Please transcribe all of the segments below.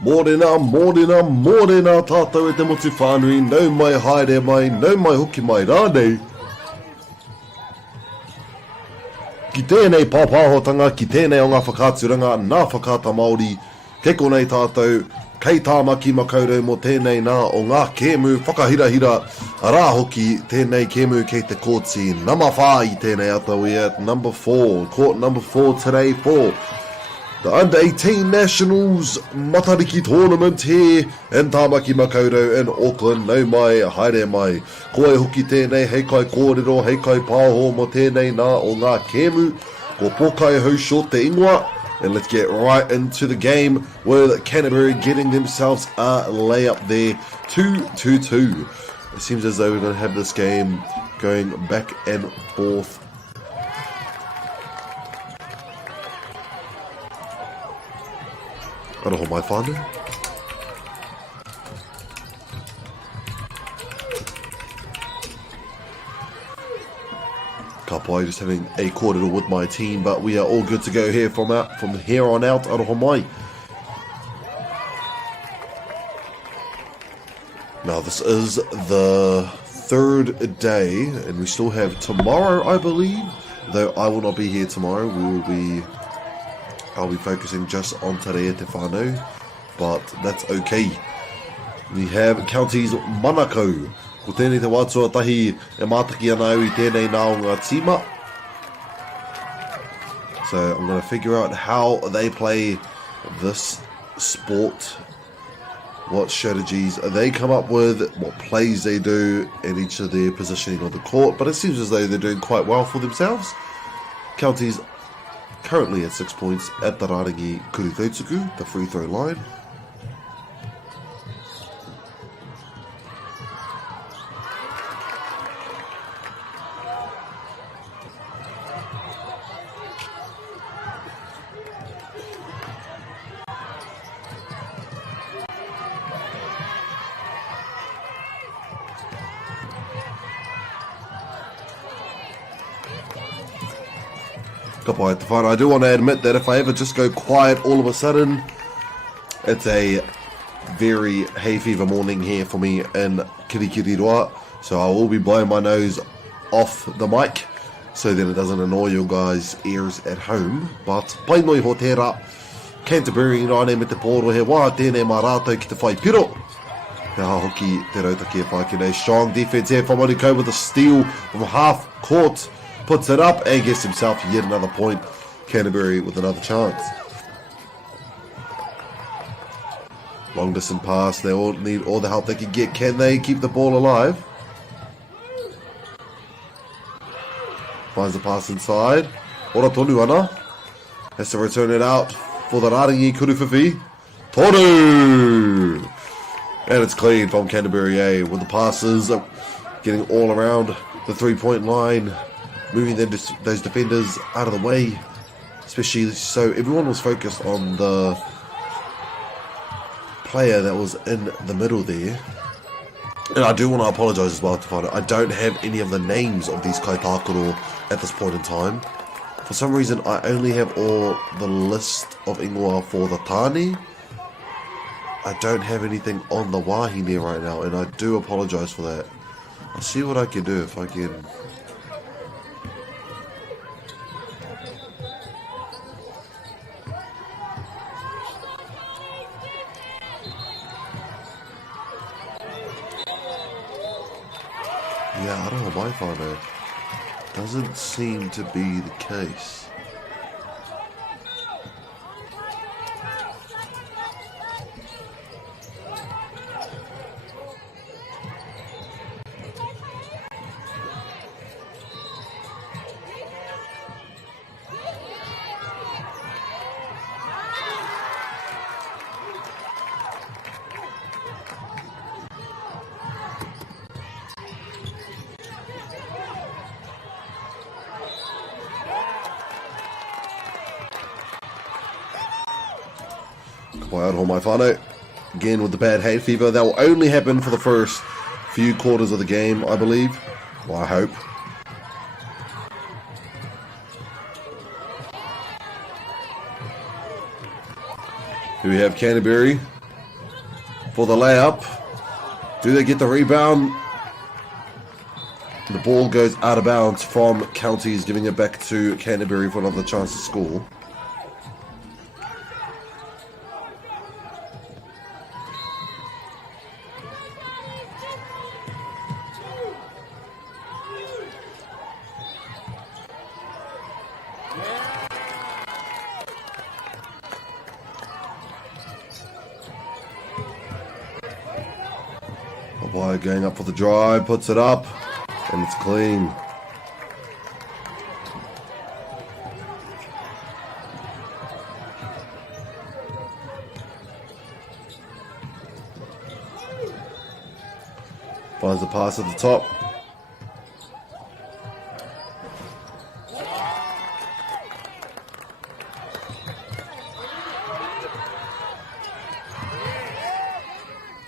Mōrena tātou e te motu whānui, nau mai haere mai, nau mai hoki mai rānei. Ki tēnei pāpāhotanga, ki tēnei o ngā whakāturanga, nā whakāta Māori, ke konei tātou, kei tāmaki makaurau mō tēnei nā o ngā kēmu whakahirahira, rā hoki tēnei kēmu kei te kōti, nama whā i tēnei ata, we at number 4, court number 4 today for the Under-18 Nationals Matariki Tournament here in Tāmaki Makaurau in Auckland. Nau mai, haere mai. Ko e hoki tēnei, hei kai kōrero, hei kai pāho mo tēnei nā o ngā kēmu. Ko pōkai hau short te ingoa. And let's get right into the game with Canterbury getting themselves a layup there. 2-2-2. It seems as though we're going to have this game going back and forth. Aroho mai whānau. Ka pai just having a kōrero with my team, but we are all good to go here from here on out. Aroho mai. Now this is the third day, and we still have tomorrow, I believe. Though I will not be here tomorrow. I'll be focusing just on Te Reo Te Whānau, but that's okay. We have Counties Manukau. Ko tēnei te wātua tahi e mātaki ana au I tēnei nā o ngā tīma. So I'm going to figure out how they play this sport, what strategies they come up with, what plays they do in each of their positioning on the court, but it seems as though they're doing quite well for themselves. Counties currently at 6 points at the Raringi Kurutautsuku, the free throw line. I do want to admit that if I ever just go quiet all of a sudden, it's a very hay fever morning here for me in Kirikiriroa, so I will be blowing my nose off the mic so that it doesn't annoy your guys' ears at home. But pai noi ho tērā, Canterbury rāne me te pōro he wā tēnei mā rātou ki te whai piro. He ha hoki te rautaki e whākene. Strong defense here from Manukau with a steal from half court. Puts it up and gets himself yet another point. Canterbury with another chance. Long distance pass. They all need all the help they can get. Can they keep the ball alive? Finds the pass inside. Ora tonu ana. Has to return it out for the Raringi Kuruwhiwhi. Tonu! And it's clean from Canterbury with the passes getting all around the three-point line. Moving those defenders out of the way, especially so everyone was focused on the player that was in the middle there. And I do want to apologise as well to find out I don't have any of the names of these kaitākaro at this point in time. For some reason I only have all the list of ingoa for the Tāne. I don't have anything on the wahine right now, and I do apologise for that. I'll see what I can do if I can. Yeah, I don't know why Wi-Fi doesn't seem to be the case. Aroho mai whānau. Again with the bad hay fever. That will only happen for the first few quarters of the game, I believe. Well, I hope. Here we have Canterbury for the layup. Do they get the rebound? The ball goes out of bounds from Counties, giving it back to Canterbury for another chance to score. Obai going up for the drive, puts it up, and it's clean. Finds the pass at the top.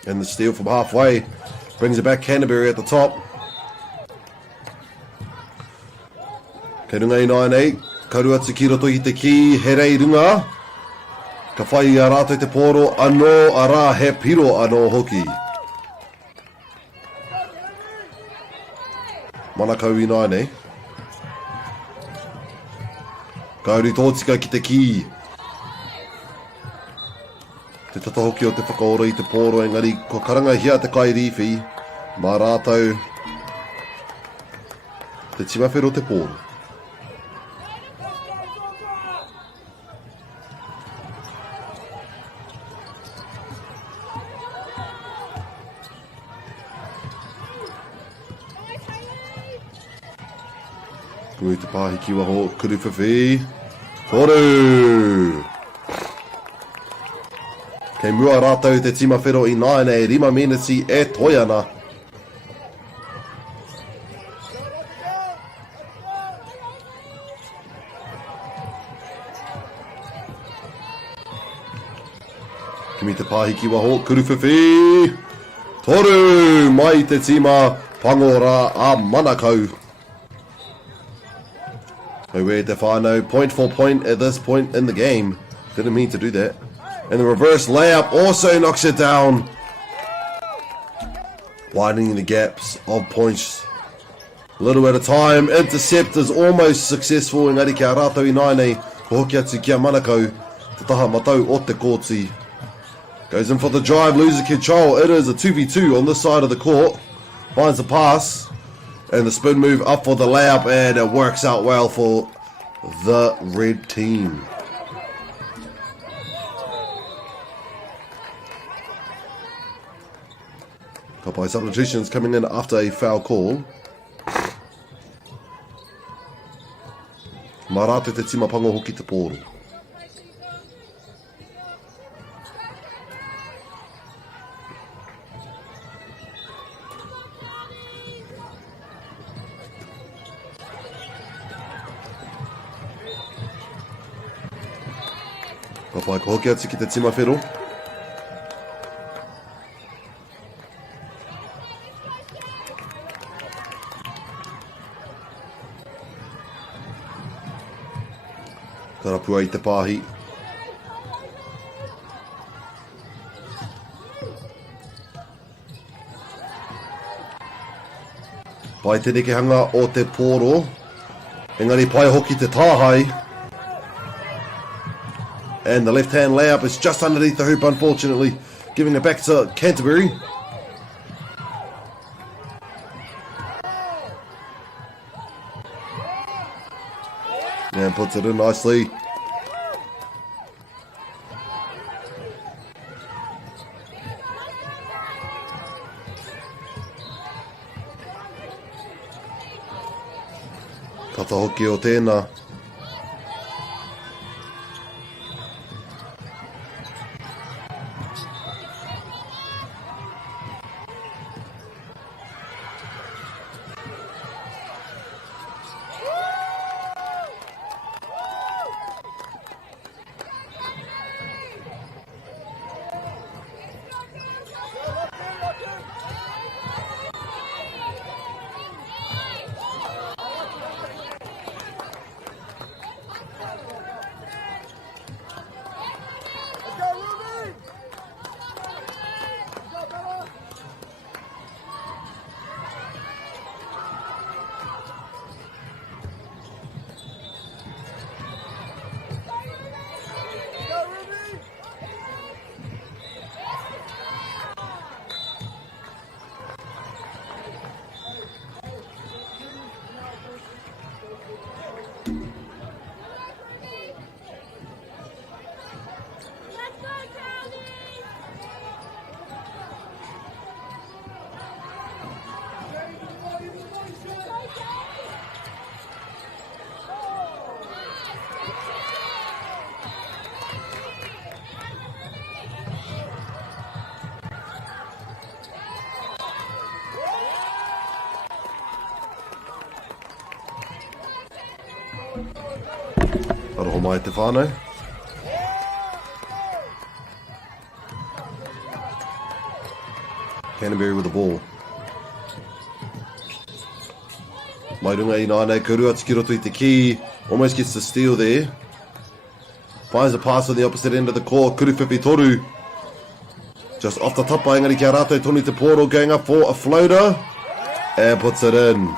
And the steal from halfway brings it back Canterbury at the top. Kei runga I nāi nei, kaurua te ki roto I te ki, he rei runga. Ka whai a rātou te pōro, anō a rā he piro anō hoki. Manakau I nāi nei. Kauri tōtika ki te ki. Te tata hoki o te whakaora I te pōro, engari ko karanga hia te kairiwhi, mā rātou te timawhero te pōro. Kui te pāhi ki waho, kuruwhiwhi, toru! Kei mua rātou te timawhero I nāi nei, 5 miniti e toi ana. Kimi te pāhi ki waho, kuruwhiwhi, toru! Mai te tima pangora a Manukau. Hoi te whānau, point for point at this point in the game. Didn't mean to do that. And the reverse layup also knocks it down. Widening the gaps of points. A little at a time. Intercept is almost successful. Engari kia rātou I nāi nei. Ko hoki atu kia Manukau. Te taha matau o te kōti. Goes in for the drive. Loses control. It is a 2v2 on this side of the court. Finds the pass. And the spin move up for the layup. And it works out well for the red team. By substitutions coming in after a foul call. Marate te timapango hoki te pōro. Kapai ko hoki atu ki te timawhero. Karapua I te pāhi. Pai te nekehanga o te pōro. Engari pai hoki te tāhai. And the left-hand layup is just underneath the hoop, unfortunately. Giving it back to Canterbury. And puts it in nicely. Kata hoki o tēnā. mai te whānau. Canterbury with the ball. Mai runga I nānei, Kurua tiki roto I te ki. Almost gets the steal there. Finds a pass on the opposite end of the court. Kuruwhiwhi toru. Just off the top by Engari kia rātou Tony Te Poro going up for a floater. And puts it in.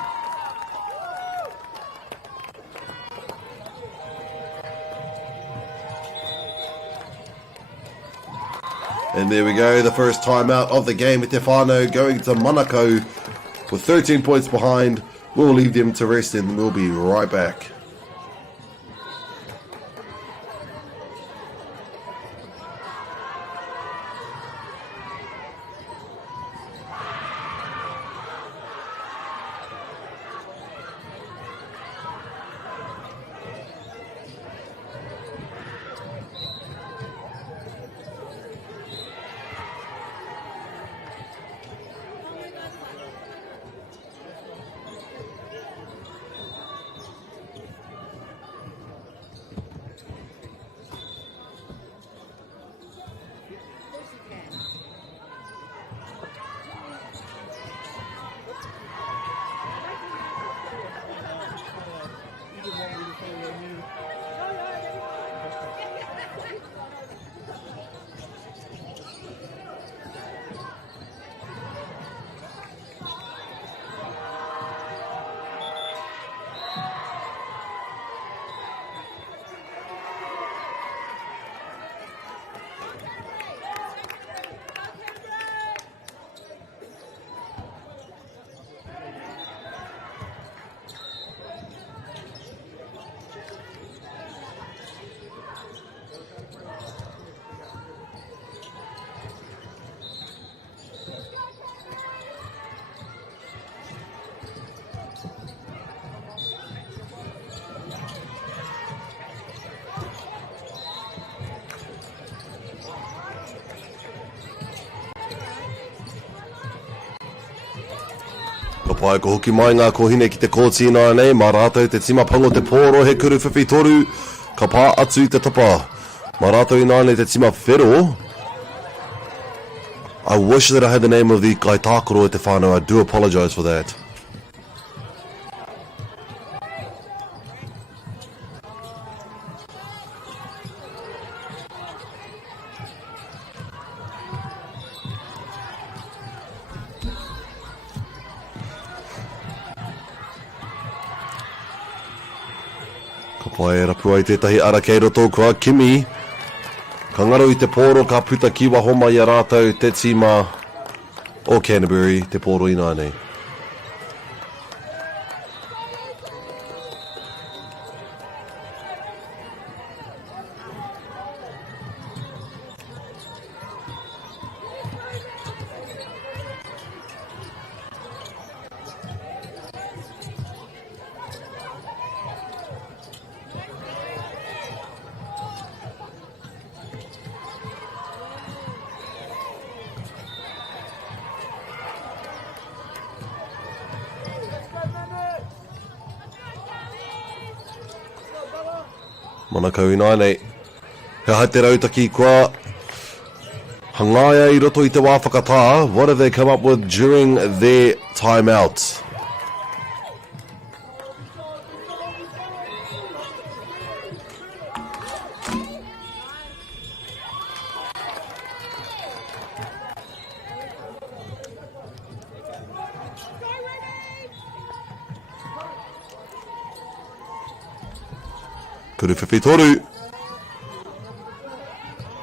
And there we go, the first timeout of the game with Te Whānau going to Manukau with 13 points behind. We'll leave them to rest and we'll be right back. Ka pai ko hoki mai ngā kohine ki te kōtina nei, mā rātou te tima pango te pōro he kuruwhiwhi toru, ka pā atu I te tapa. Mā rātou I nāne te tima whero. I wish that I had the name of the Kai Tākoro te whānau. I do apologise for that. Pai rapu ai tētahi ara kei roto kua Kimi. Ka ngaro I te pōro ka puta ki wahoma I a rātou te tima o Canterbury, te pōro I nānei. Manukau I nānei. He hai te rautaki kua hangaia I roto I te wāwhakatā. What have they come up with during their timeout? Kuruwhiwhi toru.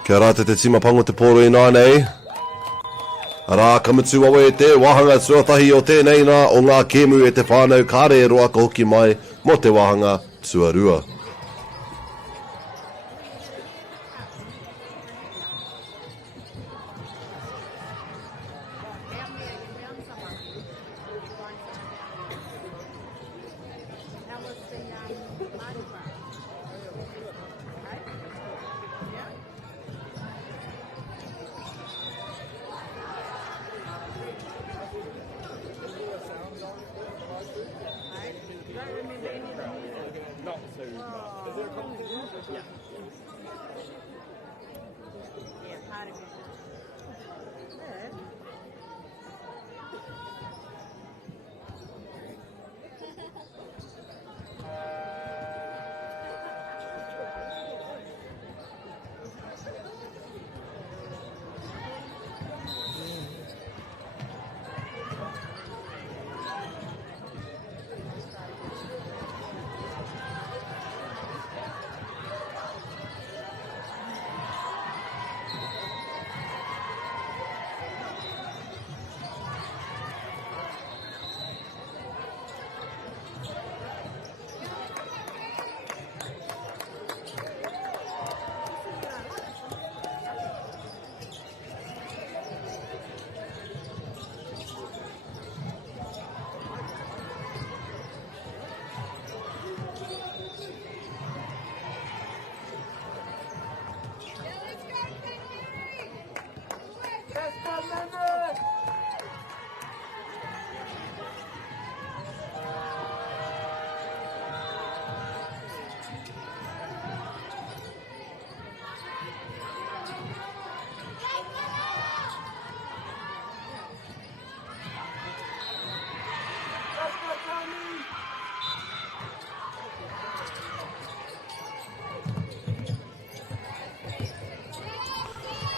Kia rāte te tima pango te pōro I nānei. Rā kamutu awe te wahanga tuatahi o tēnei nā o ngā kēmu e te whānau kāre roa ka hoki mai mo te wahanga tuarua. Not so much.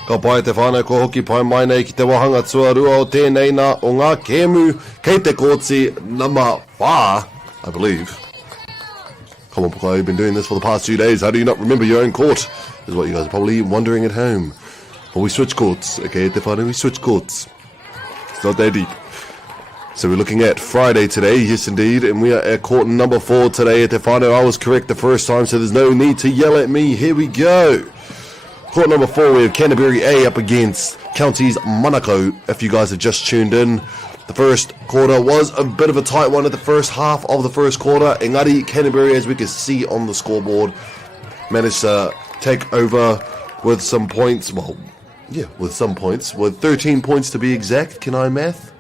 Ka pai te whānau ko hoki pai mai nei ki te wahanga tuarua o tēnei nā o ngā kēmu kei te kōti number 4, I believe. Come on, Pukai, you've been doing this for the past 2 days. How do you not remember your own court? Is what you guys are probably wondering at home. Well, we switch courts. Okay, te whānau, we switch courts. It's not that deep. So we're looking at Friday today, yes indeed, and we are at court number 4 today at te whānau. I was correct the first time, so there's no need to yell at me. Here we go. Court number 4, we have Canterbury A up against Counties Manukau, if you guys have just tuned in. The first quarter was a bit of a tight one at the first half of the first quarter. Engari, Canterbury, as we can see on the scoreboard, managed to take over with some points. Well, yeah, with some points. With 13 points to be exact. Can I math?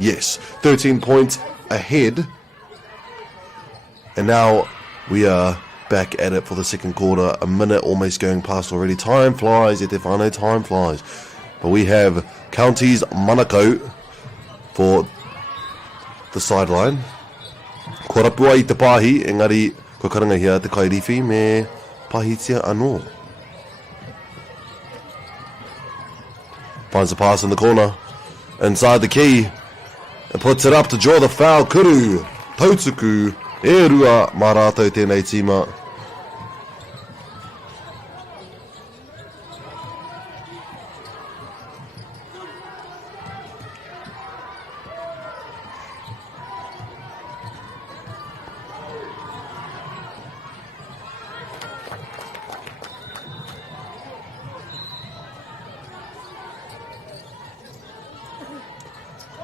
Yes, 13 points ahead. And now we are back at it for the second quarter. A minute almost going past already. Time flies, te whānau, time flies. But we have Counties Manukau for the sideline. Ko rapua i te pāhi, engari ko karangahia te kairiwhi me pahitia anō. Finds the pass in the corner. Inside the key. And puts it up to draw the foul. Kuru, Tautuku, e rua mā rātou tēnei tīma.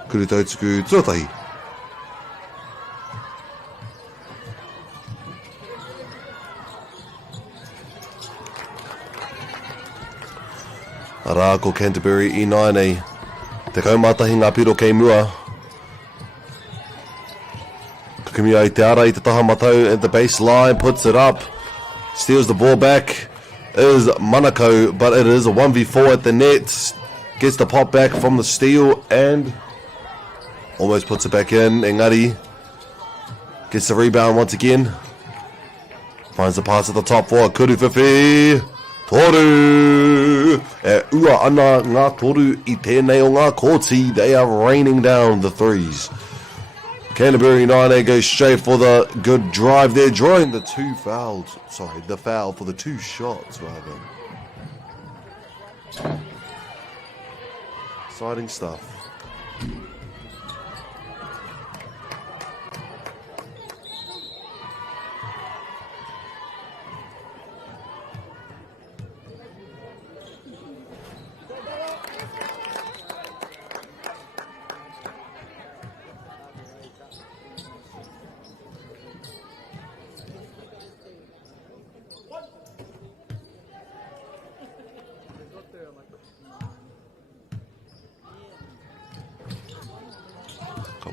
Kuru Tautuku tuatahi. Arā ko Canterbury I nainei. Te kaumatahi ngā piro kei mua. Kukumia I te ara I te taha matau at the baseline, puts it up. Steals the ball back. Is Manukau, but it is a 1v4 at the net. Gets the pop back from the steal and almost puts it back in. Engari gets the rebound once again. Finds the pass at the top for Kuru Whiwhi. Toru! E ua ana ngā toru I tēnei o ngā kōti. They are raining down the threes. Canterbury United goes straight for the good drive there, drawing the the foul for the 2 shots rather. Exciting stuff.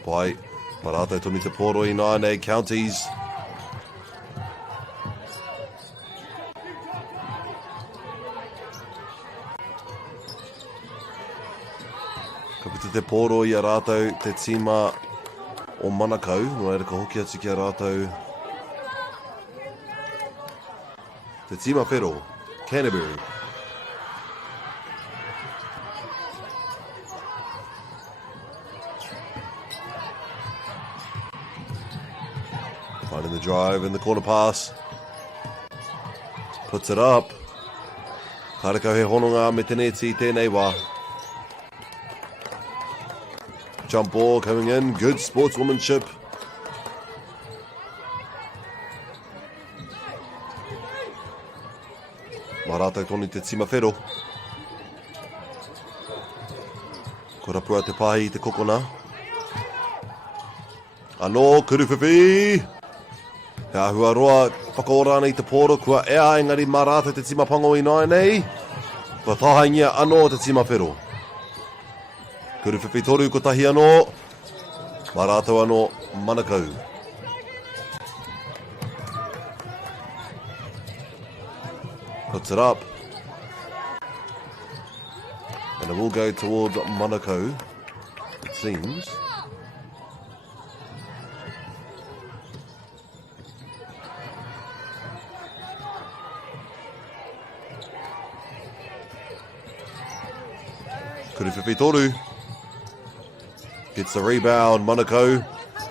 Pai, Marata tuni te poro I nainei Counties. Ka pita te poro I a rātou te tīma o Manukau. No era ka hoki atu ki a rātou te tīma whero, Canterbury. Finding the drive in the corner pass. Puts it up. Karekau he hononga me teneti tēnei wā. Jump ball coming in. Good sportswomanship. Marata toni te tima whero. Ko rapua te pahi te kokona. Anō, Kuru Whiwhi. He ahua roa whakaora nei te pōro, kua ea engari Marata te tima pango I nainei. Kua tahaingia anō te tima whero. Kuru Whiwhi toru ko tahi anō. Marata anō Manukau. Puts it up. And it will go toward Manukau, it seems. Kuriwhiwhi Toru gets the rebound. Monaco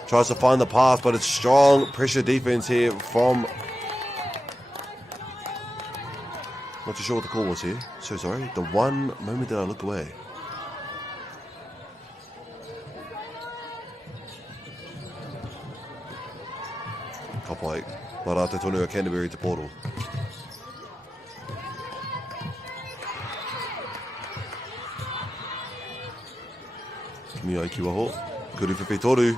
tries to find the pass, but it's strong pressure defense here from... Not too sure what the call was here. So sorry. The one moment that I look away. Kapai. Marate Tonua Canterbury to Portal. Mio Kiwaho. Kuriwhiwhi Toru.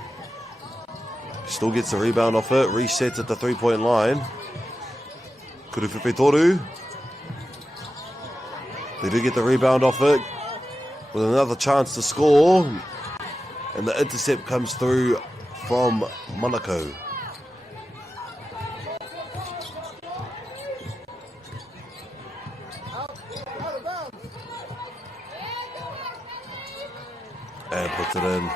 Still gets the rebound off it. Resets at the 3-point line. Kuriwhiwhi Toru. They do get the rebound off it. With another chance to score. And the intercept comes through from Monaco. And puts it in.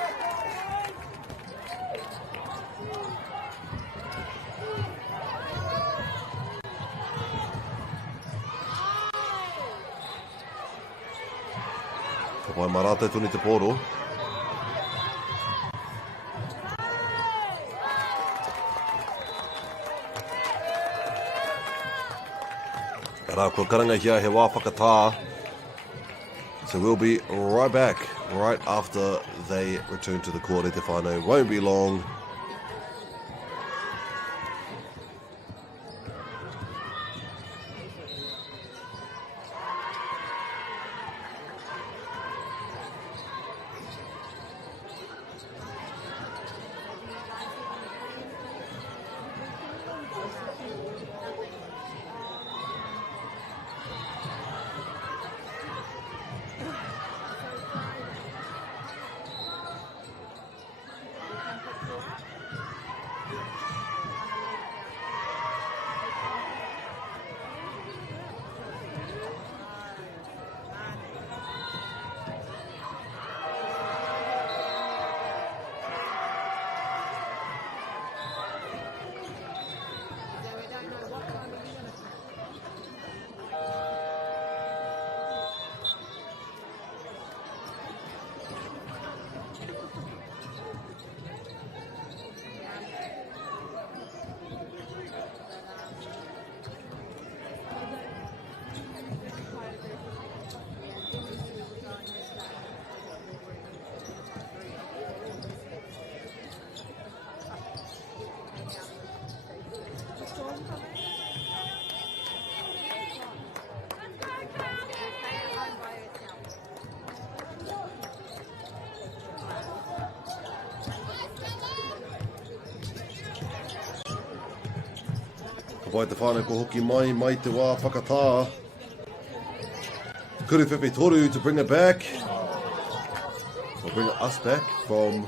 Kapai Marate tuni te poro. Rā kua karanga hia he wā whakatā. So we'll be right back, right after they return to the court. Te whānau won't be long. Kapai te whānau ko hoki mai te wā whakatā. Kuriwhiwhi Toru to bring it back. Or bring us back from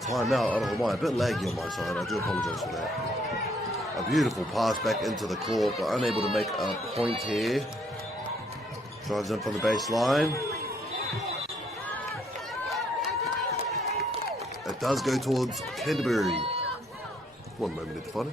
timeout. I don't know why, a bit laggy on my side. I do apologise for that. A beautiful pass back into the court, but unable to make a point here. Drives in from the baseline. It does go towards Canterbury. One moment at the final.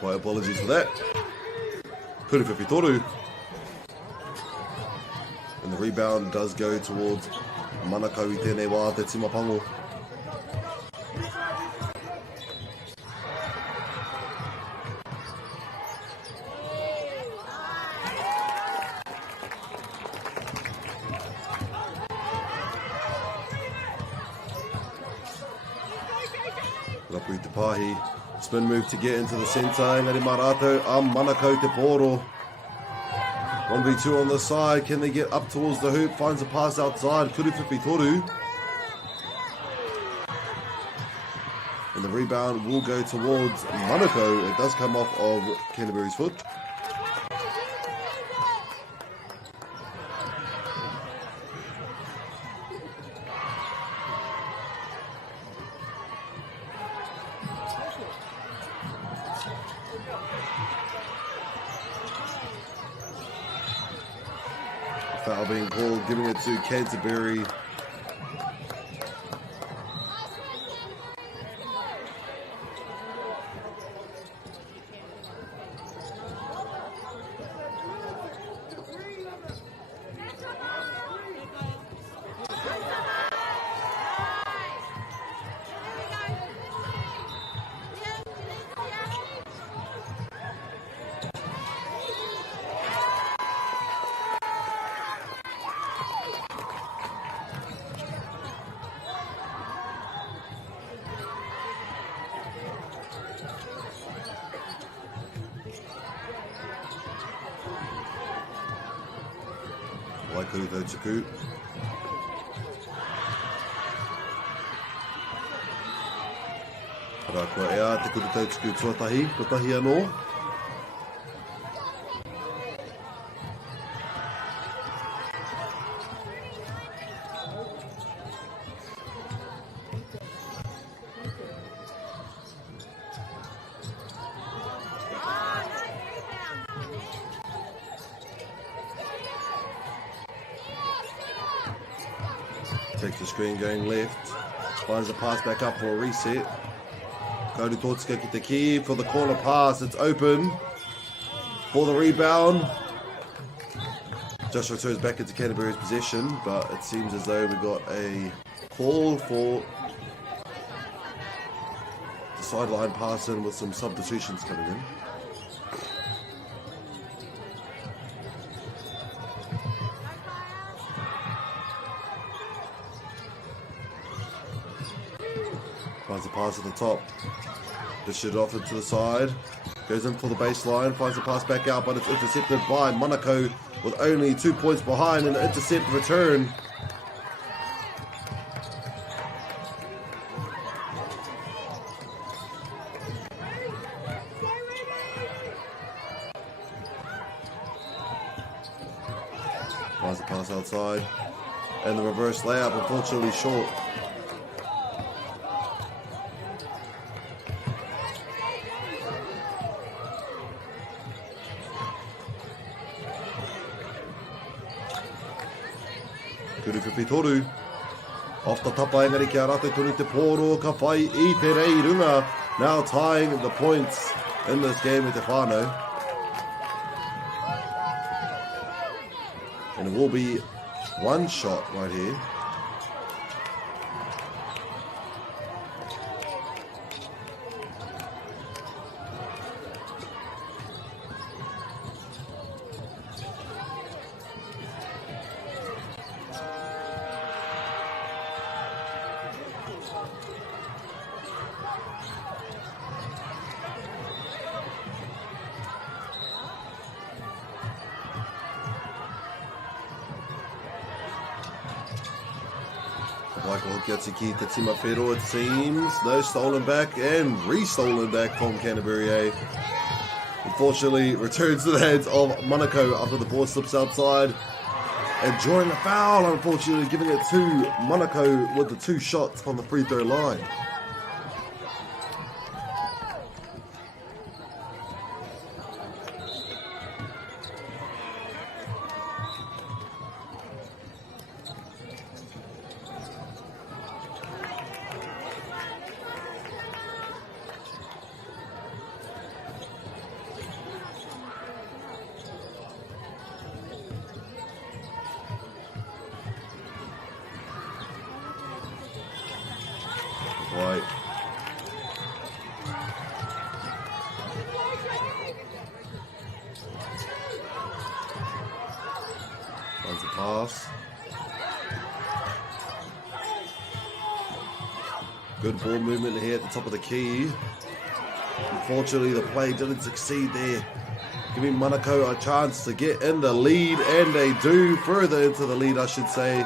My apologies for that. Kuriwhiwhi Toru. And the rebound does go towards Manukau I tēnei wā te timapango. Rapui te pahi. Spin move to get into the centre. Ngari Marato, Manukau te poro. 1v2 on the side. Can they get up towards the hoop? Finds a pass outside. Kuriwhiwhi Toru. And the rebound will go towards Manukau. It does come off of Canterbury's foot. Foul being called, giving it to Canterbury. Waikato Tuku. Rakua ea, te kuru Tuku tuatahi, kotahi anō. Takes the screen going left. Finds the pass back up for a reset. Go to Totsuka ki te ki for the corner pass. It's open for the rebound. Just returns back into Canterbury's possession, but it seems as though we got a call for the sideline passing with some substitutions coming in. Finds a pass at the top. Dish it off into the side. Goes in for the baseline. Finds a pass back out, but it's intercepted by Manukau with only 2 points behind and an intercept return. Finds a pass outside. And the reverse layup, unfortunately short. Kuruwhiwhi toru. Off the tapa engari kia rate tonu te pōro ka whai I te rei runga. Now tying the points in this game with te whānau. And it will be one shot right here. Michael Hokiatsuki te Timawhero, it seems. No, stolen back and re-stolen back from Canterbury A. Unfortunately, returns to the hands of Manukau after the ball slips outside. And drawing a foul, unfortunately, giving it to Manukau with the 2 shots on the free throw line. Right. Finds a pass. Good ball movement here at the top of the key. Unfortunately, the play didn't succeed there, giving Manukau a chance to get in the lead, and they do further into the lead, I should say.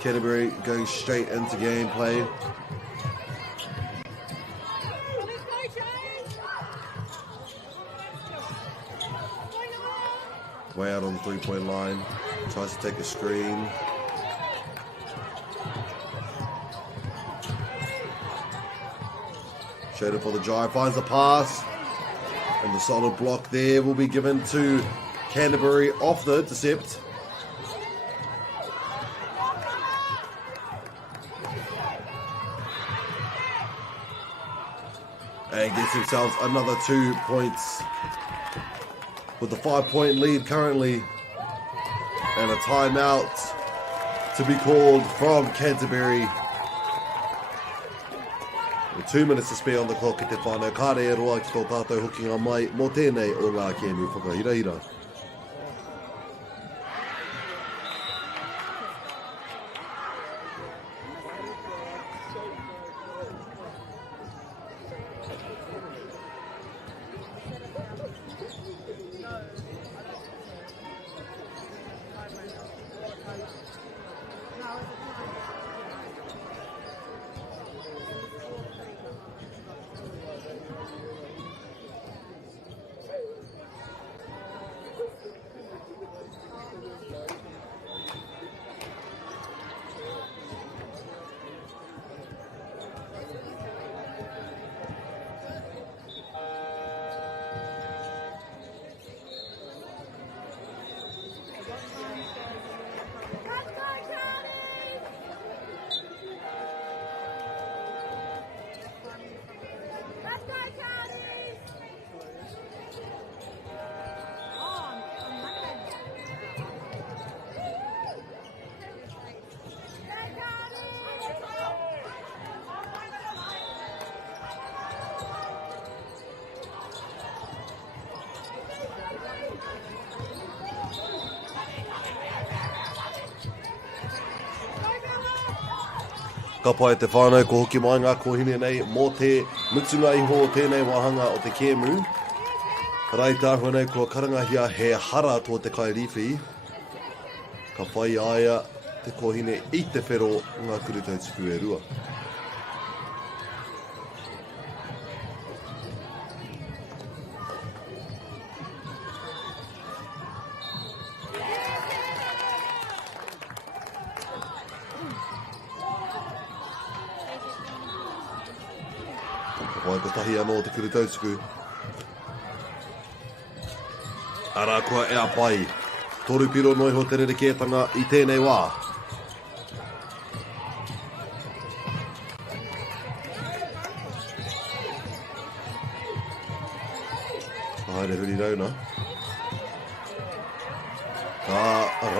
Canterbury going straight into gameplay. Way out on the 3-point line. Tries to take a screen. Shader for the drive. Finds the pass. And the solid block there will be given to Canterbury off the intercept. gets themselves another 2 points with the 5-point lead currently. And a timeout to be called from Canterbury. With 2 minutes to spare on the clock, te whānau kāre e roa ki tō tātou hokinga mai mō tēnei o ngā kēmu whakahirahira. Ka pai te whānau ko hoki mai ngā kohine nei mō te mutunga iho o tēnei wahanga o te Kēmu. Rai tāhua nei kua karangahia he hara tō te kairiwhi. Ka pai aia te kohine i te whero ngā kurutau tuku e rua. Wai ko tahi anō te kurutautuku. Ara kua ea pai. Toru piro noi ho te rerekētanga i tēnei wā. Haere huri rauna. Ka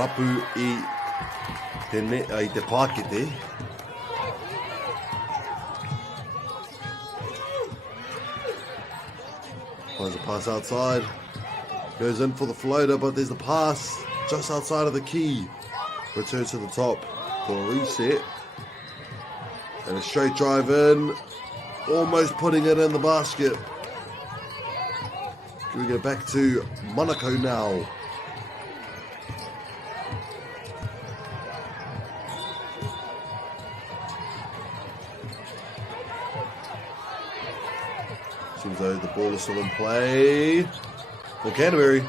rapu i te pākete. Finds a pass outside. Goes in for the floater, but there's the pass just outside of the key. Returns to the top for a reset. And a straight drive in. Almost putting it in the basket. We go back to Monaco now. Seems though the ball is still in play for Canterbury.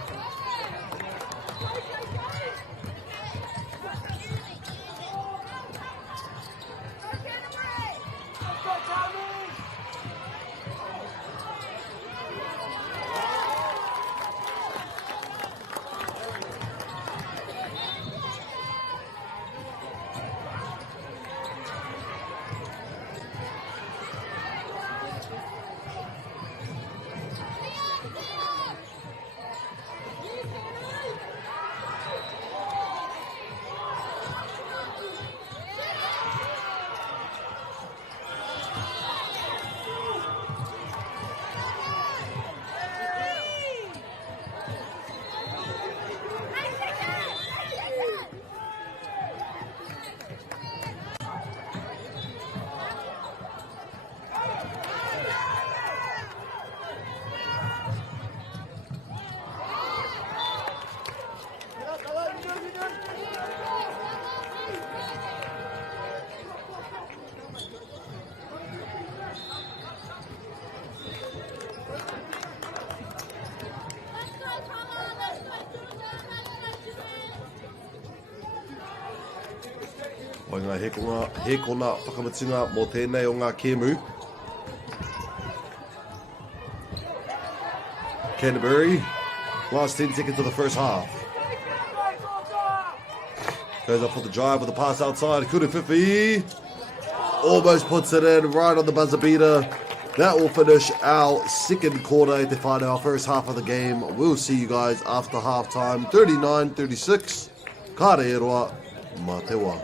O ngā hekona whakamatunga mō tēnei o ngā Kēmu. Canterbury, last 10 seconds of the first half. Goes up for the drive with the pass outside. Kuruwhiwhi almost puts it in right on the buzzer beater. that will finish our second quarter to find our first half of the game. We'll see you guys after halftime. 39-36. Ka re roa, mā te wā.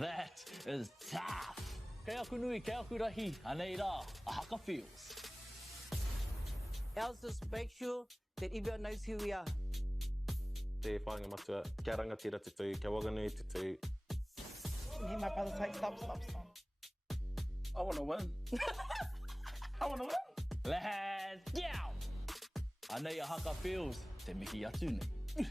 That is tough. Kei aku nui, kei aku rahi, anei rā, a haka feels. Else just make sure that everyone knows who we are. Te whāinga matua, kia rangatira te tū, kia waganui te tū. Hear my brother say, stop. I want to win. I want to win. Let's go! Anei a haka feels, te mihi atu nei.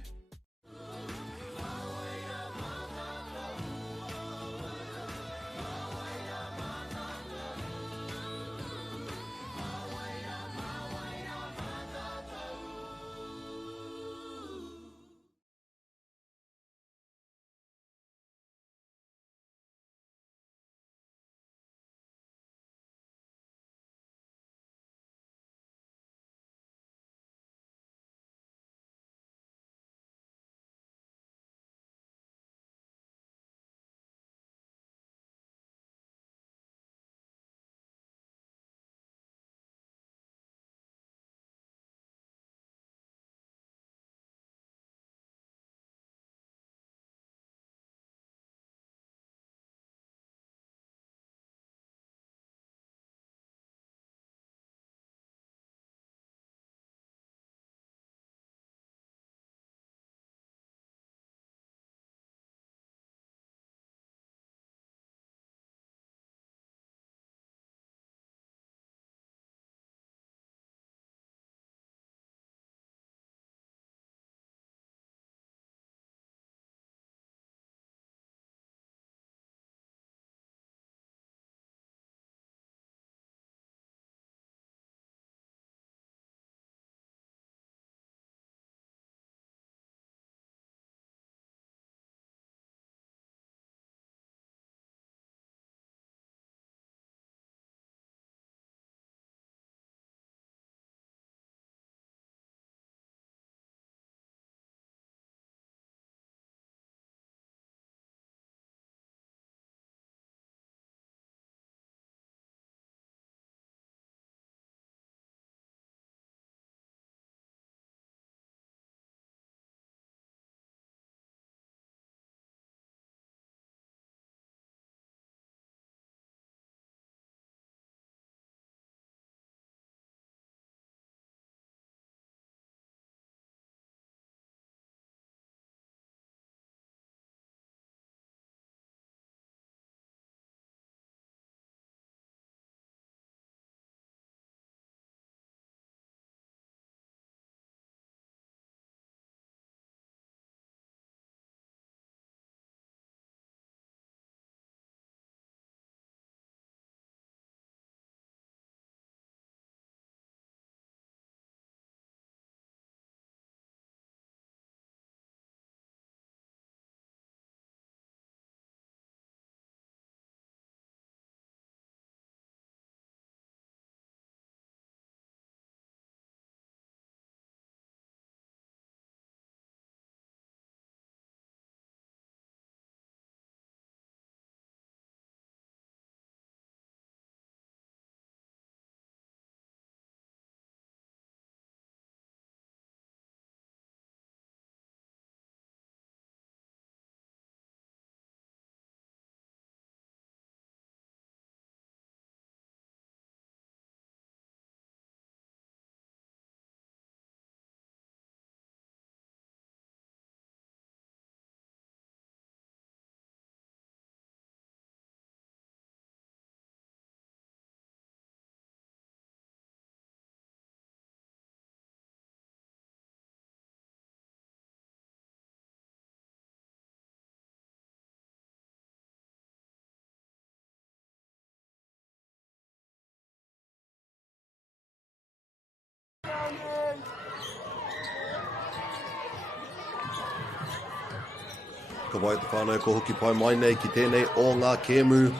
Ka wai te whānau ko hoki pai mai nei ki tēnei o ngā kēmu,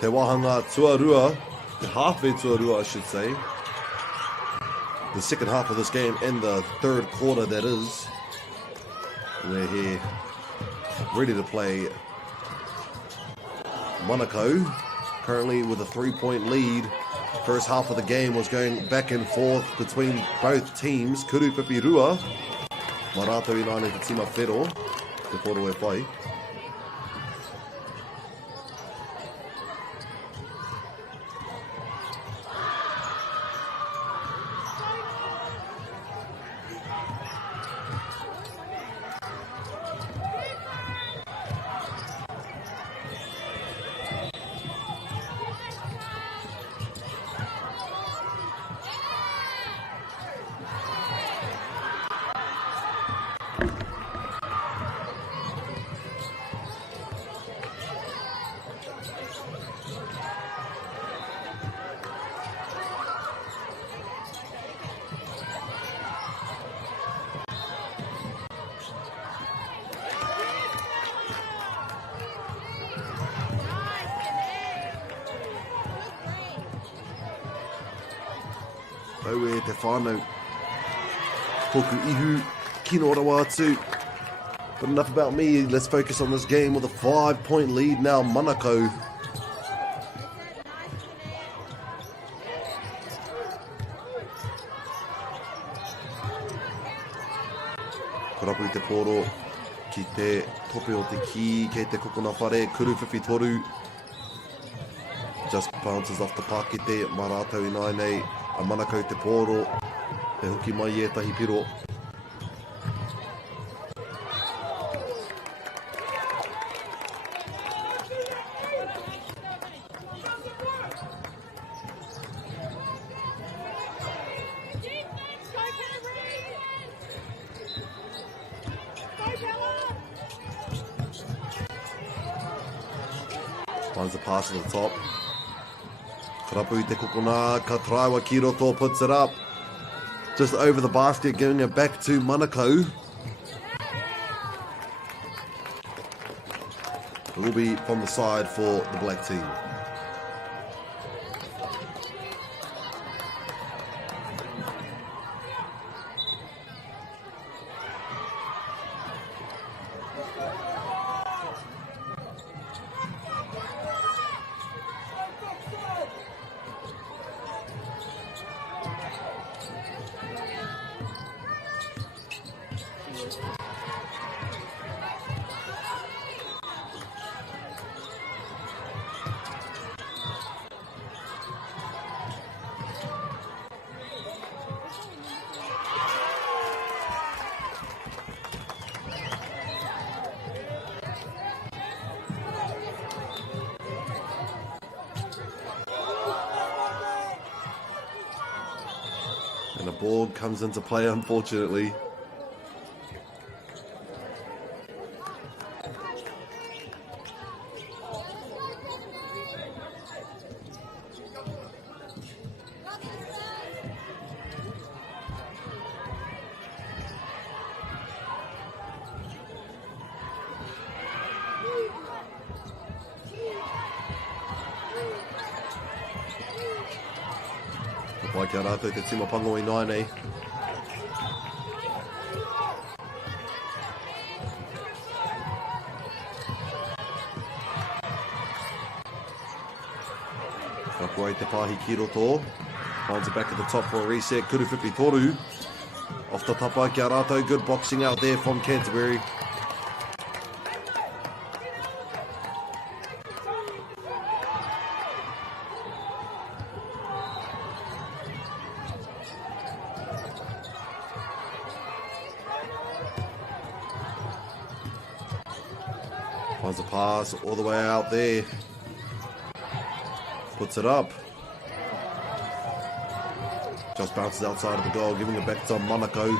te wahanga tuarua, the halfway tuarua I should say. The second half of this game and the third quarter that is. We're here ready to play Manukau, currently with a 3-point lead. First half of the game was going back and forth between both teams. Kuru Whiwhirua, Marato Ināne te tima whero, te koro e whai. Tau e te whānau hoku ihu, kino rawa atu. But enough about me, let's focus on this game with a 5-point lead now, Manukau. Karapu i te poro ki te tope o te ki, kei te kokona whare, Kuru Whiwhitoru. Just bounces off the pakete, Marato Ināne. A Manukau te pōro, te hoki mai e tahi piro. Finds the pass to the top. Karapu i te kokona, ka Traiwa Kiroto puts it up. Just over the basket, giving it back to Manukau. It will be from the side for the black team. And a board comes into play, unfortunately. Pai kia rātou te tima pango Ināne. Kapua i te pāhi Kiroto. Finds it back at the top for a reset. Kuru Whiwhitoru. Off the tapa kia rātou. Good boxing out there from Canterbury. Finds a pass all the way out there. Puts it up. Just bounces outside of the goal, giving it back to Manukau.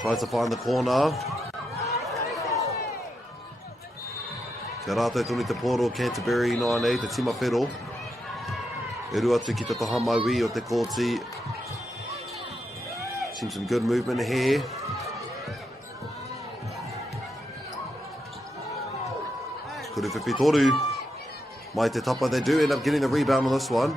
Tries to find the corner. Kia rātou tōni te pōro, Canterbury 9-8, te tima whero. E rua atu ki te taha mauī o te kōti. Seems some good movement here. Kuruwhipi toru. Mai te tapa, they do end up getting the rebound on this one.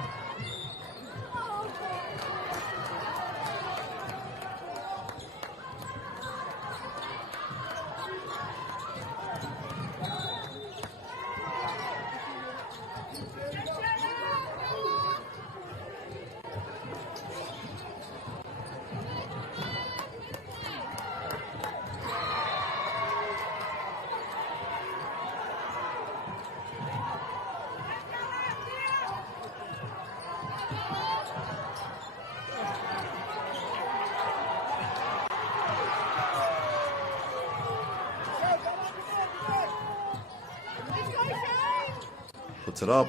Puts it up.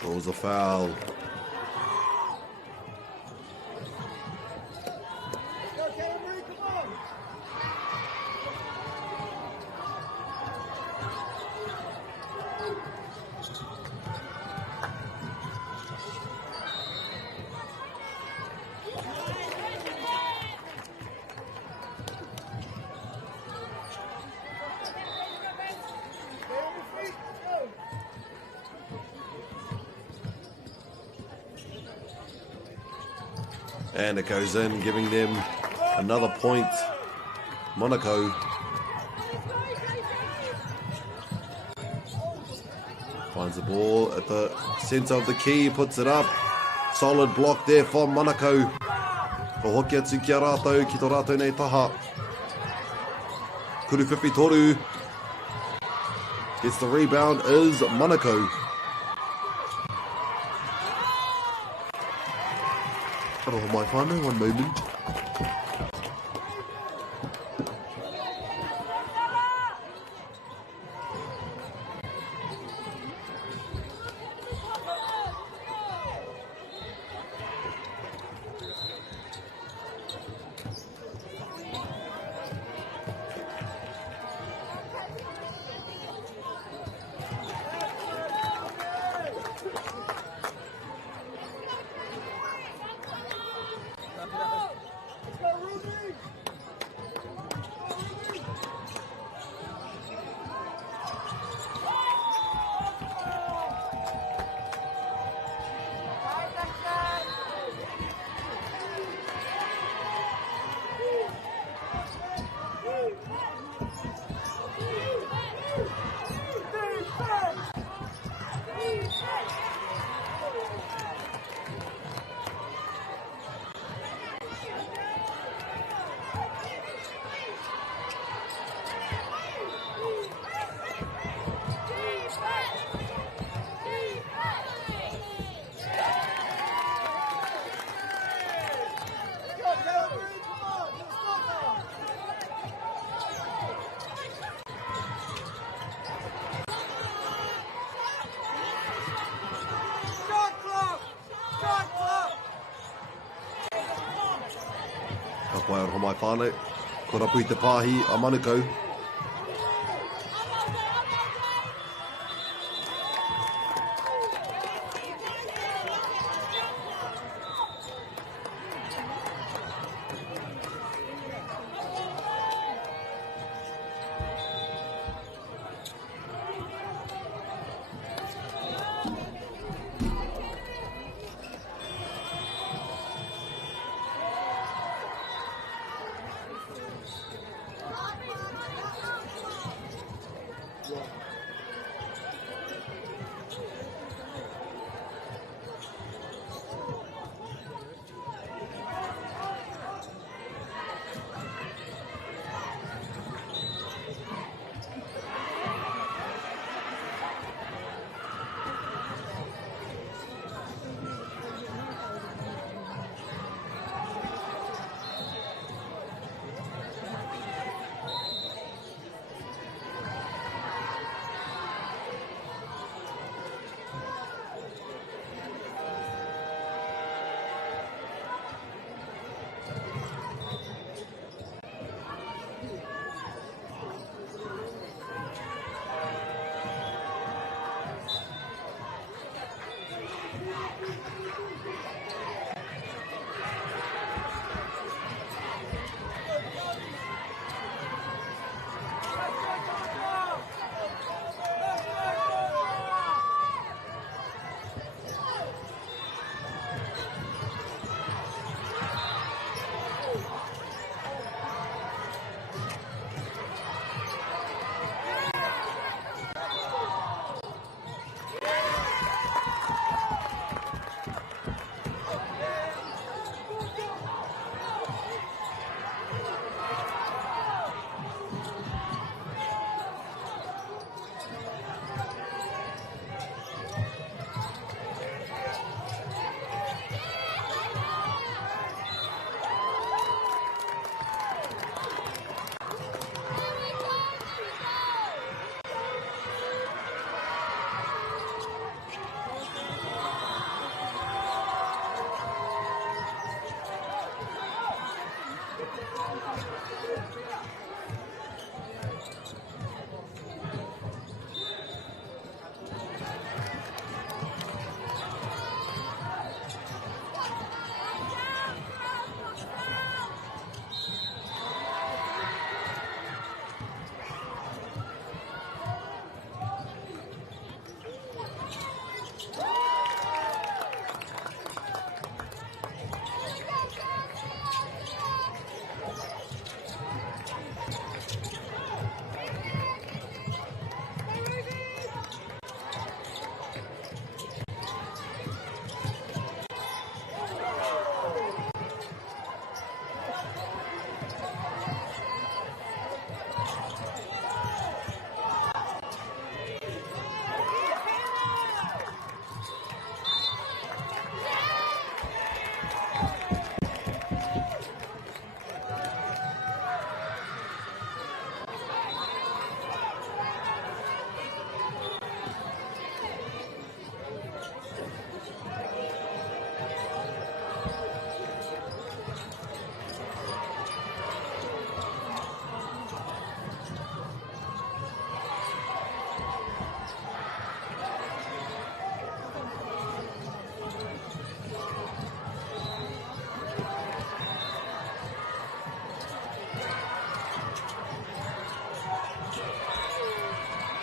Draws a foul. And it goes in, giving them another point. Monaco. Finds the ball at the centre of the key, puts it up. Solid block there from Monaco. Ko hoki atu ki a rātou, ki tō rātou nei taha. Kuruwhipi toru. Gets the rebound is Monaco. Oh my whānau, one moment. Wai ora mai whānau. Ko rapu i te pāhi a Manukau.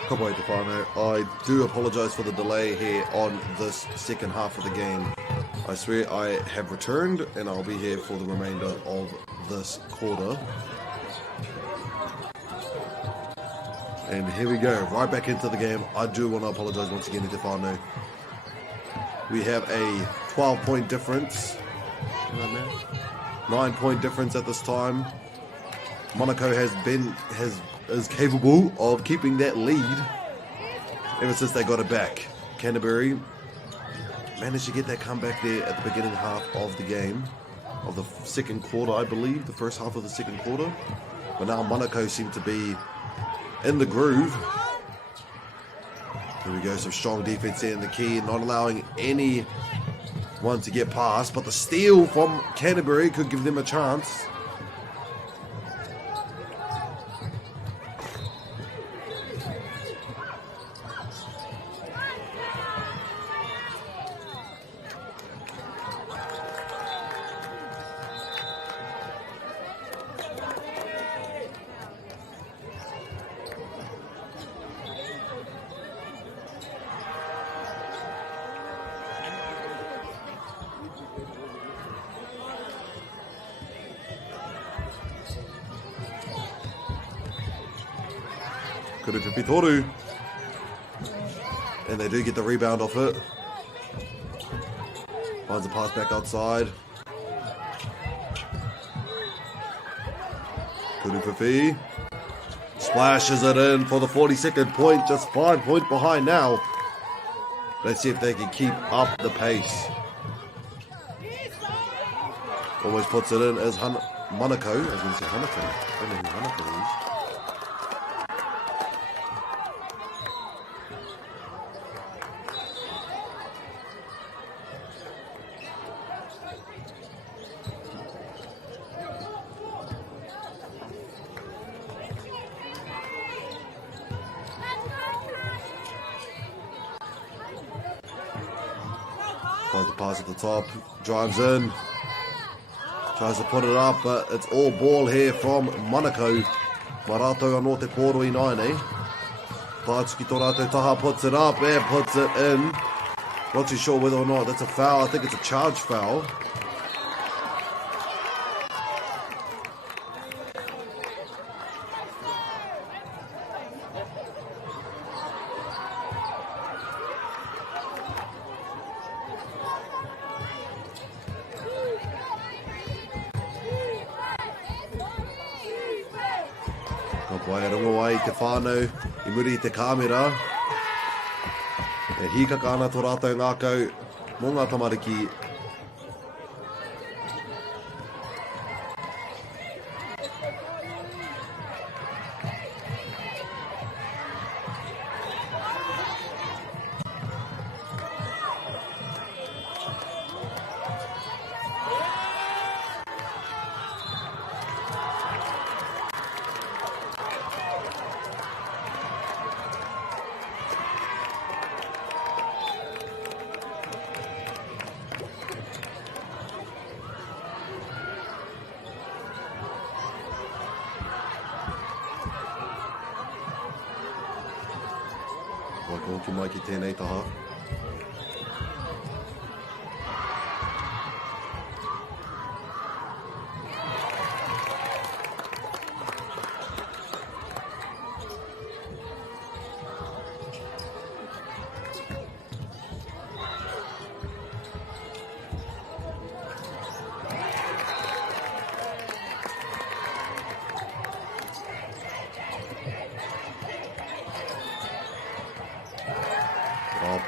Kapai te whānau. I do apologise for the delay here on this second half of the game. I swear I have returned and I'll be here for the remainder of this quarter. And here we go, right back into the game. I do want to apologise once again to Te Whānau. We have a 12-point difference. 9-point difference at this time. Monaco is capable of keeping that lead ever since they got it back. Canterbury managed to get that comeback there at the beginning half of the game, of the second quarter, I believe, the first half of the second quarter. But now Monaco seem to be in the groove. Here we go, some strong defense there in the key, not allowing anyone to get past, but the steal from Canterbury could give them a chance. Kurupipi Toru. And they do get the rebound off it. Finds a pass back outside. Kurupipi splashes it in for the 42nd point, just 5 points behind now. Let's see if they can keep up the pace. Almost puts it in as Monaco. I was going to say Hanako. I don't know who Hanako is. Finds the pass at the top, drives in, tries to put it up, but it's all ball here from Monaco. Marato anō te kōro I naine. Tātuki tō rātou taha puts it up and puts it in. Not too sure whether or not that's a foul. I think it's a charge foul. Wai rungo wai te whānau, I muri I te kāmera. E hikaka ana tō rātou ngākau mō ngā tamariki. Wai ko hoki mai ki tēnei taha.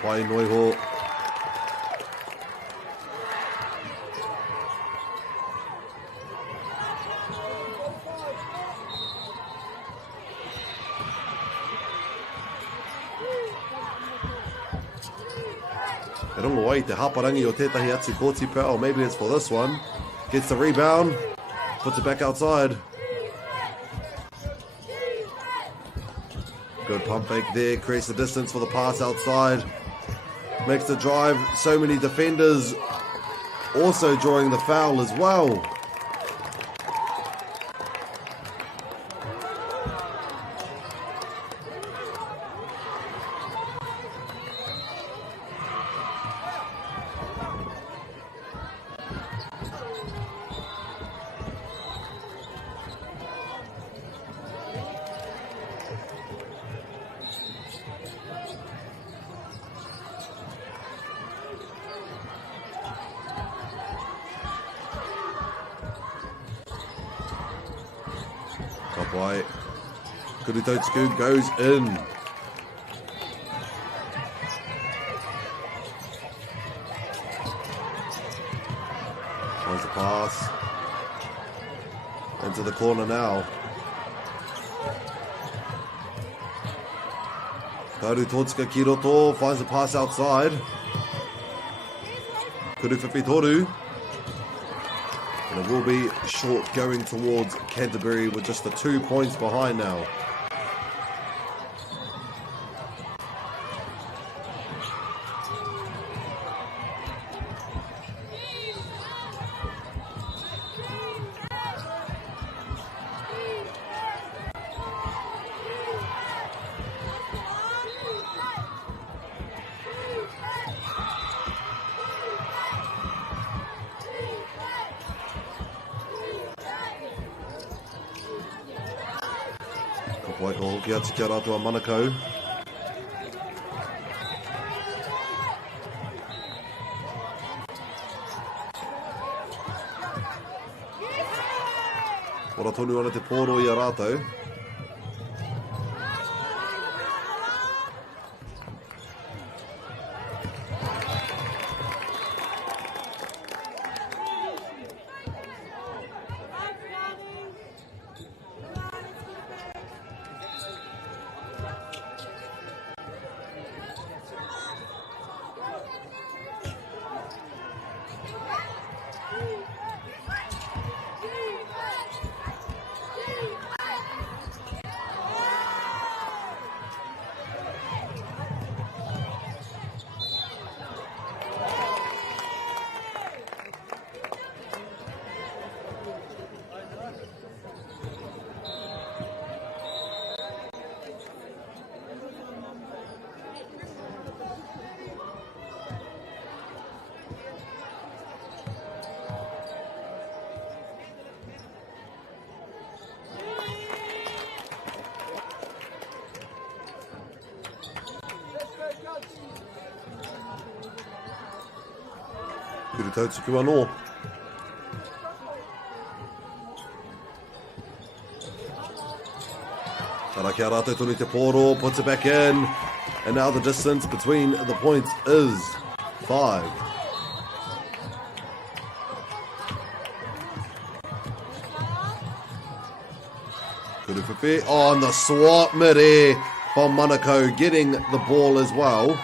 Pai noi ho. E rongo wai te haparangi o tētahi atu kōtipa, or maybe it's for this one. Gets the rebound, puts it back outside. Good pump fake there, creates the distance for the pass outside. Makes the drive, so many defenders also drawing the foul as well. Kawai. Kuri Tautsuku goes in. Finds the pass. Into the corner now. Kaoru Totsuka Kiroto finds the pass outside. Kuru Whiwhitoru. And it will be short going towards Canterbury with just the 2 points behind now. Wai ko hoki atu kia rātua Manukau. Ora tonu ana te pōro i a rātou. Kuru Tautsuku anō. Taraki a rātou tonu te pōro, puts it back in. And now the distance between the points is 5. Kuru Whiwhi. Oh, and the swap mid-air from Manukau getting the ball as well.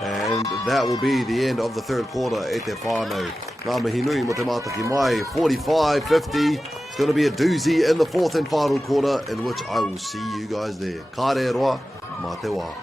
And that will be the end of the third quarter e te whānau. Ngā mihi nui mo te mātaki mai, 45-50. It's going to be a doozy in the fourth and final quarter, in which I will see you guys there. Ka re roa, mā te wā.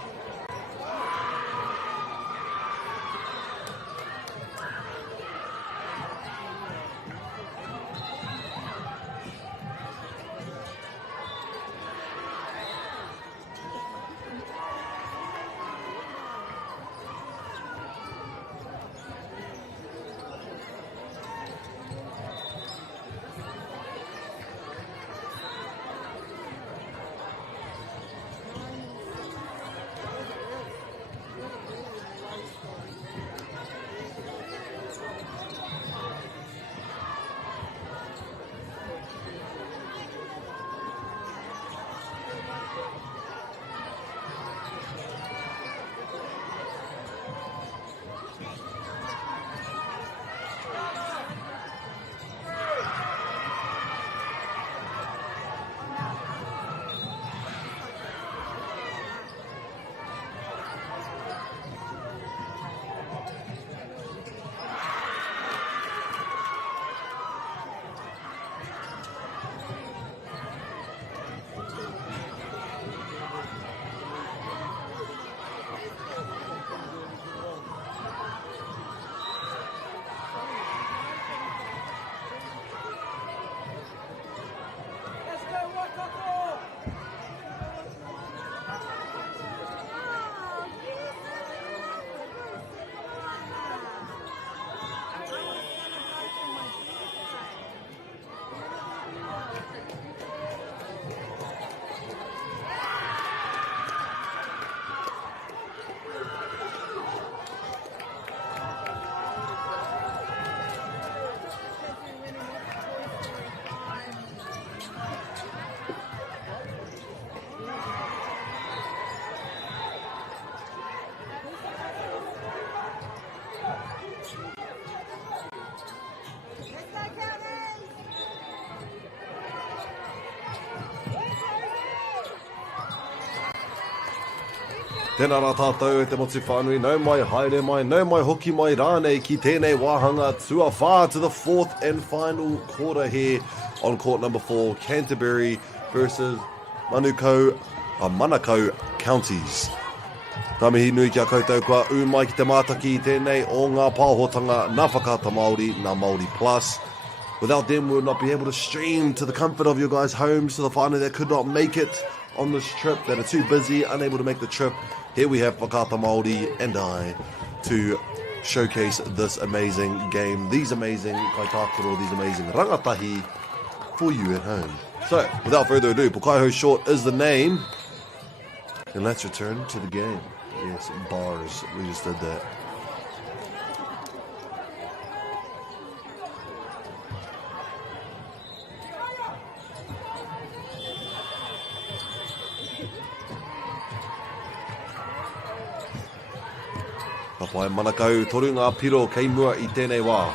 Tēnā rā tātou te motu whānui, nau mai haere mai, nau mai hoki mai rānei ki tēnei wāhanga tua whā to the fourth and final quarter here on court number 4, Canterbury versus Manukau Counties. Tā mihi nui kia koutou kua mai ki te mātaki tēnei o ngā pāhotanga nā whakaata Māori, nā Māori Plus. Without them, we would not be able to stream to the comfort of your guys' homes to the whānau that could not make it on this trip, that are too busy, unable to make the trip. Here we have Whakaata Māori and I to showcase this amazing game, these amazing kaitākaro, these amazing rangatahi for you at home. So, without further ado, Pukaiho Short is the name. And let's return to the game. Yes, bars. We just did that. Ka pai Manukau toru ngā piro kei mua I tēnei wā.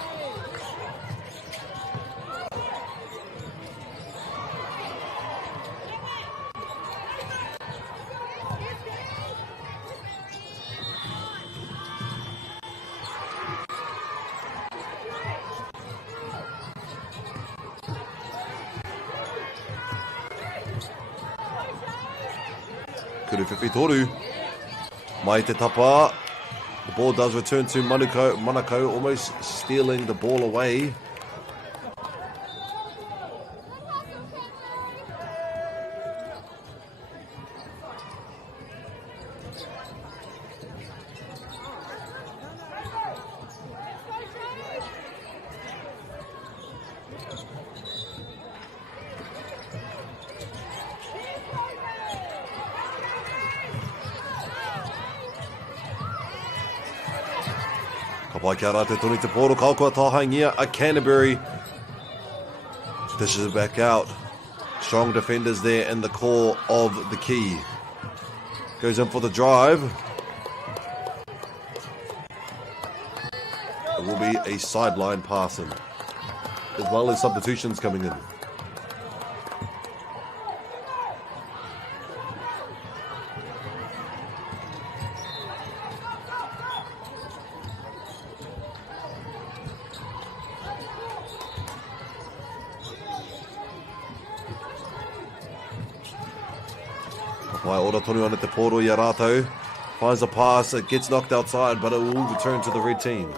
Kuruwhiwhi toru. Mai te tapa. The ball does return to Manukau, almost stealing the ball away. Pai kia rā te toni te pōro, kaukua tāhaingia a Canterbury. Dishes it back out. Strong defenders there in the core of the key. Goes in for the drive. It will be a sideline passing, as well as substitutions coming in. Mai ora tonu ana te pōro I a rātou. Finds a pass, it gets knocked outside, but it will return to the red team.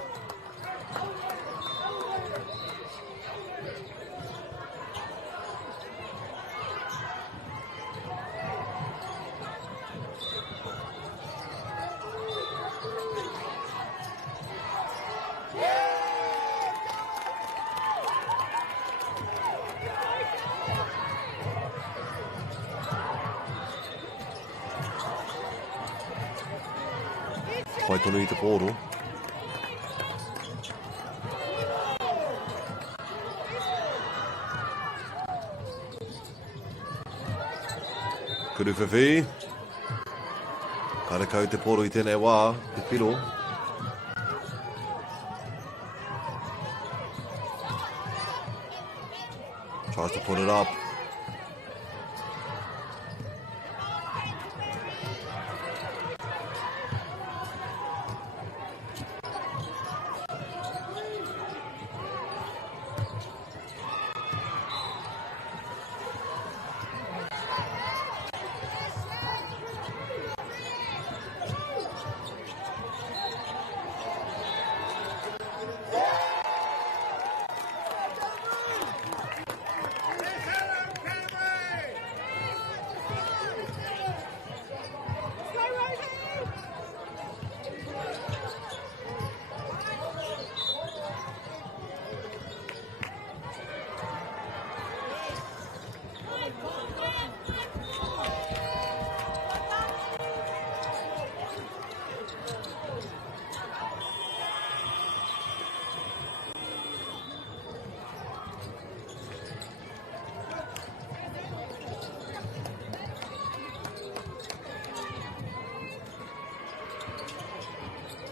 Pai tonu I te pōro. Kuruwhiwhi. Karekau te pōro I tēnei wā, te piro. Tries to put it up.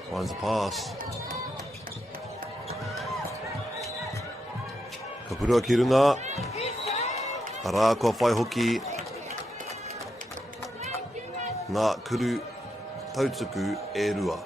Finds the pass. Ka purua ki runga. Arā kua whai hoki. Ngā kuru tautuku e rua.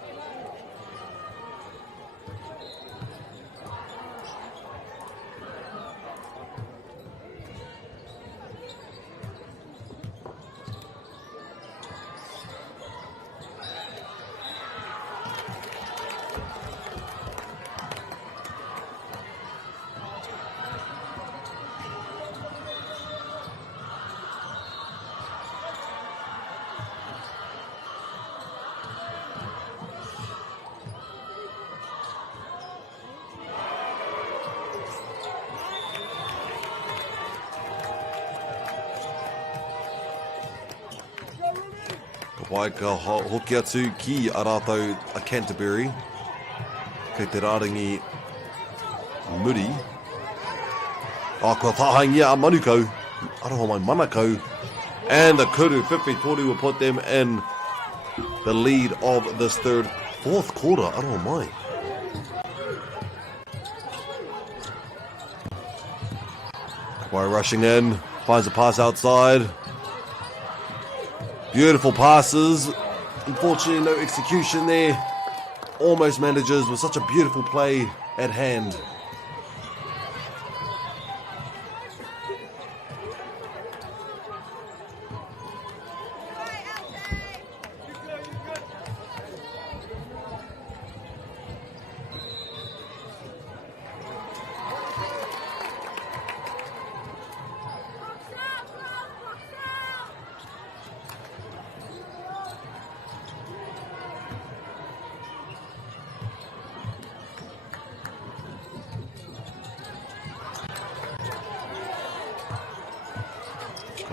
Wai ka hoki atu ki a rātou a Canterbury. Kei te rārangi muri. Kua tāhaingia a Manukau. Aroha mai Manukau. And the Kuru Whiwhi Toru will put them in the lead of this fourth quarter. Aroha mai. Wai rushing in. Finds a pass outside. Beautiful passes. Unfortunately, no execution there. Almost manages with such a beautiful play at hand.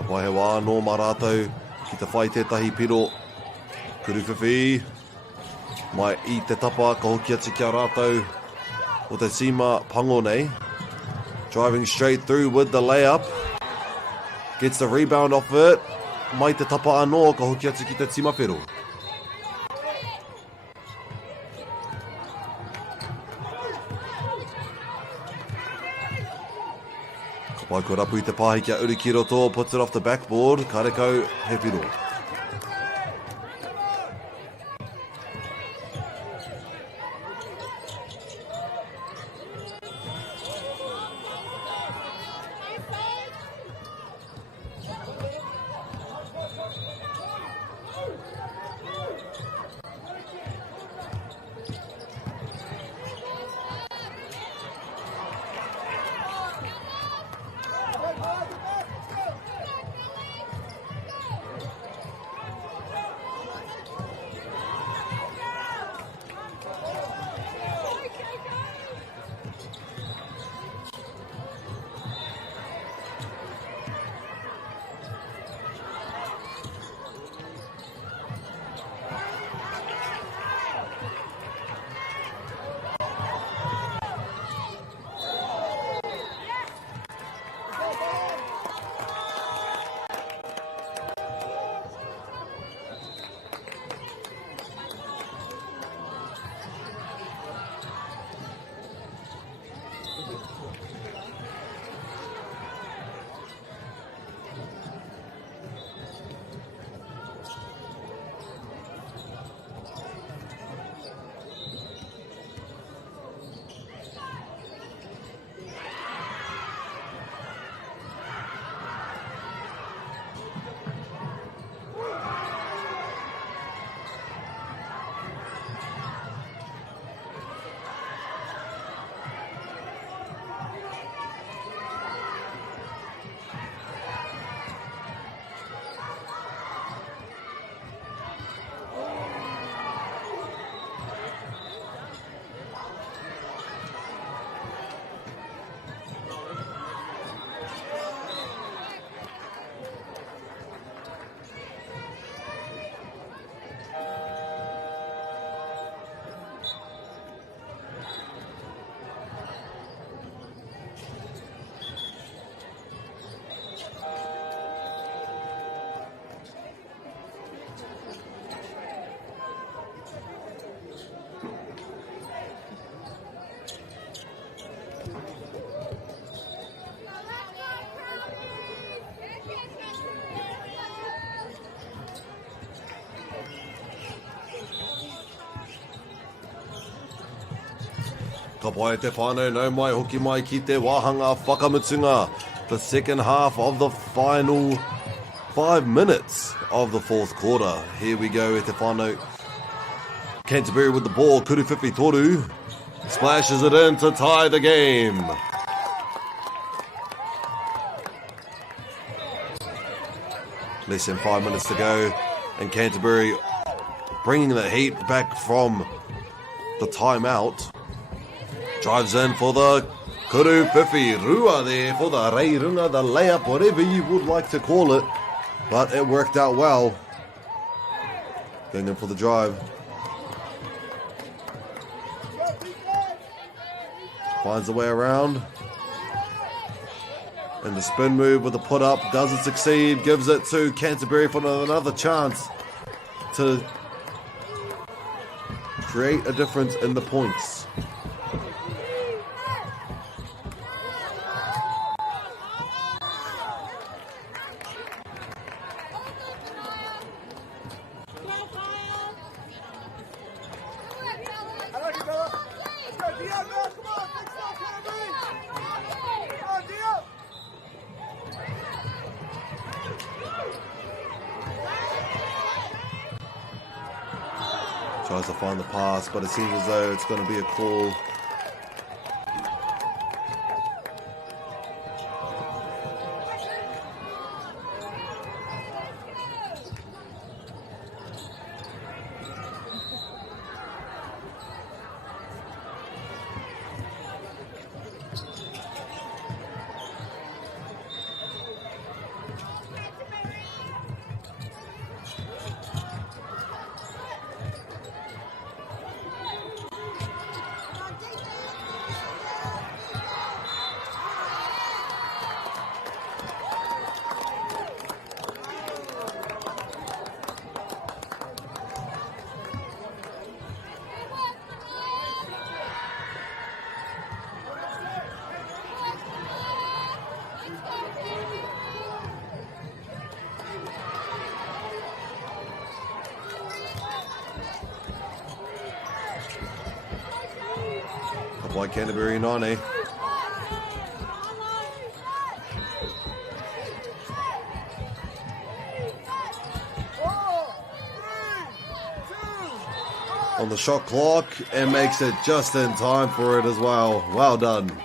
Wai he wā no mā rātou ki te whai tētahi piro. Kuru Whiwhi. Mai I te tapa ka hoki atu ki a rātou o te tima pango nei. Driving straight through with the layup. Gets the rebound off it. Mai te tapa anō ka hoki atu ki te tima pero. Wai ko rapu I te pāhi kia uri ki roto, puts it off the backboard, karekau he piro. Ka pai te whānau nau mai hoki mai ki te wāhanga whakamutunga. The second half of the final 5 minutes of the fourth quarter. Here we go e te whānau. Canterbury with the ball. Kuruwhiwhi Toru splashes it in to tie the game. Less than 5 minutes to go, and Canterbury bringing the heat back from the timeout. Drives in for the Kuruwhiwhi Rua there for the reirunga, the layup, whatever you would like to call it. But it worked out well. Going in for the drive. Finds a way around. And the spin move with the put up doesn't succeed. Gives it to Canterbury for another chance to create a difference in the points. Tries to find the pass, but it seems as though it's going to be a call. By Canterbury Nane. On the shot clock and makes it just in time for it as well. Well done.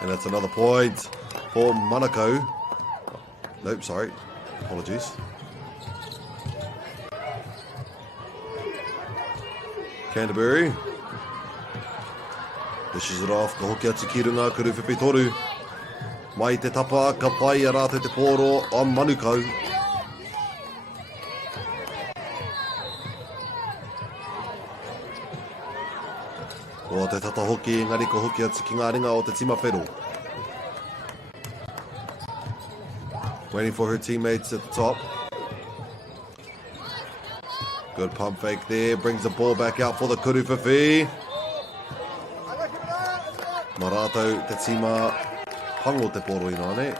And that's another point for Monaco. Nope, sorry. Apologies. Canterbury dishes it off. Ka hoki atu ki runga Kuruwhiwhi Toru. Mai te tapa ka pai a rātou te pōro on Manukau. O te tata hoki, engari ka hoki atu ki ngā ringa o te tima whero. Waiting for her teammates at the top. Good pump fake there, brings the ball back out for the Kuruwhiwhi. Marato te tima pango te poro inane.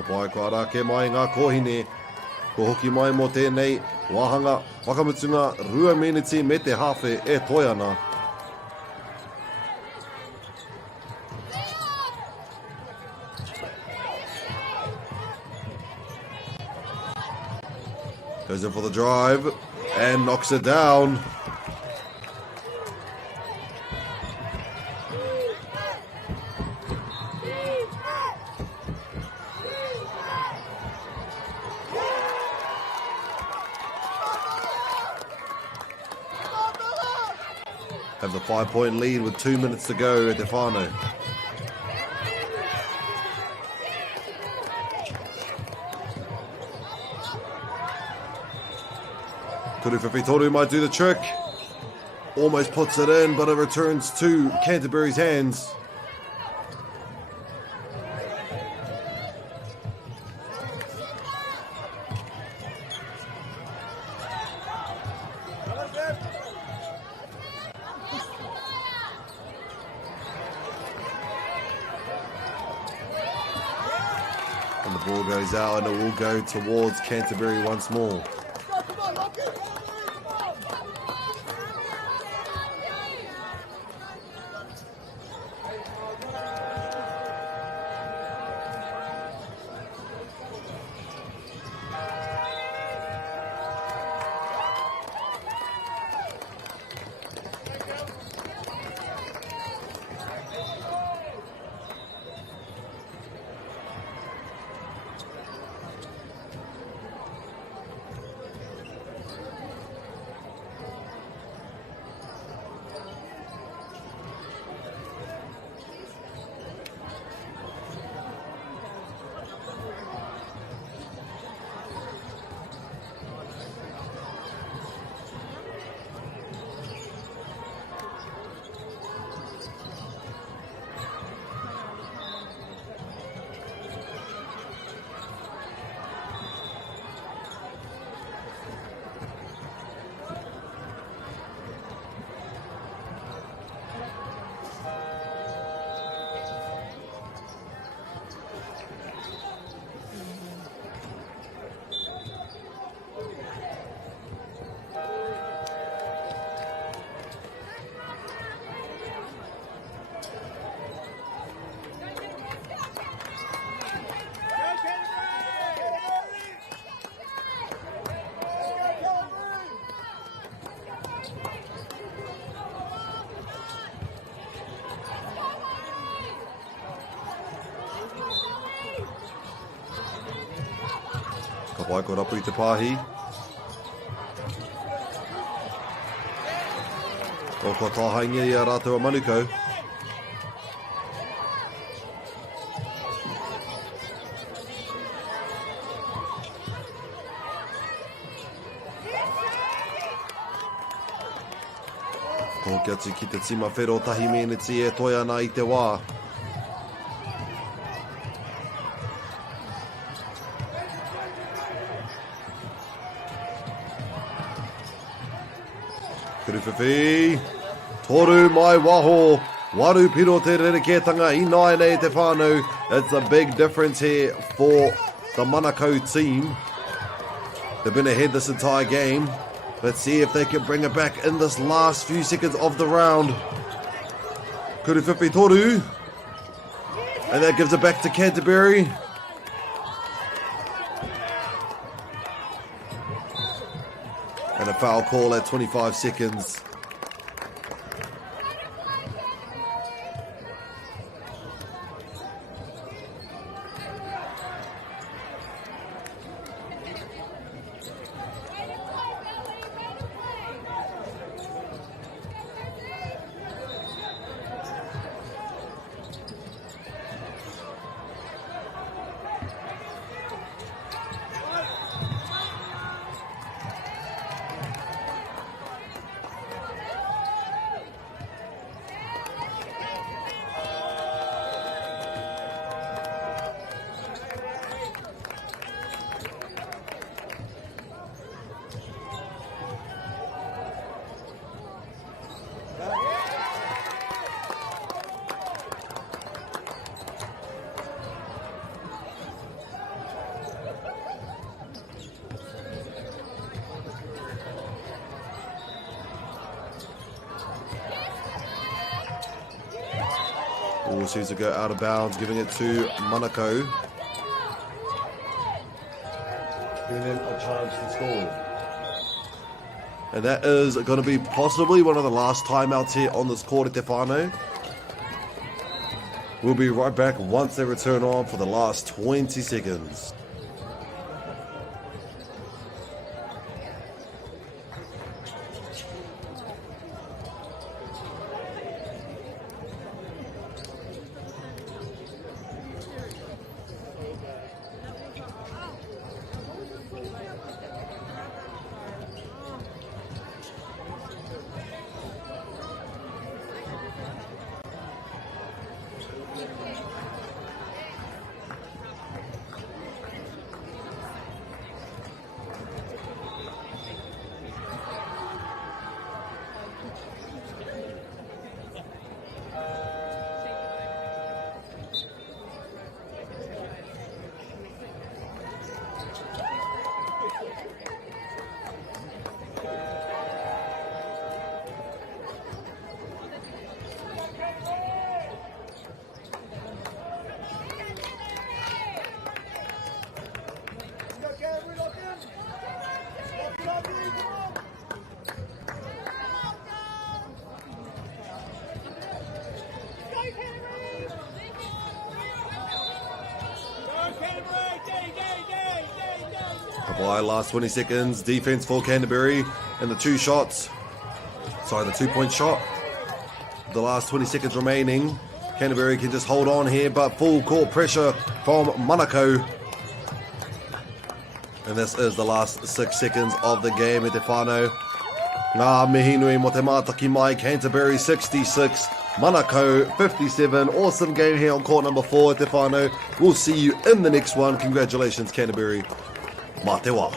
Ka pai ko arake mai ngā kohine. Ko hoki mai mo tēnei wāhanga whakamutunga 2 miniti me te hawhe e toi ana. Goes in for the drive and knocks it down. Have the 5-point lead with 2 minutes to go at Te Whānau. Turuwhiwhi Toru might do the trick. Almost puts it in, but it returns to Canterbury's hands. And the ball goes out and it will go towards Canterbury once more. Ka pai ko rapu I te pāhi. O ko tāhaingia I a rātou a Manukau. Ko kia atu ki te tima whero tahi meneti e toi ana I te wā. Turuwhiwhi, toru mai waho, waru piro te rerekētanga I nai nei te whānau. It's a big difference here for the Manukau team. They've been ahead this entire game. Let's see if they can bring it back in this last few seconds of the round. Turuwhiwhi toru. And that gives it back to Canterbury. And a foul call at 25 seconds. Oh, seems to go out of bounds, giving it to Manukau. Giving him a chance to score. And that is going to be possibly one of the last timeouts here on this quarter, Stefano. We'll be right back once they return on for the last 20 seconds. By last 20 seconds, defense for Canterbury, and the 2-point shot. The last 20 seconds remaining. Canterbury can just hold on here, but full court pressure from Manukau. And this is the last 6 seconds of the game at Stefano. Ngā mihi nui mo te mātaki mai, Canterbury 66, Manukau 57. Awesome game here on court number 4 at Stefano. We'll see you in the next one. Congratulations, Canterbury. Mā te wā.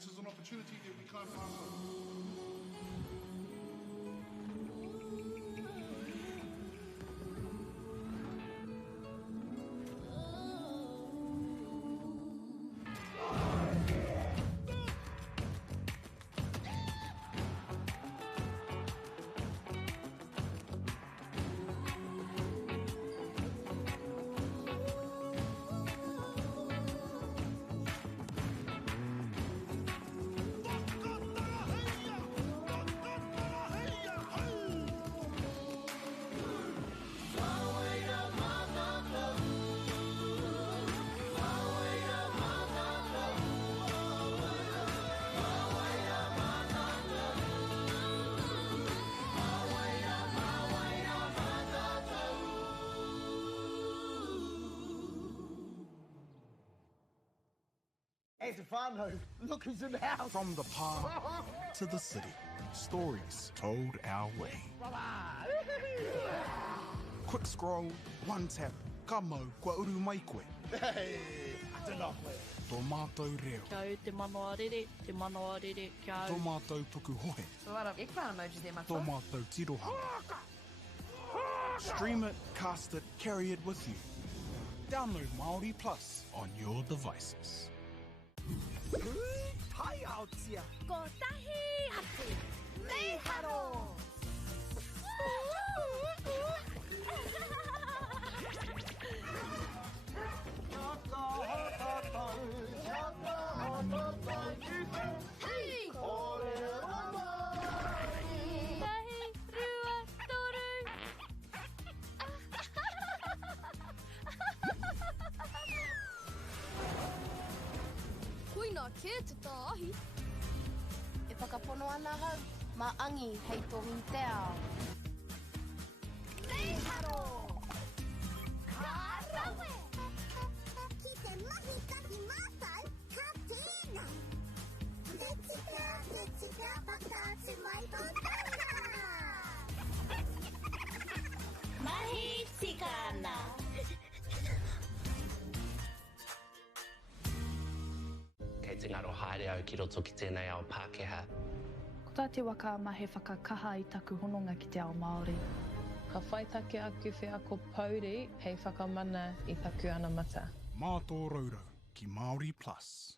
This is an opportunity that we can't pass on. Hey, Stefano, look who's in the house. From the park to the city, stories told our way. Quick scroll, one tap, ka mau, kua uru mai koe. Hey, I don't know. Tō mātou reo, Kia te manoarere, kia tō mātou puku hohe, So what ek whāna emojis there, tō Mako? mātou tirohanga. Stream it, cast it, carry it with you. Download Māori Plus on your devices. Hi out here. Ko tahi atu. Hey, haro. Hey! Nā kē te tāhi. E whakapono ana hau, ma angi hei tohi te ao. Reiharo! Ka rawe! Ki te mahi taki mātai, ka tēnei. Te tika, whakaatu mai tō tāna. Mahi tikana. Kei te ngaro haere au ki roto ki tēnei ao Pākehā. Ko tā te waka ma he whakakaha i taku hononga ki te ao Māori. Ka whaitake aku whiako pauri hei whakamana i taku ana mata. Mā tō raurar ki Māori Plus.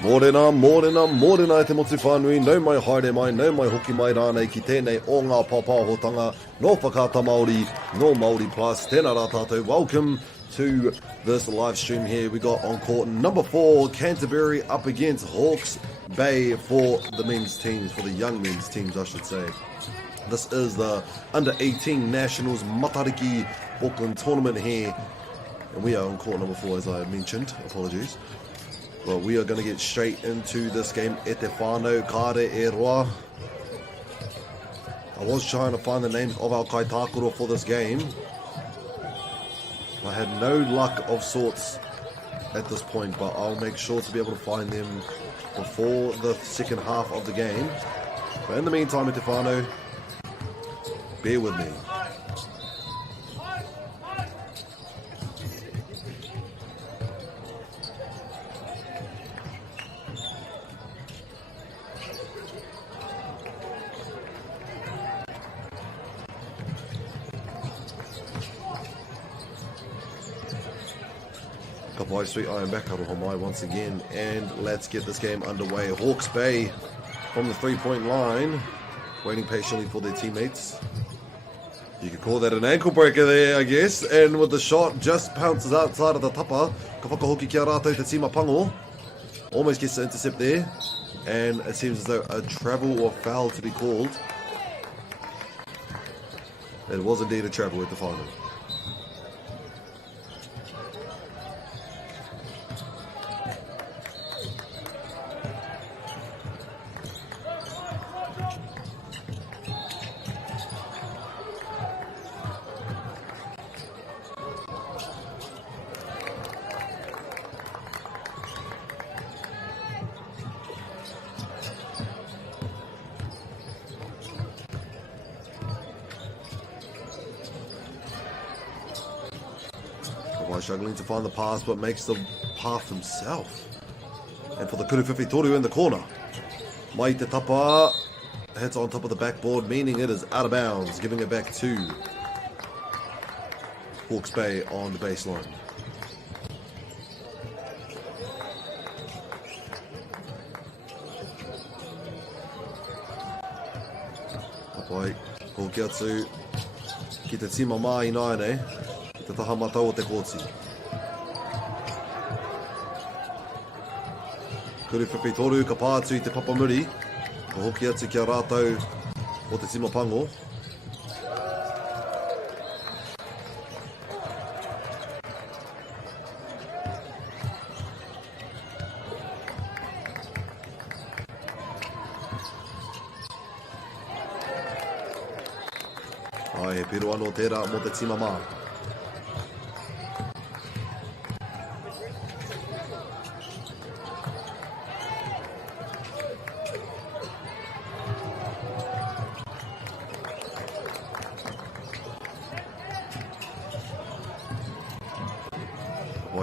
Mōrena te motu whānui, nau mai haere mai, nau mai hoki mai rānei ki tēnei o ngā pāpāhotanga, no whakaata Māori, no Māori Plus, tēnā rā tātou. Welcome to this live stream here. We got on court number 4, Canterbury up against Hawke's Bay for the men's teams, for the young men's teams I should say. This is the Under-18 Nationals Matariki Auckland tournament here. And we are on court number 4 as I mentioned, apologies. Well, we are going to get straight into this game. E te whānau, kāre e roa. I was trying to find the names of our kaitākura for this game. I had no luck of sorts at this point, but I'll make sure to be able to find them before the second half of the game. But in the meantime, e te whānau, bear with me. Kapai Sweet Iron back out of Homai once again, and let's get this game underway. Hawke's Bay from the 3-point line, waiting patiently for their teammates. You could call that an ankle breaker there, I guess, and with the shot just pounces outside of the tapa. Ka whakahoki kia rātou te tima pango. Almost gets the intercept there, and it seems as though a travel or foul to be called. It was indeed a travel at the final. Struggling to find the pass, but makes the path himself. And for the Kuruwhiwhi Toru in the corner, Mai te tapa hits on top of the backboard, meaning it is out of bounds, giving it back to Hawke's Bay on the baseline. Apai, hoki atu ki te tima mai nāne, ki te tahamata o te kōti. Kuruwhiwhi Toru ka pātu I te papamuri, ka hoki atu kia rātou o te tima pango. Ai, he piru anō tērā mo te tima mā.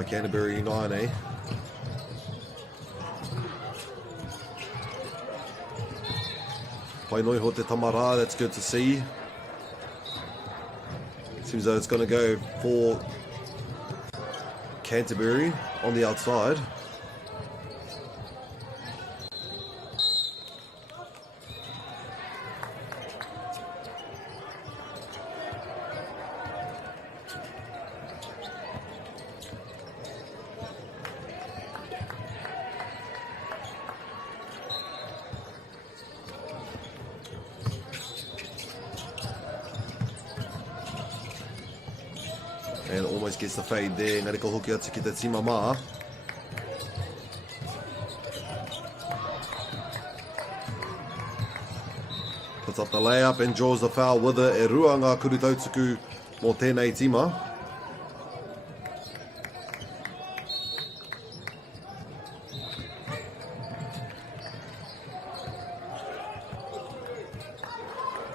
Canterbury 9, Painoi ho te tamara, that's good to see. Seems though it's going to go for Canterbury on the outside. And almost gets the fade there. Ngari ko hoki atu ki te tima mā. Puts up the layup and draws the foul with it. E rua ngā kuru tautuku mō tēnei tima.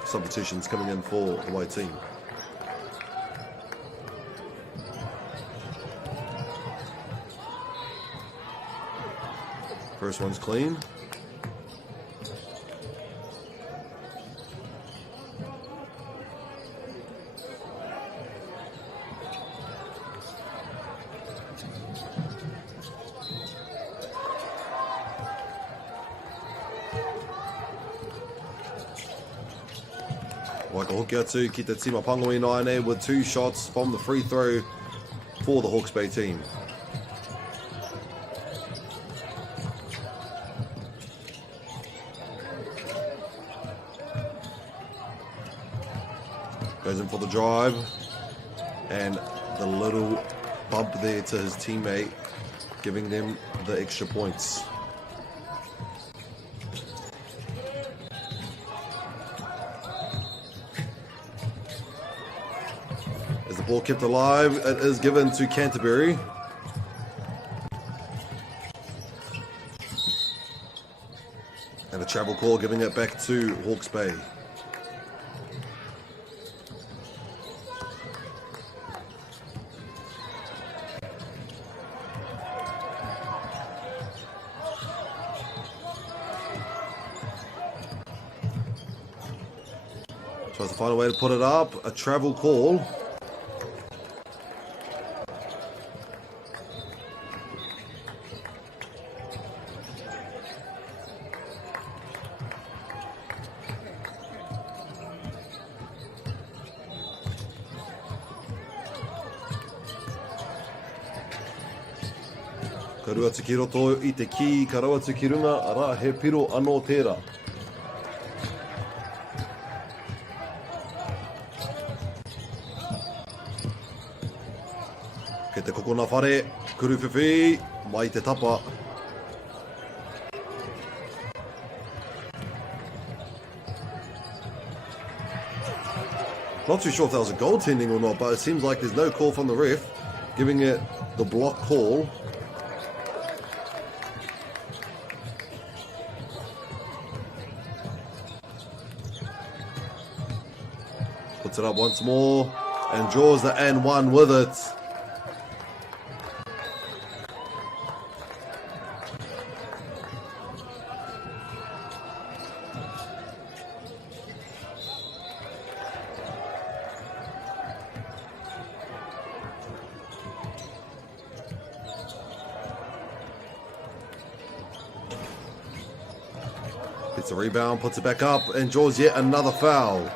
Substitutions coming in for the white team. First one's clean. Waika hoki atu ki te tima Pangoi Naine with 2 shots from the free throw for the Hawke's Bay team. Goes in for the drive, and the little bump there to his teammate, giving them the extra points. As the ball kept alive, it is given to Canterbury. And a travel call giving it back to Hawke's Bay. Tries to find a way to put it up. A travel call. Ka rua atu ki roto I te ki, ka rua atu ki runga, ara he piro anō tērā. Kei te kokona whare, kuru whiwhi, mai te tapa. Not too sure if that was a goaltending or not, but it seems like there's no call from the ref, giving it the block call. Puts it up once more and draws the and one with it. Gets a rebound, puts it back up and draws yet another foul.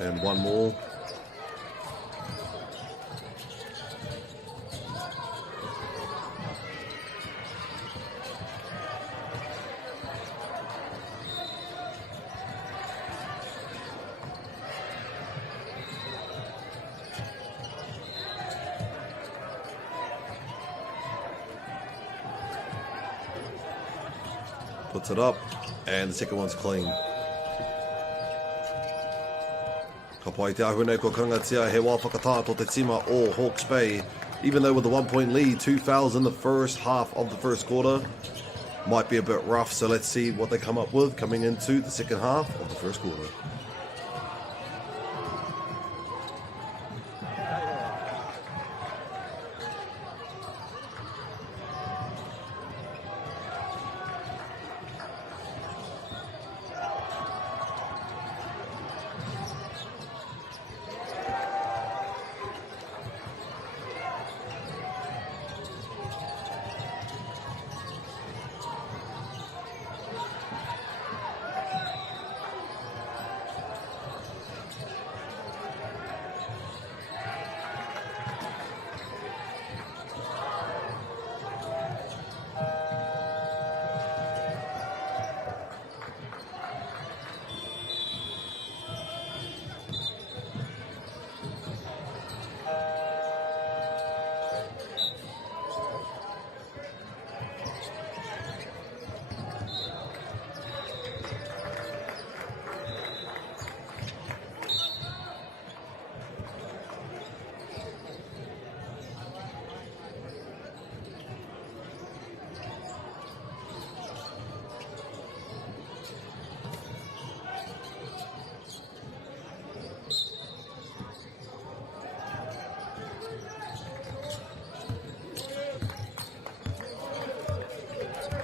And one more. Puts it up, and the second one's clean. Ka pai te ahunei ko karangatia he wā whakatāto te tima o Hawke's Bay even though with the 1 point lead, 2 fouls in the first half of the first quarter might be a bit rough. So let's see what they come up with coming into the second half of the first quarter.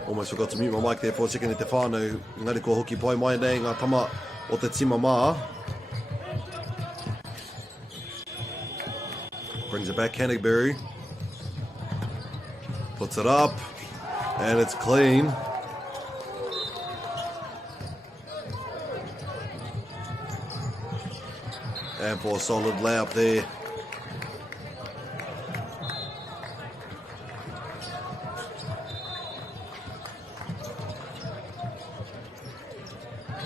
Almost forgot to mute my mic there for a second. Te whānau, ngari ko hoki pai mai nei ngā tama o te tima mā. Brings it back, Canterbury. Puts it up, and it's clean. And for a solid layup there.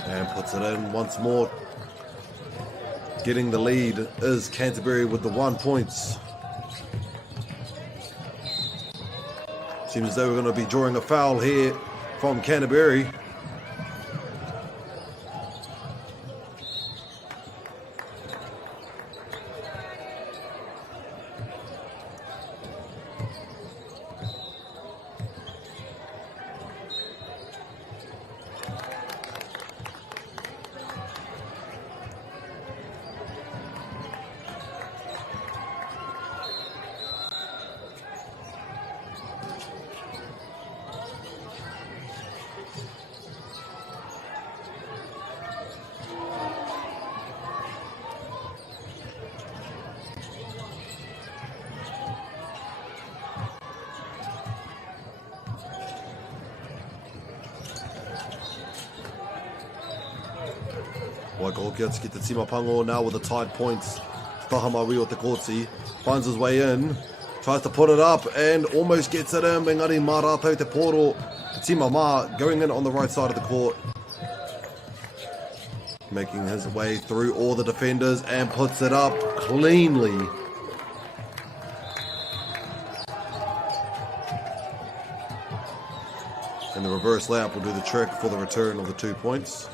And puts it in once more. Getting the lead is Canterbury with the 1 points. Seems as though we're going to be drawing a foul here from Canterbury. Waikahoki atu ki te tima pango now with the tied points. Tahamari o te Kōti finds his way in, tries to put it up and almost gets it in. Engari mā rātou te pōro, te tima mā going in on the right side of the court. Making his way through all the defenders and puts it up cleanly. And the reverse layup will do the trick for the return of the 2 points.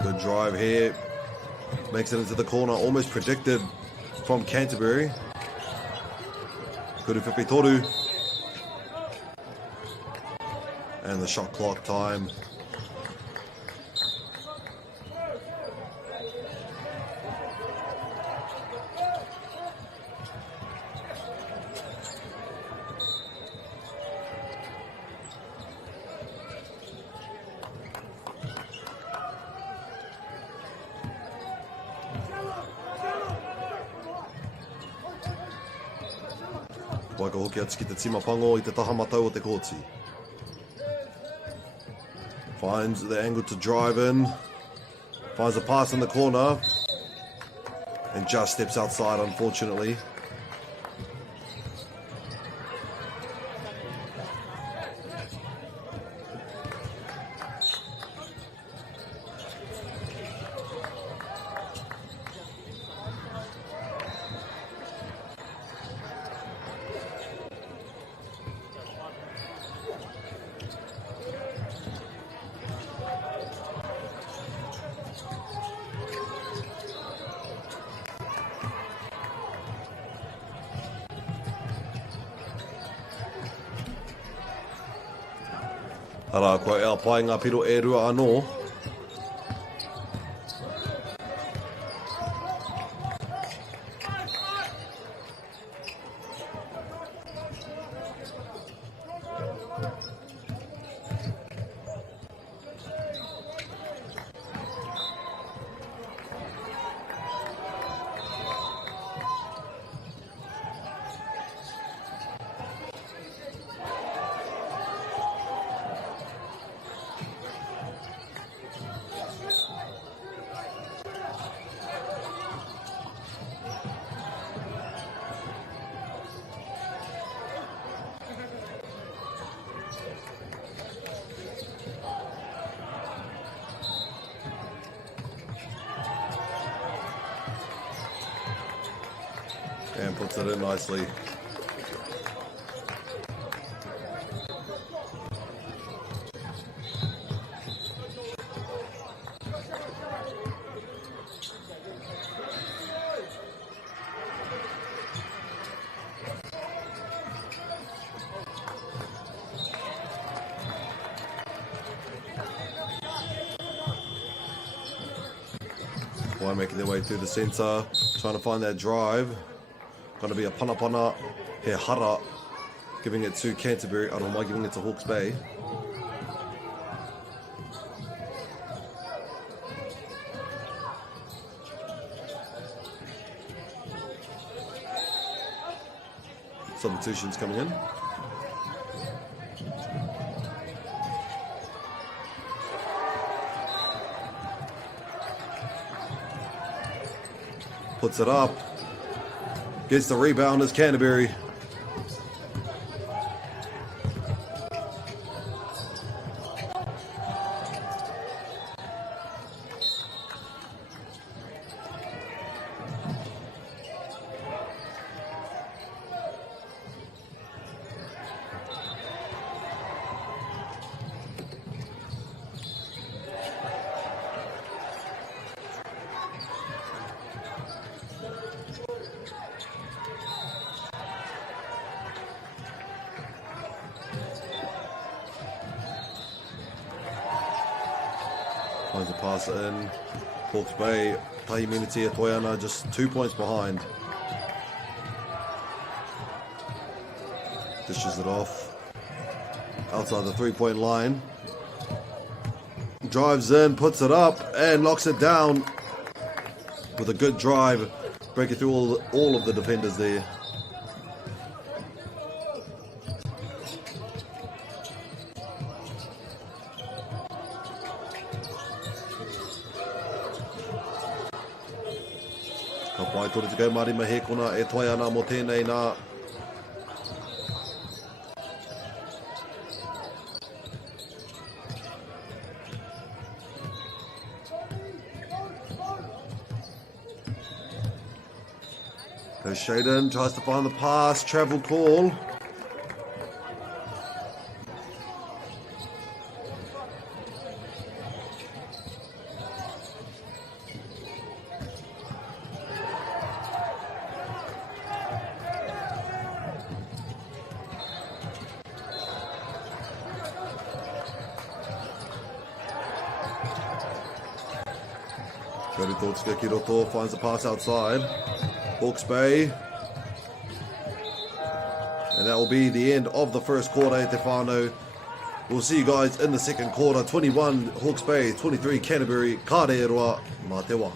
Good drive here. Makes it into the corner, almost predicted from Canterbury. Kuru Whiwhi Toru. And the shot clock time. Waikahoki atu ki te tima pango I te tahamatau o te Kōti. Finds the angle to drive in. Finds a pass in the corner. And just steps outside, unfortunately. Hara koe ea pai ngā piro e rua anō. And puts it in nicely. Why making their way through the centre, trying to find that drive. Going to be a panapana, he hara, giving it to Canterbury, Aroma giving it to Hawke's Bay. Substitutions coming in. Puts it up. Gets the rebound as Canterbury. Finds the pass in. Hawke's Bay, Tahi Minatia Toyana just 2 points behind. Dishes it off. Outside the 3-point line. Drives in, puts it up, and locks it down with a good drive. Breaking through all of the defenders there. Ka pai tore te kau marima he kona e toi ana mo tēnei nā. Goes Shaden, tries to find the pass, travel call. Cody Thoughts Kiroto finds the pass outside. Hawke's Bay. And that will be the end of the first quarter, Tefano. We'll see you guys in the second quarter. 21 Hawke's Bay, 23 Canterbury. Ka re roa, mā te wā.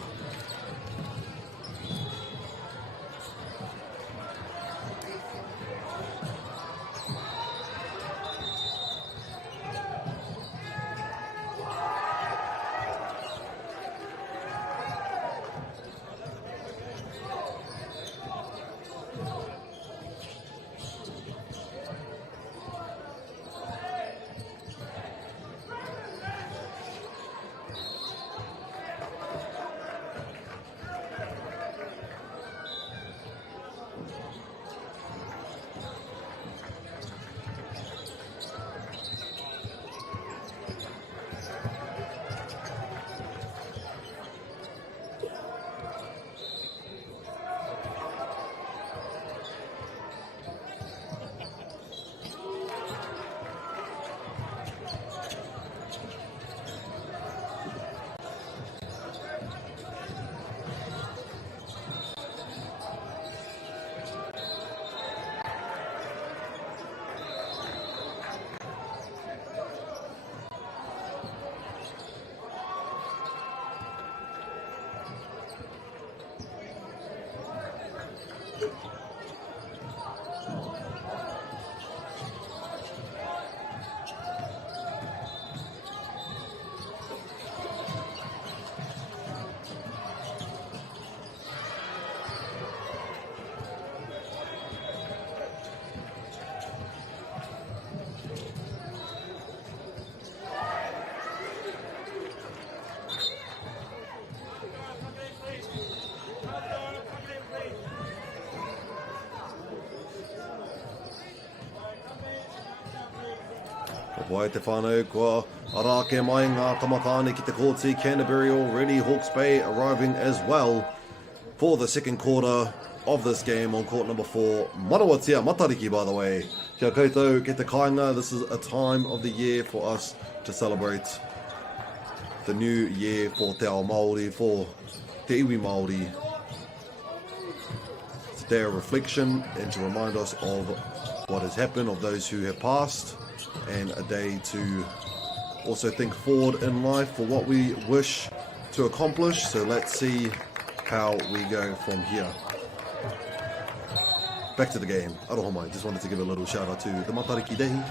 Wai te whānau kua arake mai ngā tamatane ki te kōti. Canterbury already, Hawke's Bay arriving as well for the second quarter of this game on court number 4. Manawatia Matariki, by the way. Kia koutou, ke te kāinga. This is a time of the year for us to celebrate the new year for te ao Māori, for te iwi Māori. It's a day of reflection and to remind us of what has happened, of those who have passed, and a day to also think forward in life for what we wish to accomplish. So let's see how we go from here. Back to the game. Aroha mai. Just wanted to give a little shout out to the Matariki Dehi.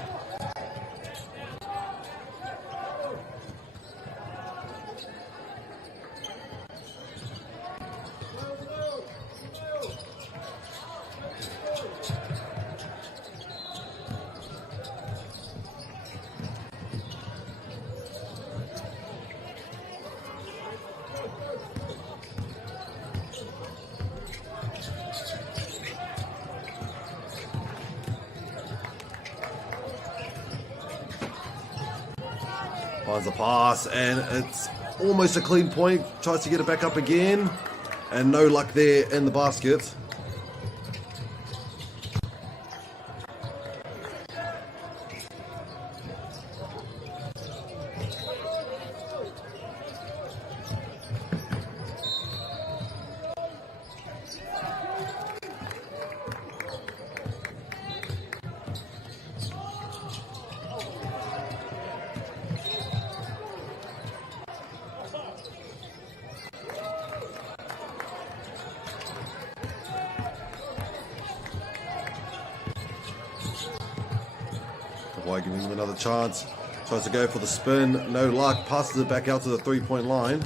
Finds the pass, and it's almost a clean point. Tries to get it back up again, and no luck there in the basket. Why giving him another chance? Tries to go for the spin, no luck. Passes it back out to the 3-point line.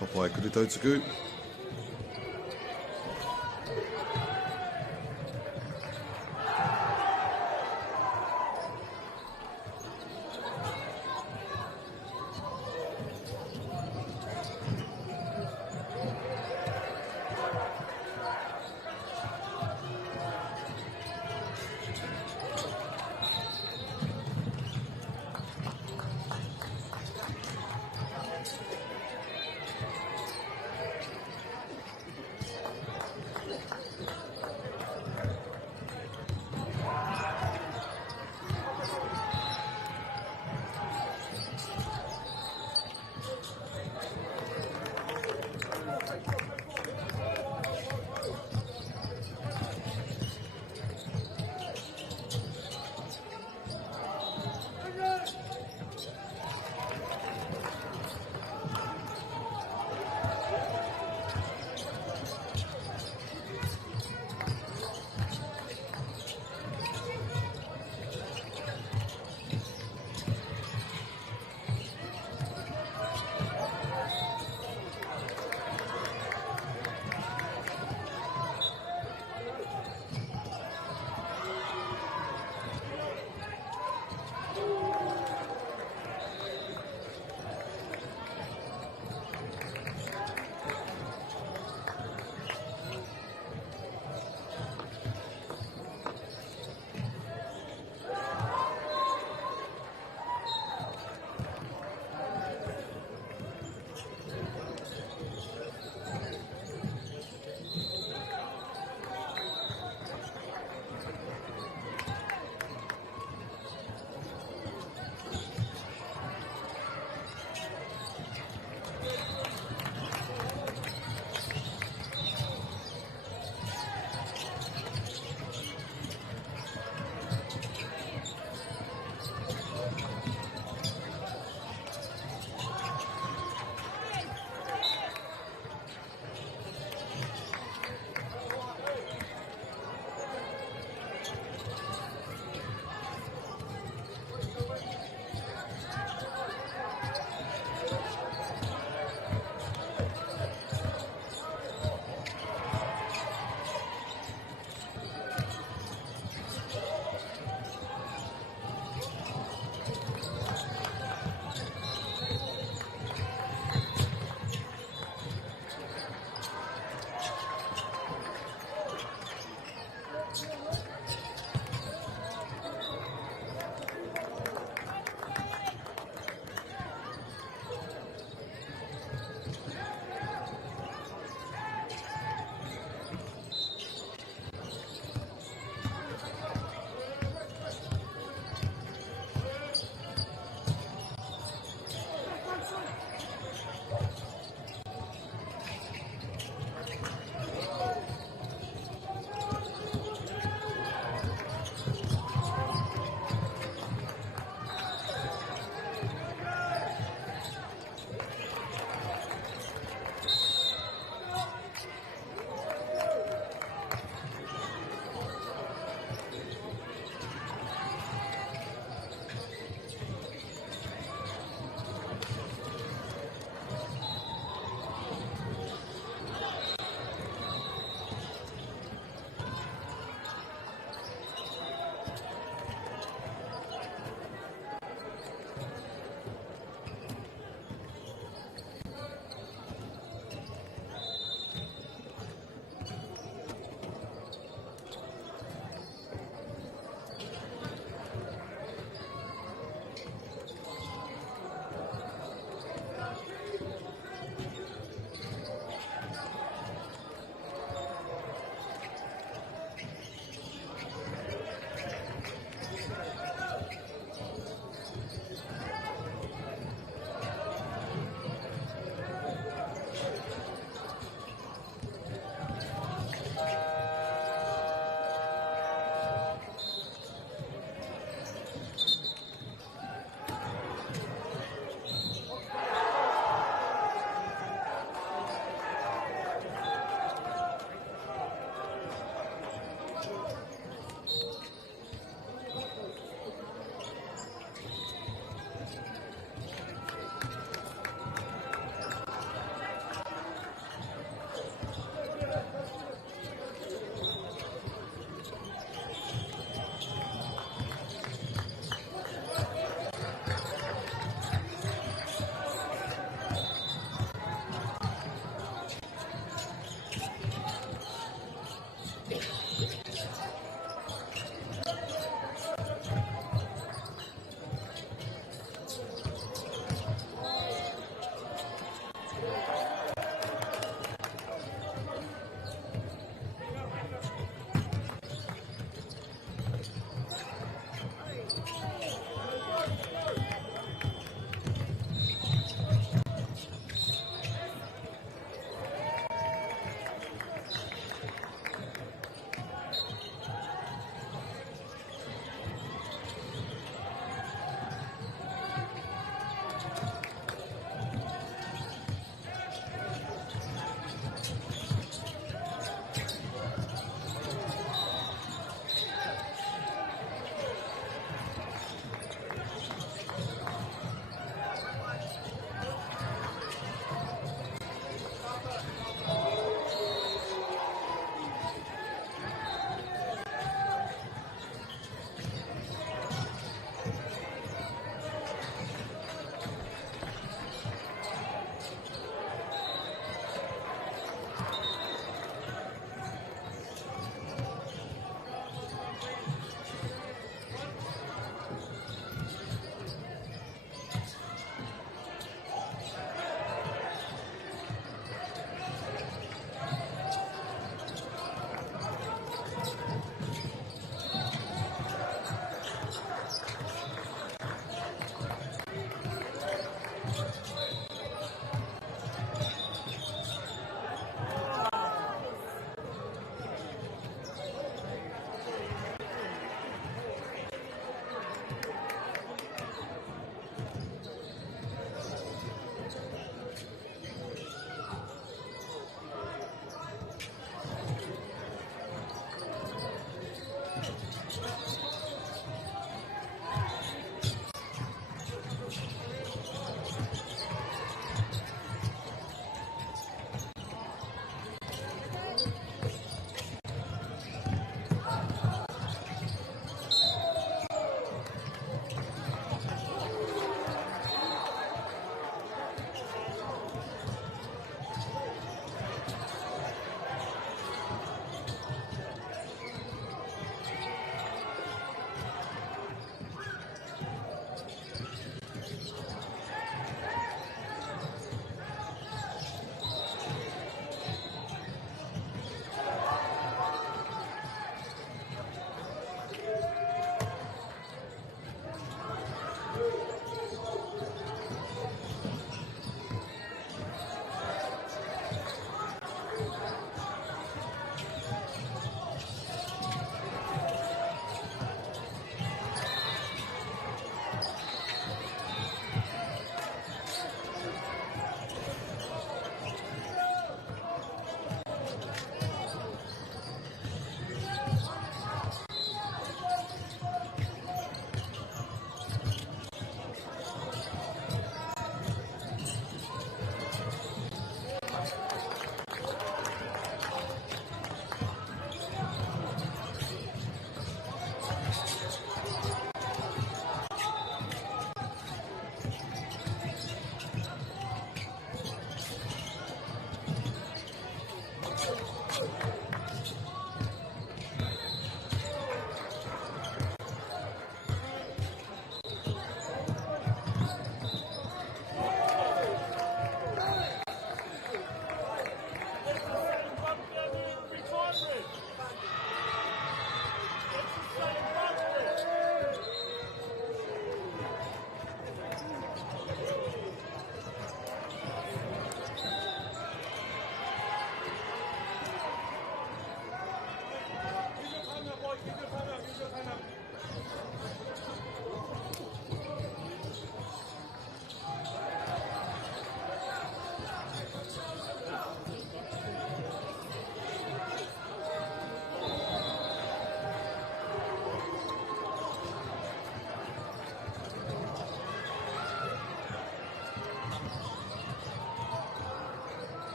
Kopai Kuritautsuku.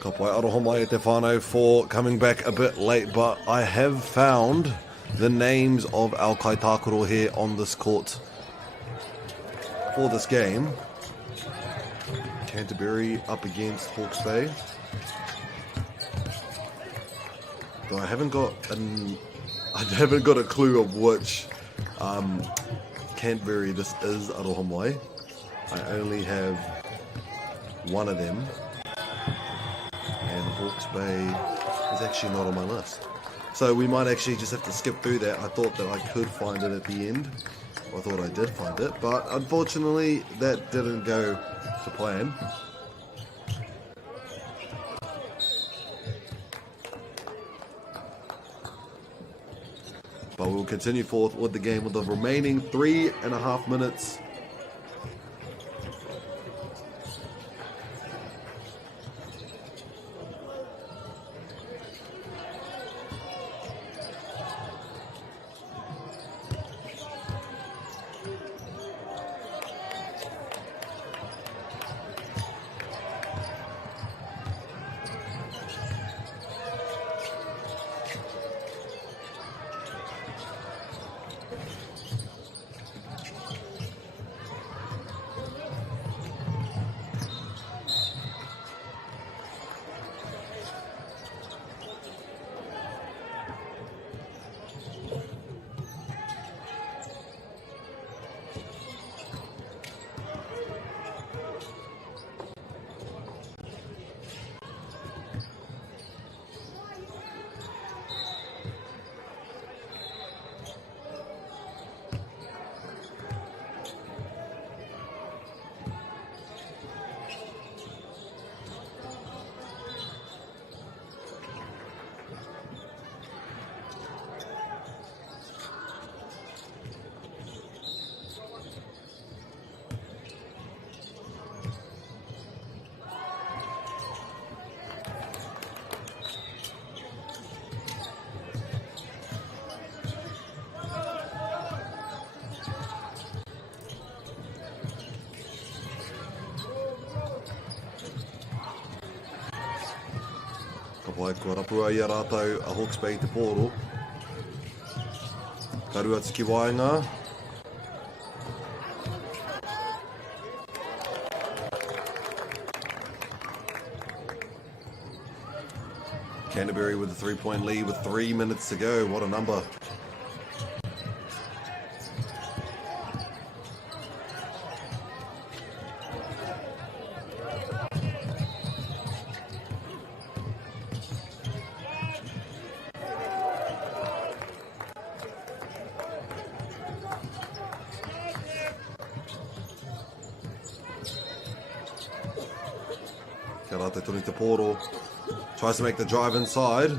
Ka pai aroha mai e te whānau for coming back a bit late, but I have found the names of our kaitākaro here on this court for this game. Canterbury up against Hawke's Bay. Though I haven't got a clue of which Canterbury this is, aroha mai. I only have one of them. And Hawke's Bay is actually not on my list. So we might actually just have to skip through that. I thought that I could find it at the end. I thought I did find it, but unfortunately that didn't go to plan. But we'll continue forth with the game with the remaining 3.5 minutes. Wai kua rapua ia rātou a Hawke's Bay te pōro. Ka rua tiki waenga. Canterbury with a 3-point lead with 3 minutes to go. What a number. Karate Tony Te Poro tries to make the drive inside.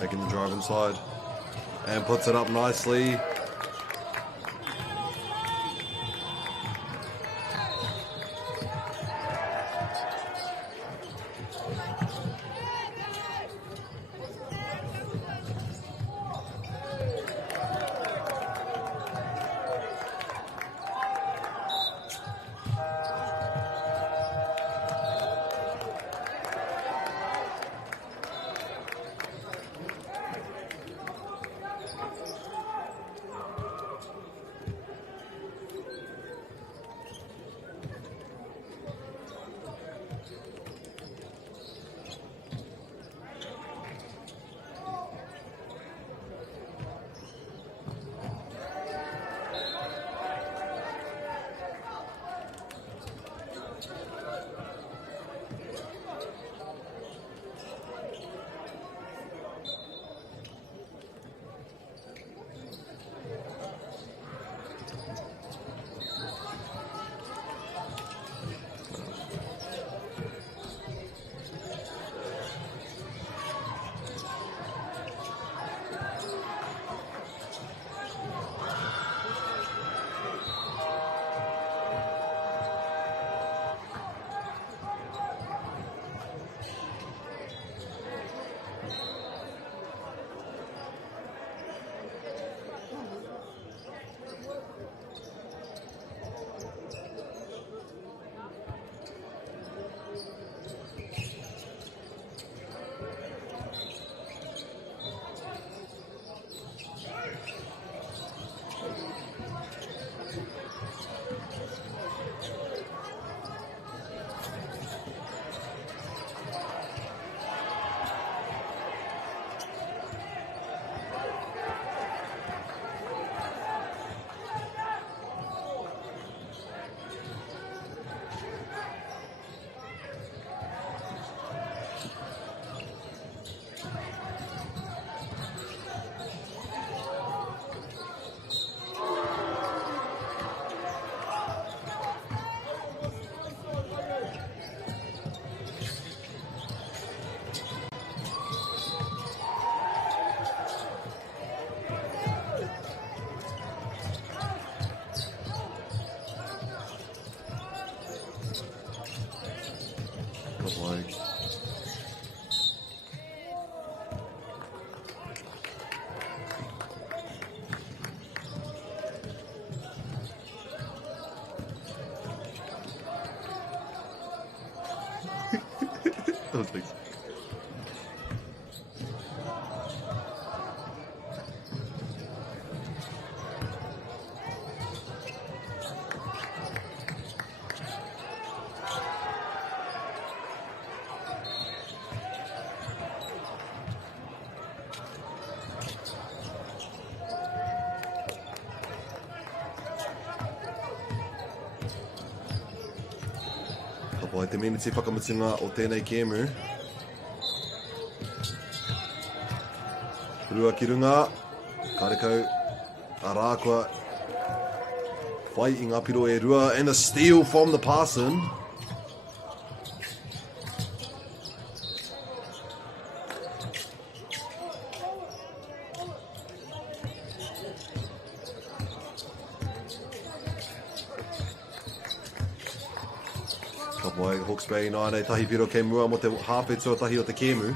Making the drive inside and puts it up nicely. Ka pai. That was like... Kapohe te miniti whakamutunga o tēnei kēmu. Rua ki runga, karekau, arākua, whai i ngā piro e rua, and a steal from the Parson. Kapohe, Hawke's Bay United, tahi piro kei mua mo te hāpe tuatahi o te kēmu.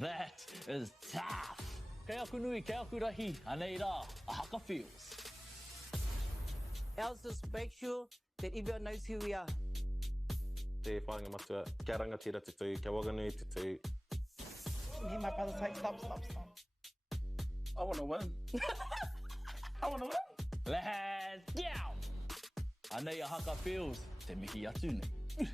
That is tough. Kei aku nui, kei aku rahi, anei rā, a haka feels. Else just make sure that everyone knows who we are. Te whāinga matua, kia rangatira te tū, kia waganui te tū. Hear my brother say, stop. I want to win. I want to win. Let's go! Anei a haka feels, te mihi atu nei.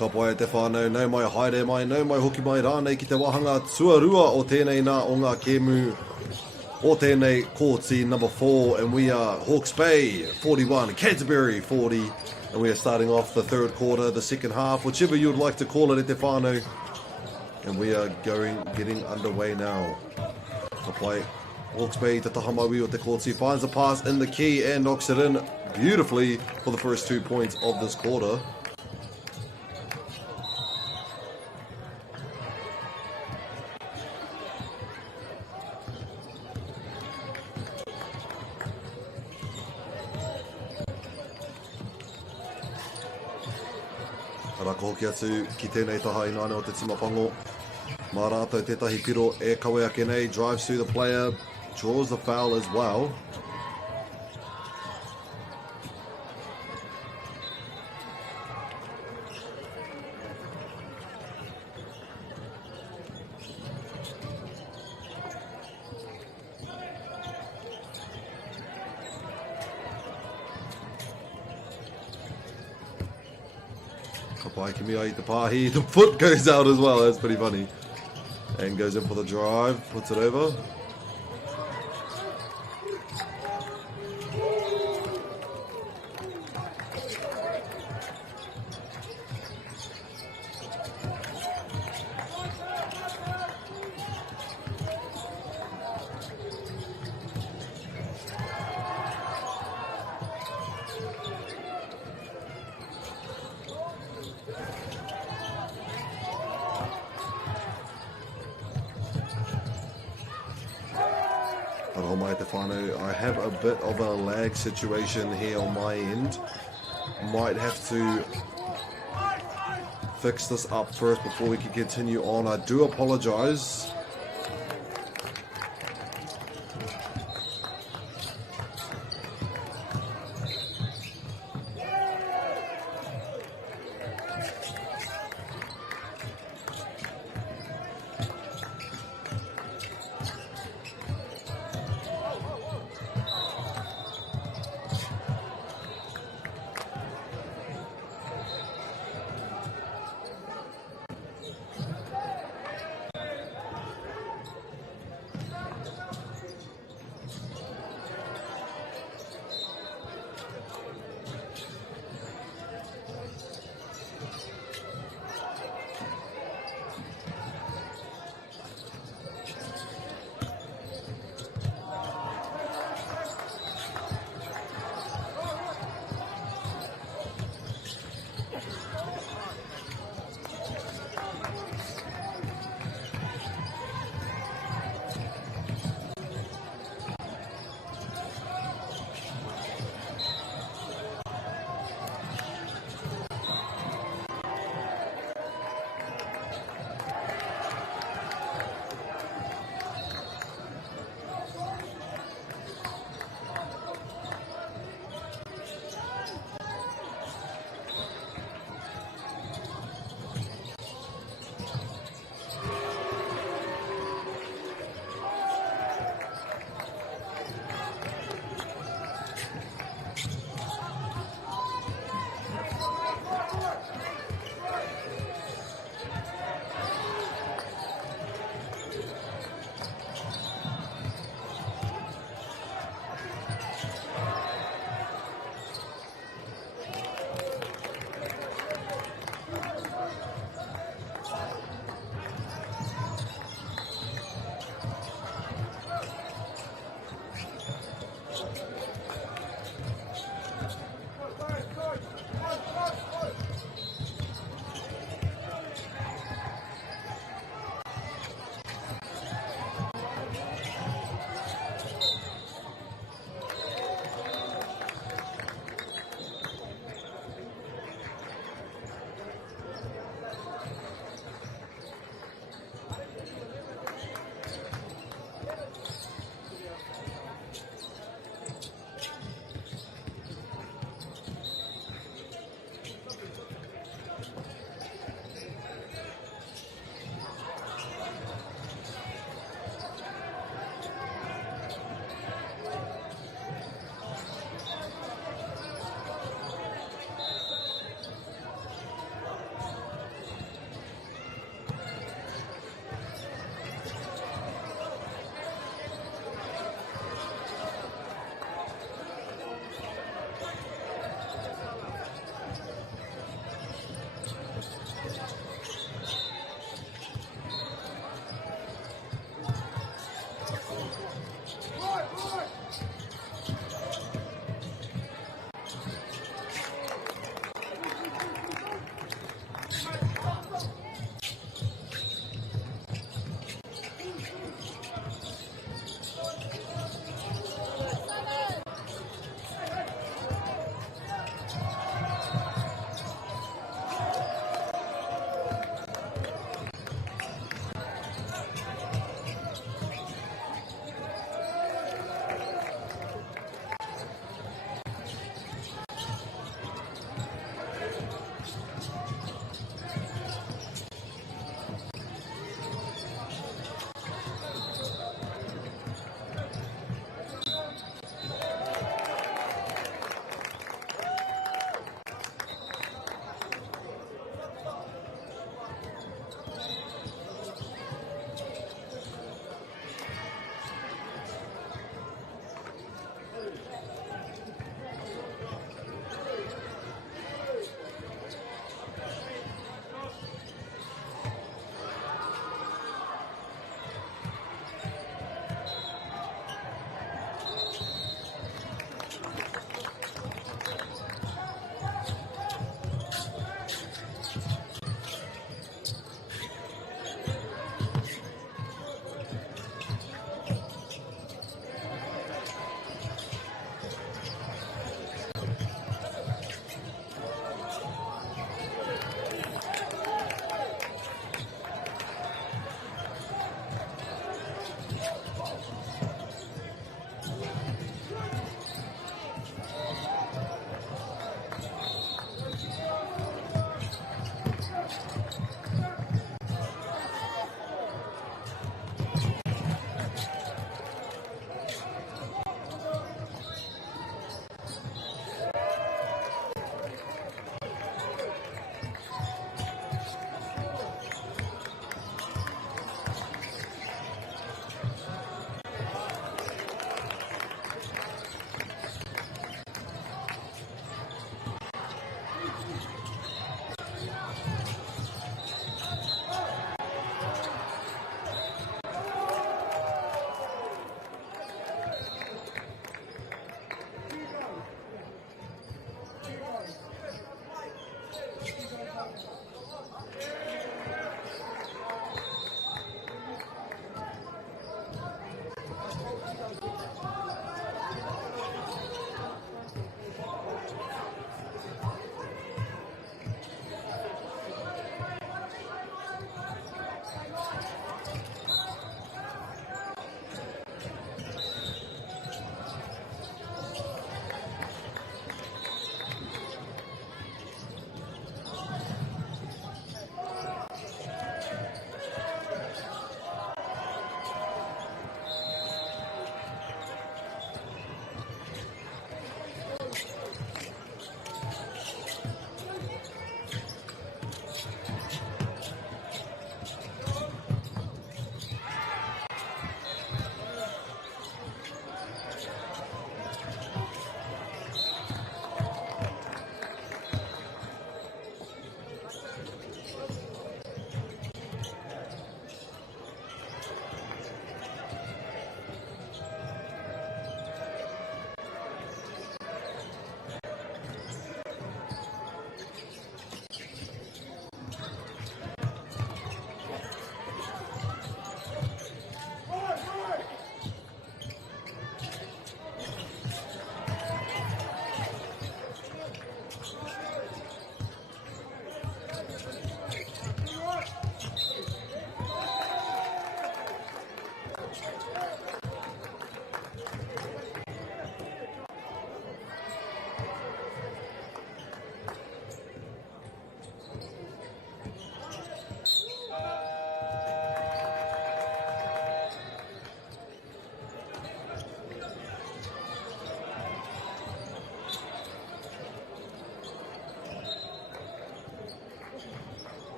Ka pai te whānau, nau mai haere mai, nau mai hoki mai rānei ki te wahanga tuarua o tēnei nā o ngā kēmu o tēnei kōti number 4, and we are Hawke's Bay 41, Canterbury 40, and we are starting off the third quarter, the second half, whichever you'd like to call it e te whānau, and we are getting underway now. Ka pai, Hawke's Bay, te tahamaui o te kōti, finds a pass in the key and knocks it in beautifully for the first 2 points of this quarter. Raka hoki atu ki tēnei taha ināne o te timapango. Mā rātou tētahi piro e kawe ake nei, drives through the player, draws the foul as well. Kapai kimi ai te pahi, the foot goes out as well, that's pretty funny. And goes in for the drive, puts it over. I have a bit of a lag situation here on my end. Might have to fix this up first before we can continue on. I do apologize.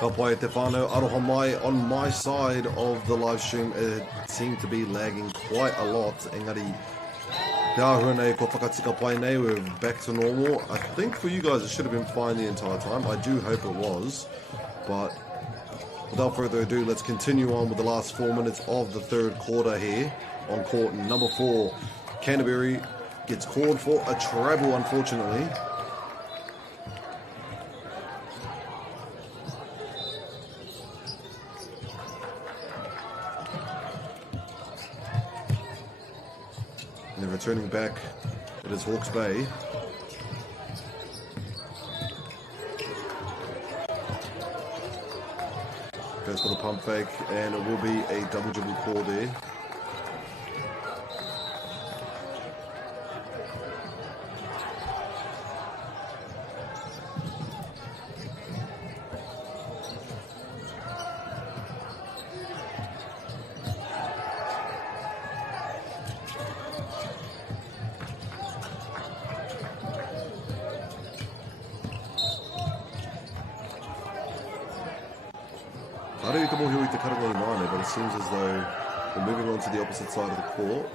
Ka pai te whānau aroha mai. On my side of the live stream, it seemed to be lagging quite a lot. Engari, te ahua nei ko whakatika pai nei, we're back to normal. I think for you guys it should have been fine the entire time. I do hope it was. But without further ado, let's continue on with the last 4 minutes of the third quarter here. On court number 4, Canterbury gets called for a travel, unfortunately. And then returning back, it is Hawke's Bay. Goes for the pump fake, and it will be a double dribble call there. But it seems as though we're moving on to the opposite side of the court.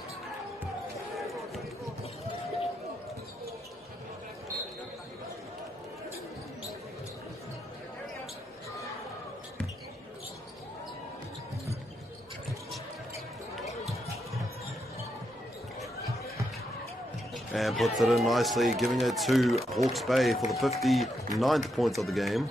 And puts it in nicely, giving it to Hawke's Bay for the 59th points of the game.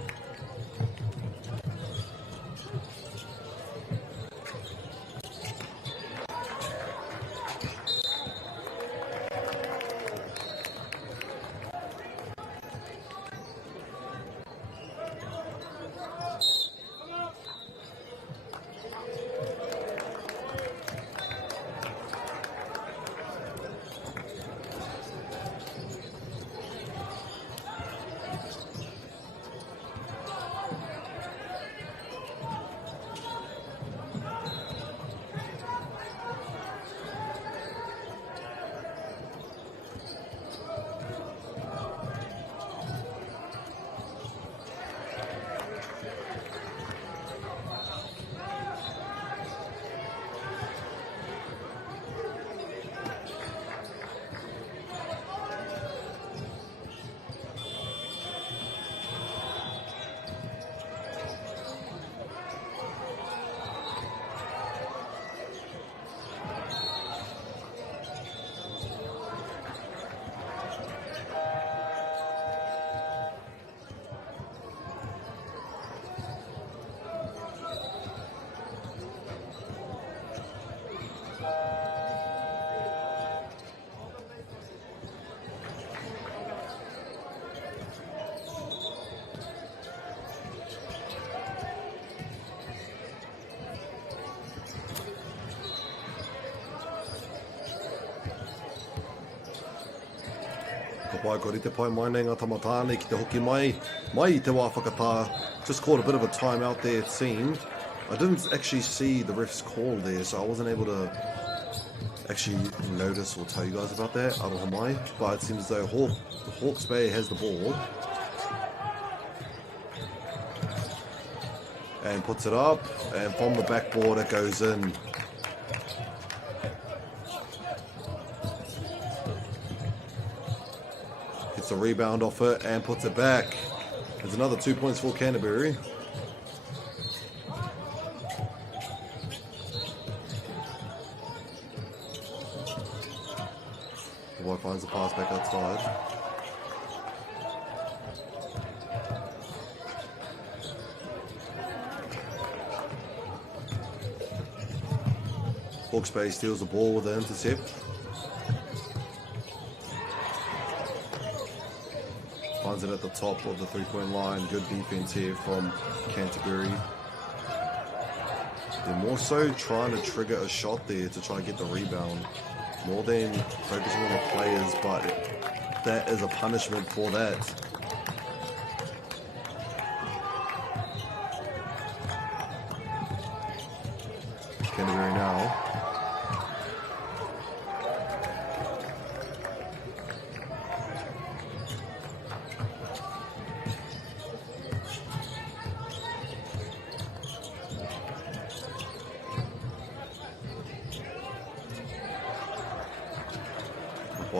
Pai ko rite pai mai nei ngā tamatāne ki te hoki mai i te wā whakatā. Just caught a bit of a time out there, it seemed. I didn't actually see the ref's call there, so I wasn't able to actually notice or tell you guys about that. Aroha mai. But it seems as though Hawke's Bay has the ball. And puts it up, and from the backboard it goes in. Gets a rebound off it and puts it back. There's another 2 points for Canterbury. The boy finds the pass back outside. Hawke's Bay steals the ball with the intercept. Finds it at the top of the three-point line. Good defense here from Canterbury. They're more so trying to trigger a shot there to try and get the rebound, more than focusing on the players, but that is a punishment for that. Canterbury now.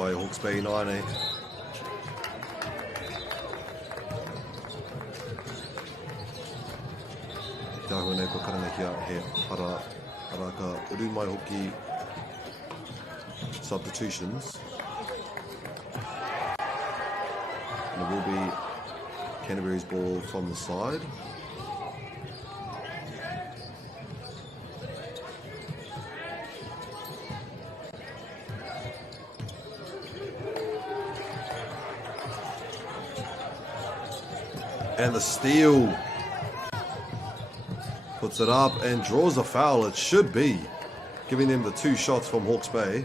by Hawke's Bay 9. Tāhua nei ko karangakia he ara ka uru mai hoki substitutions. And it will be Canterbury's ball from the side. And the steal. Puts it up and draws a foul. It should be giving them the 2 shots from Hawke's Bay.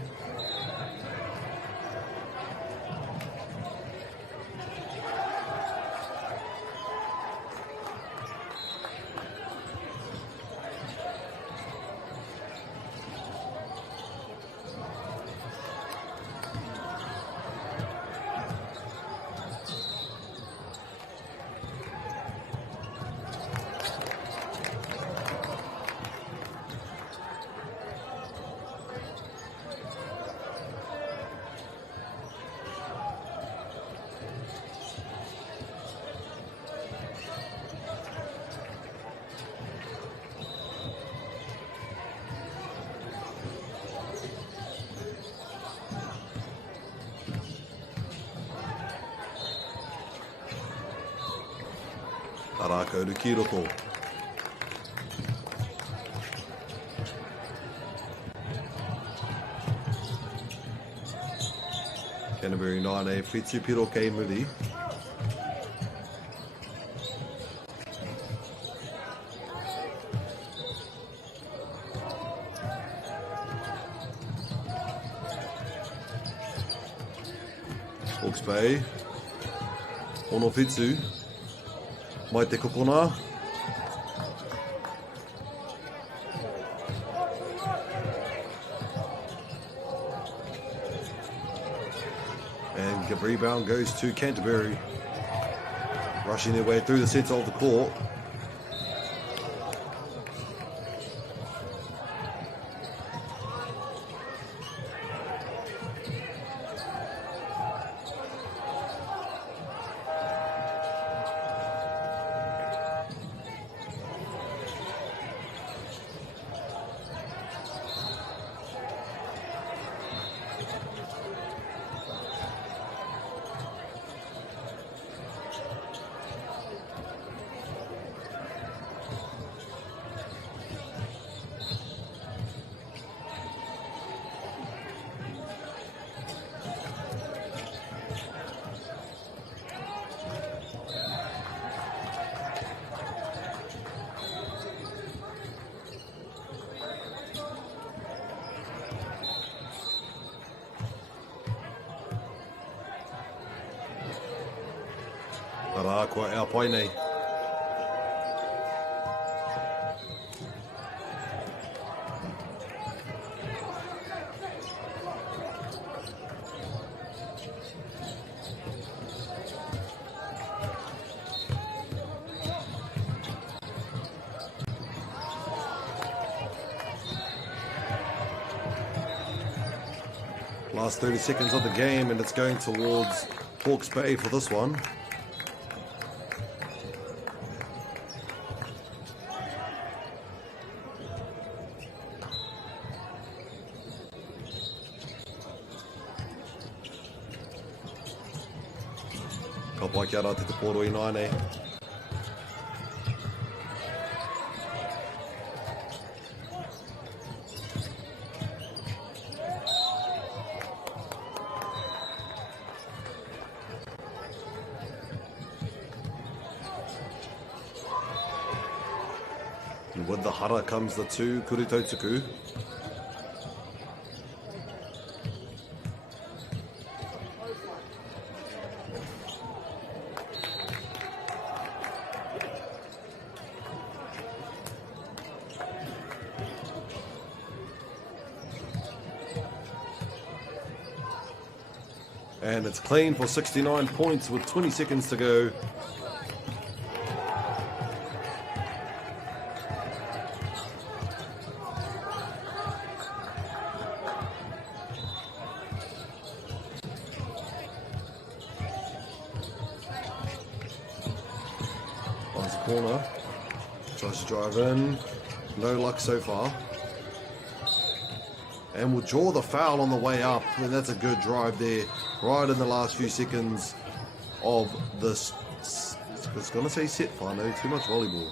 Taraka uru ki roto. Canterbury 9 Whitu Piroke Muri. Hawke's Bay. Ono Whitu. Mai te kokona. And the rebound goes to Canterbury. Rushing their way through the centre of the court. Ara ko e apai nei. Last 30 seconds of the game and it's going towards Hawke's Bay for this one. Ka pai ki ara te te poro I 9. And with the hara comes the 2 Kurutautuku. And it's clean for 69 points with 20 seconds to go. corner. Tries to drive in. No luck so far. And will draw the foul on the way up. And that's a good drive there. Right in the last few seconds of this. It's going to say set, Whānau. Too much volleyball.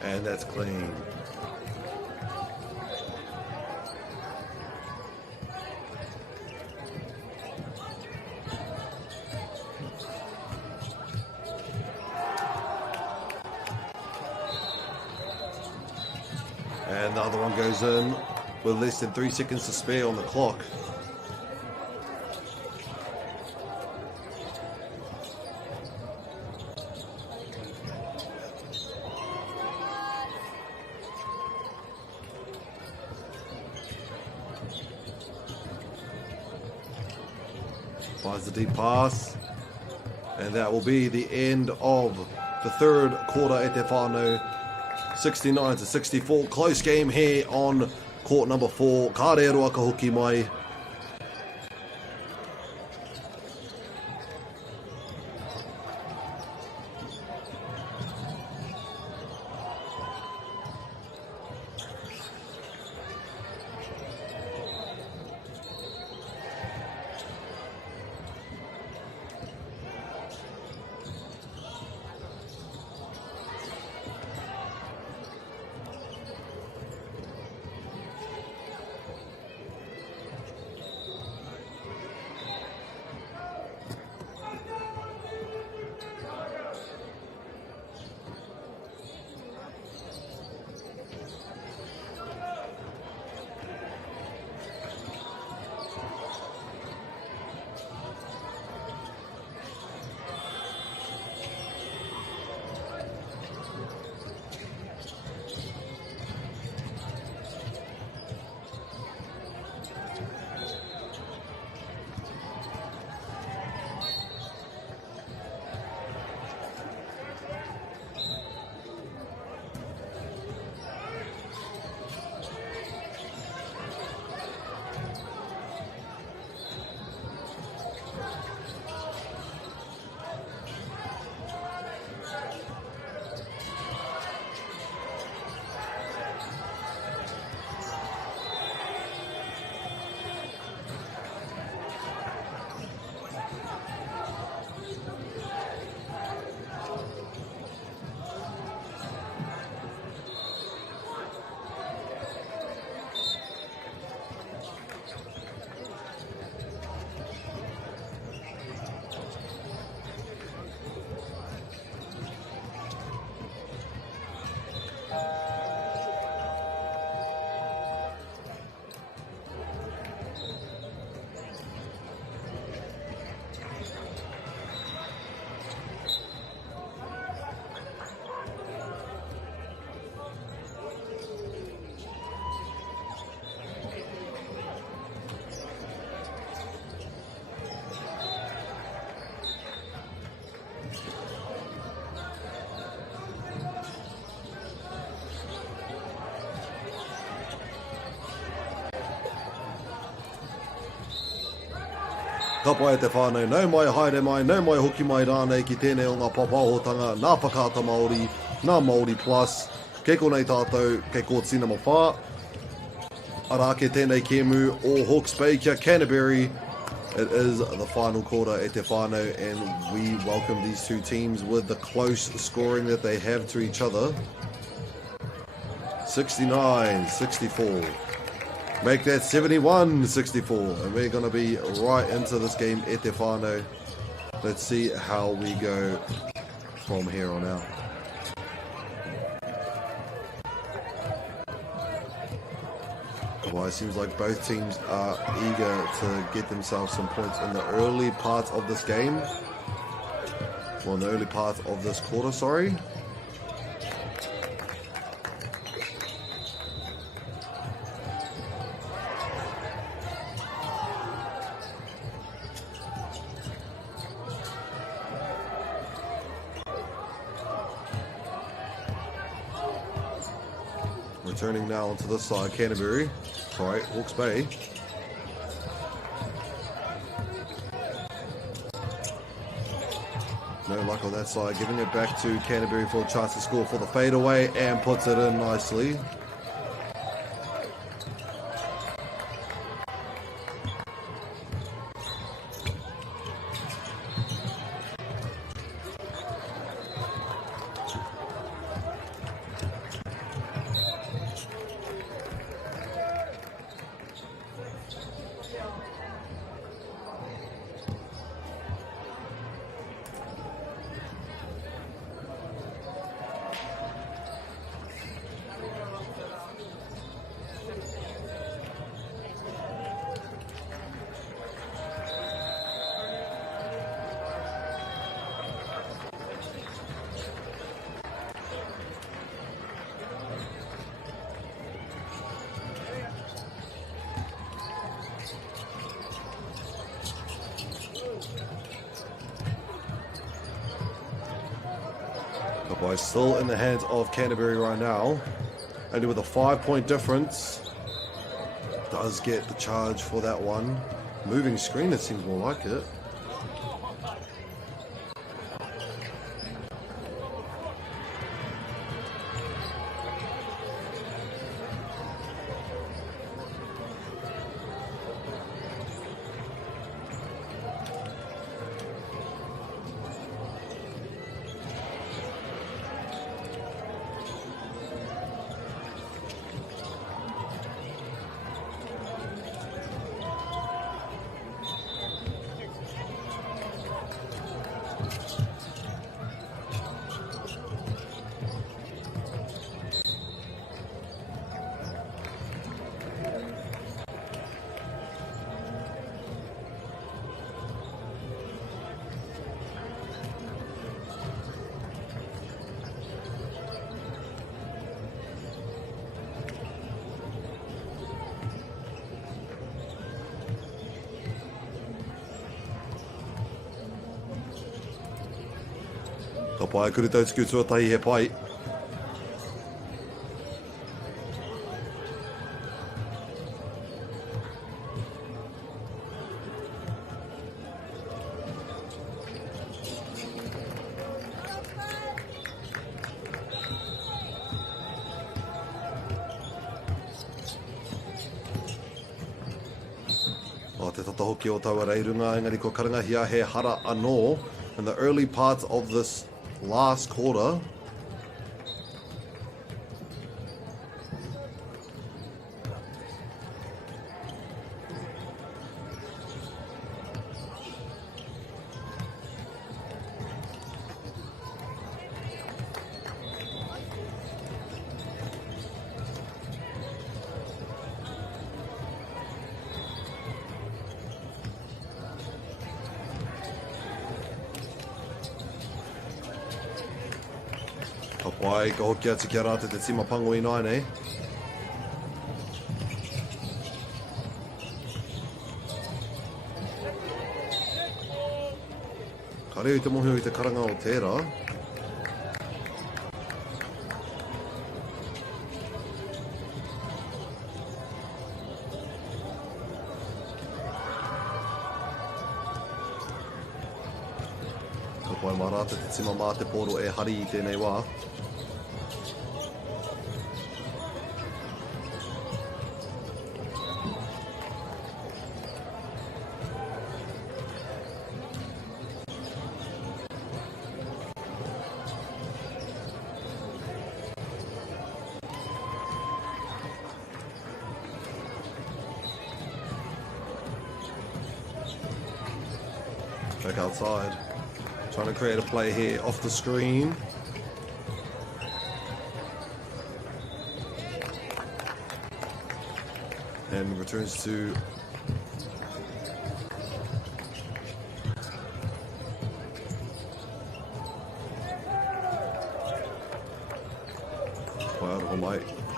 And that's clean. And the other one goes in with less than 3 seconds to spare on the clock. Finds the deep pass, and that will be the end of the third quarter at Te Whānau. 69-64, close game here on court number 4. Ka reroa ka hoki mai. Ka pai te whānau, nau mai haere mai, nau mai hoki mai rānei ki tēnei o ngā papahotanga, nā whakaata Māori, nā Māori Plus, kei konei tātou, kei Court Cinema whā. Arā ke tēnei kēmu o Hawke's Bay kia Canterbury. It is the final quarter at Te Whānau, and we welcome these two teams with the close scoring that they have to each other. 69-64. Make that 71-64, and we're going to be right into this game at Te Whānau. Let's see how we go from here on out. Well, it seems like both teams are eager to get themselves some points in the early part of this game. Well, in the early part of this quarter, sorry. Returning now onto this side, Canterbury. Sorry, Hawke's Bay. No luck on that side, giving it back to Canterbury for a chance to score for the fadeaway and puts it in nicely. Still in the hands of Canterbury right now, only with a 5-point difference. Does get the charge for that one. Moving screen, it seems more like it. Ka pai, kuri tau tiku tuatahi he pai. O te tata hoki o taua reirunga, engari ko karangahia he hara anō in the early parts of this last quarter. Wai, ka hoki atu kia rāte te tima pango I nai nei. Ka reo I te mohi o I te karanga o tērā. Ka pai mā rāte te tima mā te poro e hari I tēnei wā. Back outside, trying to create a play here off the screen. and returns to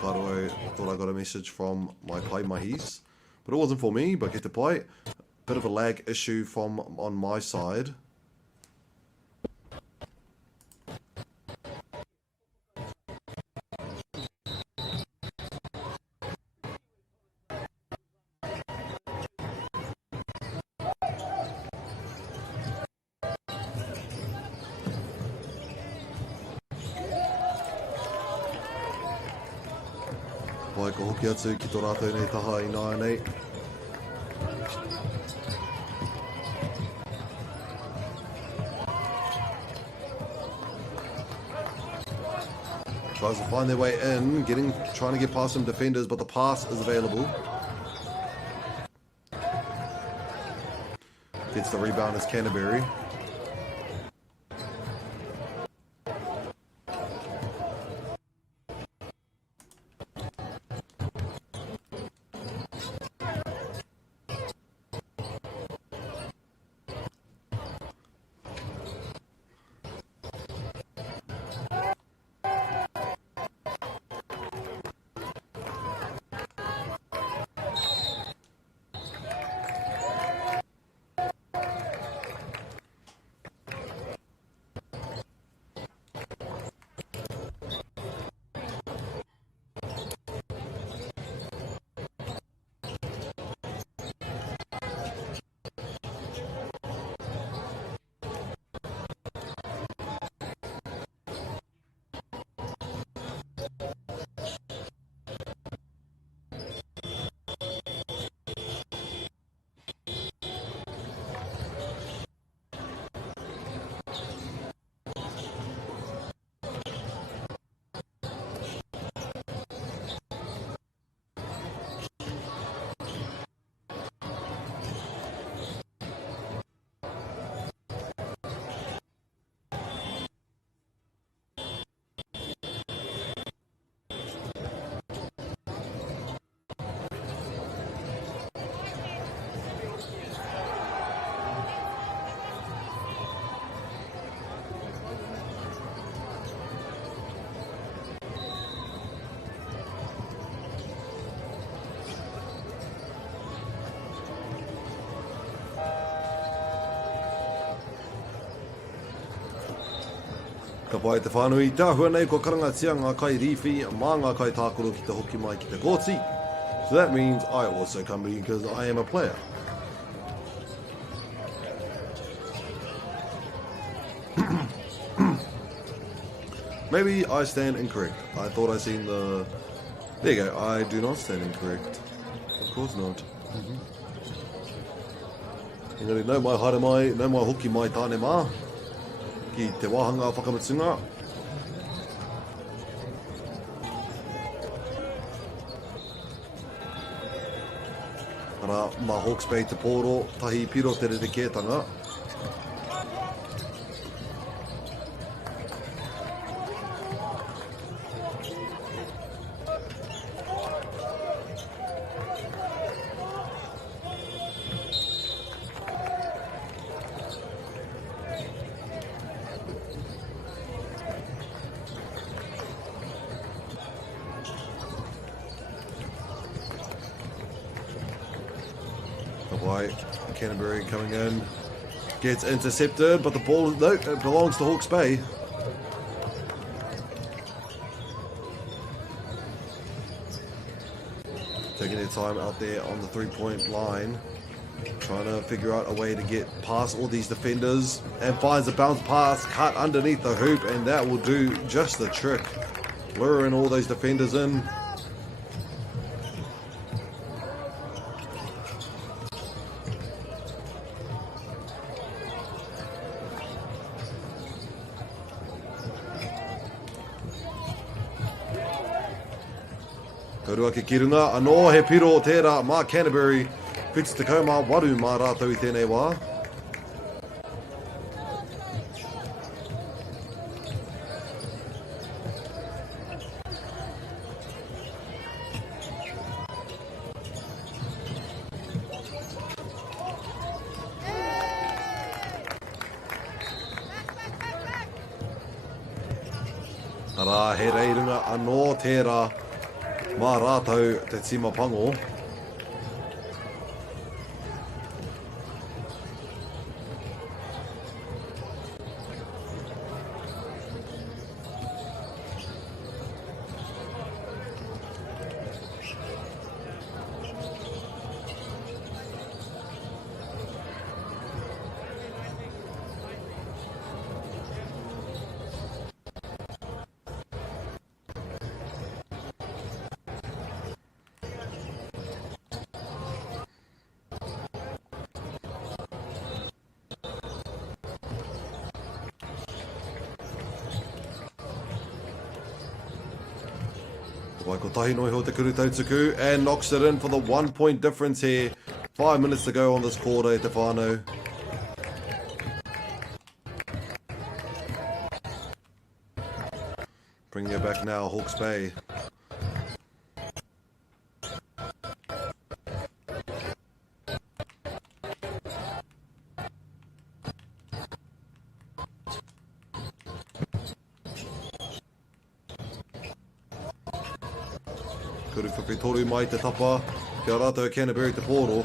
I thought I got a message from my Pai Mahis, but it wasn't for me, but get to play. Bit of a lag issue from on my side. Pai ko hoki atu ki tō rātou nei taha I ngā nei. Tries to find their way in, trying to get past some defenders, but the pass is available. Gets the rebound as Canterbury. Ka pai te whānui, tāhua nei ko karangatia ngā kai riwhi, mā ngā kai tākoro ki te hoki mai ki te kōti. So that means I also come because I am a player. Maybe I stand incorrect. I thought I seen the... There you go, I do not stand incorrect. Of course not. Engari, nau mai haere mai, nau mai hoki mai tāne mā. Ki te wāhanga whakamatsunga. Ara, mā Hawke's Bay te pōro, tahi piro te rere kētanga. Canterbury coming in, gets intercepted, but the ball, no, it belongs to Hawke's Bay. Taking their time out there on the three-point line, trying to figure out a way to get past all these defenders, and finds a bounce pass cut underneath the hoop, and that will do just the trick, luring all those defenders in. Kaurua ke kirunga, anō he piro o tērā mā Canterbury, whiti te kaumā waru mā rātou I tēnei wā. Rā, he reirunga anō tērā mā rātau te tima pango. Waiko tahi noi ho te kuru tautsuku and knocks it in for the 1 point difference here. 5 minutes to go on this quarter, te whānau. Bring you back now, Hawke's Bay. Kuru whakitoru mai te tapa, kia rātou Canterbury te pōro.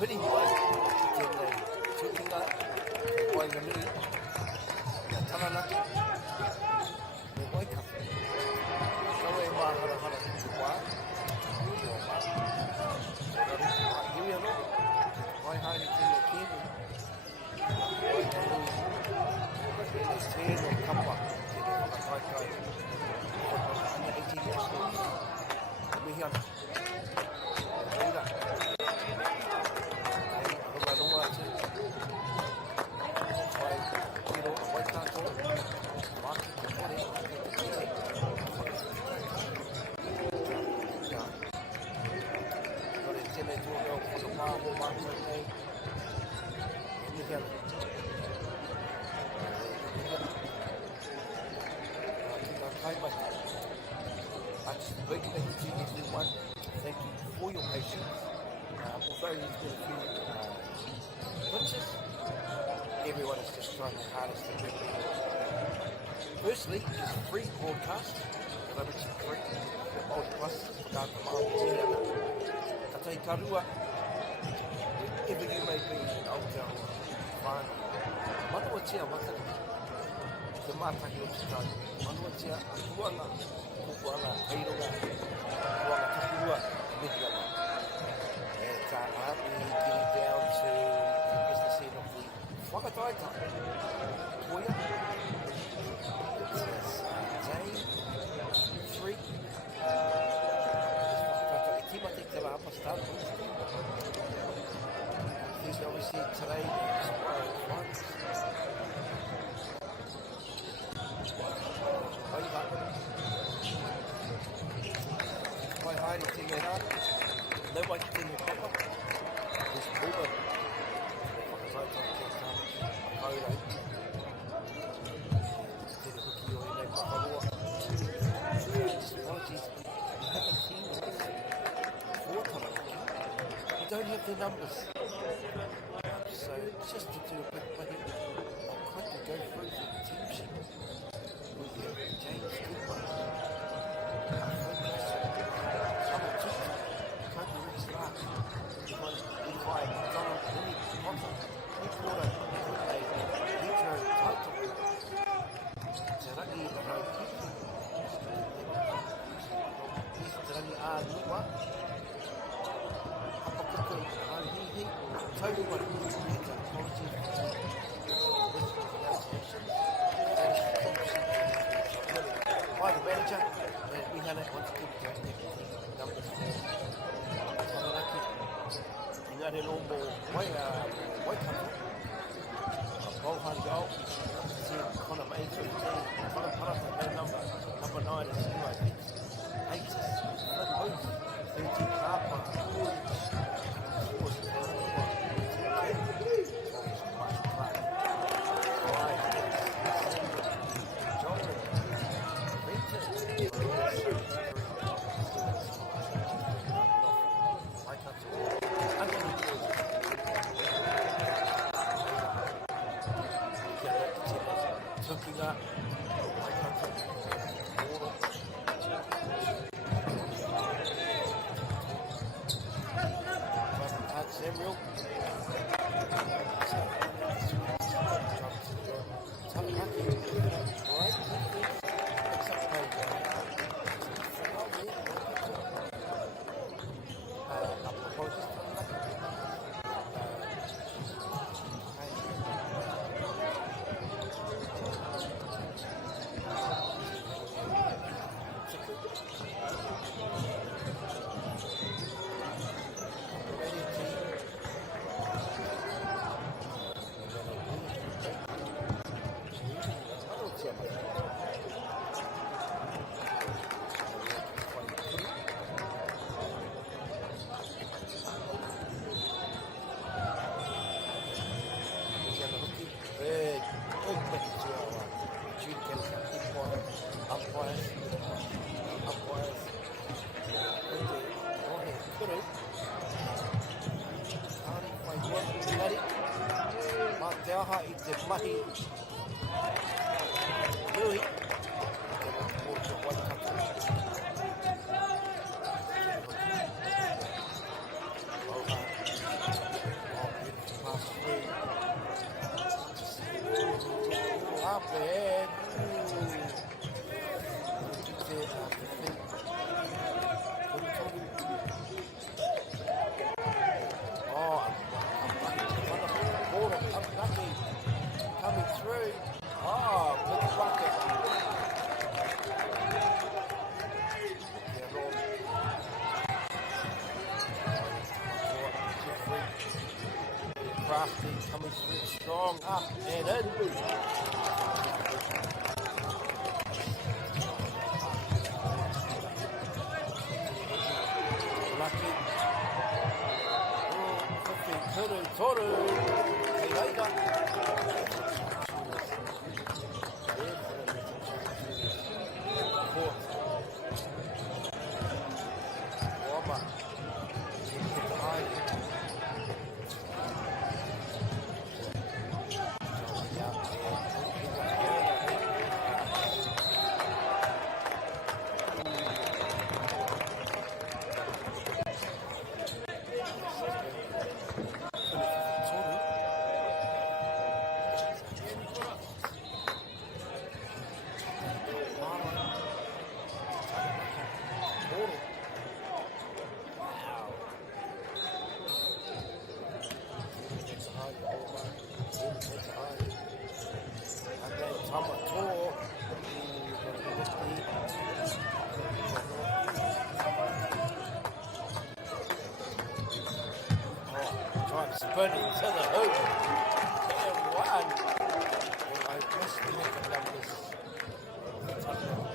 Piri mai, tēnei tukinga, wainga nui, ia taranaki, me waikafu. Kau e mahara hara ki te wā, o mā. Rari ki hui anō, wai haere tēnei kēmu. Wainga nui, tēnei tēnei kapa, tēnei whakataikai. Under 18 nationals, e mihi ana. Reira. Runga atu. Whai kiro a Waikato. Maki te kore. Kore tēnei tō reo whakapāho mātou nei. Mihi ana. Tika kai mai. That's the big thing to you, everyone. Thank you for your patience. Although there's been a few glitches, everyone is just trying their hardest to bring it. Firstly, it's a free broadcast. As I mentioned, free. Māori Plus, Whakaata Māori Tēnei. Ka tei karua, wherever you may be, Aotearoa, whānau. Manuatia mataka. Te mātahi o te tau. Manuatia, tuanga. Kukuanga, Kaironga, Kuanga Tapurua, mihi ana. And we're getting down to the business end of the whakataitai. Toia. It says day 3. Whakataitai, Timate te la apa start. He's obviously today is finals. Mai haere tēnei rā, nau mai ki tēnei papa, is Uber. Whakataitai ki tāmaki, makaurau. Tēnei huki o nei paparoa. Just apologies, we have a team for Taranaki. We don't have their numbers. So just to do a quick buddy, I'll quickly go through the team sheet. We have James Cooper. By the manager, we had it once again numbers for Taranaki. Engari Lombo, Waikato, Rohan goal. See Connor May 15, Connor Parata, no number. Number 9 is Eli Hicks. 8 is Flynn Booth, 13 Harper. 4 is Taranaki. 「Crafty coming through strong, up and in. Lucky. Oh, 50 Kuru Toru. Hey, later. Spinning to the hoop. And one. Well, I missed the numbers.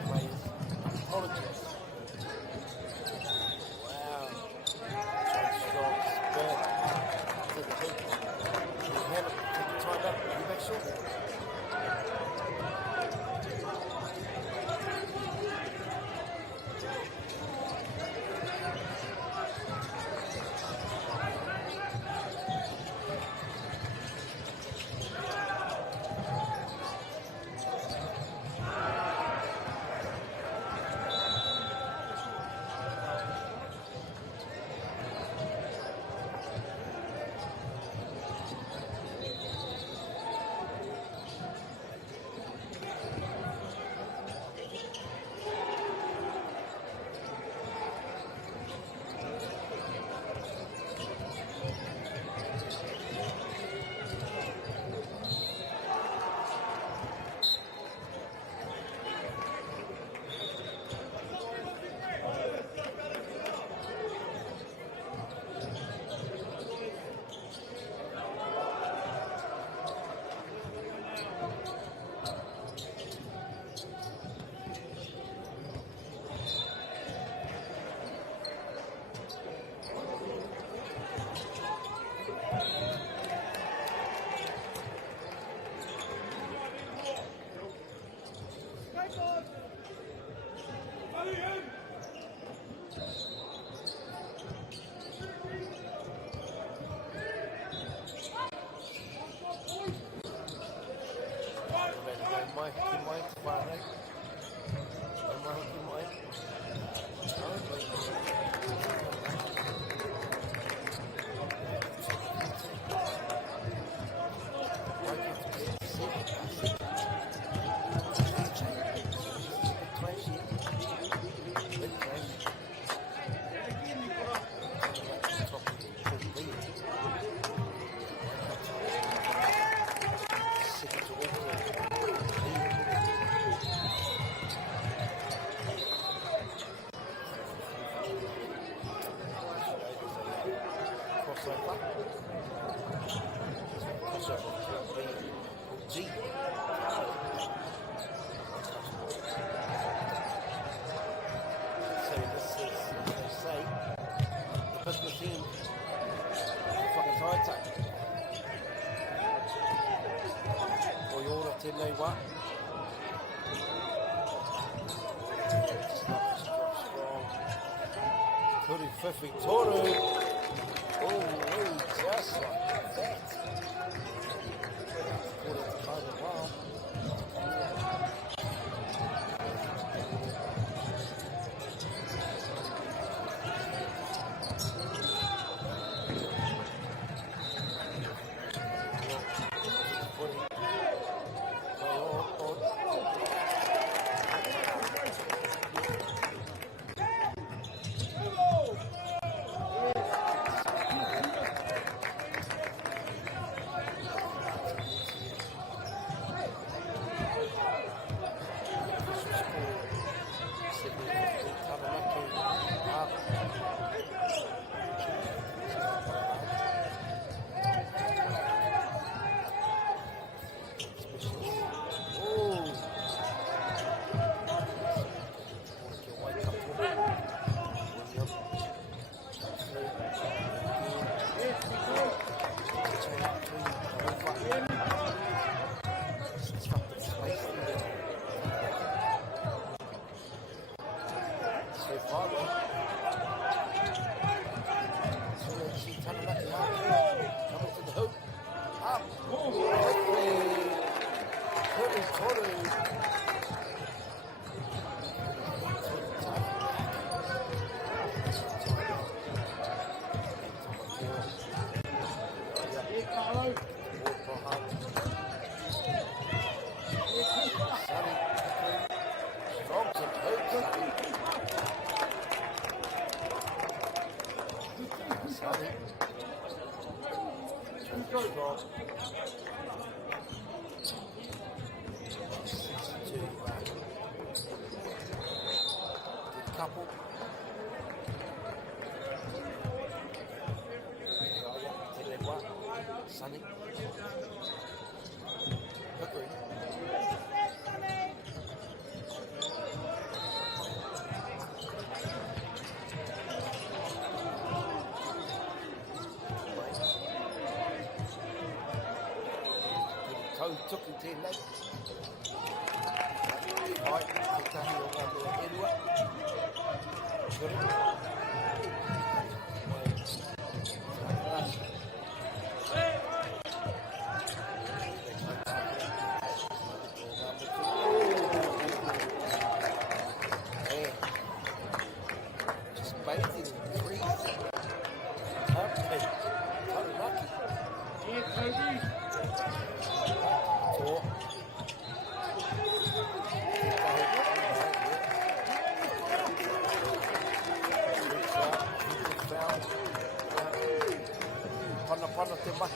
Players. Apologies. Wow. John Strong spin to the hoop. You have it. Take the time up. You make sure. Perfect Toru. Oh, just like that. Caught it behind the wall. Couple. Sunny. Hookery. Toe took it to leg. Right, take that heel around the head. Got it. Pana tembak.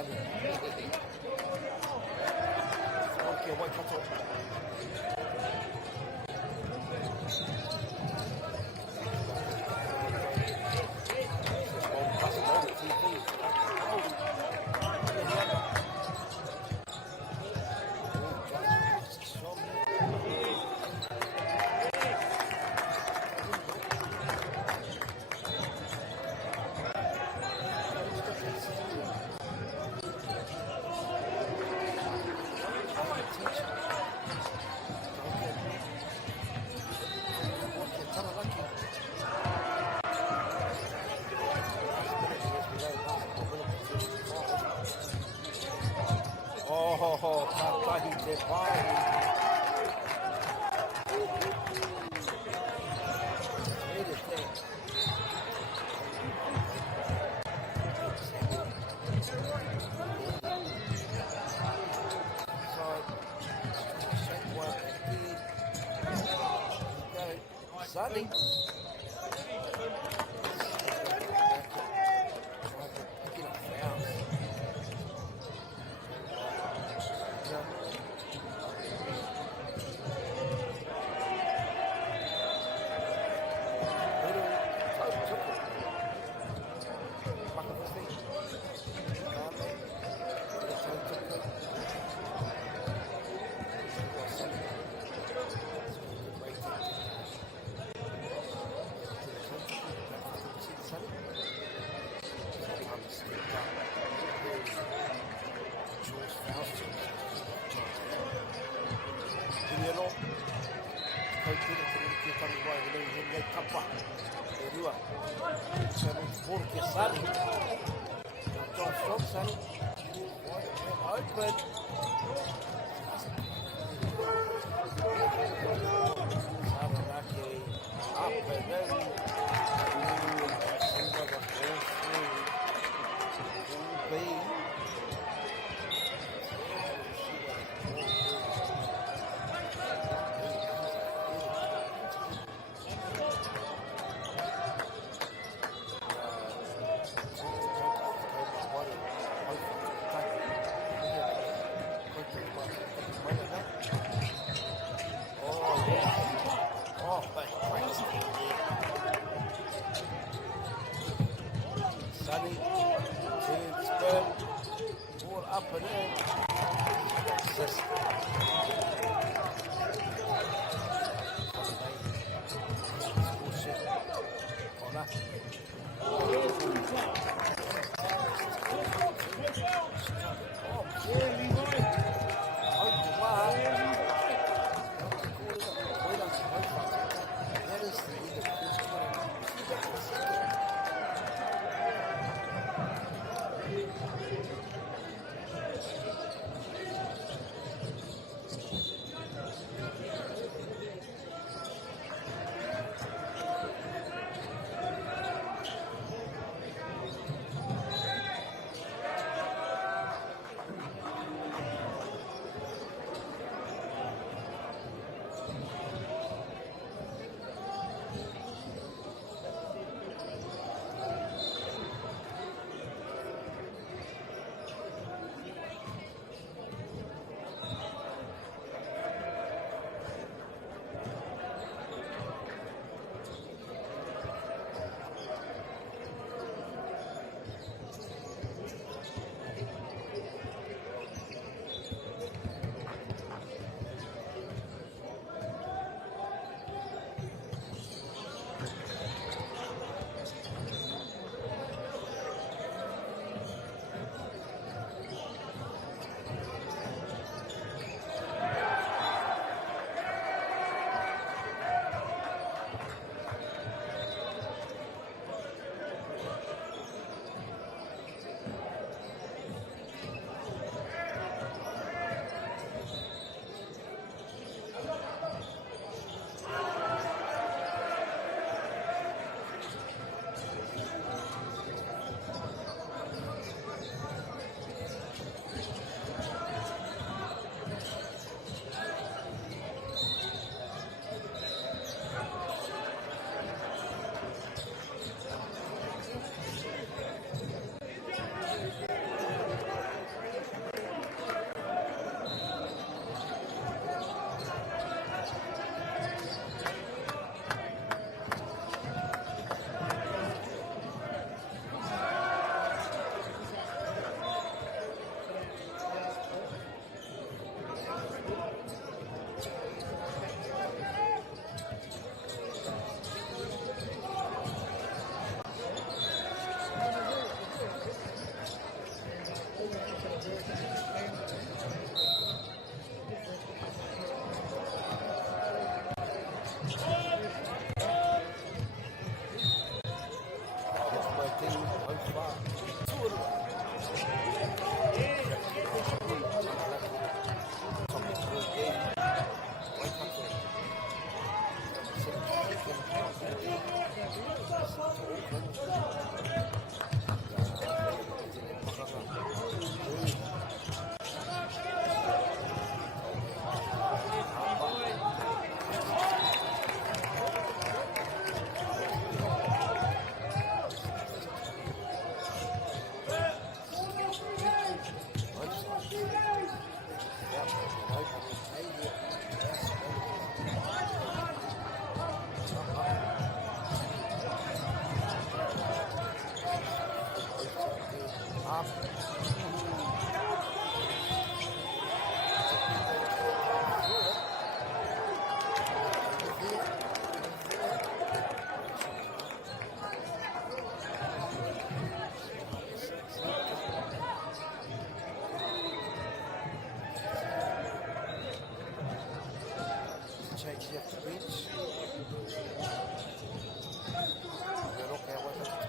Sani. Okay, Waikato. Oh, Katahi Te Pāhi. Sunny. Porque Sally, John Strong, Sally, open. Saranaki up and then Sunny, James Bird, all up and in. Change left to bench. We're okay with it.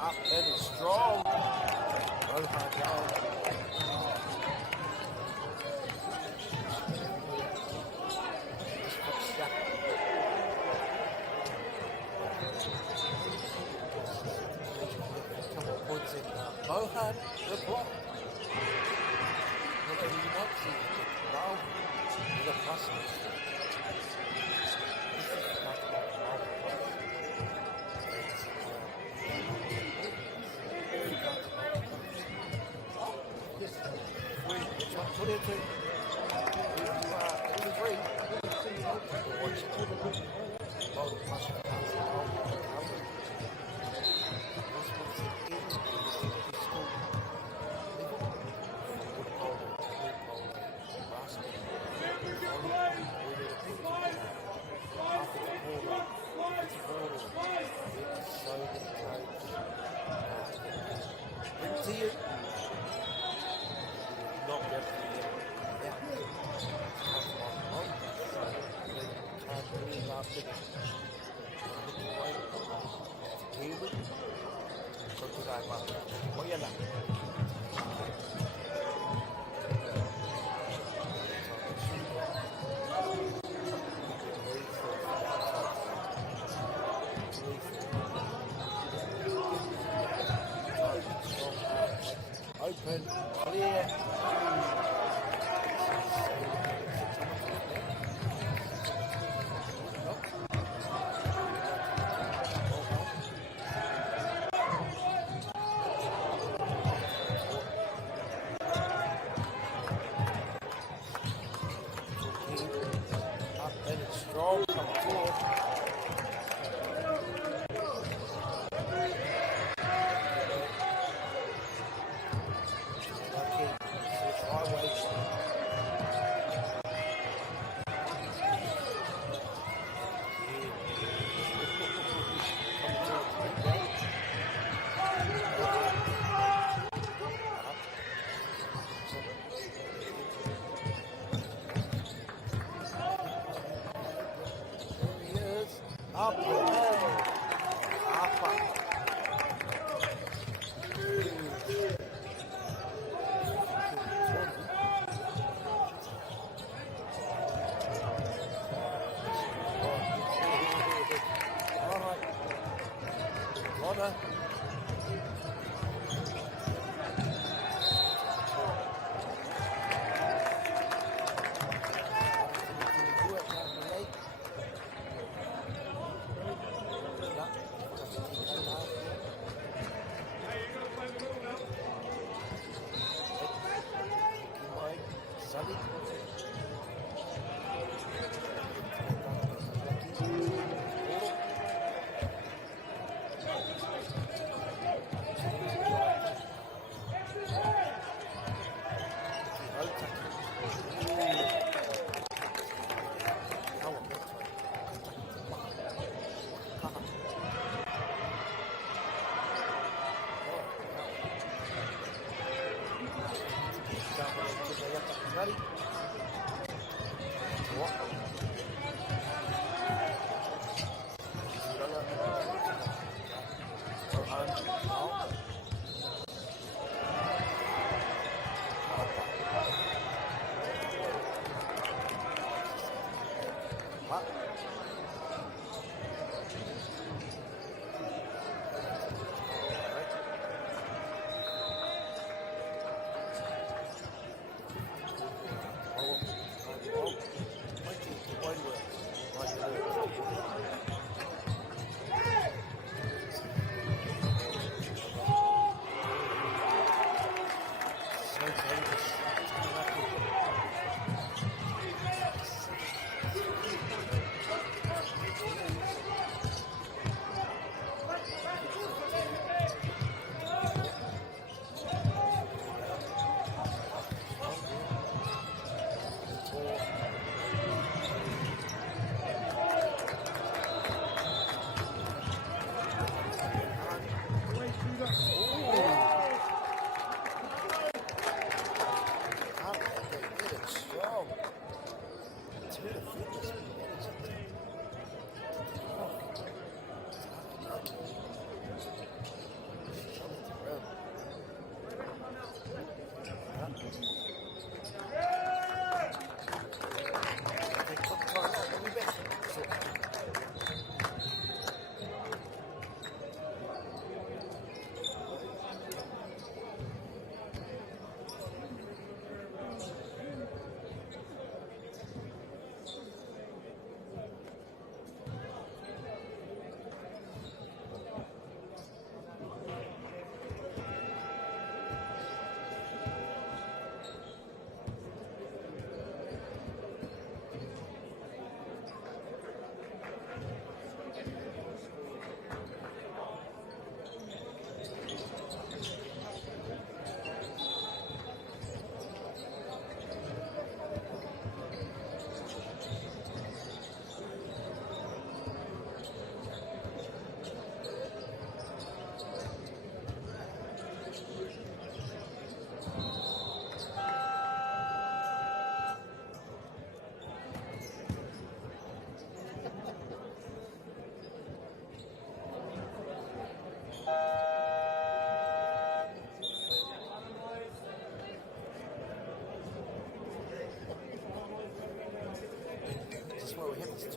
Up and it's strong. Oh my God. Couple of points in Mohan, the block. Whatever you want to now with a plus. Put it to open, clear. Up and it's strong, come forward. Up and up.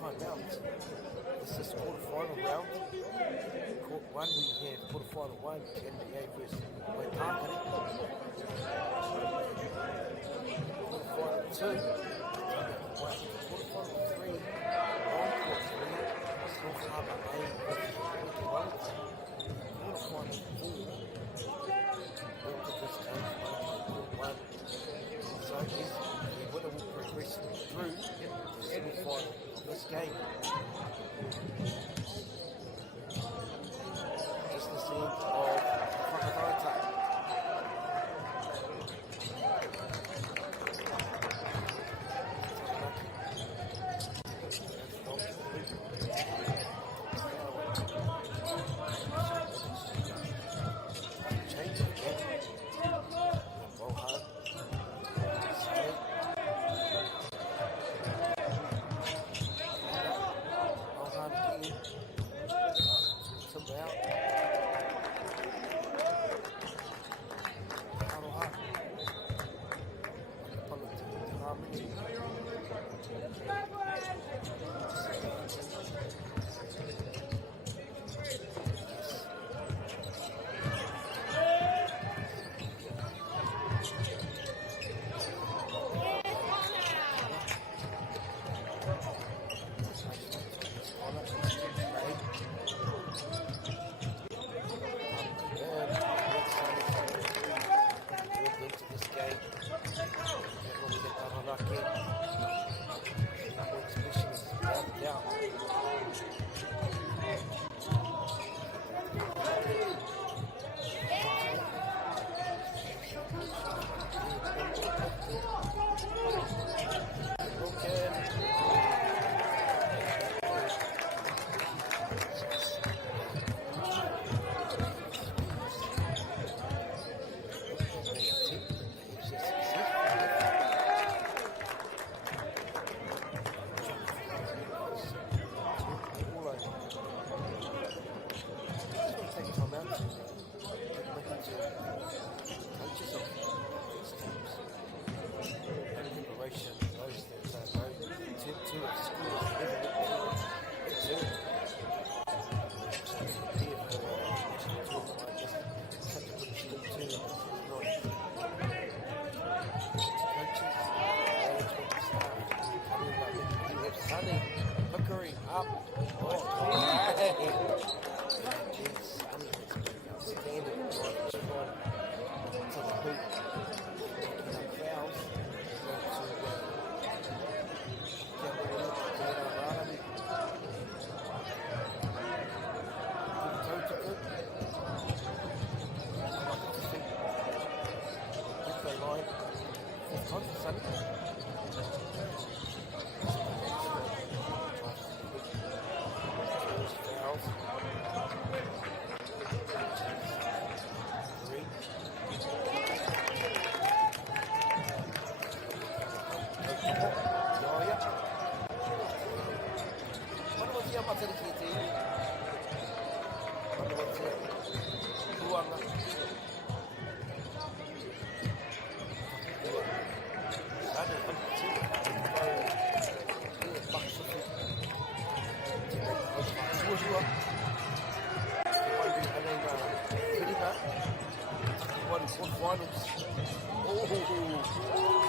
time rounds. This is quarter-final round. Court 1, we have quarter-final 1, NBA versus Wayne Parker. Quarter-final 2, quarter-final 3, on court 3, North Harbour A versus Wiki Wellington. Quarter-final 4, we'll put this game for court 1. So yes, the winner will progress through the semi-final of this game. Just the scene of Whakataata. Change it again. Roll hard.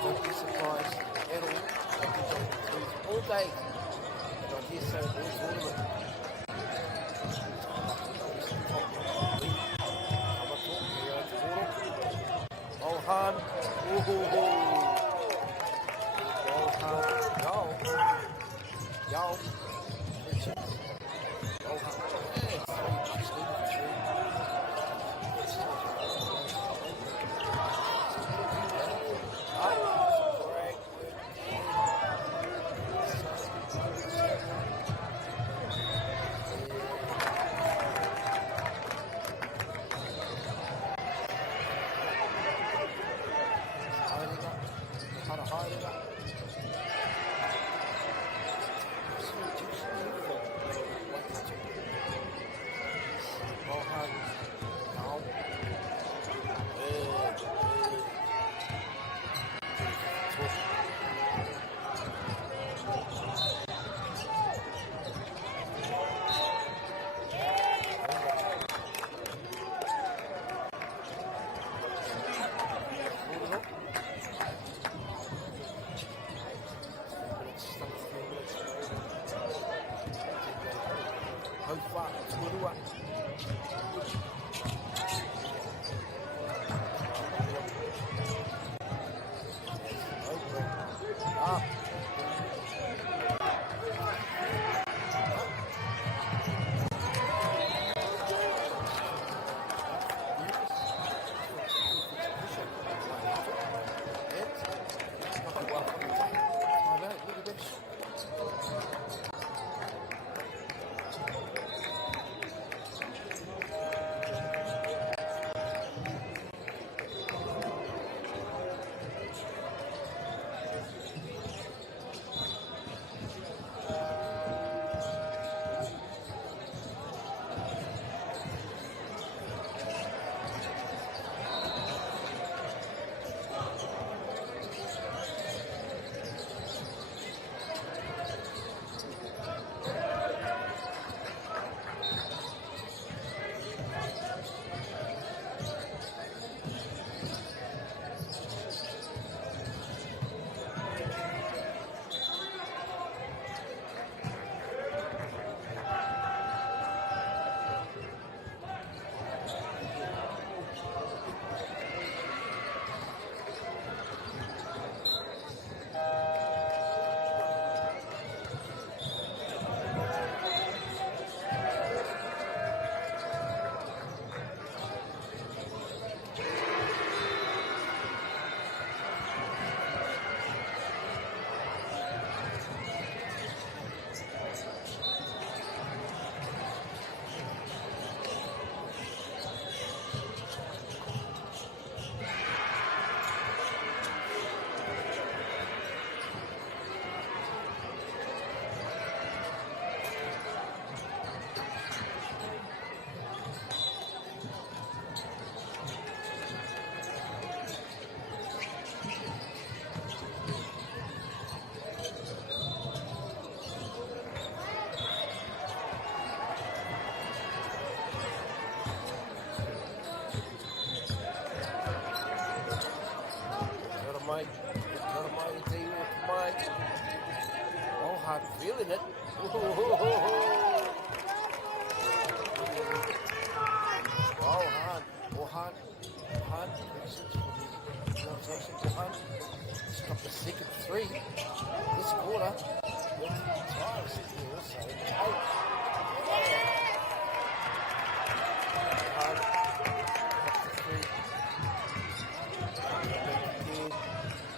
Don't be surprised at all. I've been jumping through all day, and I hear so all tournament. Oh, Han. Oh, Han. Y'all. Y'all. Oh, Han. Yeah, three bucks leading through. Feeling it. Oh, Han. Struck the second three this quarter.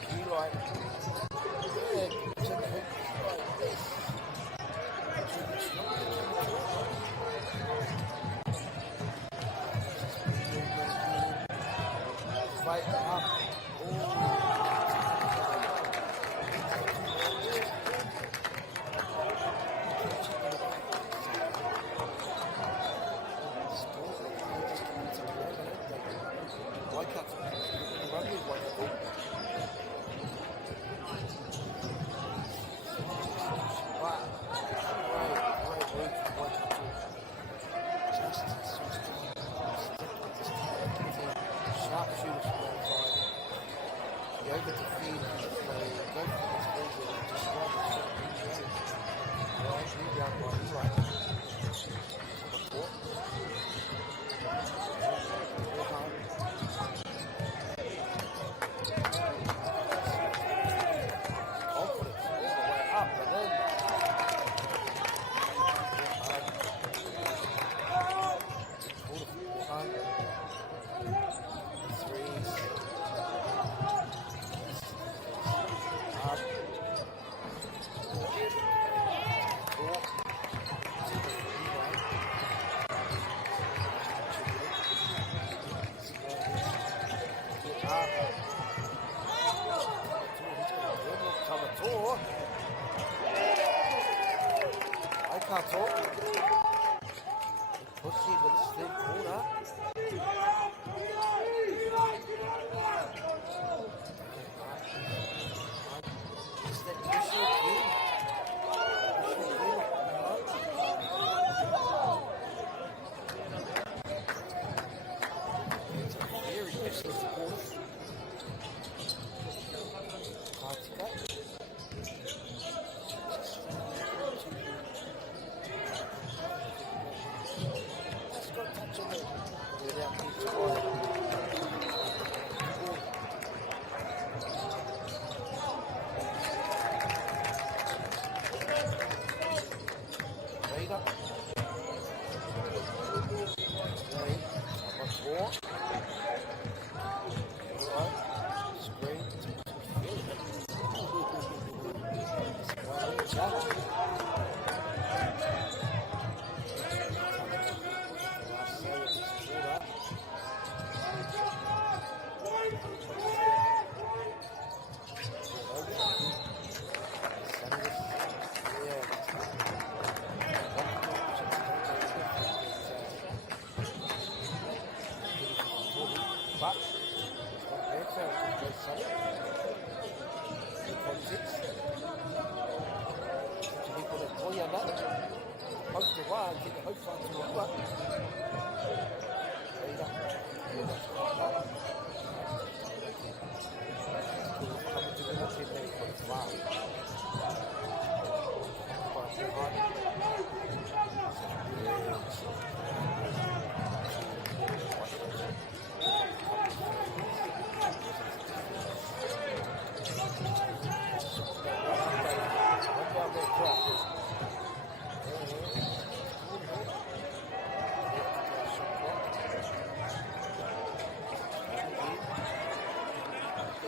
Key light. Kato. Pussy with a slim corner. Is that Yusuf in? Very excellent supporter. Kartika. That's got a touch on it without being scored. Raider. Number 4. Screen. But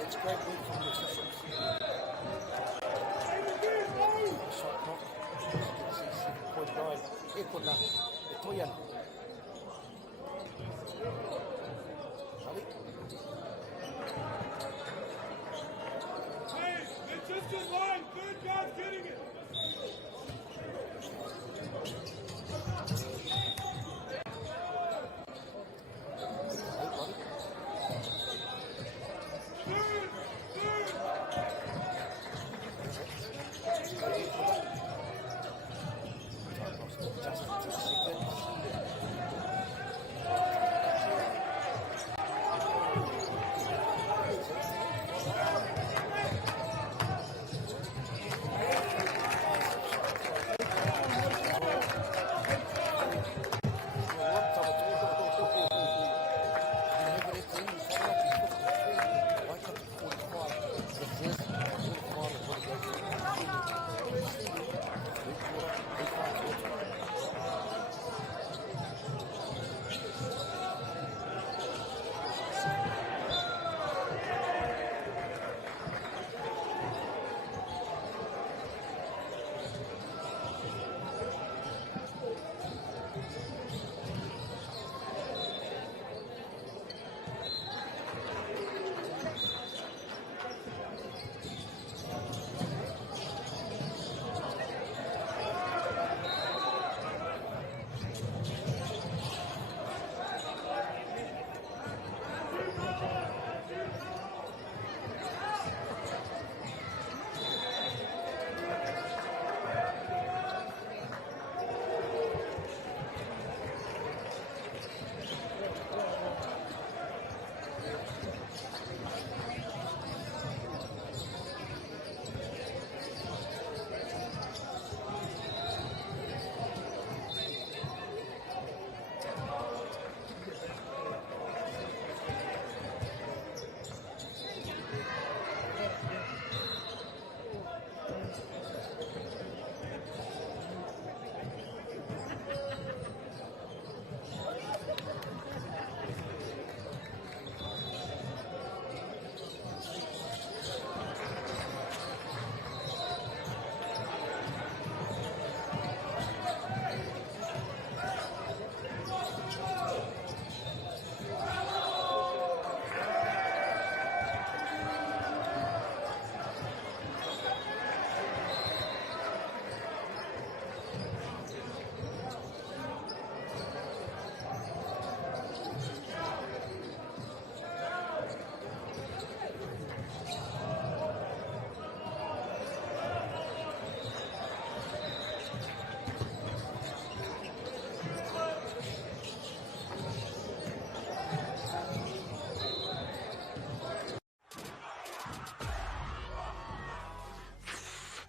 it's great win from the officials. Shot clock. You can see 7.9. Ikut lah. Etoyan. Ali. It's just a line. Third guy's getting it. Just 2 seconds.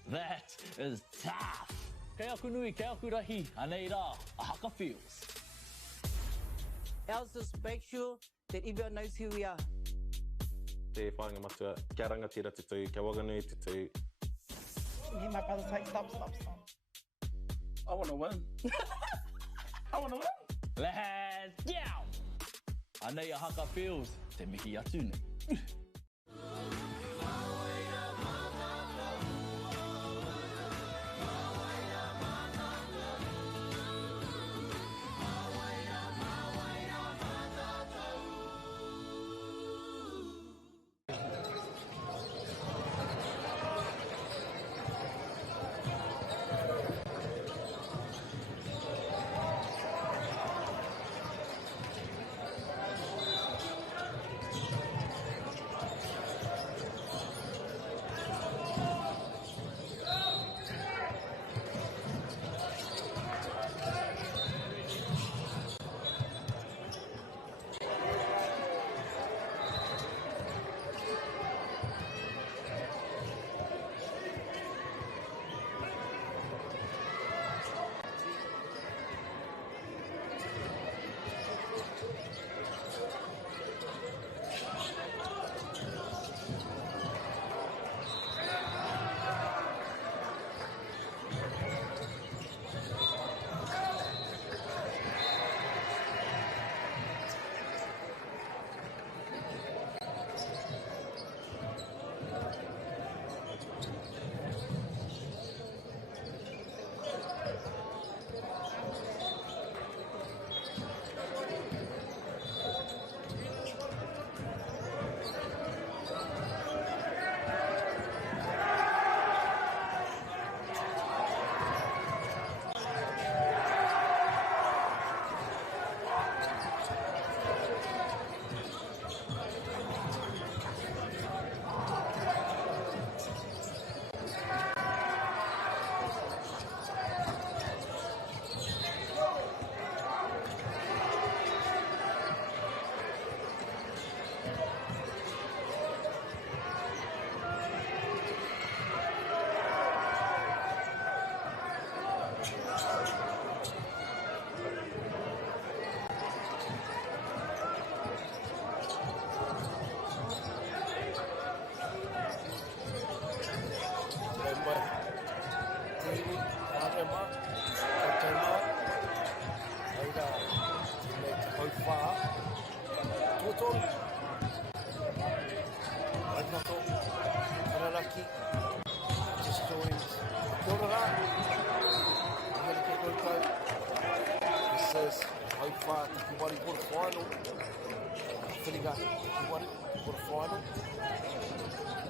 That is tough. Kei aku nui, kei aku rahi, anei rā, a haka feels. Else just make sure that everyone knows who we are. Te whāinga matua, kia rangatira te tū, kia waganui te tū. Hear my brother say, stop. I want to win. I want to win. Let's go! Anei a haka feels, te mihi atu nei.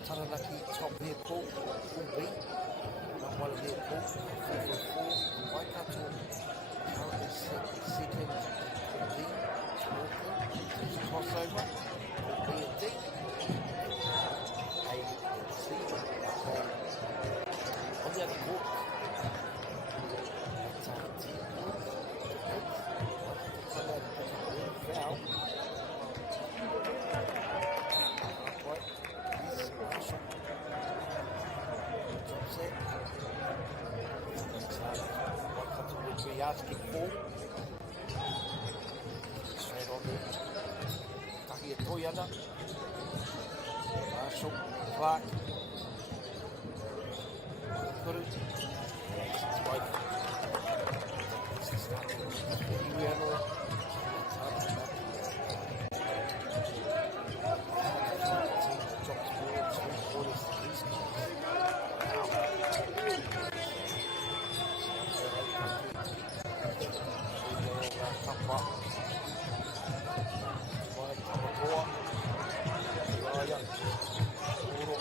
Taranaki top near Paul, Paul B. One near Paul, 444. Waikato currently second, Paul D. Auckland, there's a crossover. Paul B and D. A and C. On the other court, foul. Asking for straight on there. Taki Toyana, Marshall, Clark, Kuru, Spike, Iwiano, drops forward 3/4 to the east. Raya, Uro,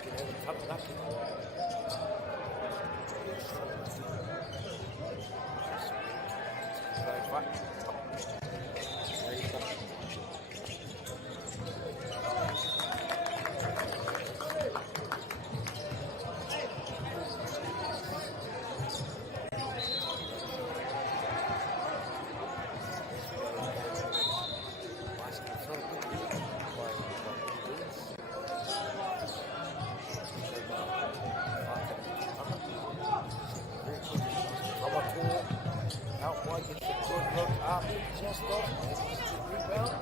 can have a taranaki. Very fun. Very fun. Out wide, gets a good look up, just off, rebound.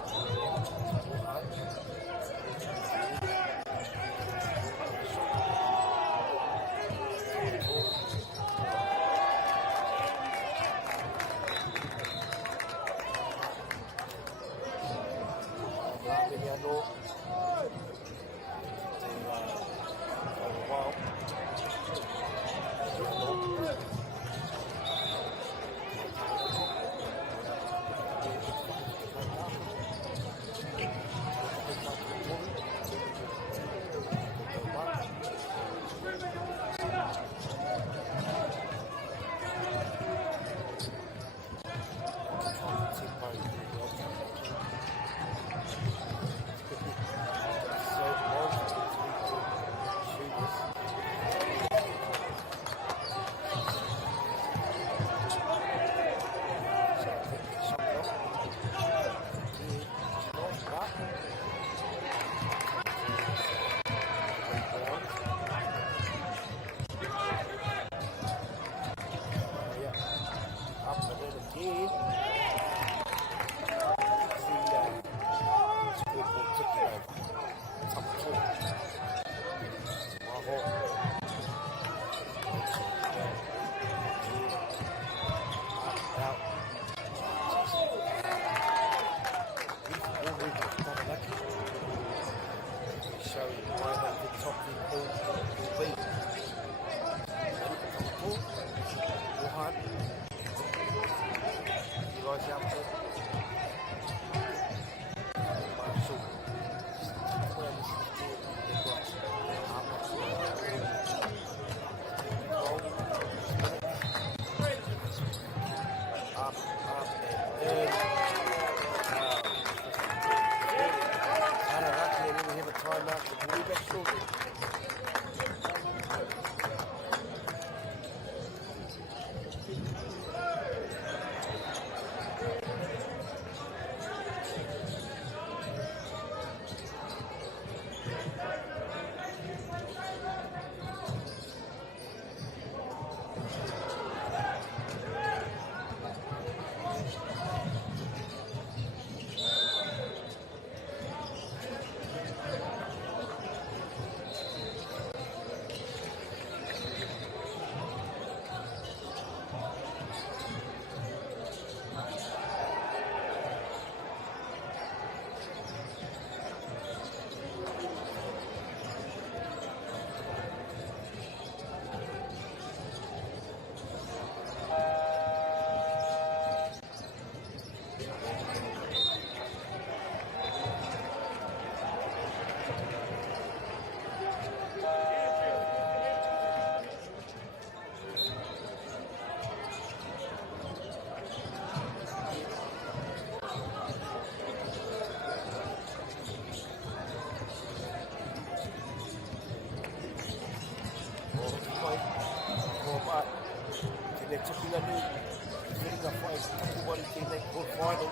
Final,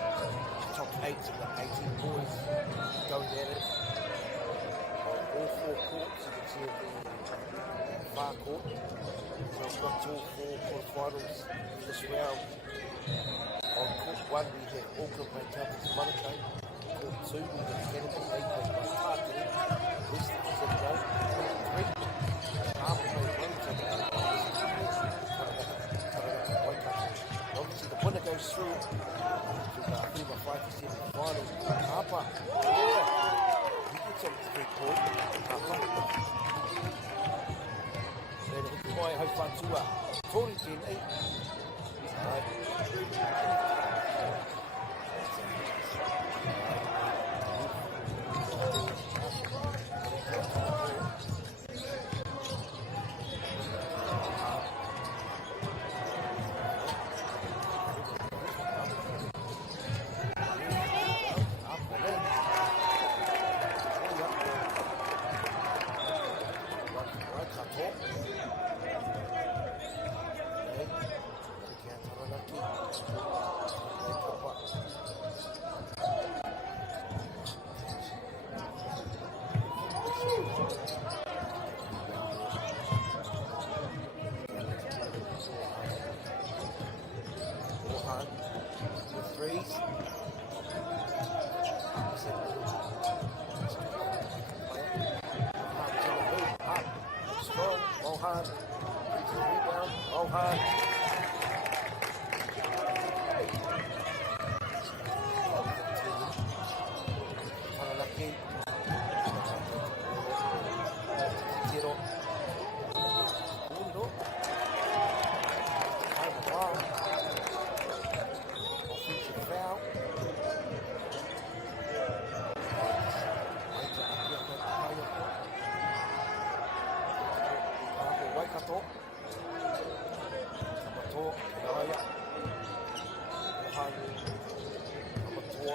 top 8 of the 18 boys going at it. All 4 courts, you can see the far court. So we've got all 4 quarterfinals this round. On court 1 we had Auckland playing Townsville's Manukau. Court 2 we had Canada playing by Tartary. West of Zimbo. Court 3, Harbour playing Wellington. Obviously the winner goes through to the FIBA 5 to 7 final. Harper, yeah, he gets on the 3-point. Harper. Then Hukumai Haufatua, Tori Tēnei. Rohan. Rebound. Rohan. Taranaki. Tiro. Uno. Time foul. Offensive foul. Waikato. Tamato. Kinaya. Rohan. Tamato.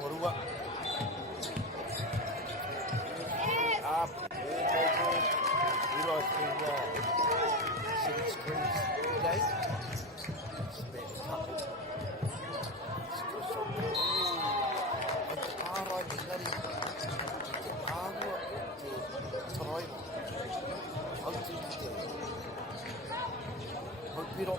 Morua. Up. Realised city screens today. Spent a couple. Still so good. And the Arai Minari. The Awa. The Taraima. Hunting today. Hopiro.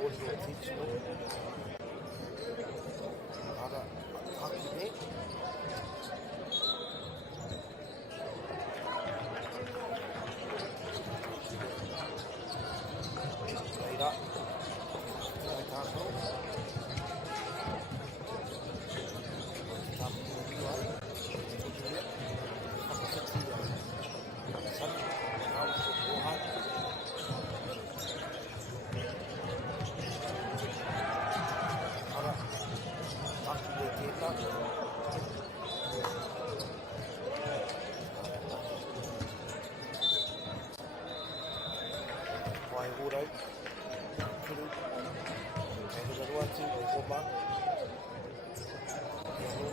Audio intentional. Ara, taki ne? Reira. Reira tātou. Tātou ki ai. Tuturia. Whakasatia. Whakasati. Nau so koha. Ara. Taki ne tētā. Wai hōrau. Kuru. Kei hura roa tū, o hopa. Iho.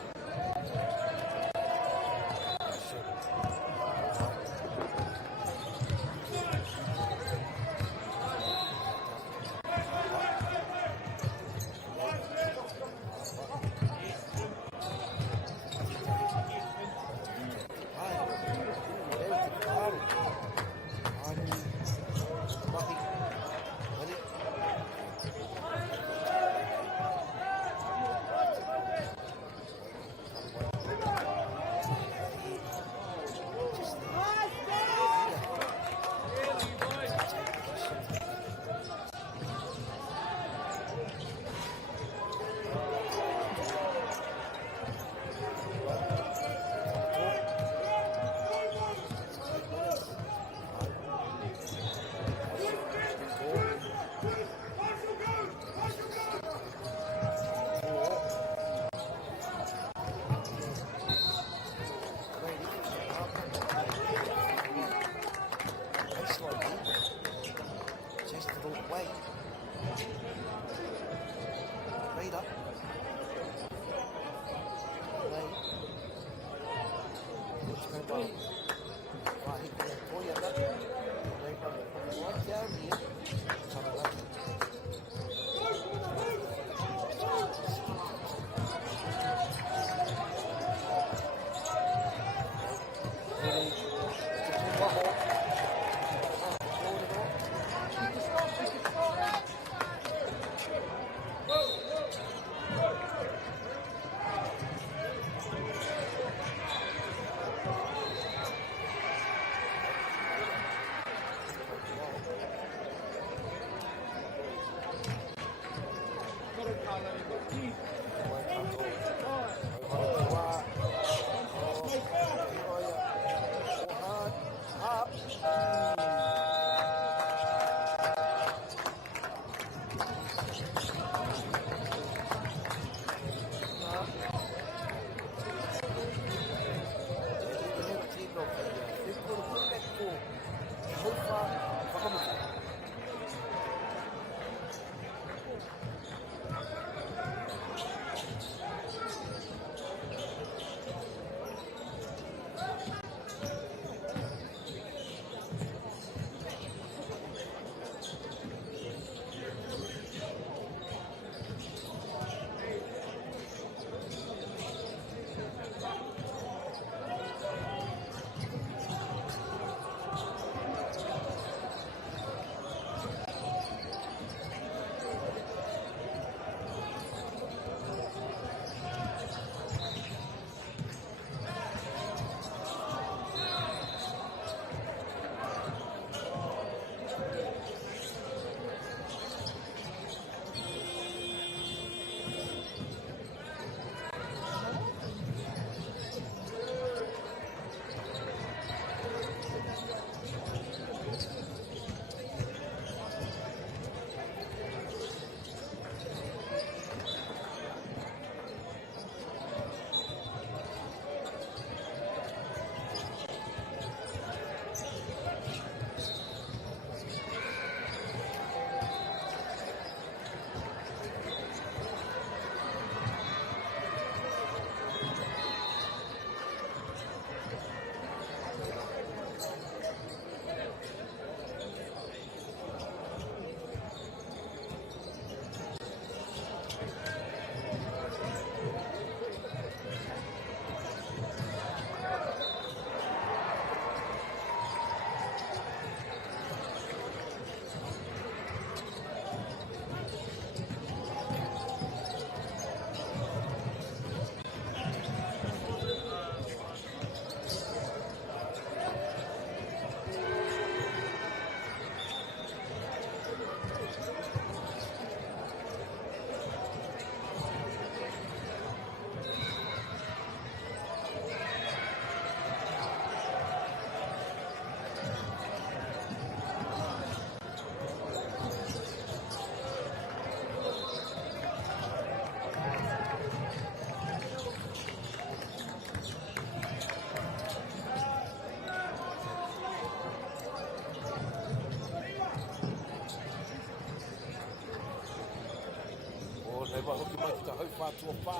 whātua whā,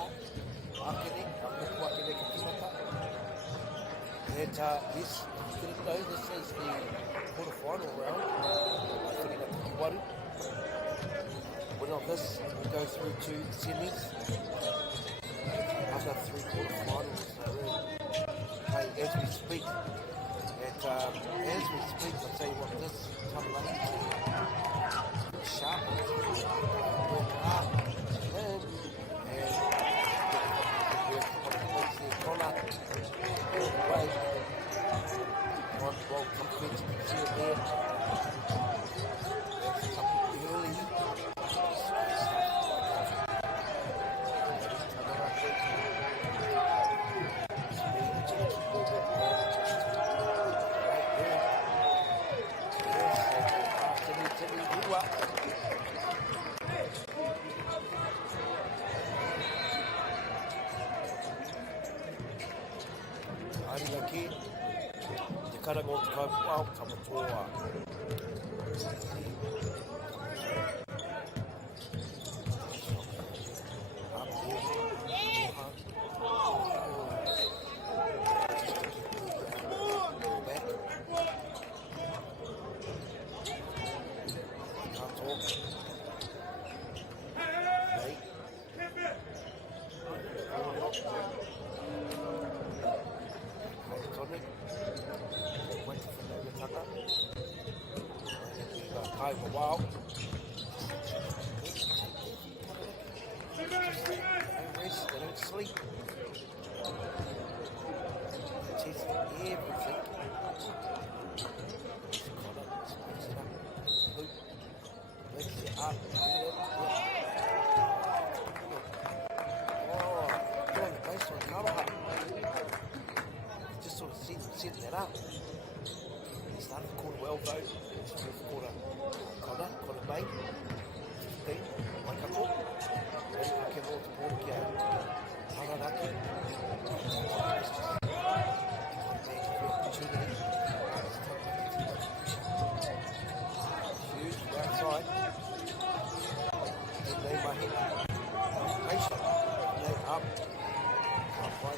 akene, akoku akene ki timata. And yes, you didn't know this is the quarterfinal round. Whiringa Takiwaru. Winner of this will go through to the semis. Other 3 quarterfinals playing as we speak. And as we speak, I'll tell you what, this Tamalaki team is sharp. Work hard. And Connor all the way. One ball confidence here there. That's a couple early. Ki te karanga o te kaupua o Tamatoa. Kai for a while. They don't rest, they don't sleep. They test everything. Lifts it up. Oh, good on the baseline, Kamaha. Just sort of setting that up. He started the quarter well though. Fourth quarter, Connor May, 15, Waikato, then Akemo to Portia, Taranaki, opportunity, huge outside, then they might hit, patient, then up, halfway,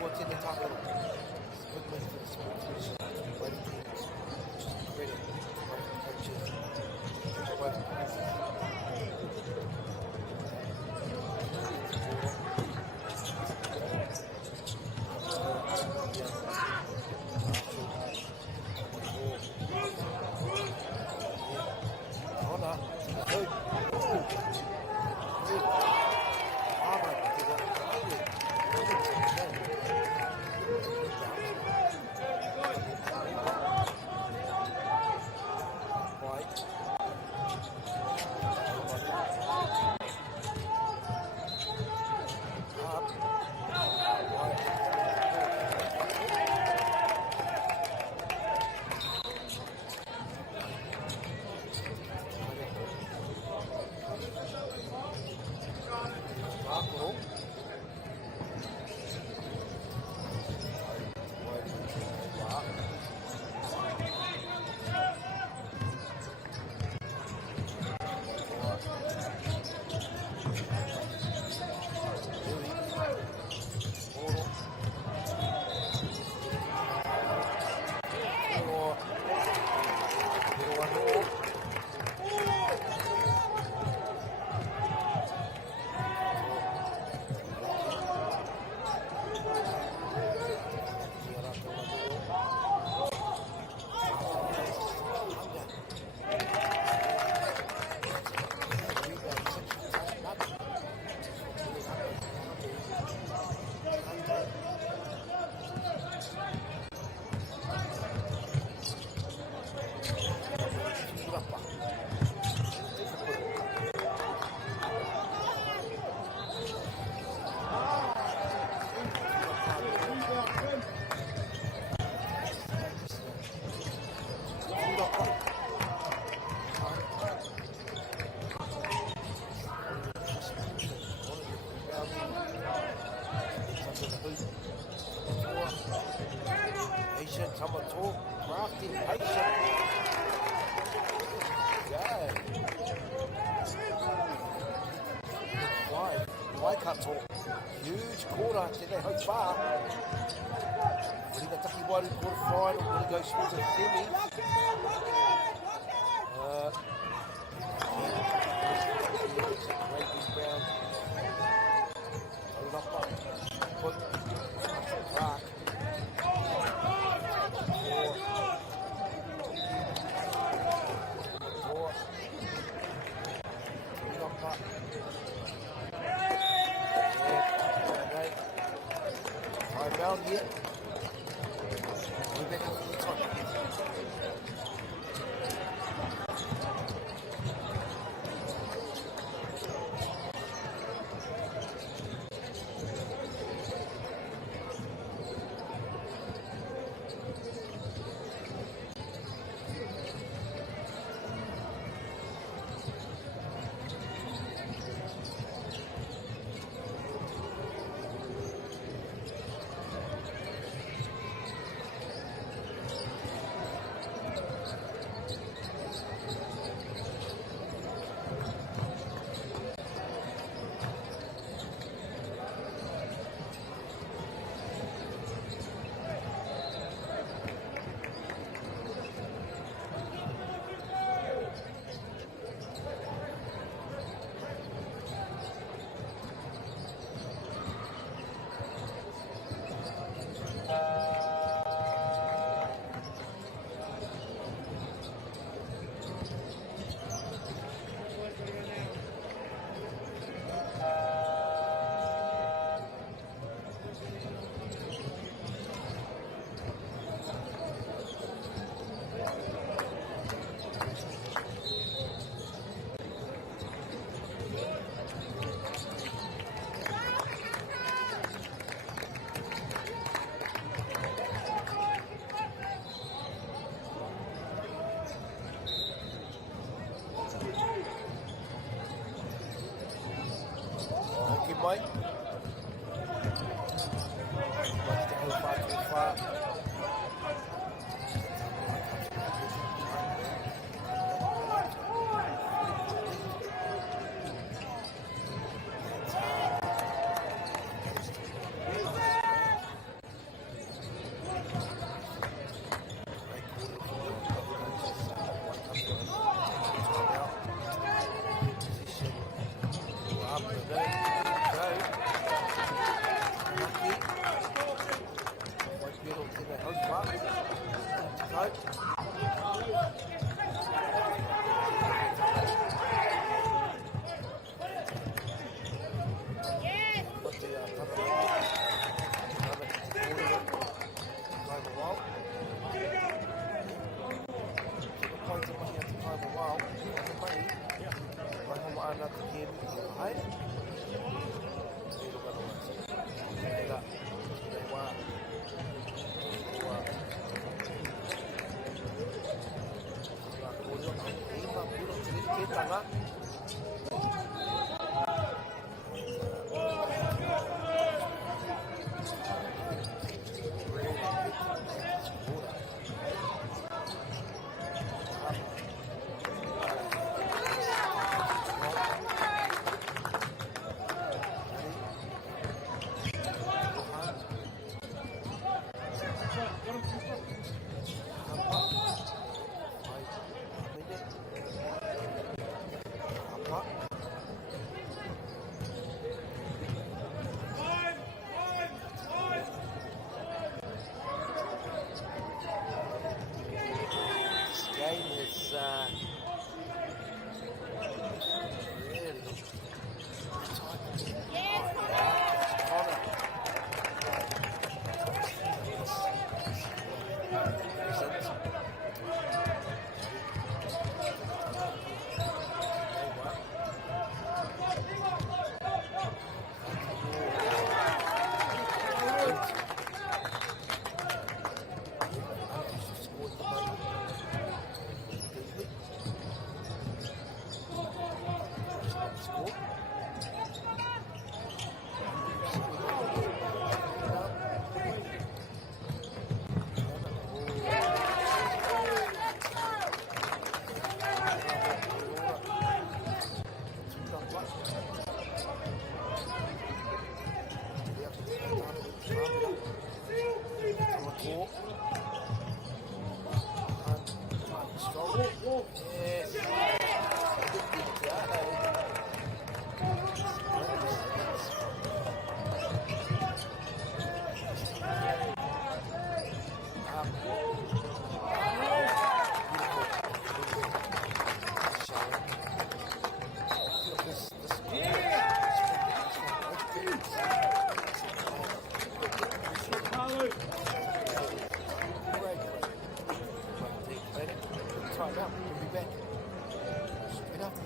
what's in the top of it. Good money for the sports. Oh, crafty, patient. Yeah. Waikato, huge quarter, did they hope far? Ringataki Waru quarter final, will he go through to semis? Great rebound. Hold up, put Clark. Down here. We're back up to the top. Mike. out. We'll be back. Straight after.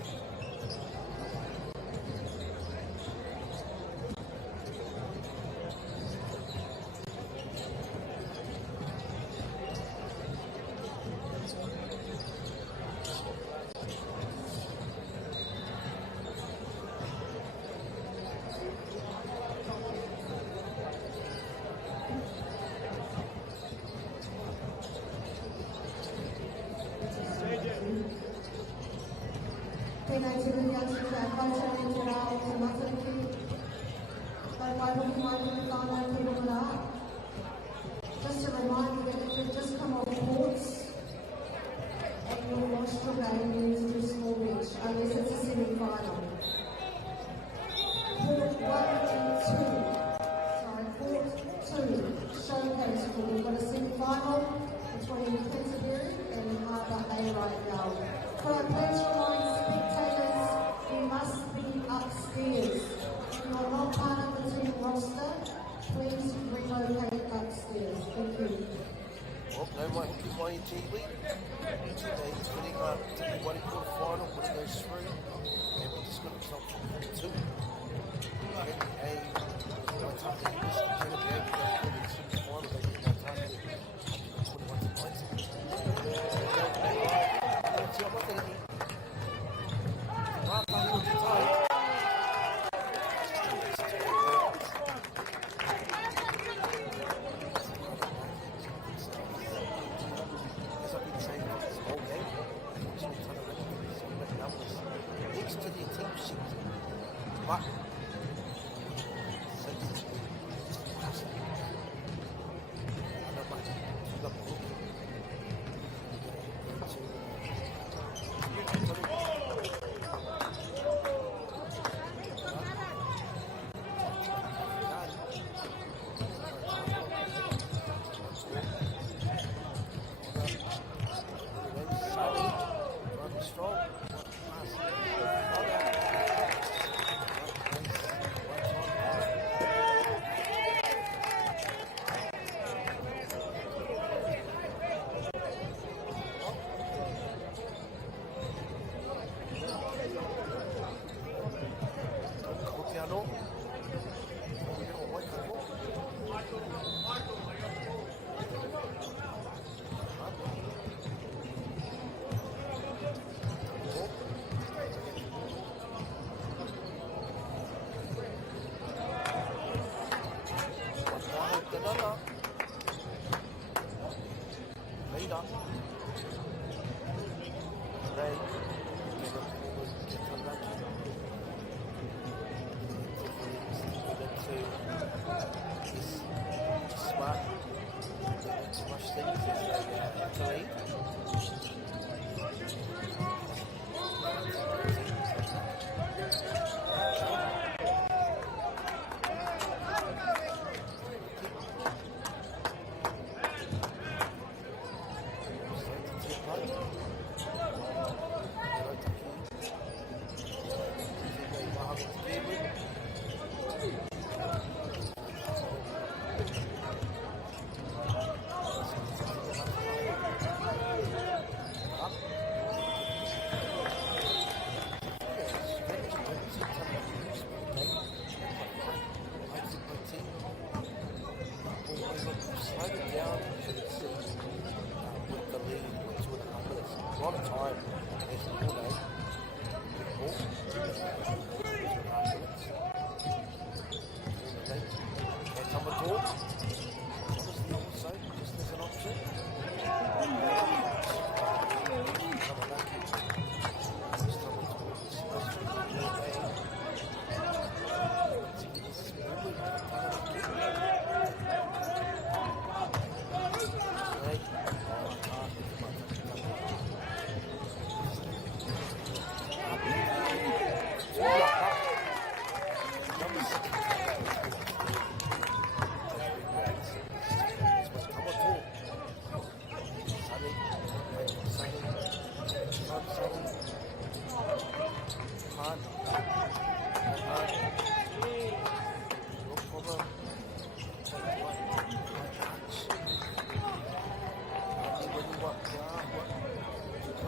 Just a reminder that if you've just come off courts and you've lost your game, you need to do small pitch, unless it's a semi-final. Court 2, showcase for we've got a semi-final between Canterbury and Harbour A right now. For our personalised spectators, you must be upstairs. If you are not part of the team roster, please relocate upstairs. Thank you. Well, no one can buy in GB. Today is winning to one quarter final, which goes through, and we just got ourselves to 2. And by the time they miss the game, they go to the final, they get no time to 21 to 90. I'm not going to be. Last time, all the time. To the team sheet, but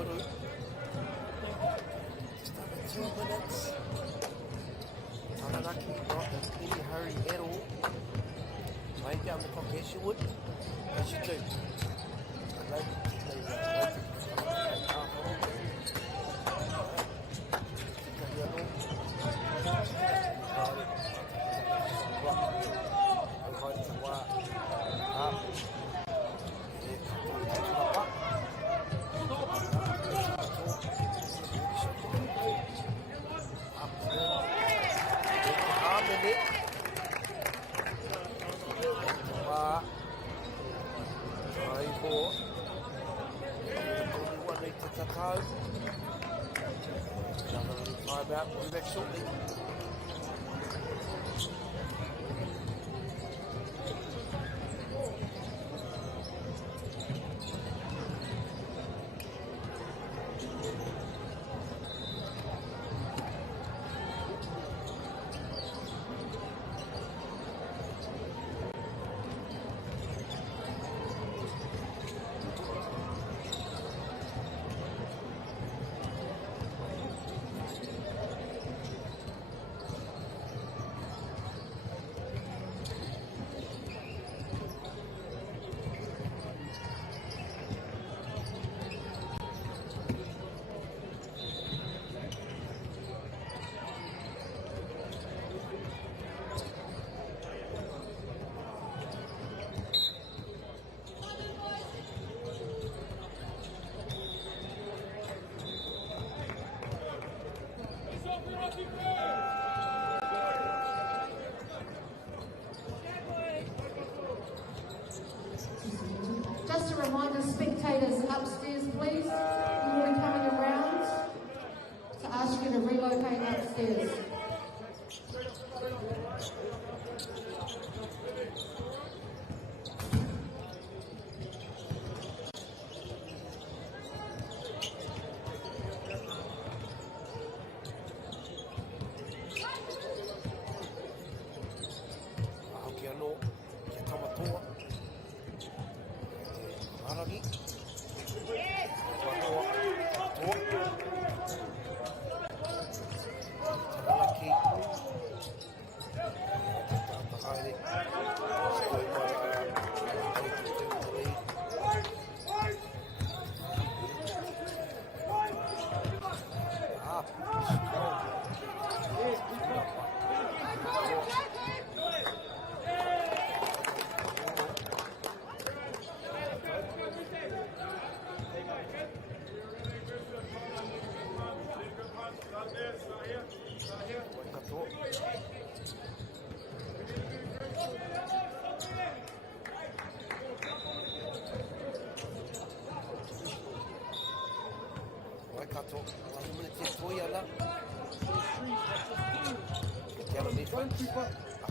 Maru. Just under 2 minutes. Taranaki not in any hurry at all. Laying down the clock as you would. As you do. About we'll be back shortly. Just a reminder, spectators upstairs, please. We will be coming around to ask you to relocate upstairs.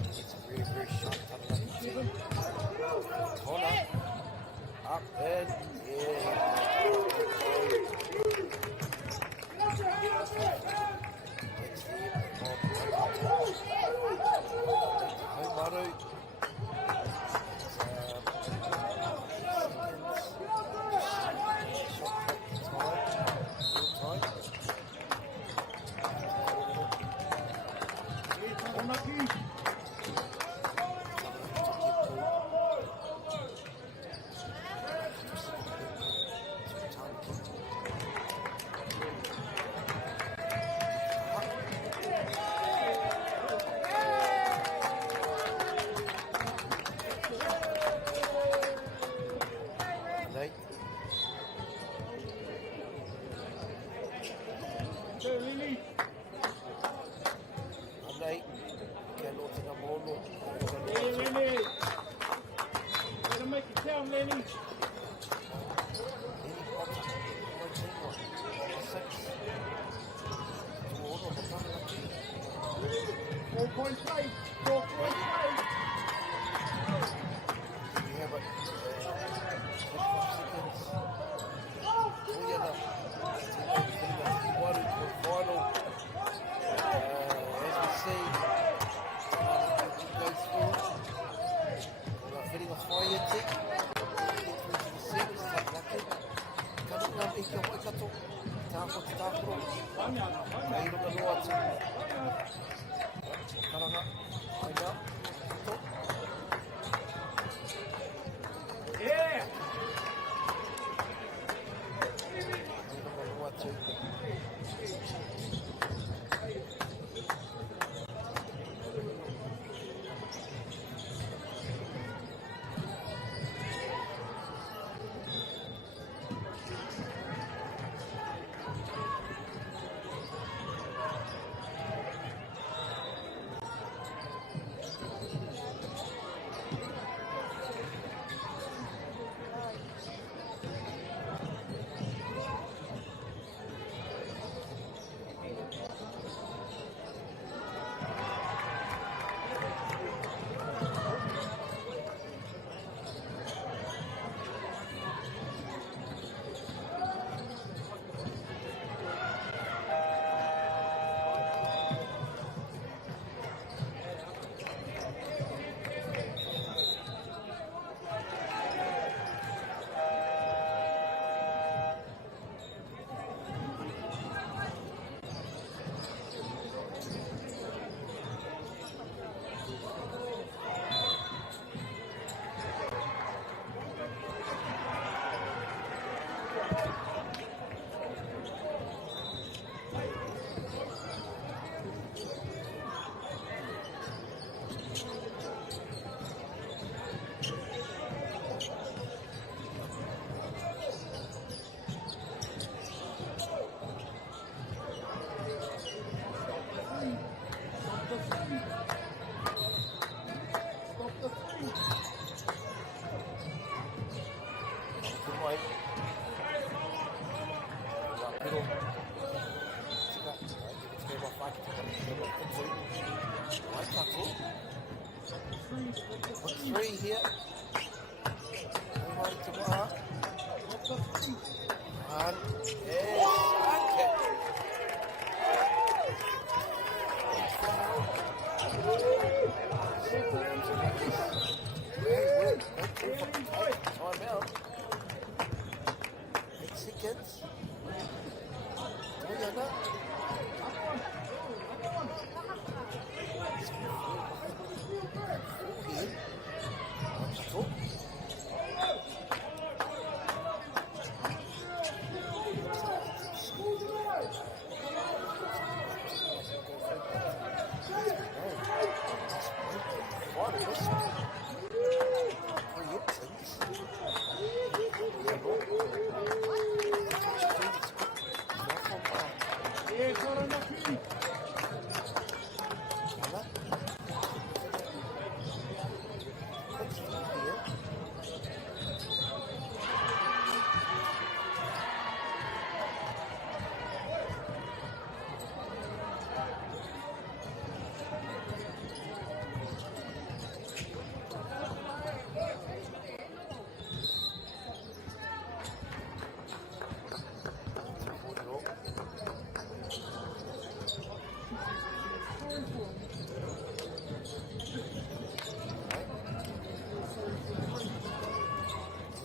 It's a very, very sharp Connor up and Waikato. ko te tākoro. Nei runga noa atu. Karanga, ai nā. To. Yeah! Nei runga noa atu. Three here. One to Maha. And yes, okay. Time out. 8 seconds. Toyana.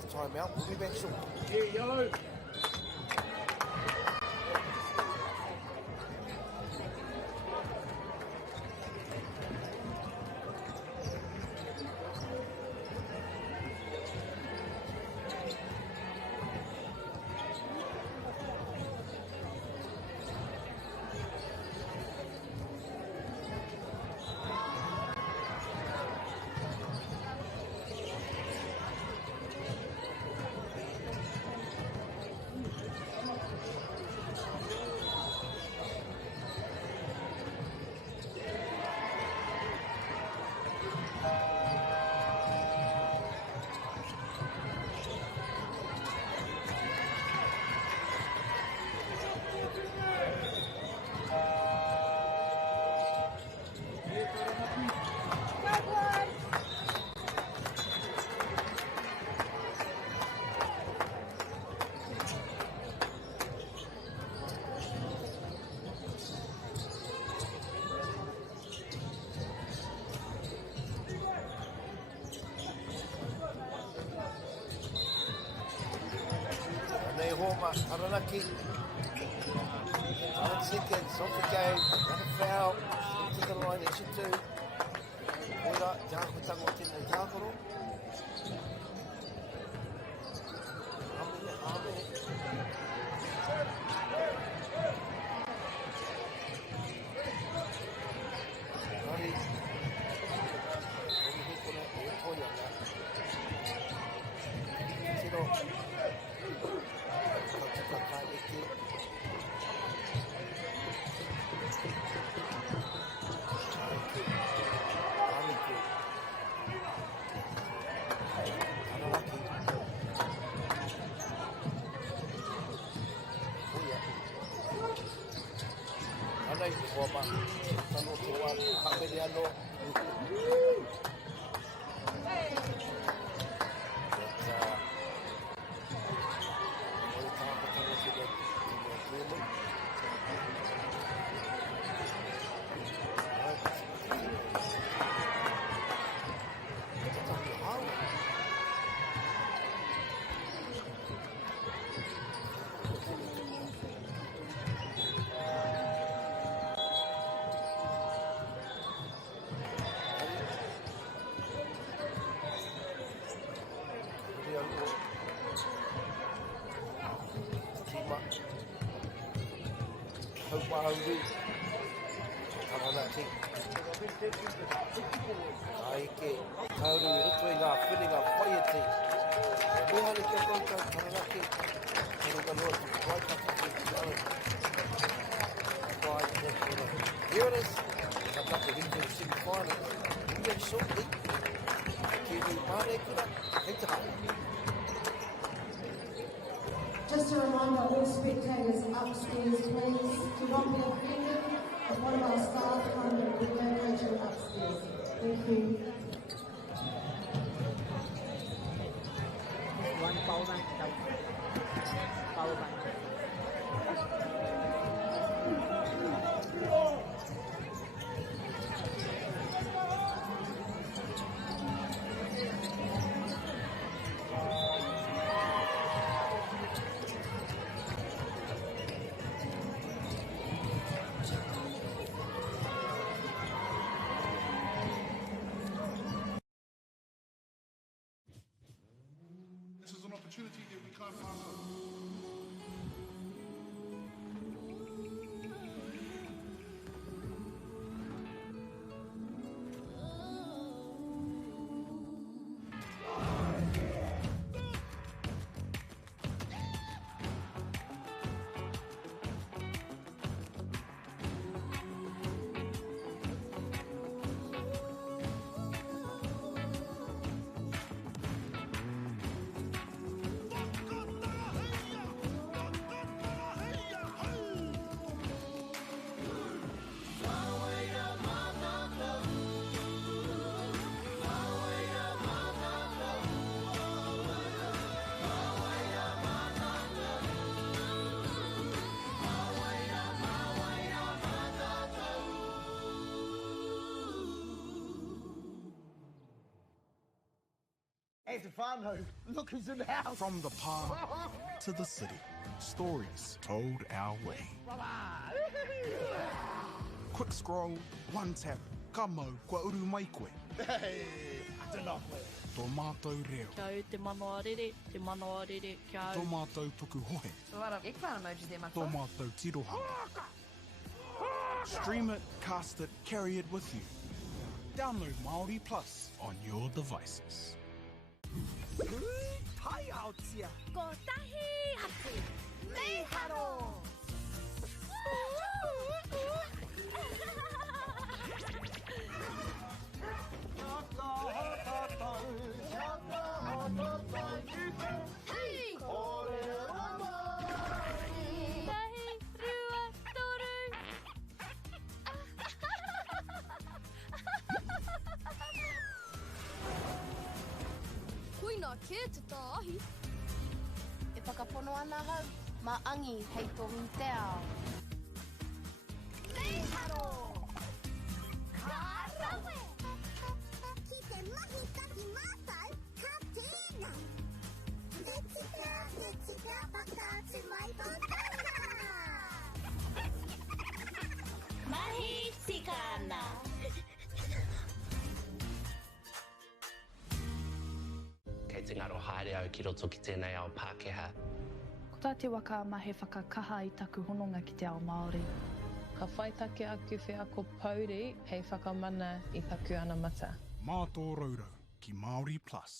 Time out, we'll be back soon. Yeah, yellow. Nei homa, Taranaki. 9 seconds off the game. Another foul. Into the line, issue 2. Ora, tākotanga o tēnei tākoro. Ame. Rari. Rari hekona e toianga. Tino. Katuka kai eke. Anai kuama tano tua kameliano Hauru Taranaki Aike Hauru I roto I ngā whiringa whaiati Mehane kia koutou Taranaki Taranga noa tu waikata ki tau Whai te kura Here it is Tataka into the semi-finals Moving shortly Kiwi Mane kura Hei te hau Just a reminder, all spectators upstairs, please, do not be offended if one of our staff come and we locate you upstairs. Thank you. 1,000. This is an opportunity that we can't pass on. Hey, Stefano, look who's in the house. From the park to the city, stories told our way. Quick scroll, one tap, kamo kua uru mai koe. Hey, I don't know. Tō mātou reo. Kia au te mano arere, kia au. Tō mātou puku hohe. So what up, ekpana emoji there, my Tō mātou tirohanga. Stream it, cast it, carry it with you. Download Māori Plus on your devices. Tai Aotia. Ko tahi atu. Me haro. Hey! Tahi, rua, toru. Koina ke te tāhi. E whakapono ana hau, maangi hei tohu te ao. Meiharo! Ka rawe! Ki te mahi taki mātou, ka tēnei. Te tika, whakaatu mai tō tāna! au ki roto ki tēnei ao Pākehā. Ko tā te waka ma he whakakaha i taku hononga ki te ao Māori. Ka whai take ake whiako pauri hei whakamana i taku ana mata. Mā tō raurou ki Māori Plus.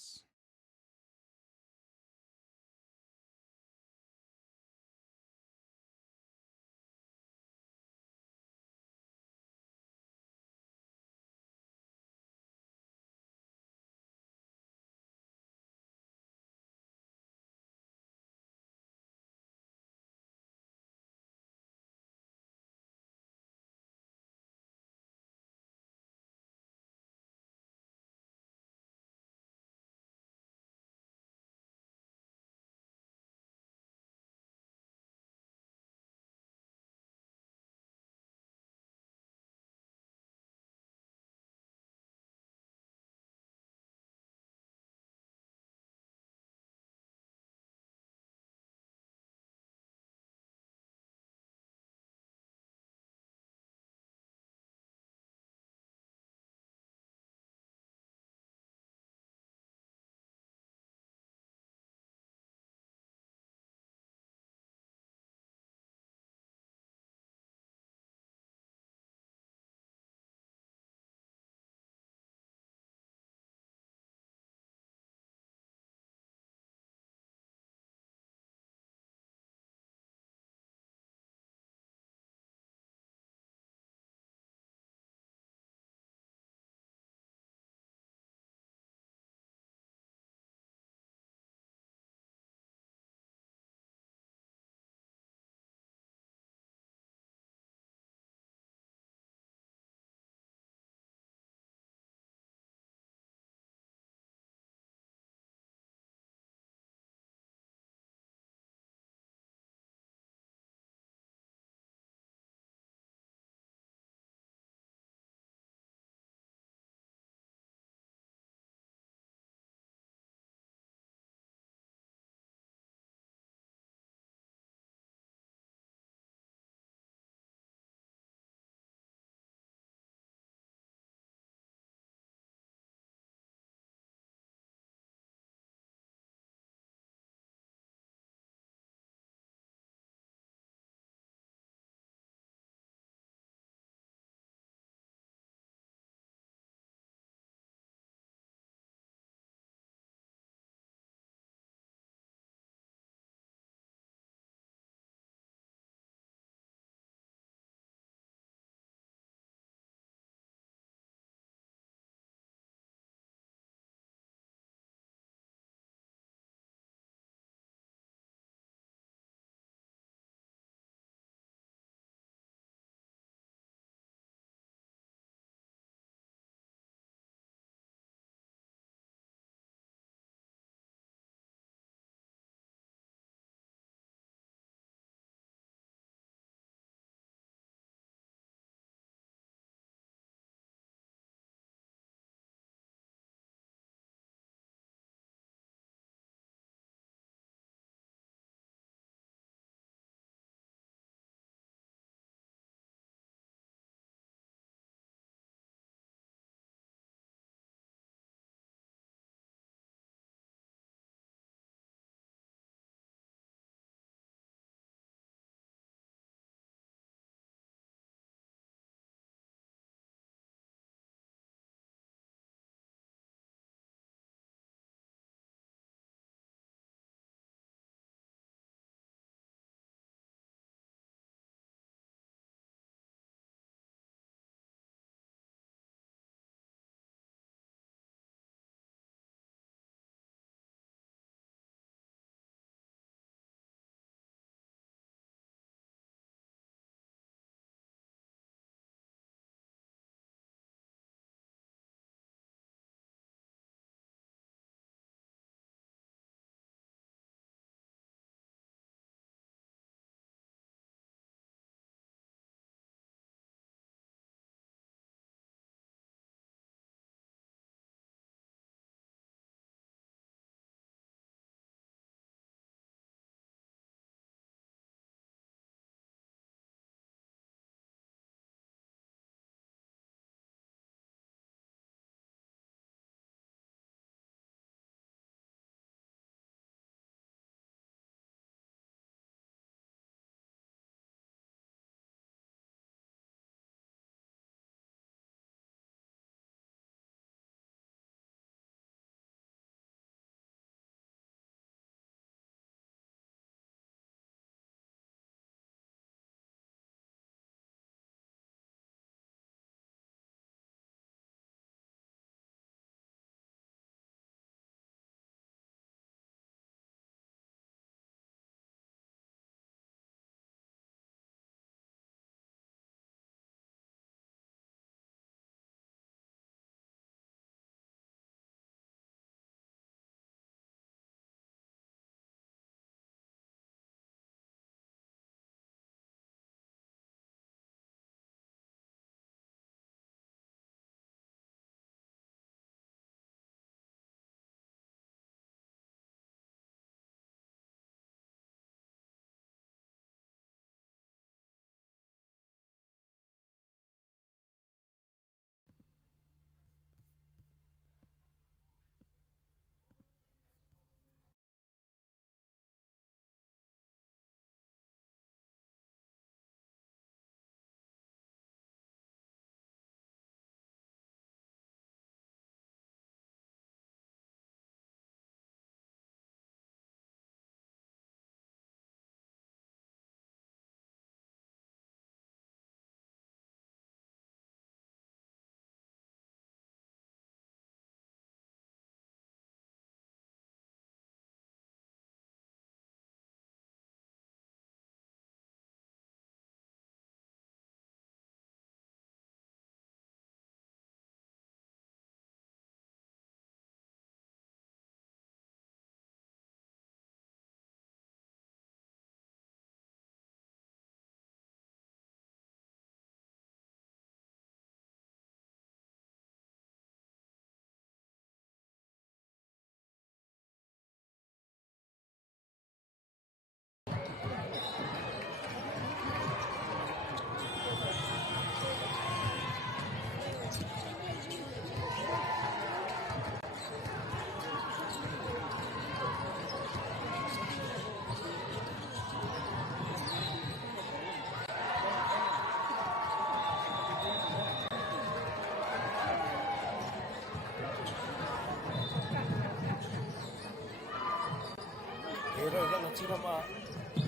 Tana tira mā,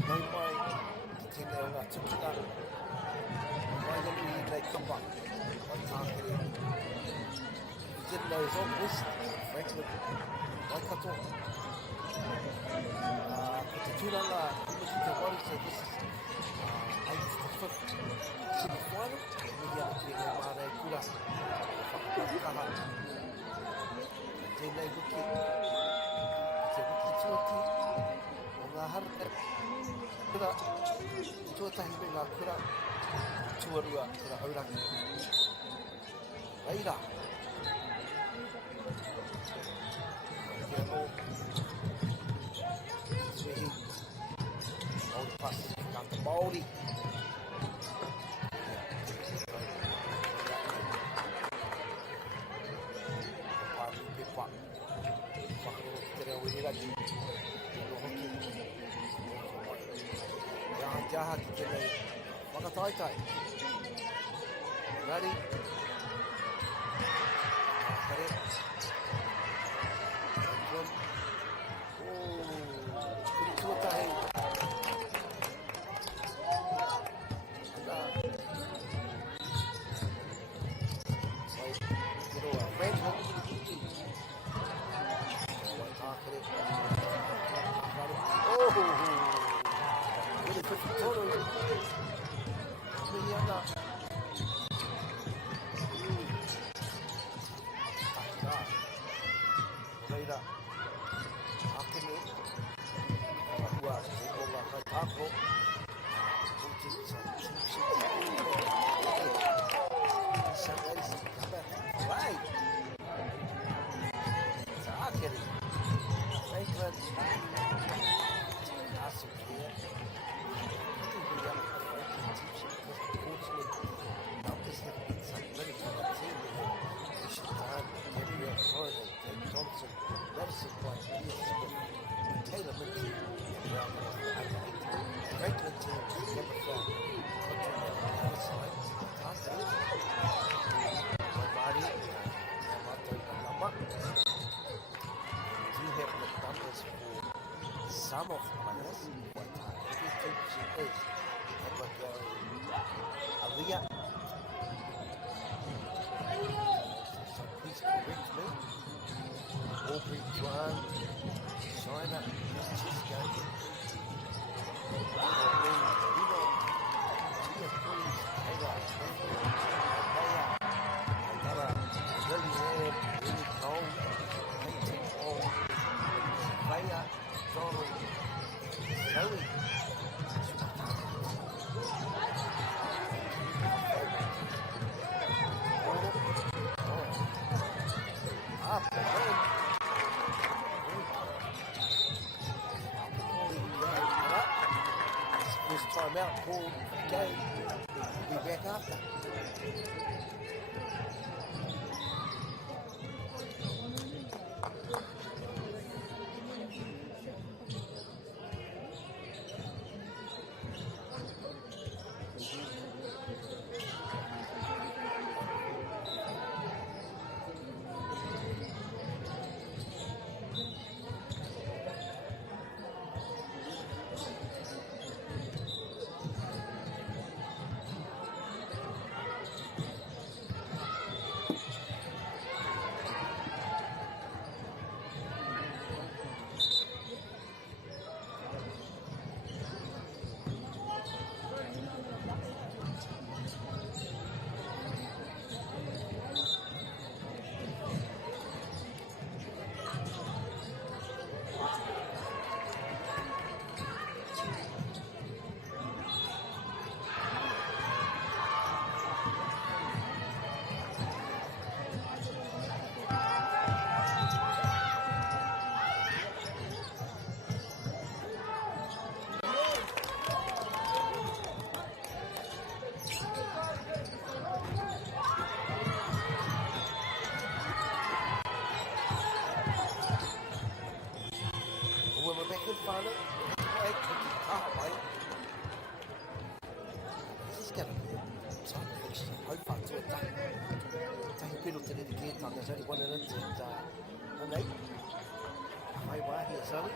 nai mai, ki tēnei o ngā tukinga. Mai ganu I nei kapa, mai tākere. You didn't know his own list, Franklin, mai kato. Ko te tūranga, Timothy Te Wari, so this is 8th to 5th semi-final. Mihi ana ki ngā mārei kura, whakakaha. Tēnei wiki, te wiki tuati, o ngā haraka. Kura, tuatahi me ngā kura, tuarua, kura auraki. Reira. Kia mō. Swehi. Māori Plus, kata Māori. Pāri pepa. Whakaroro ki te reo I reraki. Tēnō hoki. Jaha ki tēnei whakataitai. Engari. Tākare. Franklin. Kuri tuatahi. Ana. Sai, te roa. Franklin. Tākare. Really quick total. Mihi ana. Reira. Akene. Ahua. Tekola kai tako. Uti sa chupsi. Sa eris kaba. Vai. Sa akene. Franklin. Asu kia. Numbers have been some very good team. Ishtan, Gabriel Holiday, Ted Johnson, Madison White, Ian Smith, Taylor Minty, around the Franklin team, Kevin Fell, Continental Outside, Tata, Nobody, Yamato Nama. Do you have the numbers for some of the players? Every team is. Aliyah. So please correct me. Aubrey, Juan, China, Francisco. Tia Cruz, Taylor, Tara, Lily Webb, Lily Cole, Peyton Hall, Leia, Donald, Zoe. First time out called game. We'll be back after. Finally, this is going to be a tough fixture. Hope to attack. Take a penalty to the gear time. There's only one in it, and they. Mai Wahi Zoe.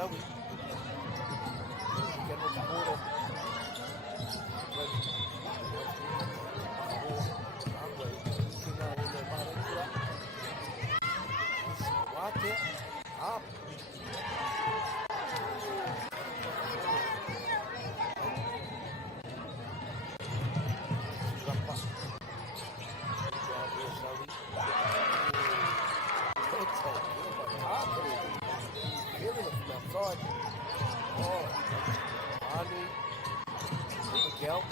Zoe. Get with the border. Up. Miguel.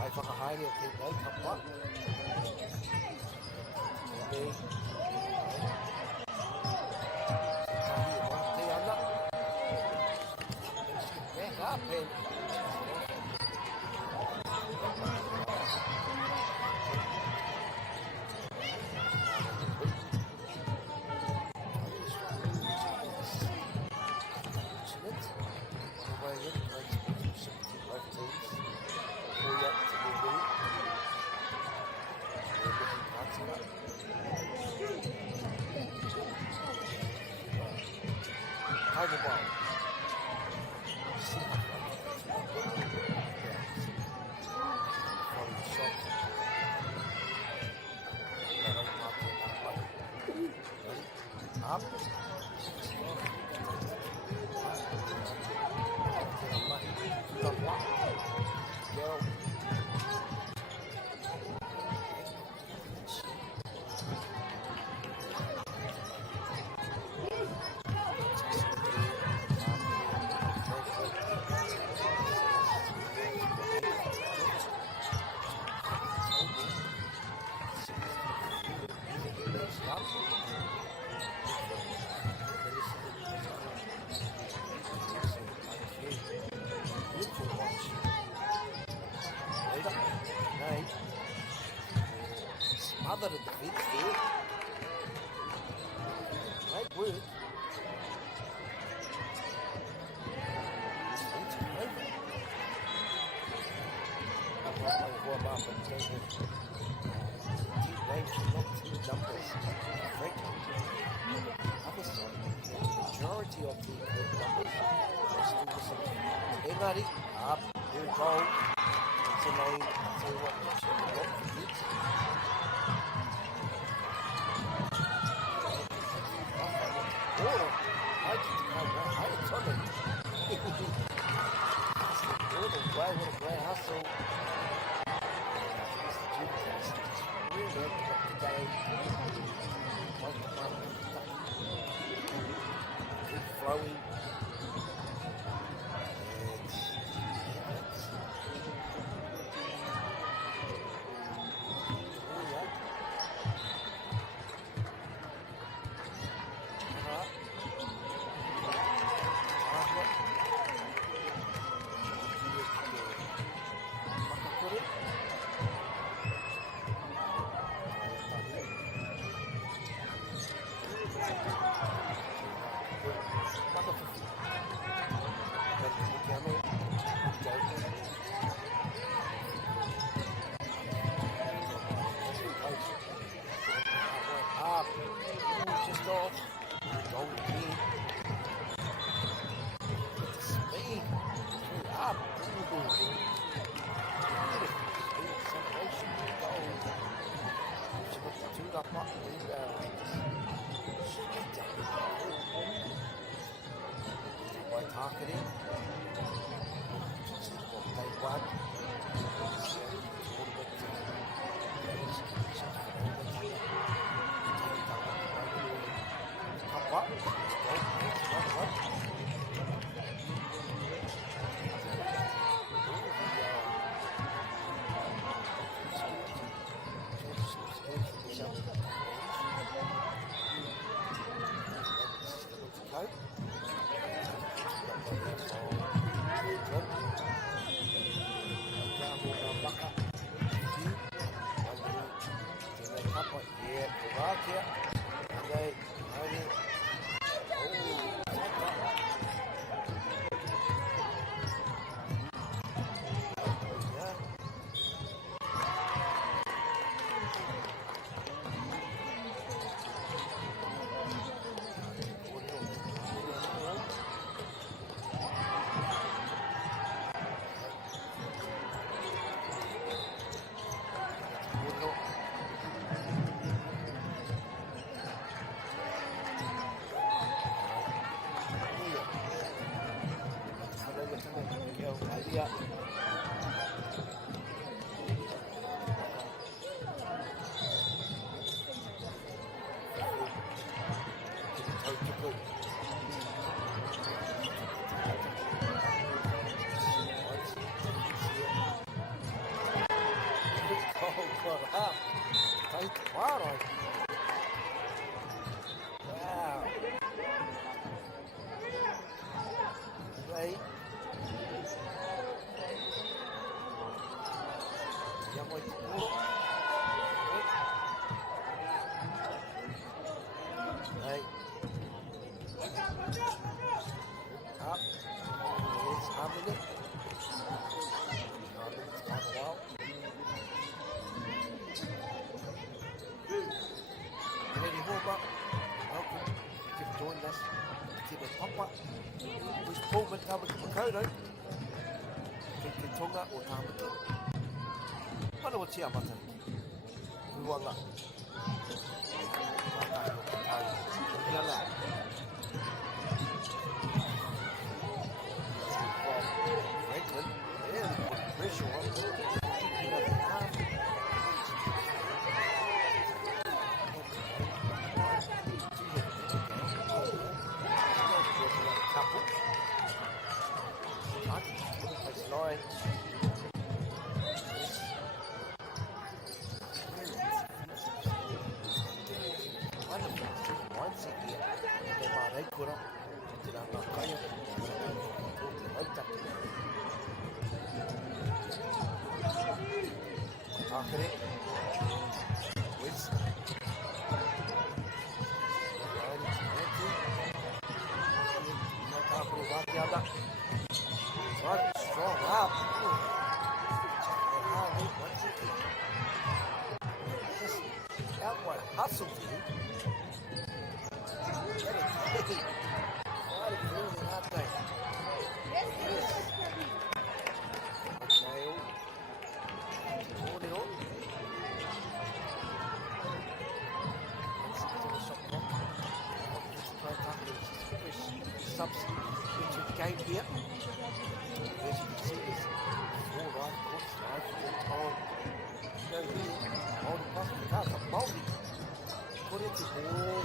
Ai whakahaere o kei nei kapa. Nei. Tahi e wā te ana. Back up and up. Go. Smothered at the feet there. Great work. Warm up and take it. Deep range, not two numbers. Other side, the majority of the numbers are still the same. Hey, buddy, up, here we go. It's a lane. I'll tell you what, you should have got for kids. Oh, I just can't wait. I had Tommy. What a great hustle. Really got the day. Keep flowing. That's Tine Papa. Which Pullman Tamaki Makoto. Ke Tonga o Tamaki. Mana o tia mata. Ruanga. Ilala. Franklin. Yeah, pressure on. Strong up. Outright hustle for you. Subs into the game here. As you can see, there's 4 right foot slides for the time. Go here, multi plus the cards are multi. Put it to all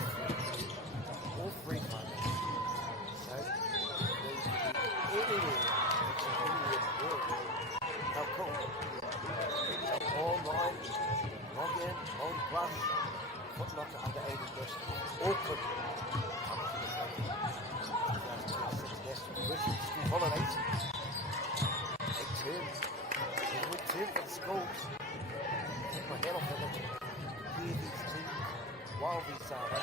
3 players. So there you can be anywhere in the world. How cool. So online, log in, multi plus, foot locker under 80 best. Auckland. School holidays. Big term. Big term for the schools. Take my head off and hear these teams while these other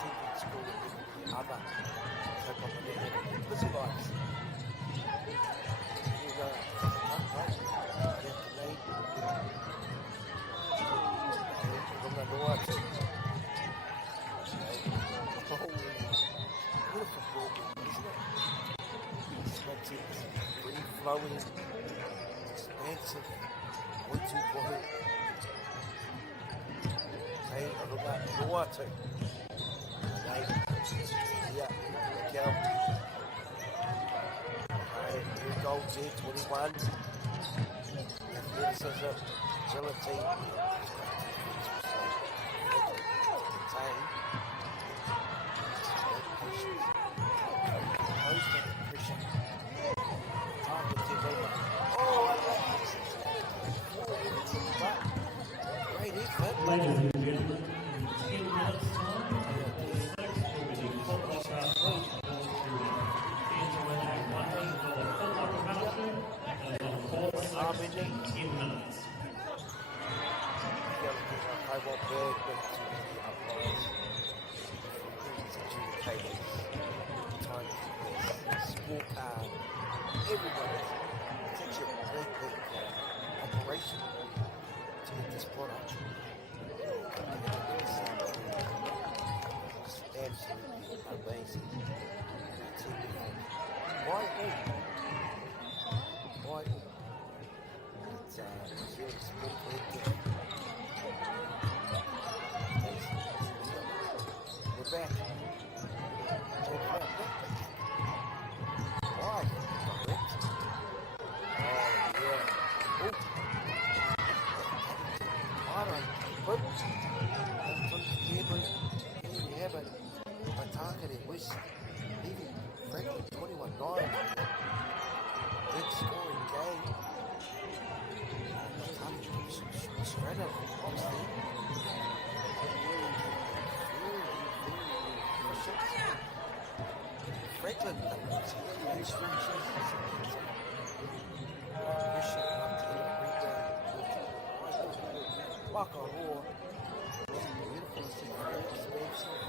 teams in school and other take off their head and busy lives. You go, right? You have to lead. From the door to beautiful ball, isn't it? Free flowing, expansive, 1-2 ball. Okay, I look at Duarte. Okay, yeah, go. Okay, here goes here, 21. Athleticism, agility. Contain. Ladies and gentlemen, 10 minutes time. Everybody, it's actually a great big operation to get this product. It's absolutely amazing. Why all? It's very sport we're back. Why? My target is West leaving Franklin 21-9. Big scoring game. Straight up from box there. Franklin, Waka Roar was beautiful to see very expensive.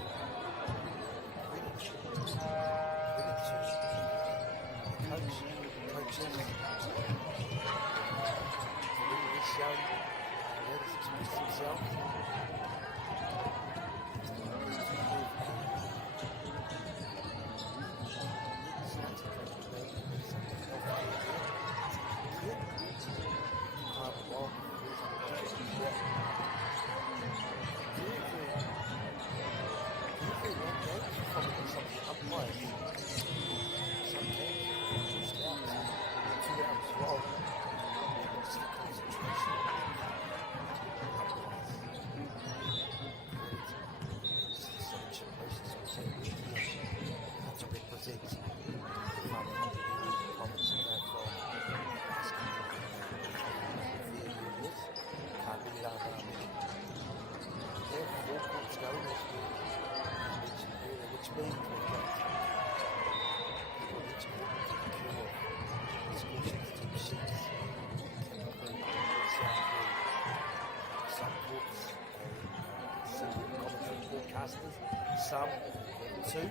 Coaches, this young, let us express himself. Some, two.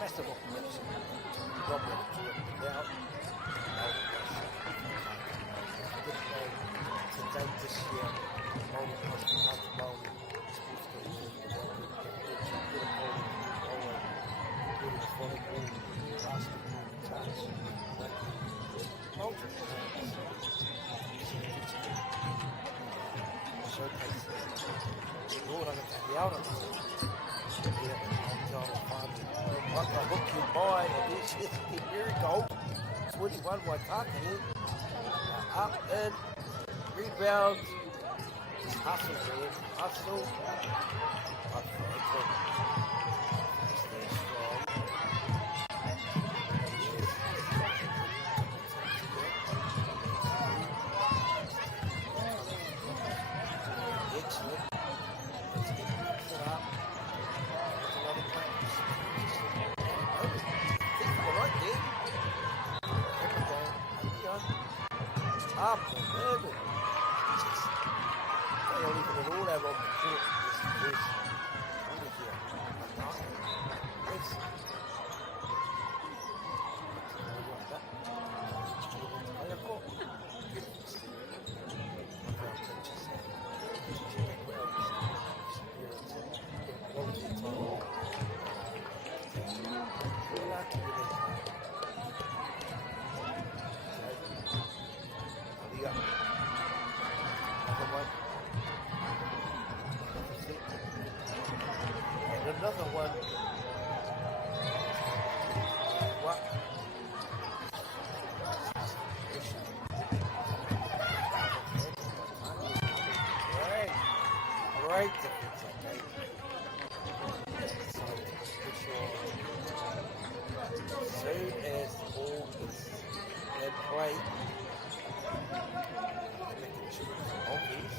Massive operation. Rob it out. Today, this year, Molly has to Molly. Here we go. 21 Waitaki. Up and rebound. Hustle, man. Hustle. Up for another one. What? Great defense, okay. So, as soon as the ball is in play, making sure it's obvious.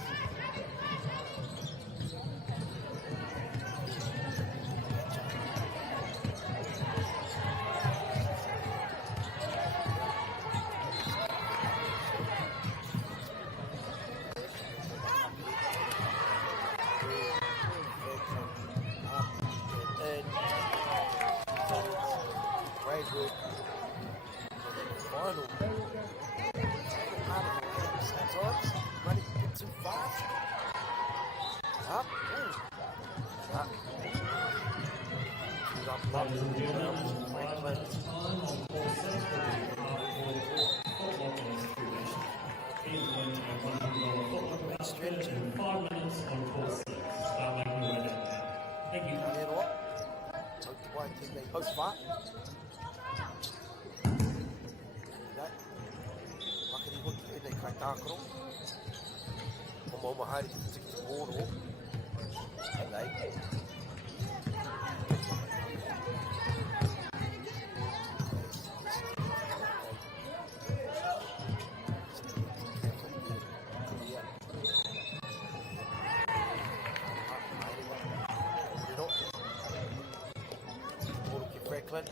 Franklin.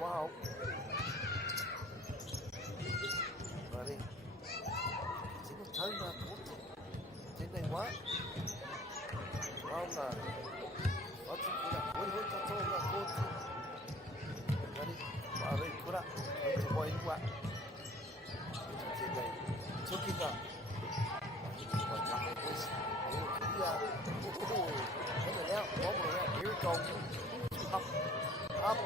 Wow. Buddy. Single time na puto. Didn't what? Wow na. What's it kura? What to na puto? Buddy. Wow, kura. What's boy what? Didn't took it up. Here we go. Up. Up.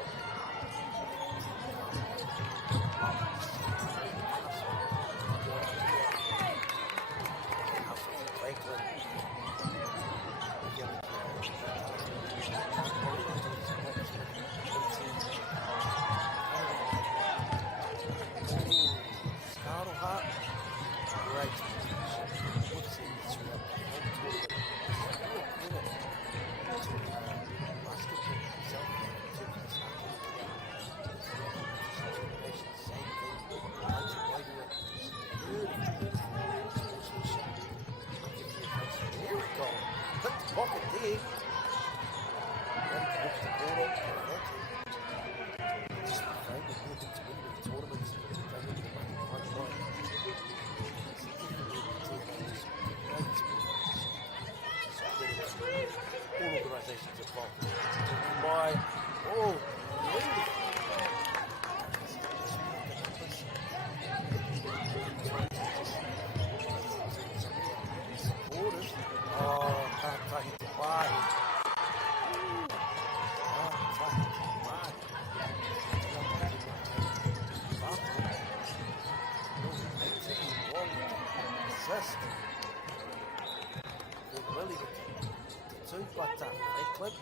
Clint.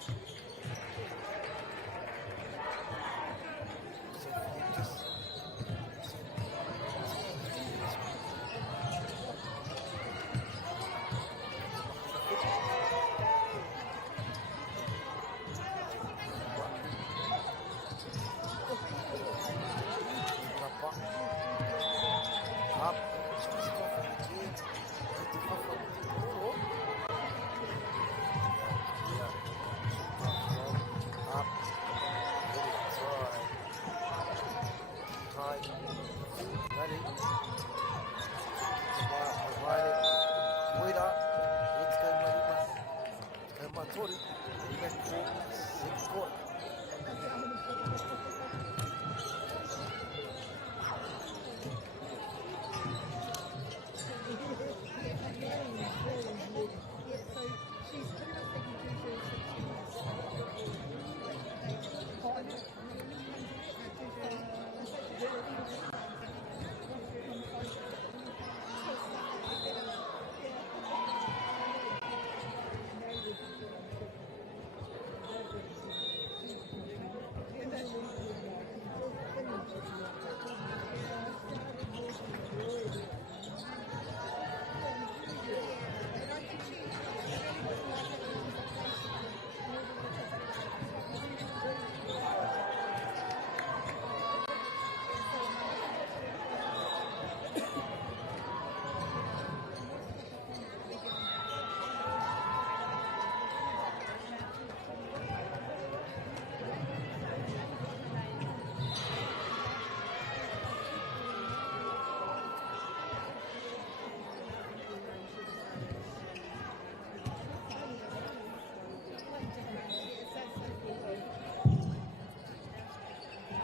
So you just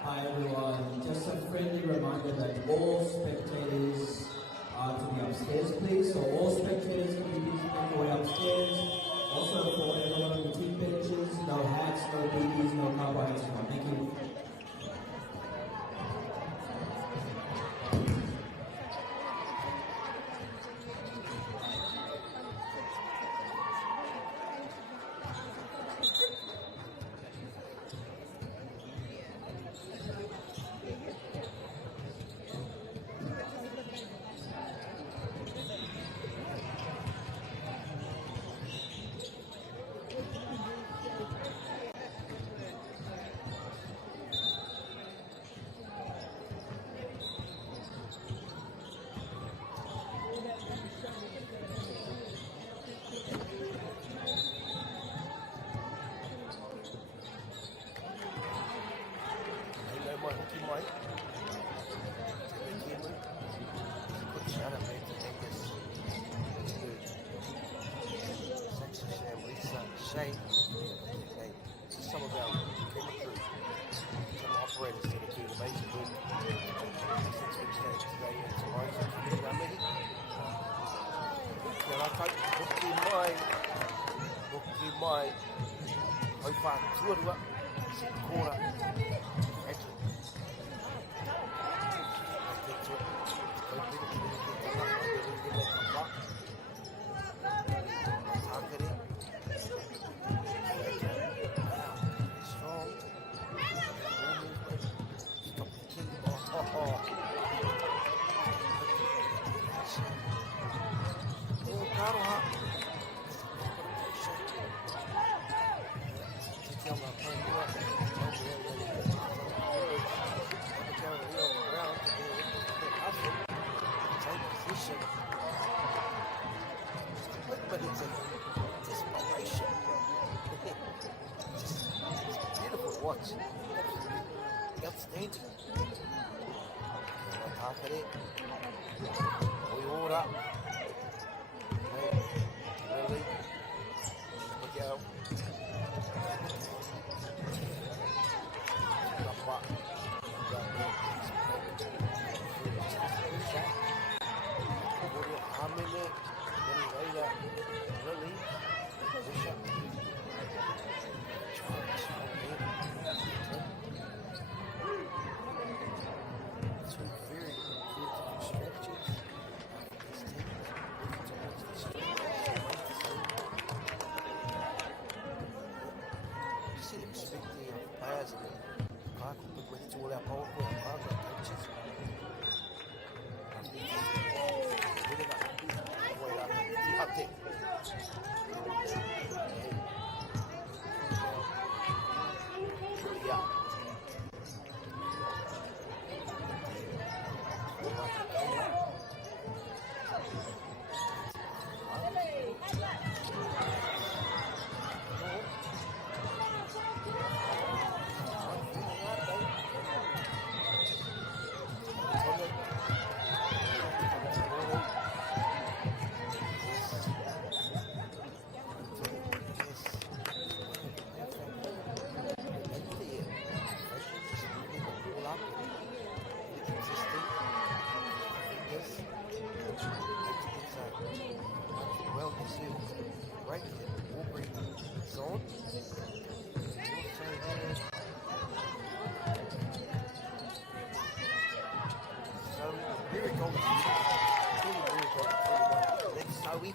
Hi everyone, just a friendly reminder that all spectators are to be upstairs please, so all spectators can be please make your way upstairs. Also for everyone on the team benches, no hats, no BBs, no carbohydrates, thank you. Shane, okay, some of our camera crew, some operators that are doing amazing work since we started today and tomorrow. So thank you for our meeting. Kia rā kau, hoki mai, hau wha tuarua, se kora, atu. But it's inspiration. It's beautiful to watch. Outstanding. Takare. Oiora. Really. Look out. Very golden. Very golden. That's Zoe.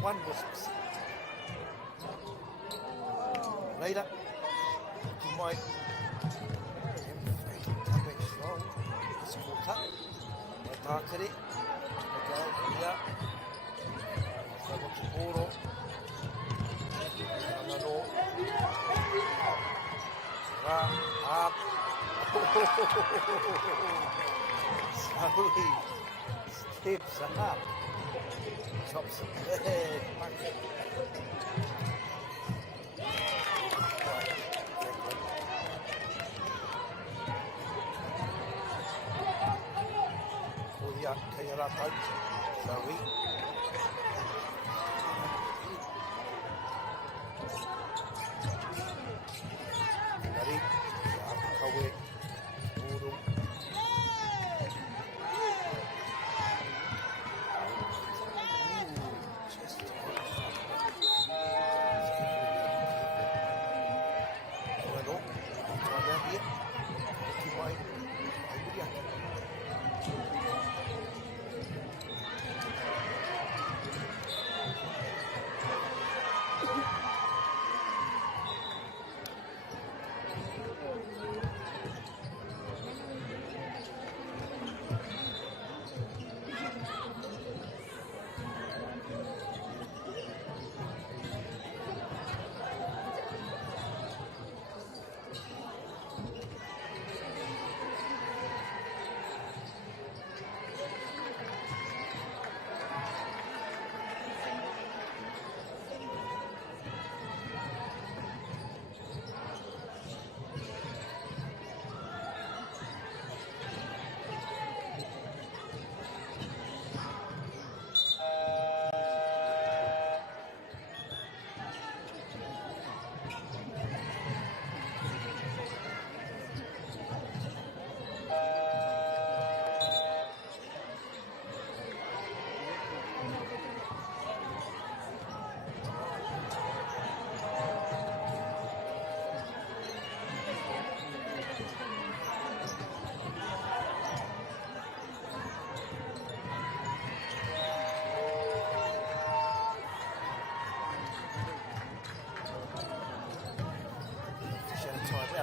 One was later. You might come back strong. It's a full cut. I targeted it. Okay, here. So I got the ball on. Up. Slowly. Steps up. Chops the head. Kuya, kaya ratay. Sorry. Ready? Kawin. Puro.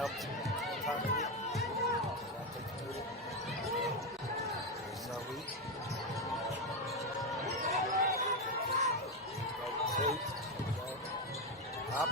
bounce. Attack it. Zoe. Go 2. Up.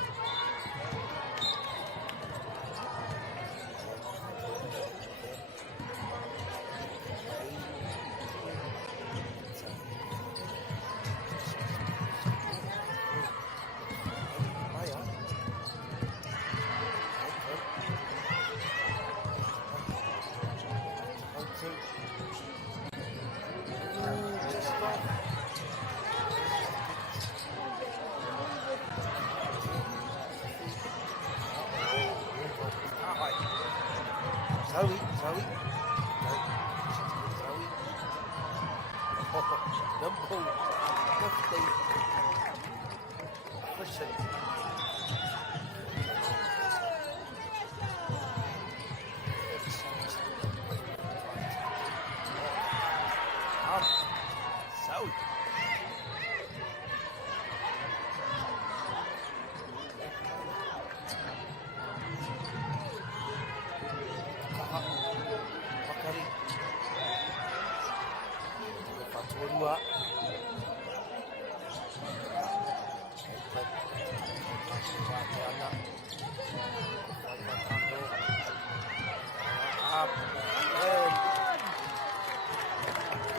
Zoe. Number 50. Push it. Zoe. Bakari. Fatua. Up and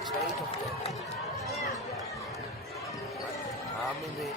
change of them. Hamile.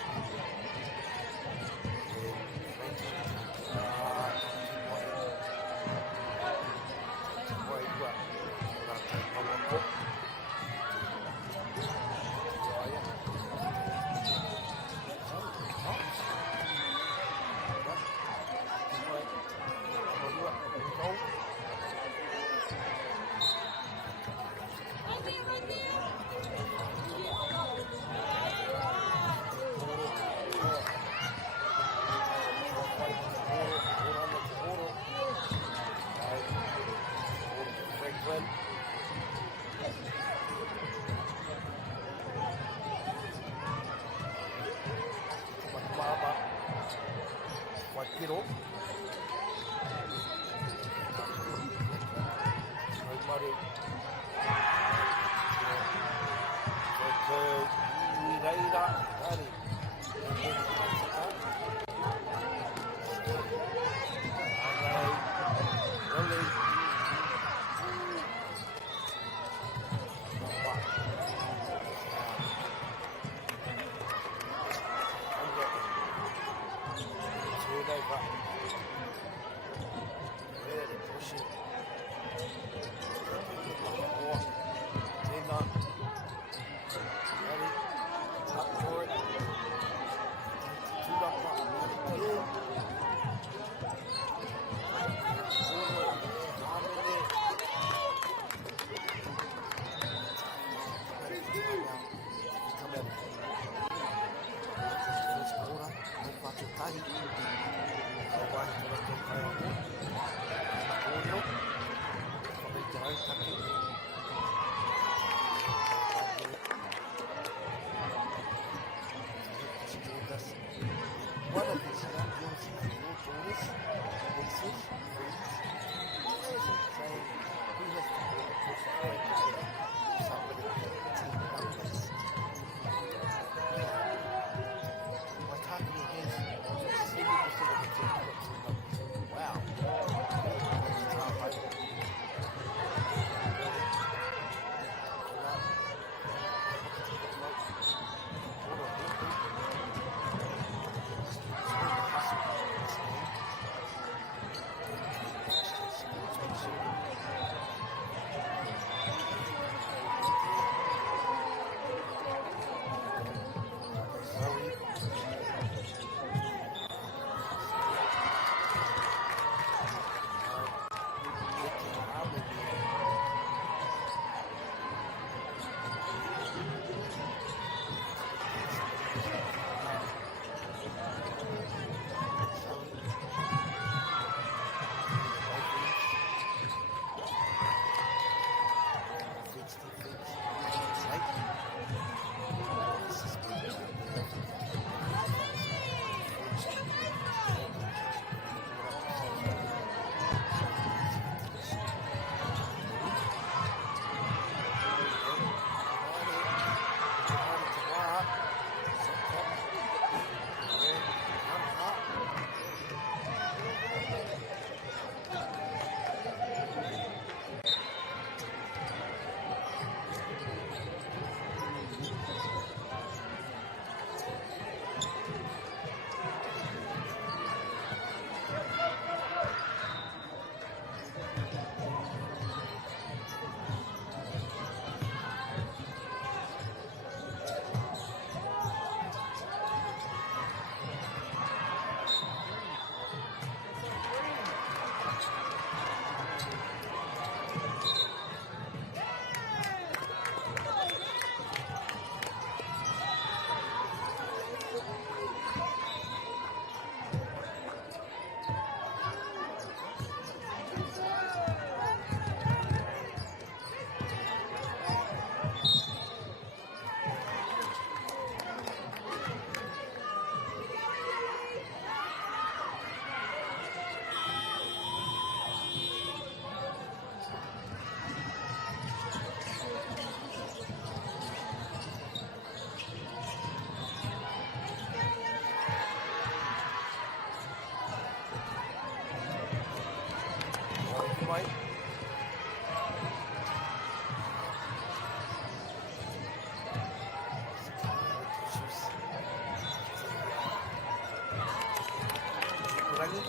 Kiro.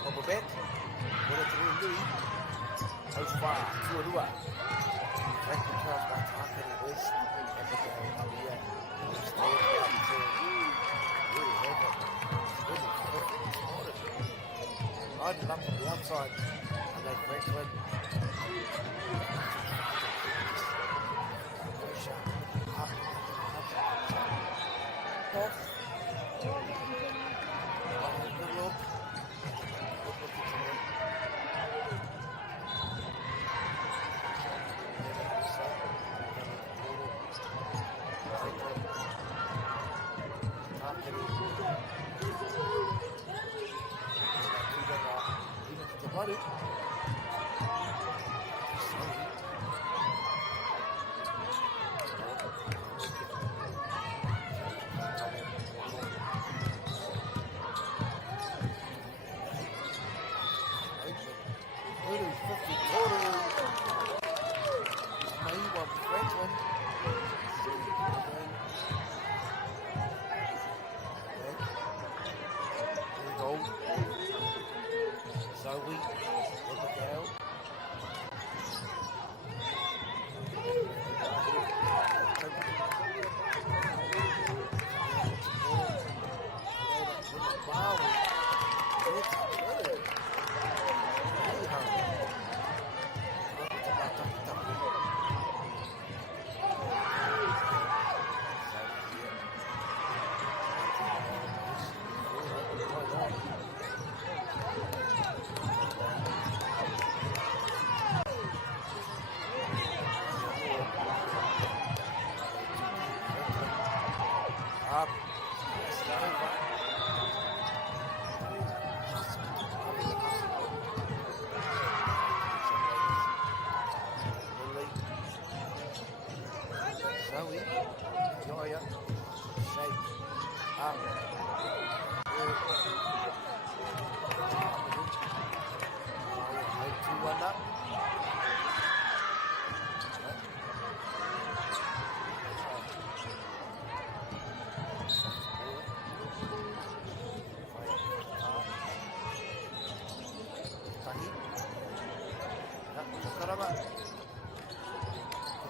Bubble back. What is it doing? Goes far. Tuarua. Franklin Charles by Tarkin West. And the guy Maria. Stay up to really have it. Really perfect. Riding up on the outside. And then Franklin. Up. Off. Good look.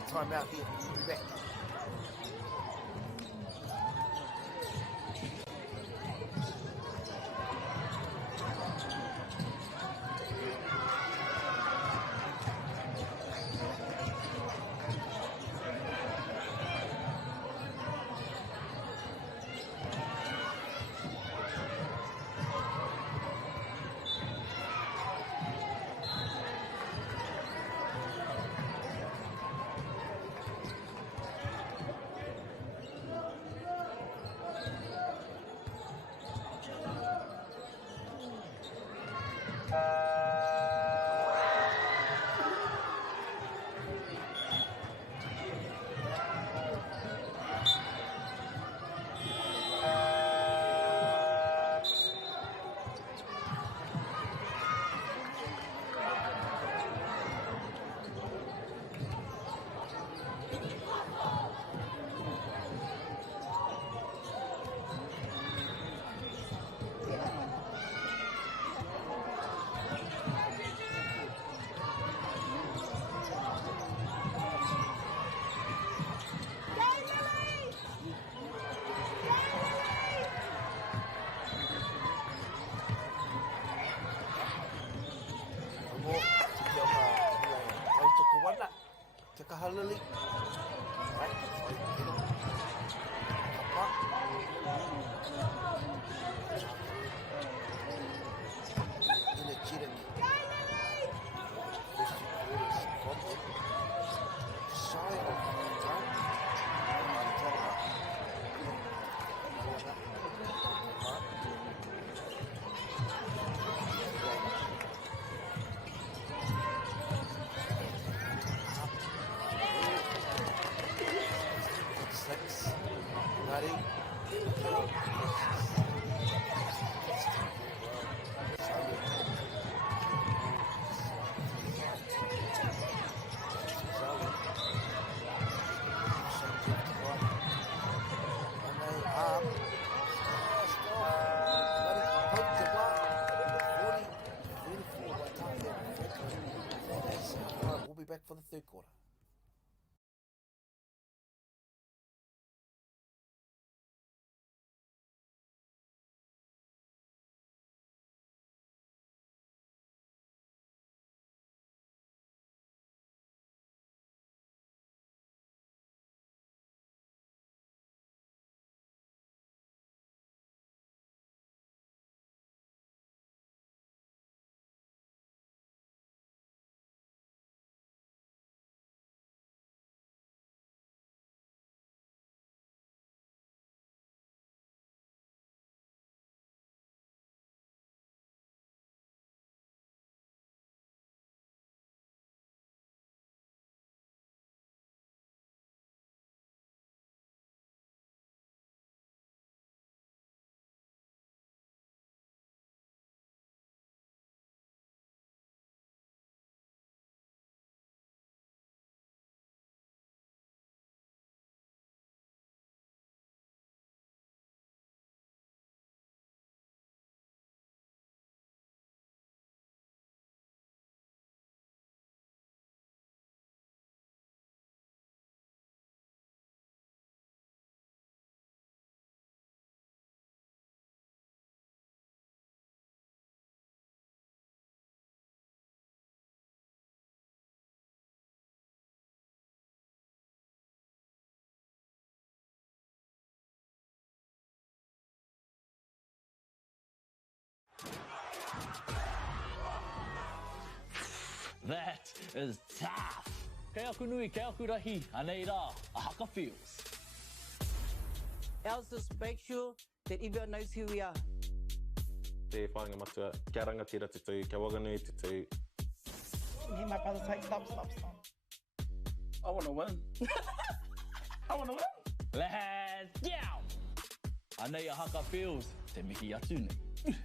Time out here. Be back. te kora. That is tough. Kei aku nui, kei aku rahi, anei rā, a haka feels. Else just make sure that everyone knows who we are. Te whāinga matua, kia rangatira te tū, kia waganui te tū. Hear my brother say, stop. I want to win. I want to win. Let's go! Anei a haka feels, te mihi atu nei.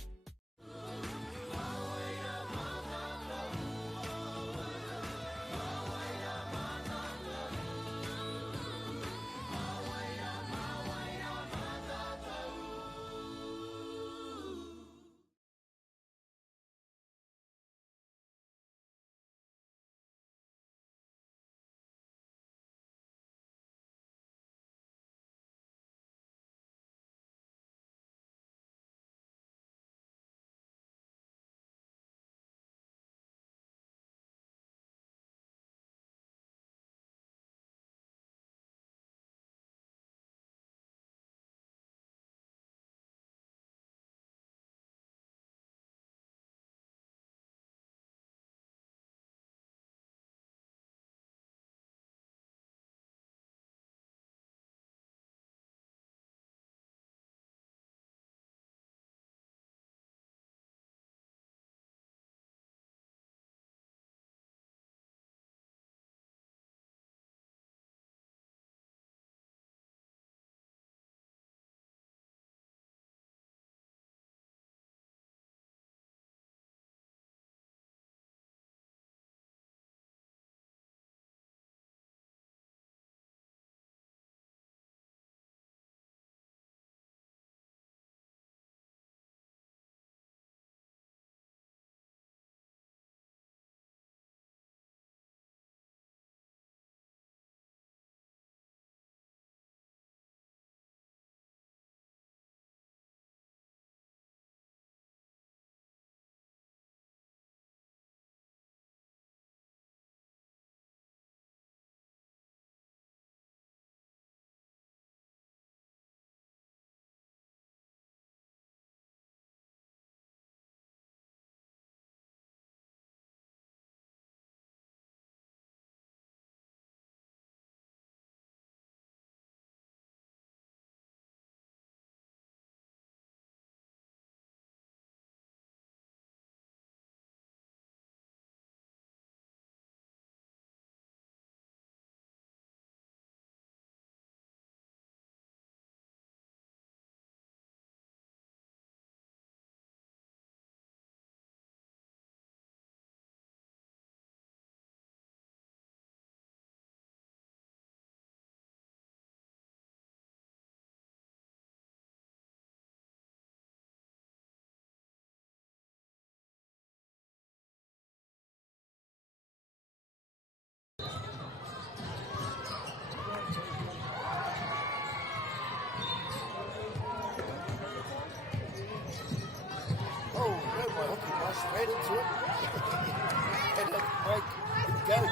And a break. Here we go. And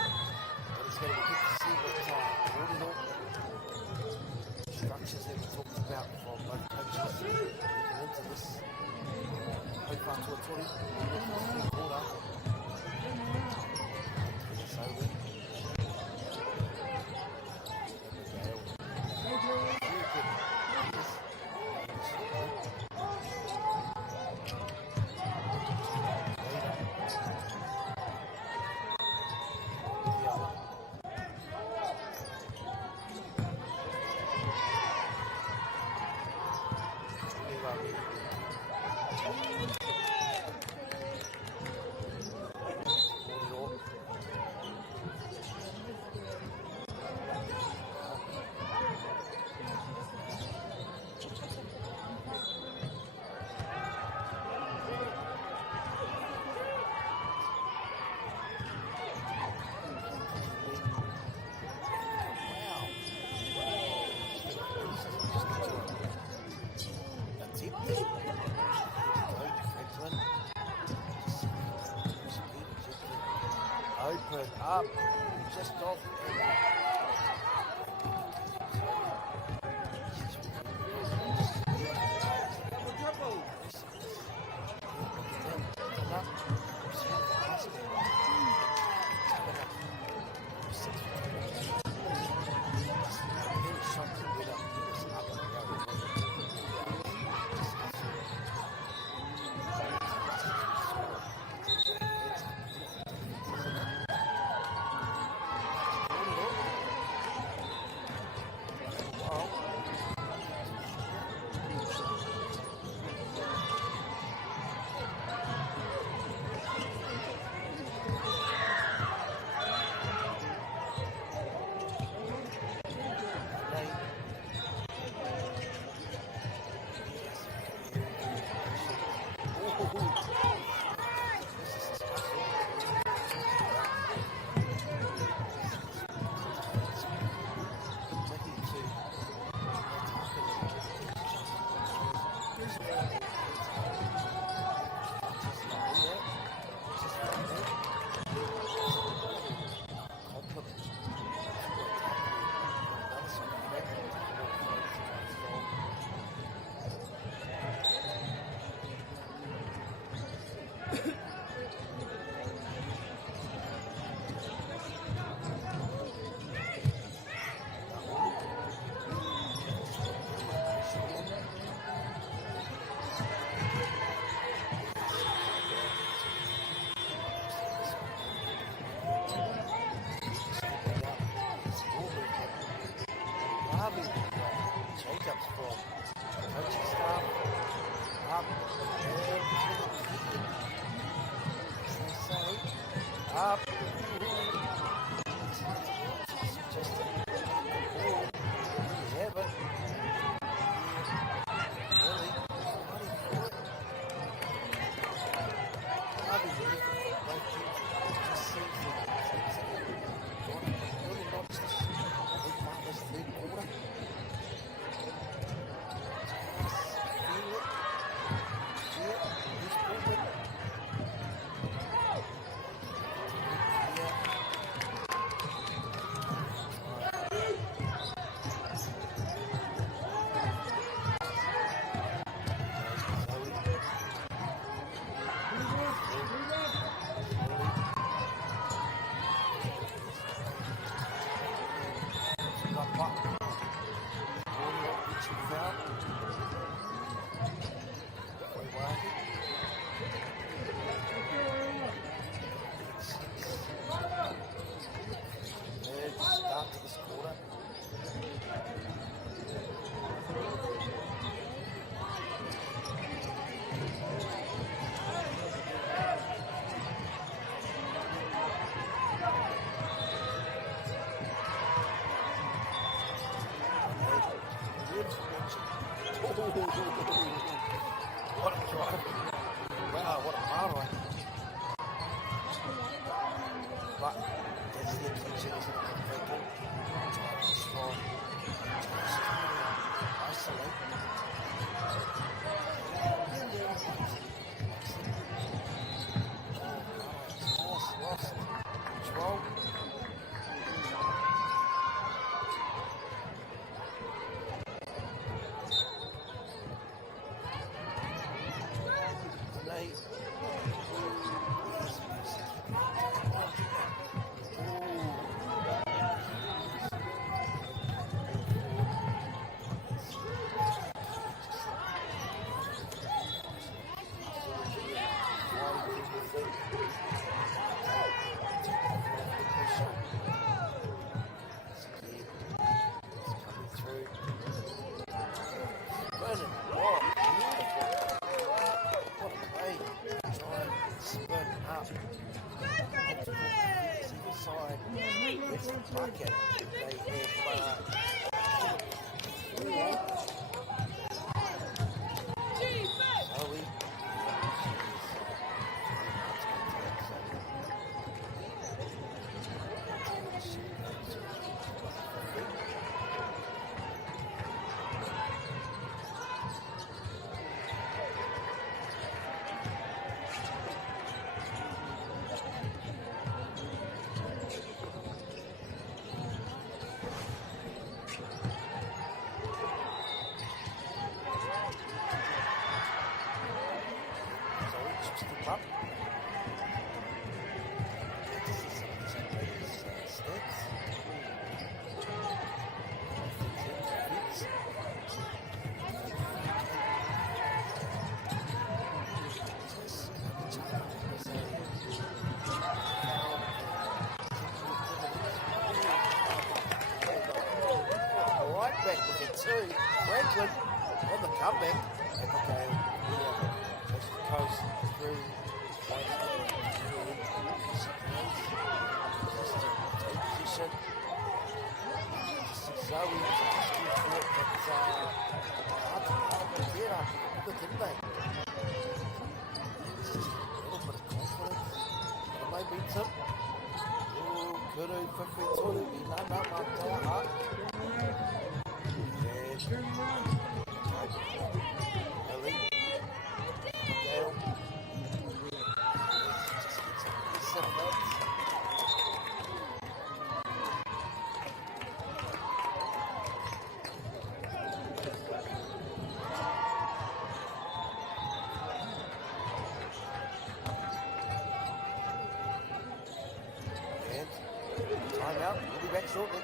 it's going to be good to see what Warrior structures that we talked about from both coaches looking into this. Hopefully to a 20 quarter. So open up, just off. Jacobs from coaching staff up up. Just yeah, but really, what a drive. Wow, what a power. But that's the attention, isn't it? Driving strong. Isolate. up. Single side, it's the bucket. They have Zoe. Franklin on the comeback. Abigail takes the coast through. Take position. Zoe was a good fought, but hard to get up. Good, didn't they? It's just a little bit of confidence. But it may be tip. Oh, Kuru, quickly Tolu, Ilana, Matea, time out, we'll be back shortly.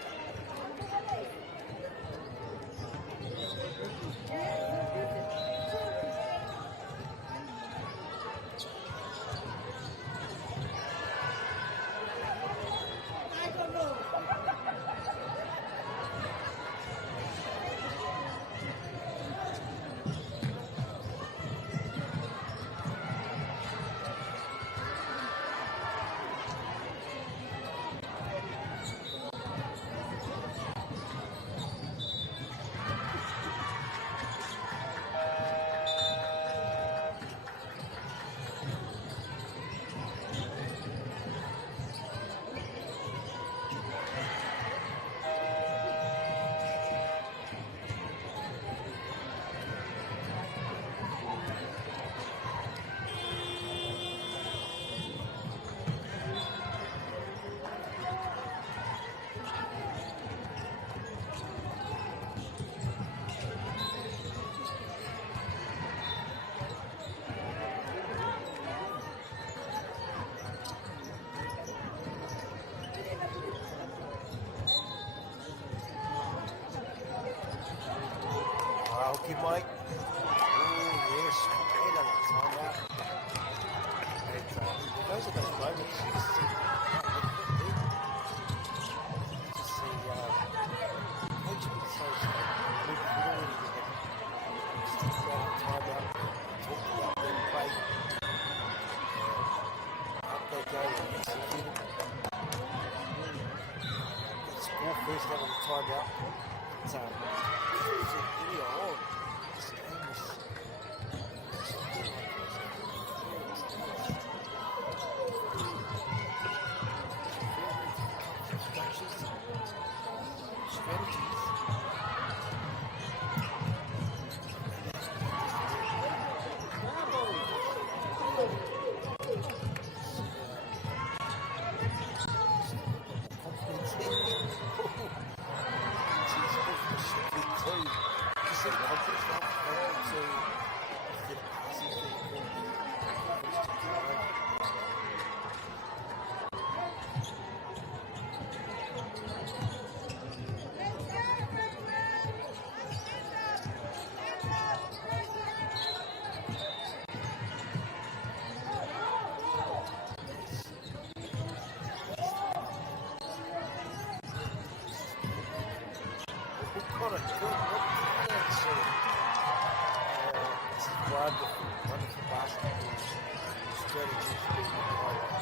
Okay, Mike. Oh, yes. Great on that time out. And those are those moments you just see. You just see coaching is so moving forward. Just think about the time out. Talking about their play. Up they go and execute it. Score first out of the time out. It's really on. This game is strategies. Wonderful basketball strategies being applied.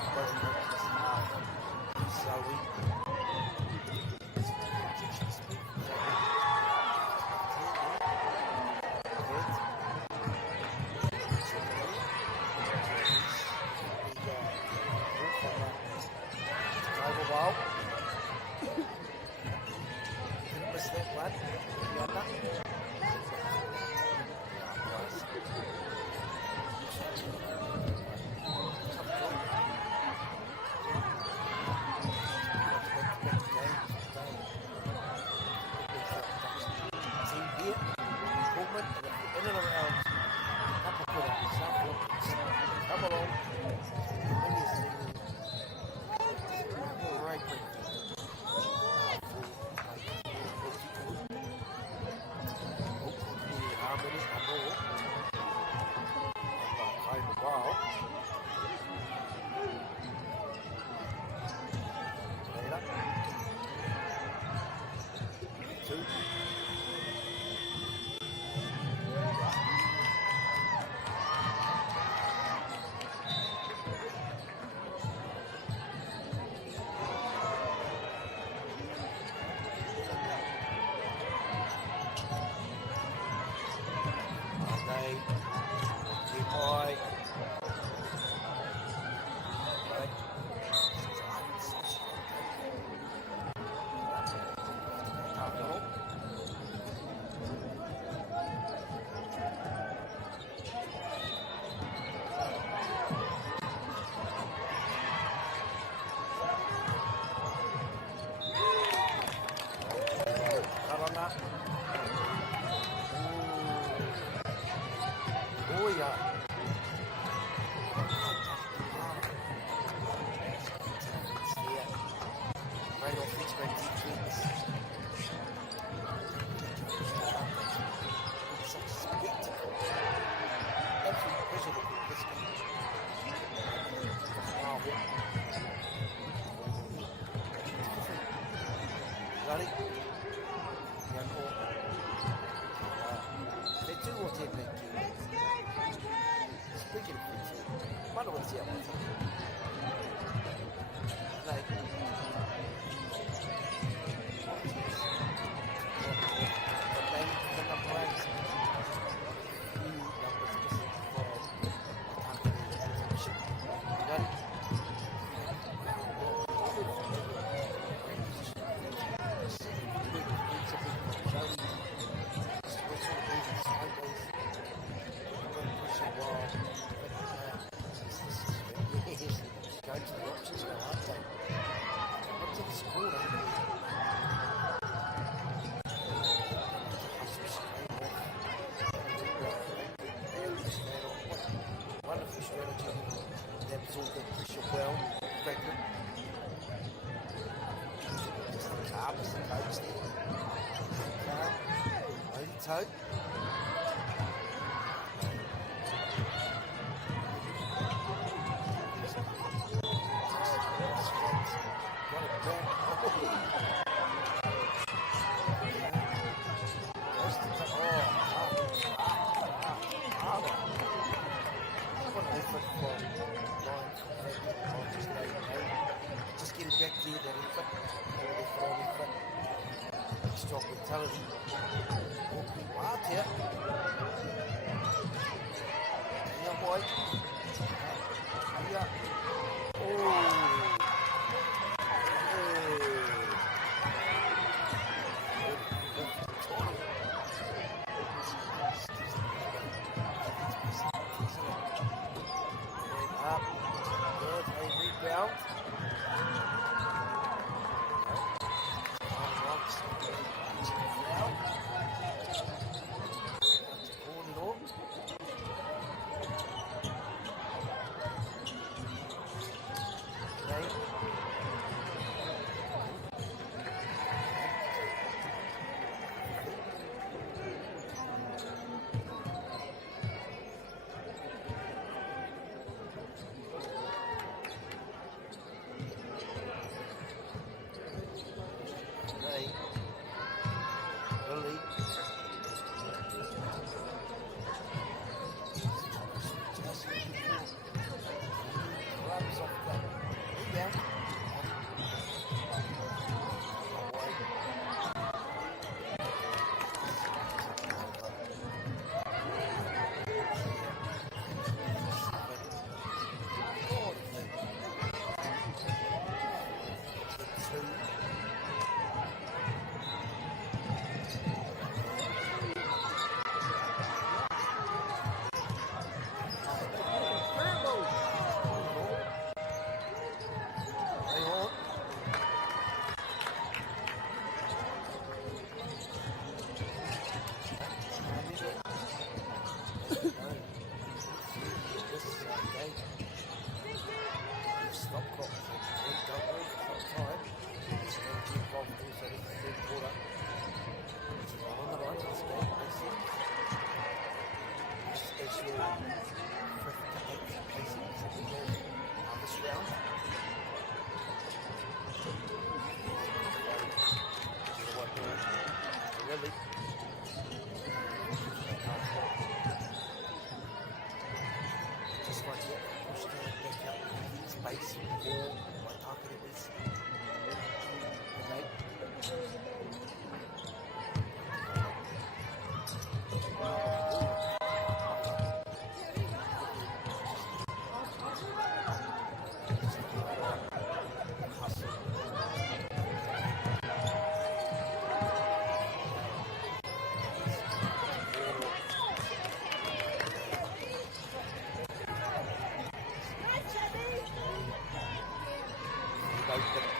Tali. Ia no. Me tū o tēnei ki. Speaking of Fiji, mana wa tia mata. Nei. Wonderful strategy. They absorb the pressure well. Pregnant. Just the calm as the coach there. Calm. Only toe. Got it back. Just get it back there, that effort. Strong mentality. Walking wild here. Here, boy. Here. Oh. Up. Good. A rebound. Just like that, push the back out, space, ball, my target is. Okay. Both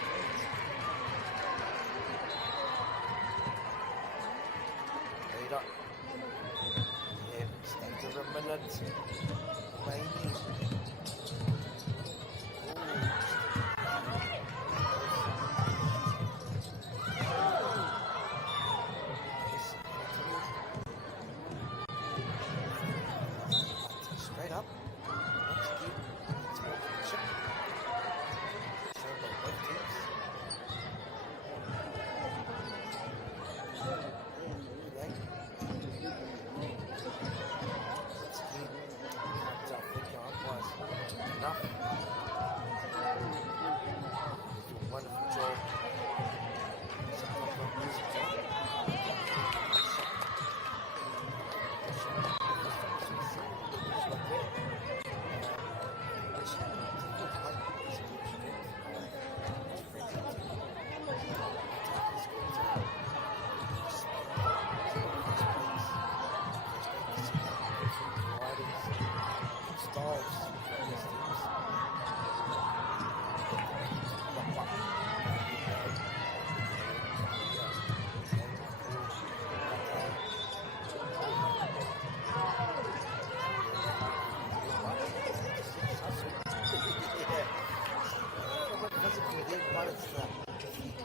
again, but it's the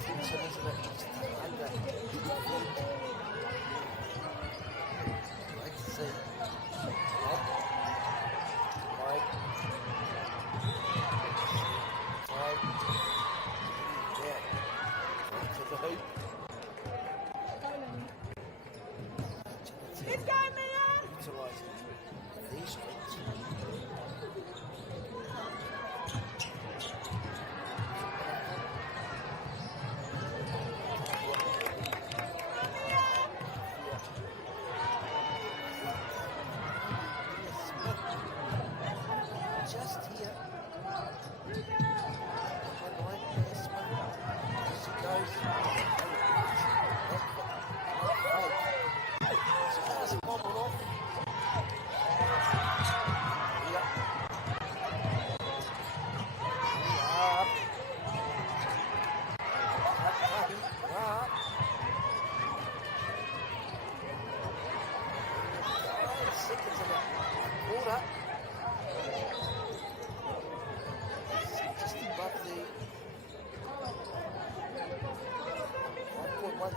tension, isn't it? Just under great to see. To the hoop. Let's go, Mia! Utilising these strengths. Just here.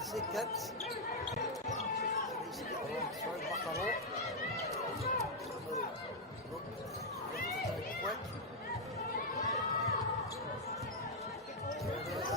Seconds. Throw Makaro. Look, quick. There it is.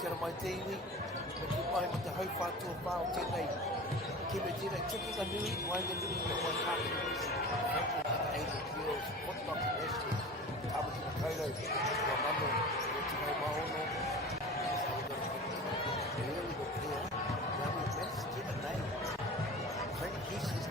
Kera mai te iwi, ki mai ma te hau whātua whāo tēnei. Ki me tēnei tikinga nui, wainga nui na mai kākiri nisi. Asian girls, hot dog national, tāmaki na kaurau, wa mano, o te mai mahono. Really good here. Now we managed to get a name. Frank Hughes is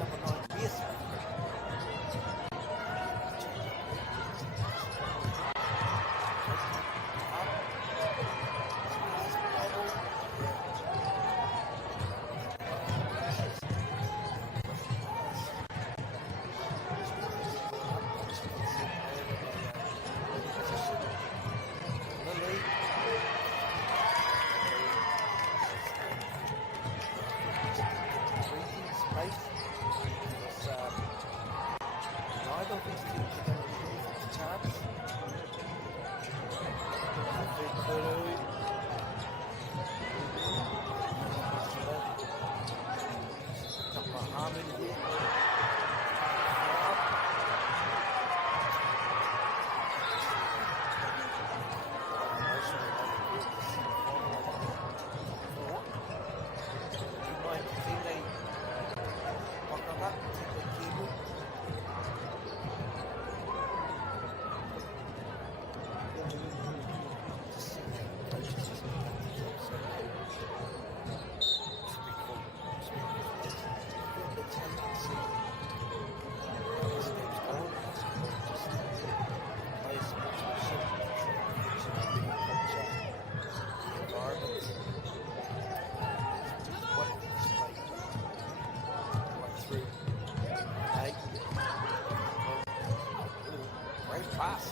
Pass.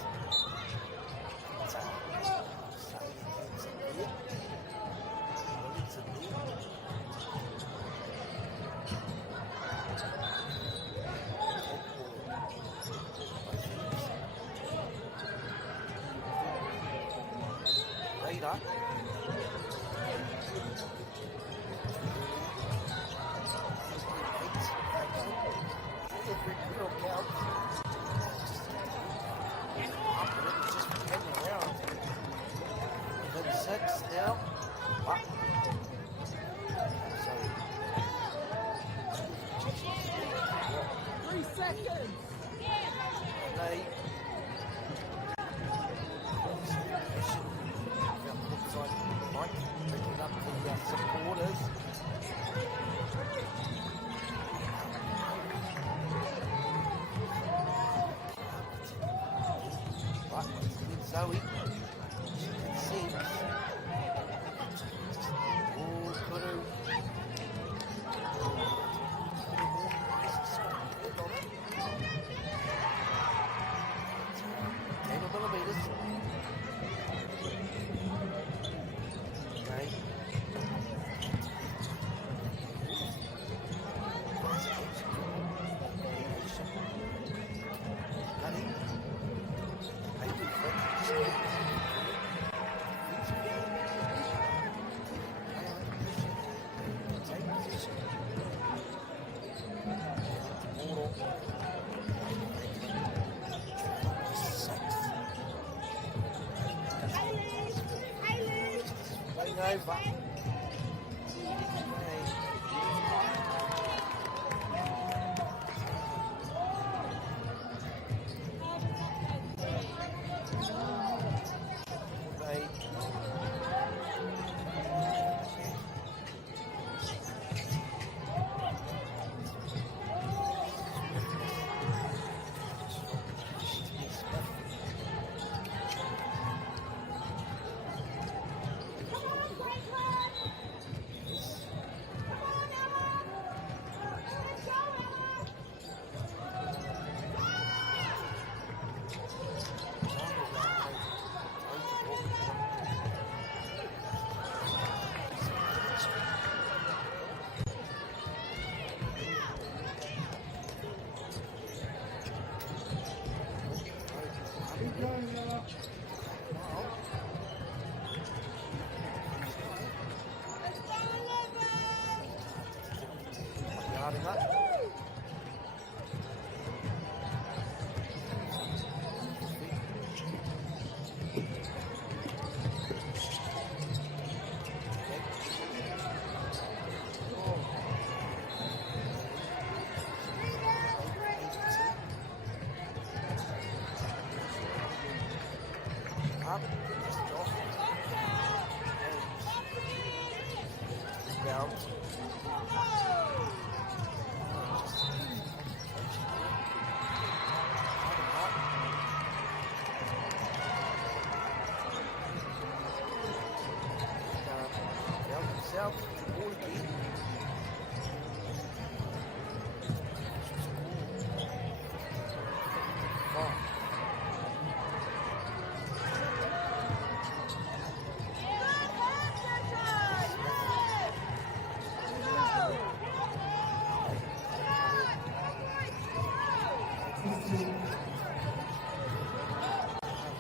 Radar. Six now. What? 3 seconds. They Mike picking up the supporters. Right, with Zoe. Six. Oh, Kudu. Millimeters. Okay. Over.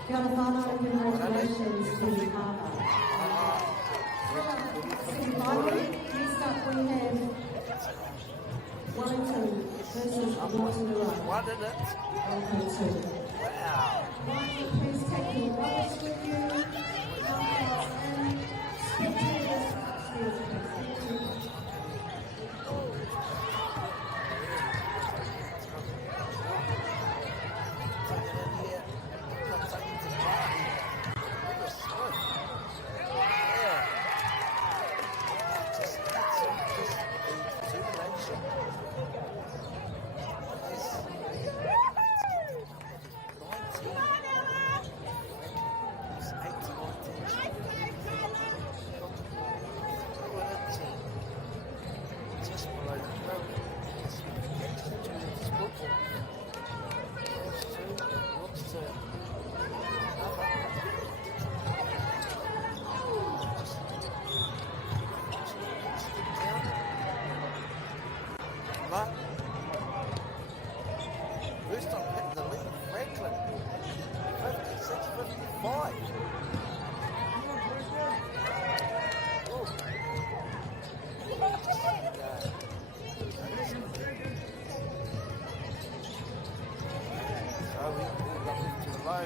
Galvano, congratulations to Harbour. Semi-final, next up we have Wellington versus Waterloo. One in it. Wellington. Wow. Please take your walls with you. Knockouts and spectators upstairs, please. First time hitting the lead, Franklin. 56-55. So we got him to the low.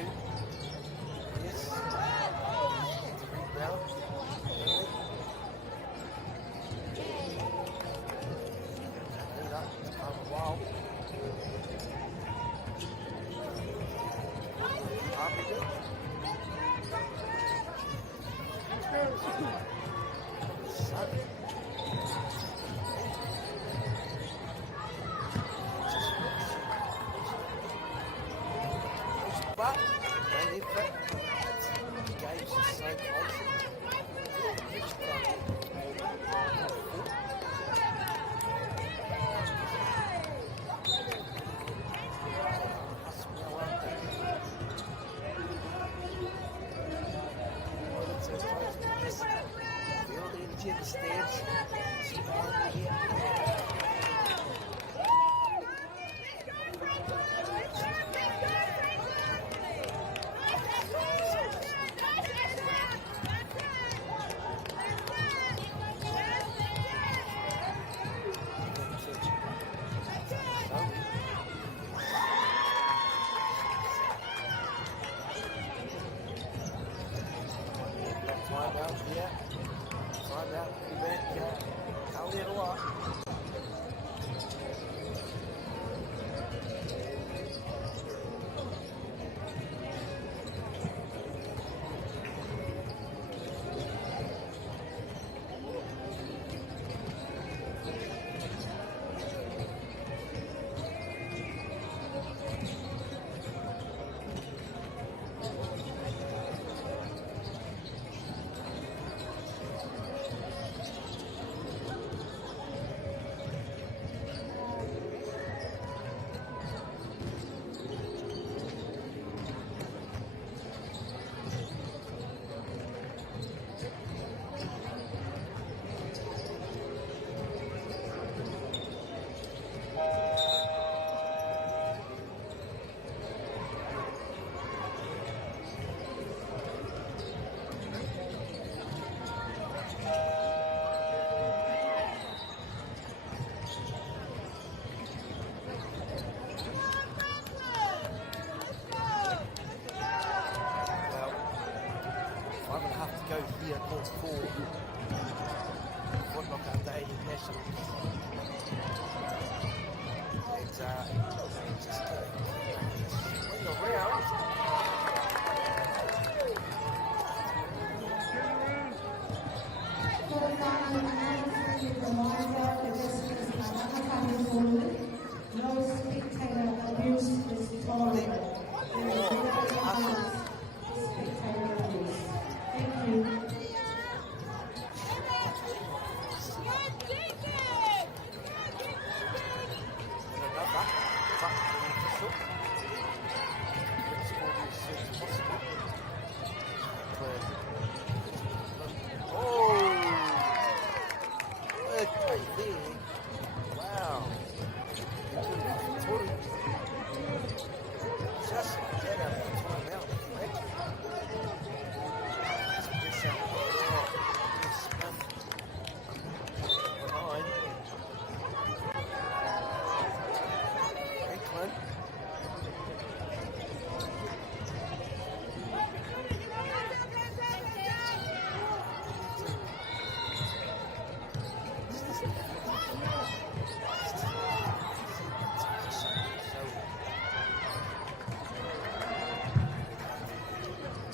Yes. Rebound. Lead up. It's come a while.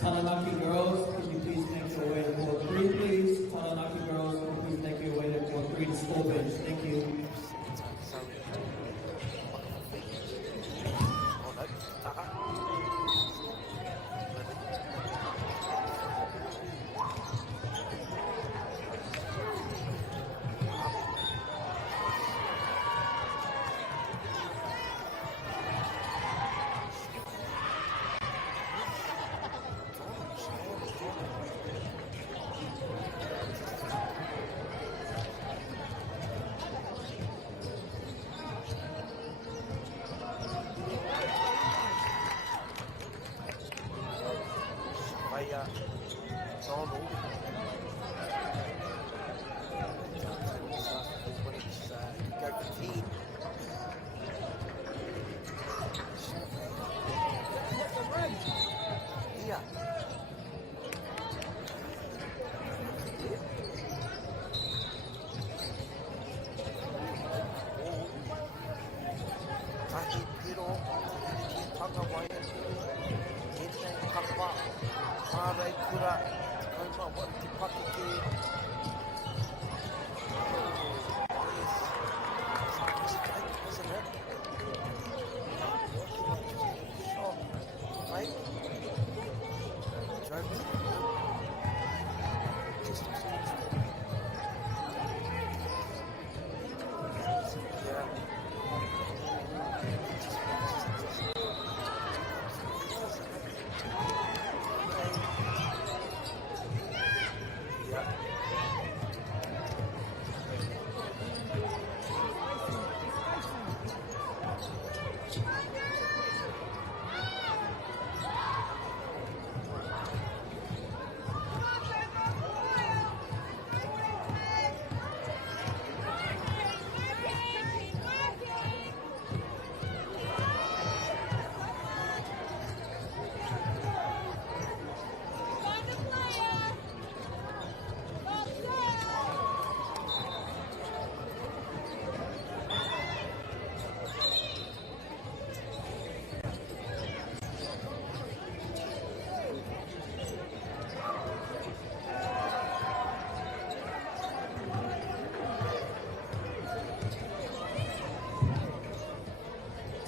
Taranaki girls, can you please make your way to court 3, please? Taranaki girls, can you please make your way to court 3 to score bench? Thank you.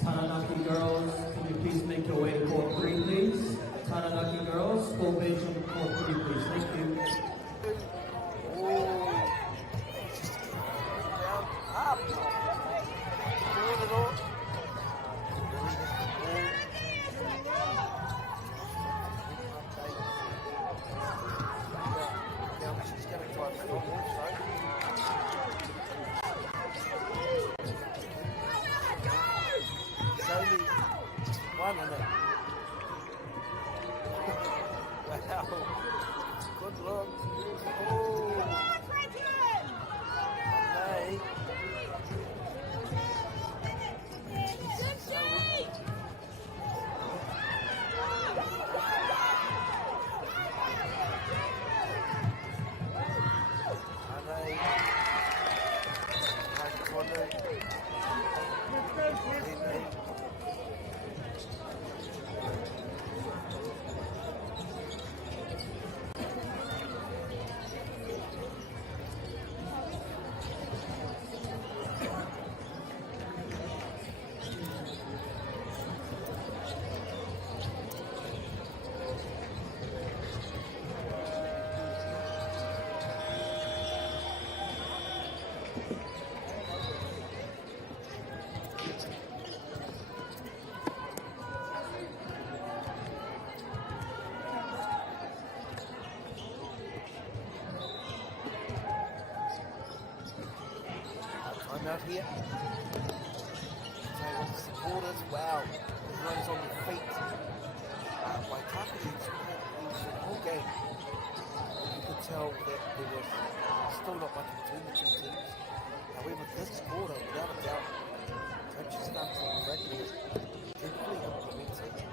Taranaki girls, can you please make your way to court 3, please? Taranaki girls, score bench on court 3, please. Thank you. I'm out here. So the supporters, wow, everyone's on their feet. Waitaki was the whole game. You could tell that there was still not much between the two teams. However, this quarter, without a doubt, coaches Duncan and Bradley is definitely implementing the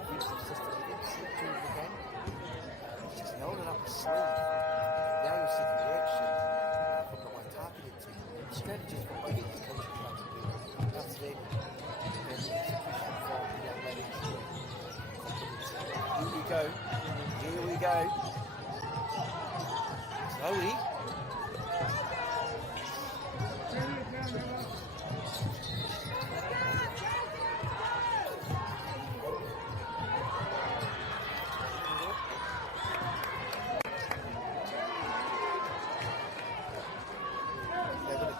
defensive system that they've seen during the game. He's just held it up his sleeve. Now you'll see the reaction from the Waitaki team. The strategies from both of the coaching clubs have been outstanding. And the execution from the young ladies complements it. Here we go. go. Zoe.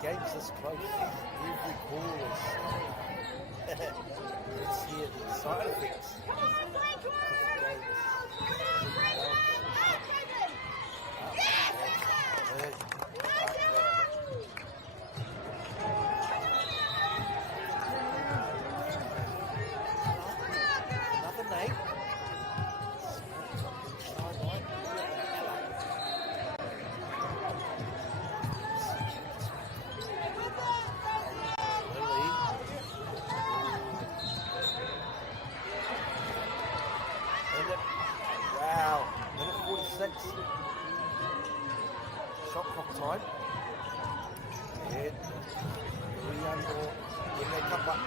Games this close, every ball is let's hear the side effects. Another name. Wow, minute 46. Shot clock time. And Leandro when they come back.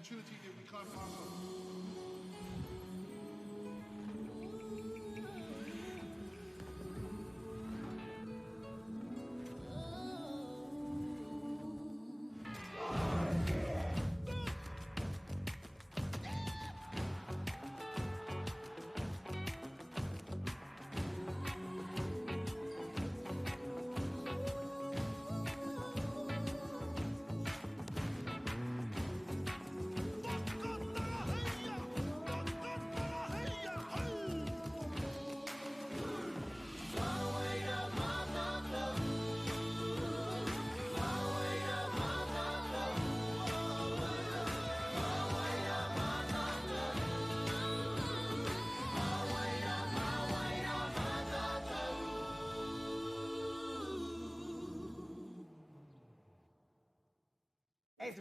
opportunity that we can't pass on.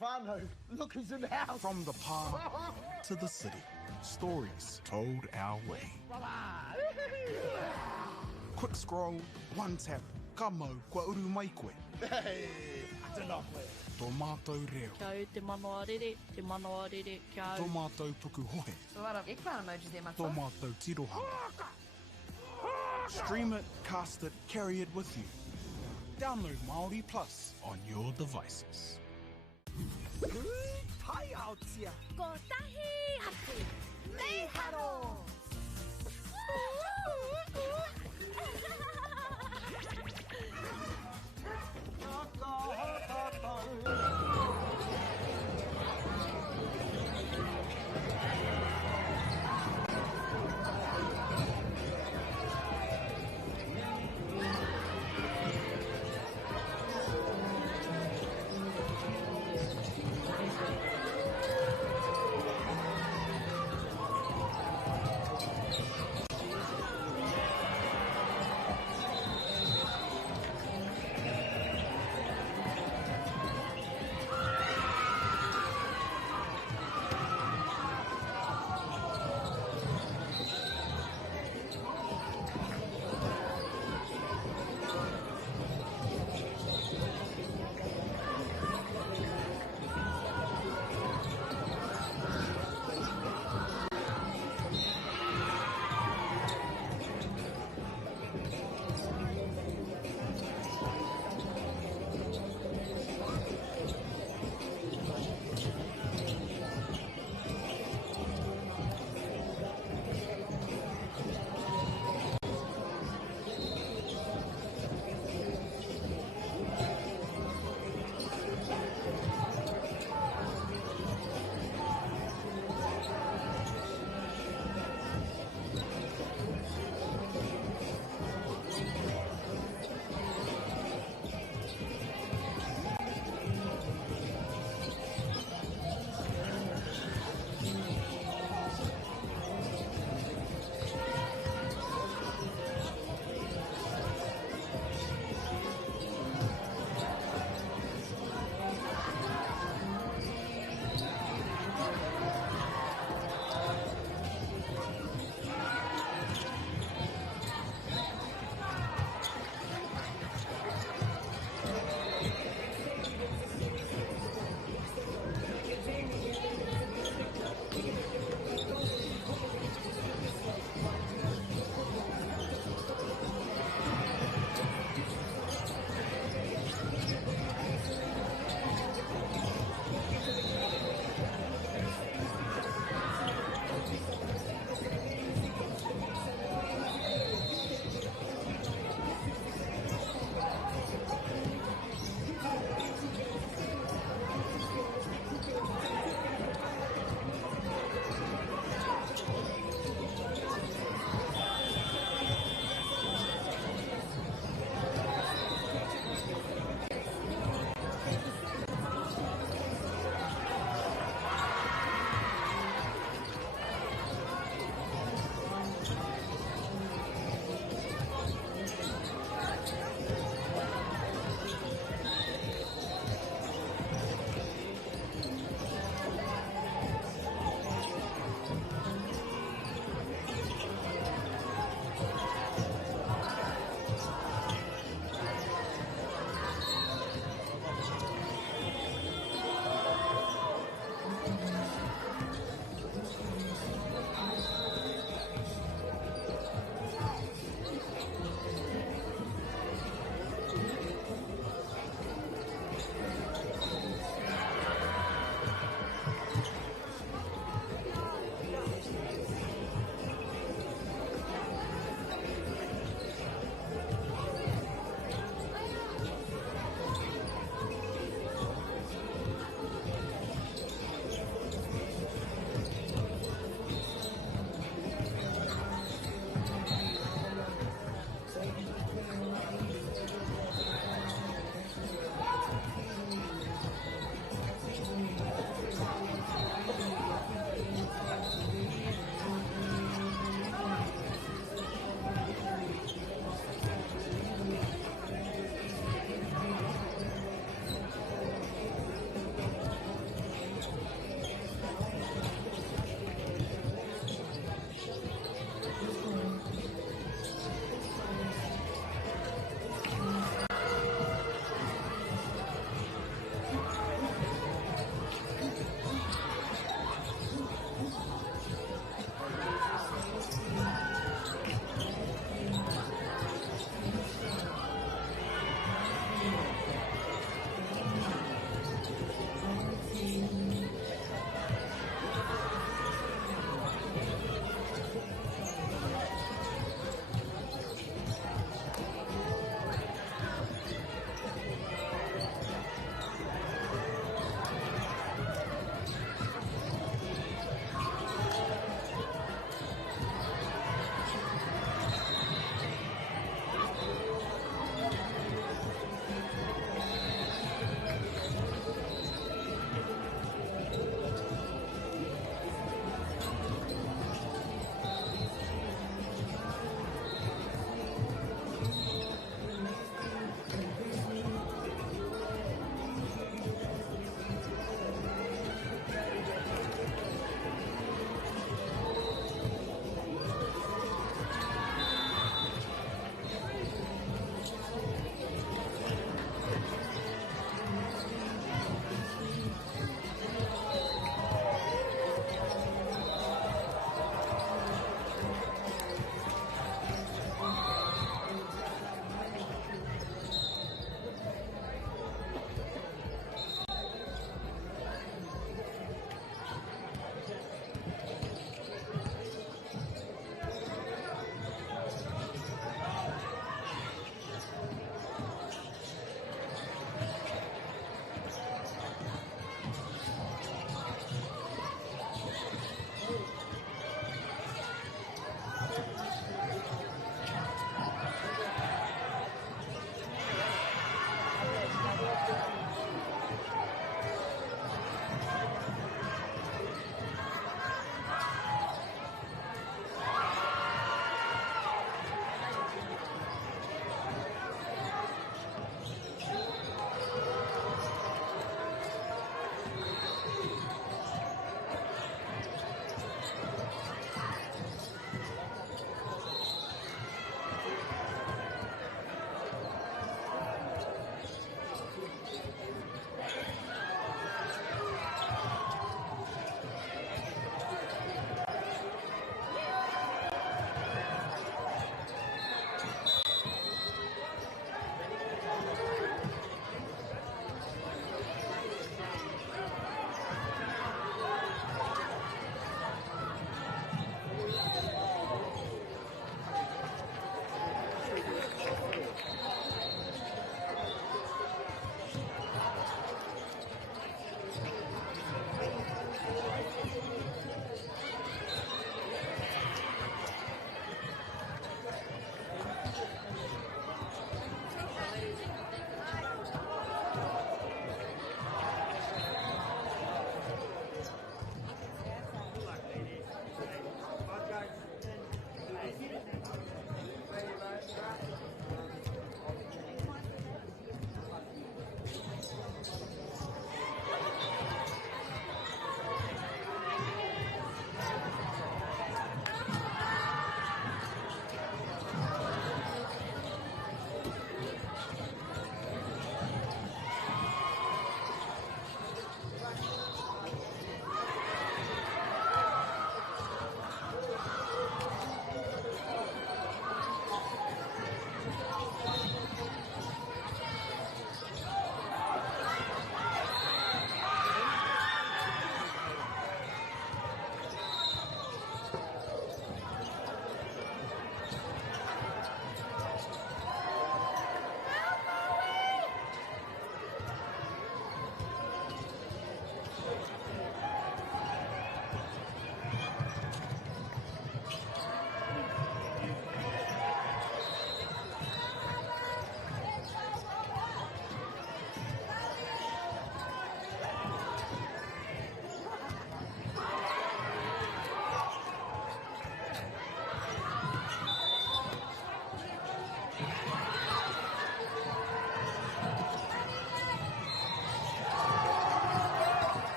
Stefano, look who's in the house. From the park to the city, stories told our way. Quick scroll, one tap, kamo kua uru mai koe. Hey, atana koe. Tō mātou reo. Kia au te mano arere, kia au. Tō mātou tuku hohe. So what ek whāna emoji there, Tō mātou tiroha. Stream it, cast it, carry it with you. Download Māori Plus on your devices. Tai out sia. Ko tahi atu. Me haro.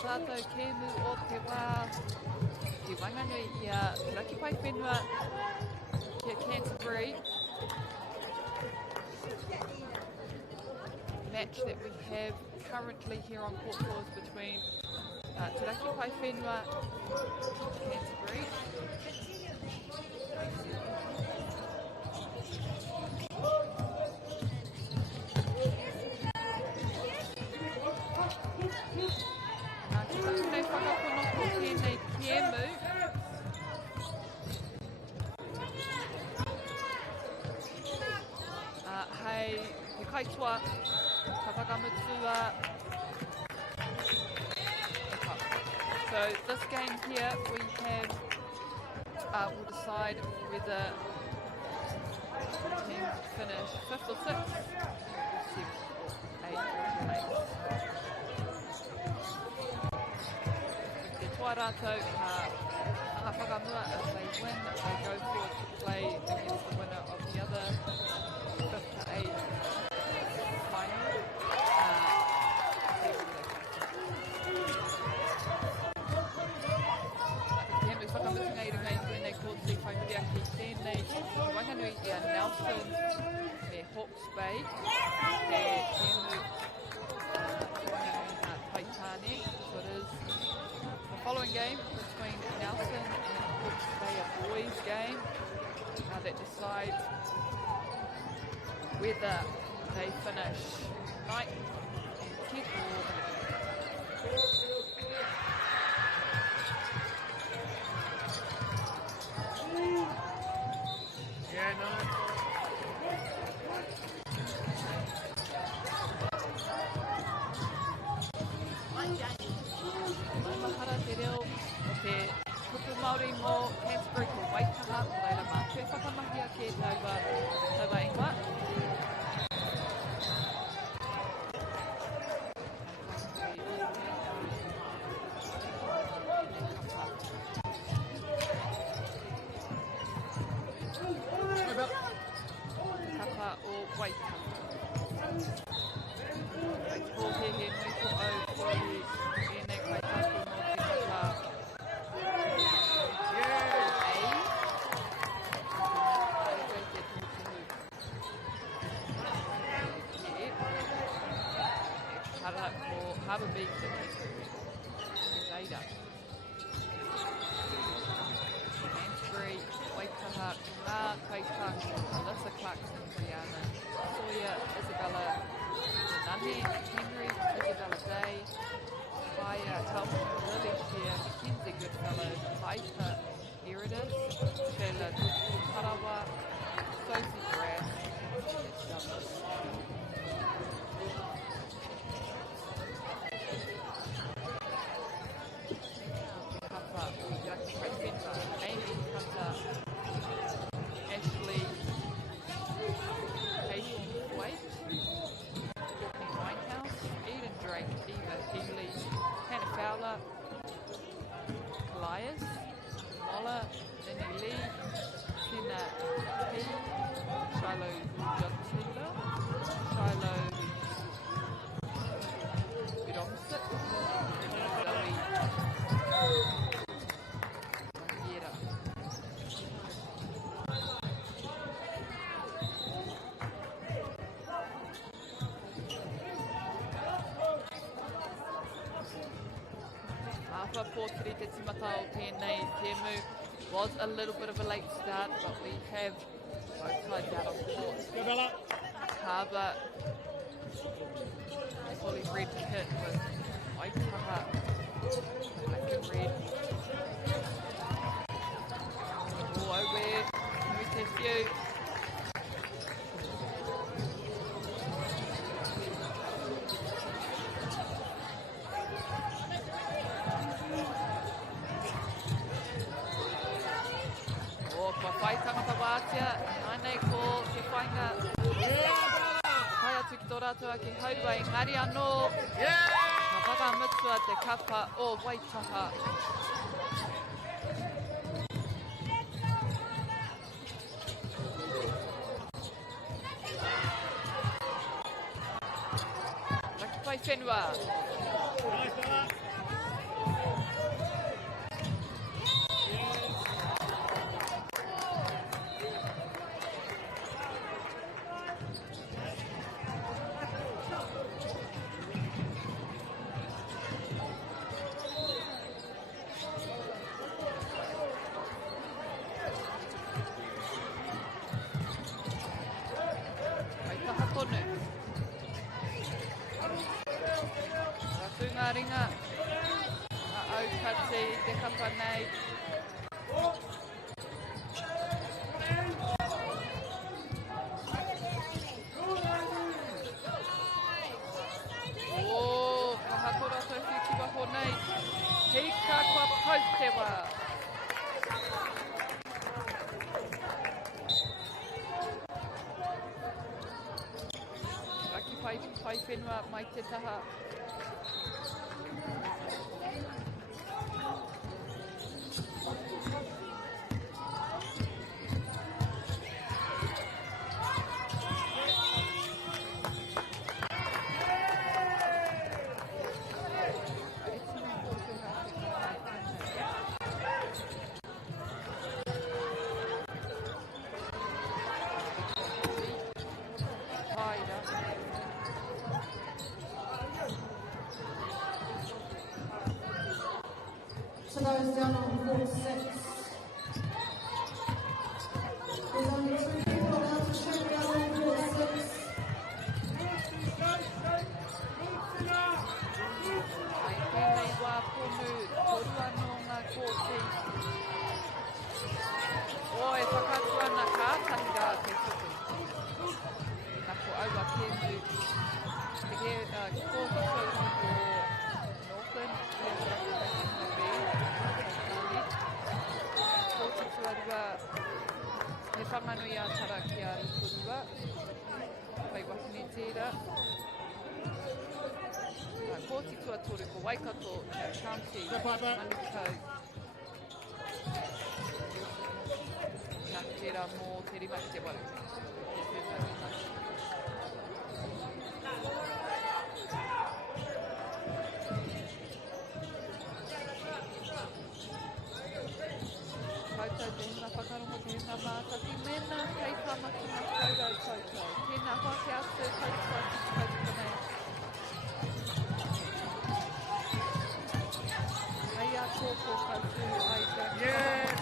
tātou kēmu o te wā. Ki Wanganui ia Raki Pai Whenua kia Canterbury. Match that we have currently here on court floors between Te Raki Pai Whenua and Canterbury. Nā ki atu nei whakaponoko tēnei kēmu. Hei te kaitua, ka whakamutua. So this game here we have will decide whether the team finish 5th or 6th, or 7th or 8th or 8th. Te toa rātou anga whakamua, if they win, they go forward to play against the winner of the other 5th to 8th final. Whakamutunga i runga i tēnei kōtui whaimuriaki tēnei Wanganui ia Nelson me Hawke's Bay te tēmu Wanganui Taitane. So it is the following game between Nelson and Hawke's Bay, a boys game that decides whether they finish 9th and 10th or 11th. Yeah, no. Mahara te reo o te kupu Māori mō Canterbury ko Waitaha, ko reira mā te whakamahia ke tauwa ingoa. Kapa o Waitaha. Ko he nui ko au ko i ēnei kaitaku mō te kapa. Hara ko Harbour Beach te reira. Canterbury, Waitaha, Ngā Kaitaku, Alyssa Clarkson, Brianna Sawyer, Isabella Nani, Henry, Isabella Day, Fire, Helmut, Lily Shear, Mackenzie Goodfellow, Piper, Eridas, Sheila Tarawa, Sophie Grass, and Douglas. Kapa, Yaki Kaifenwa, Amy Kata, Ashley Patience Waite, Courtney Whitehouse, Eden Drake, Eva Healy, Hannah Fowler, Elias, Mola, Lenny Lee, Tina P, Shiloh Johnson, Shiloh Bidomsit, Zoe Mangiera. Awha pōtiri te timata o tēnei tēmu. Was a little bit of a late start, but we have both sides out on court. Harbour, fully red kit with Waitaha, black and red. Oh, where we te few. Kua whai tangata wātia, nānei ko te whainga. Whai atu ki tō rātua ki haurua, engari anō. Ka whakamutua te kapa o Waitaha. Raki Pai Whenua. maringa. Au kate te kapa nei. Oh, ka hatora to whiki waho nei. Hei ka kua pau te wā. Raki pai whenua mai te taha. To those down on court 6. There's only 2 people allowed to shoot down on court 6. Ai tēnei wā ponu, toru anō ngā kōti. O e whakatu ana kātahi rā te tuku. Nā ko aua kēmu. Te ke kōti tau o Northland, te whakatakina Bay. Kōti tuarua, he whanganui ātara ki a Rukurua. Pai wahine tērā. Kōti tua tore ko Waikato, County, Manukau. Nā tērā mō te rima ki te waru. Te tēnā rima. Kautau te hina whakarongo te hina mātaki. Mena kei tamaki ngā kaurau kautau. Tēnā hoke atu kautua ki kautua nei. Hei a kōko kautu ai te yes!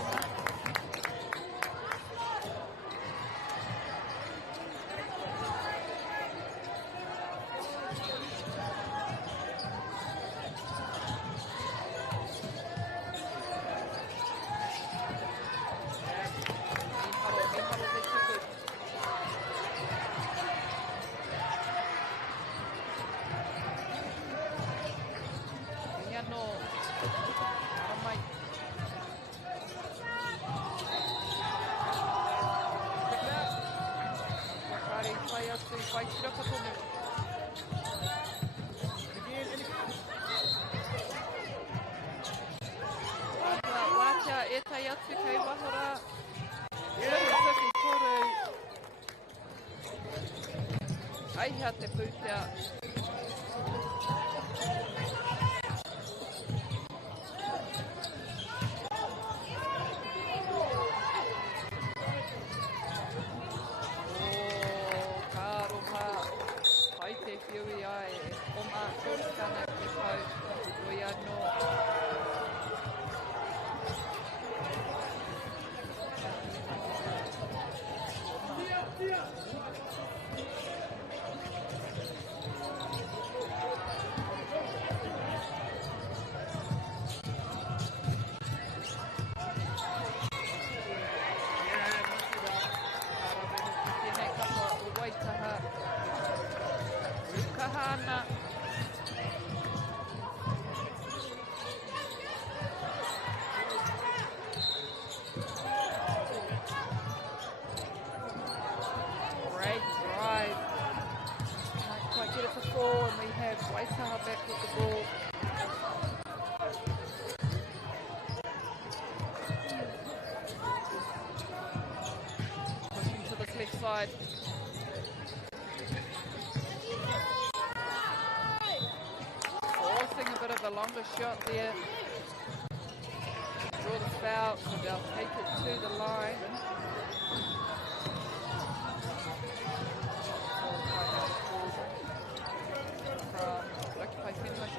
Ai hea te pūtea. Whiui ai, o mā kōrikana te pau, roi anō. Kahana. Great drive. Can't quite get it before, and we have Waitaha back with the ball. Pushing to this left side. A bit of a longer shot there. Draw the foul, so they'll take it to the line. From Occupy Finland,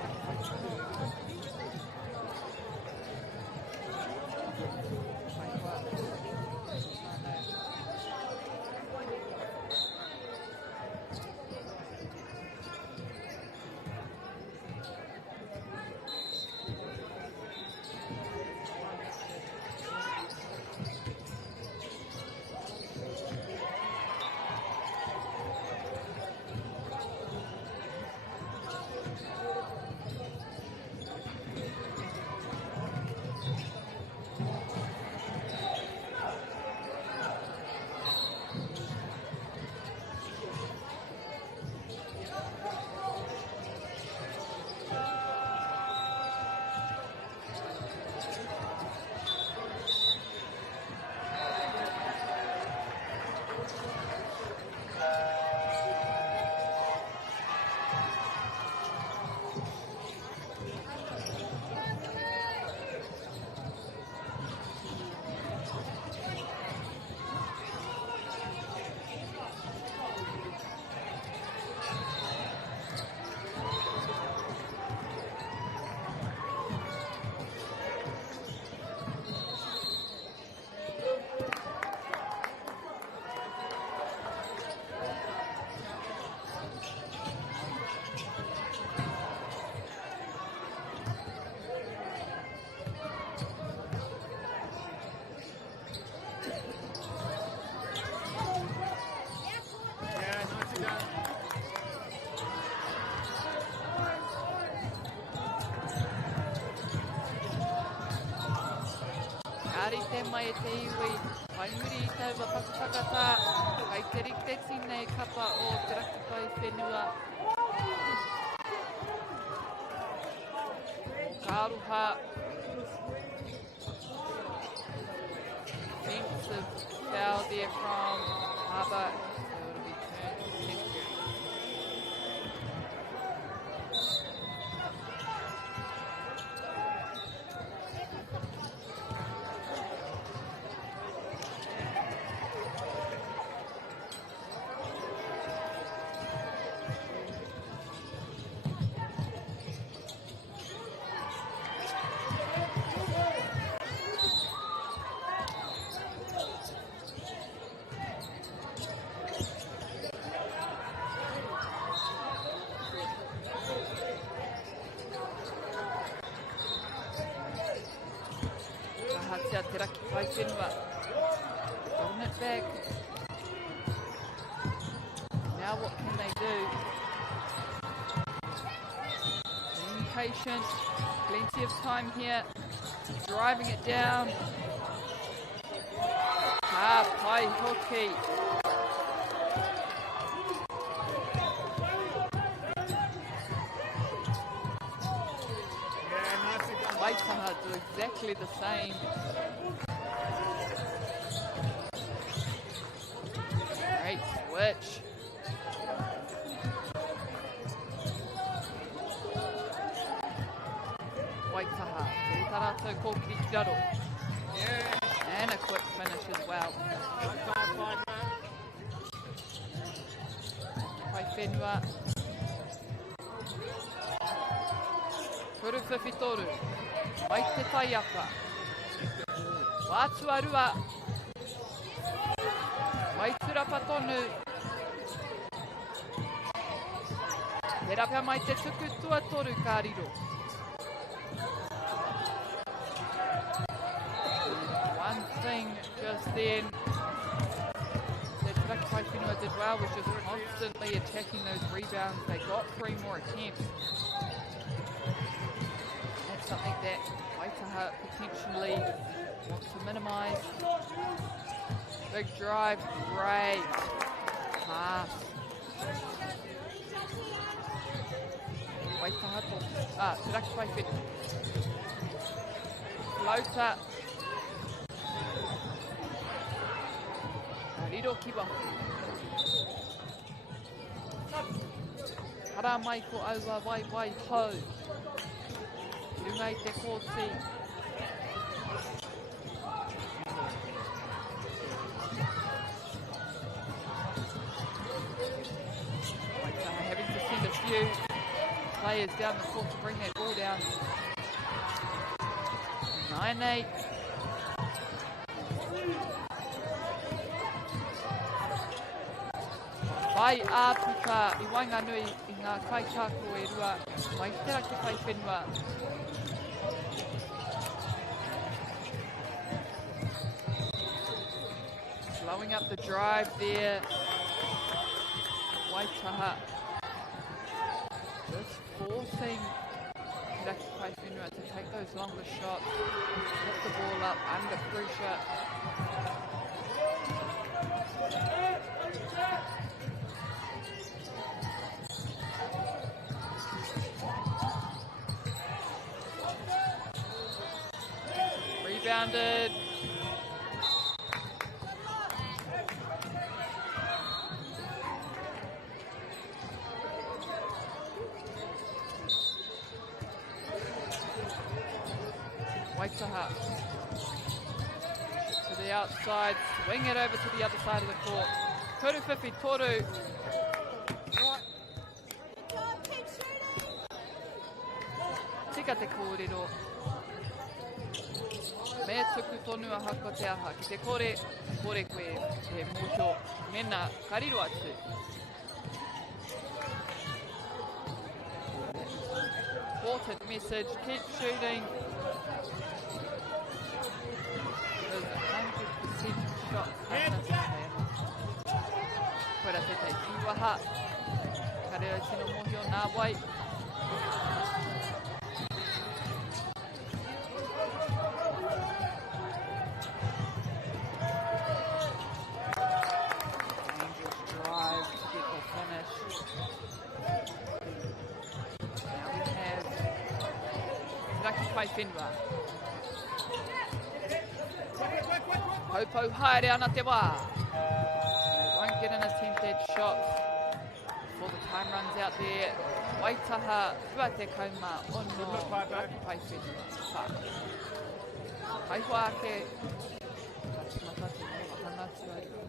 Ari te mai e te iwi, pai muri I tau wa pakapakata, kai te rikiteti nei kapa o te rakipai whenua. Ka aruha, defensive foul there from Harbour, so it'll be turned to Kingsbury. Kahatia te raki pai whenua. Throwing it back. Now what can they do? Being patient. Plenty of time here. Driving it down. Ah, pai hoki. Waitaha do exactly the same. Great switch. Waitaha, te tarato kōkiri ki raro. And a quick finish as well. Pai whenua. Turu whiwhi toru. Mai te tai apa. Wātu arua. Mai turapa tonu. He rapia mai te tuku tua toru ka riro. One thing just then that Raki Pai Whenua did well was just constantly attacking those rebounds. They got 3 more attempts. Something that Waitaha potentially wants to minimise. Big drive, great pass. Waitaha to te Raki Pai Whenua. Floater. Riro kiwa. Hara mai ko aua wai hou. Rungai te kōti. Having to send a few players down the court to bring that ball down. 9-8. Vai āpuka I Wainganui I ngā kaitako e rua. Mai te Raki Pai Whenua. Slowing up the drive there. Waitaha. Just forcing Raki Pai Whenua to take those longer shots. Put the ball up under pressure. Rebounded. Waitaha to the outside, swing it over to the other side of the court. Turu whiwhi toru. Tika te kōrero. Me tuku tonu a hako te aha. Ki te kore, kore koe he mōhio. Mena, kariro atu. Important message, keep shooting. There's 100% shots. Koera te te kiwaha. Kareo tino mōhio nā wai. Pai whenua. Haupau haere ana te wā. They won't get an attempted shot before the time runs out there. Waitaha rua te kauma ono raki pai whenua. Wha. Hai hoa ake. Katimata te mo wahanga tuaru.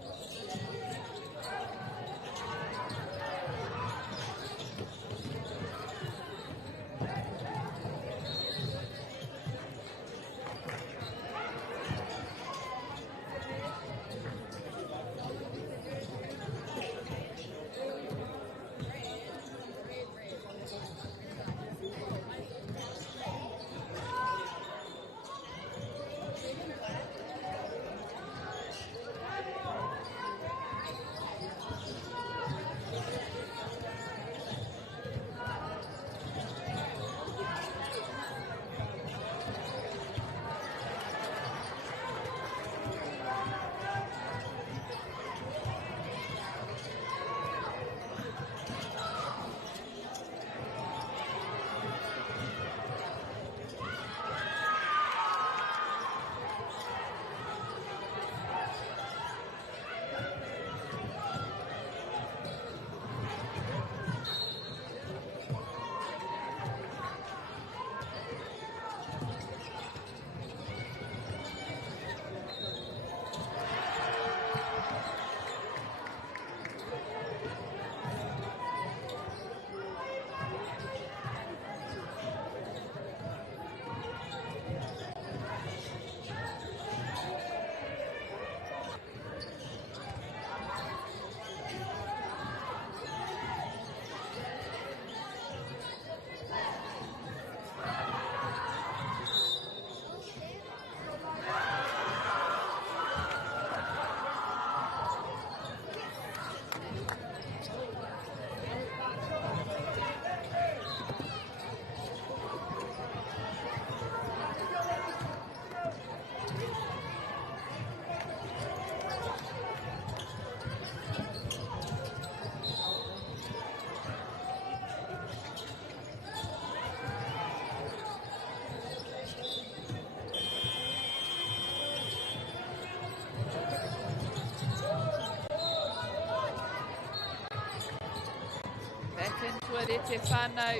Te whānau.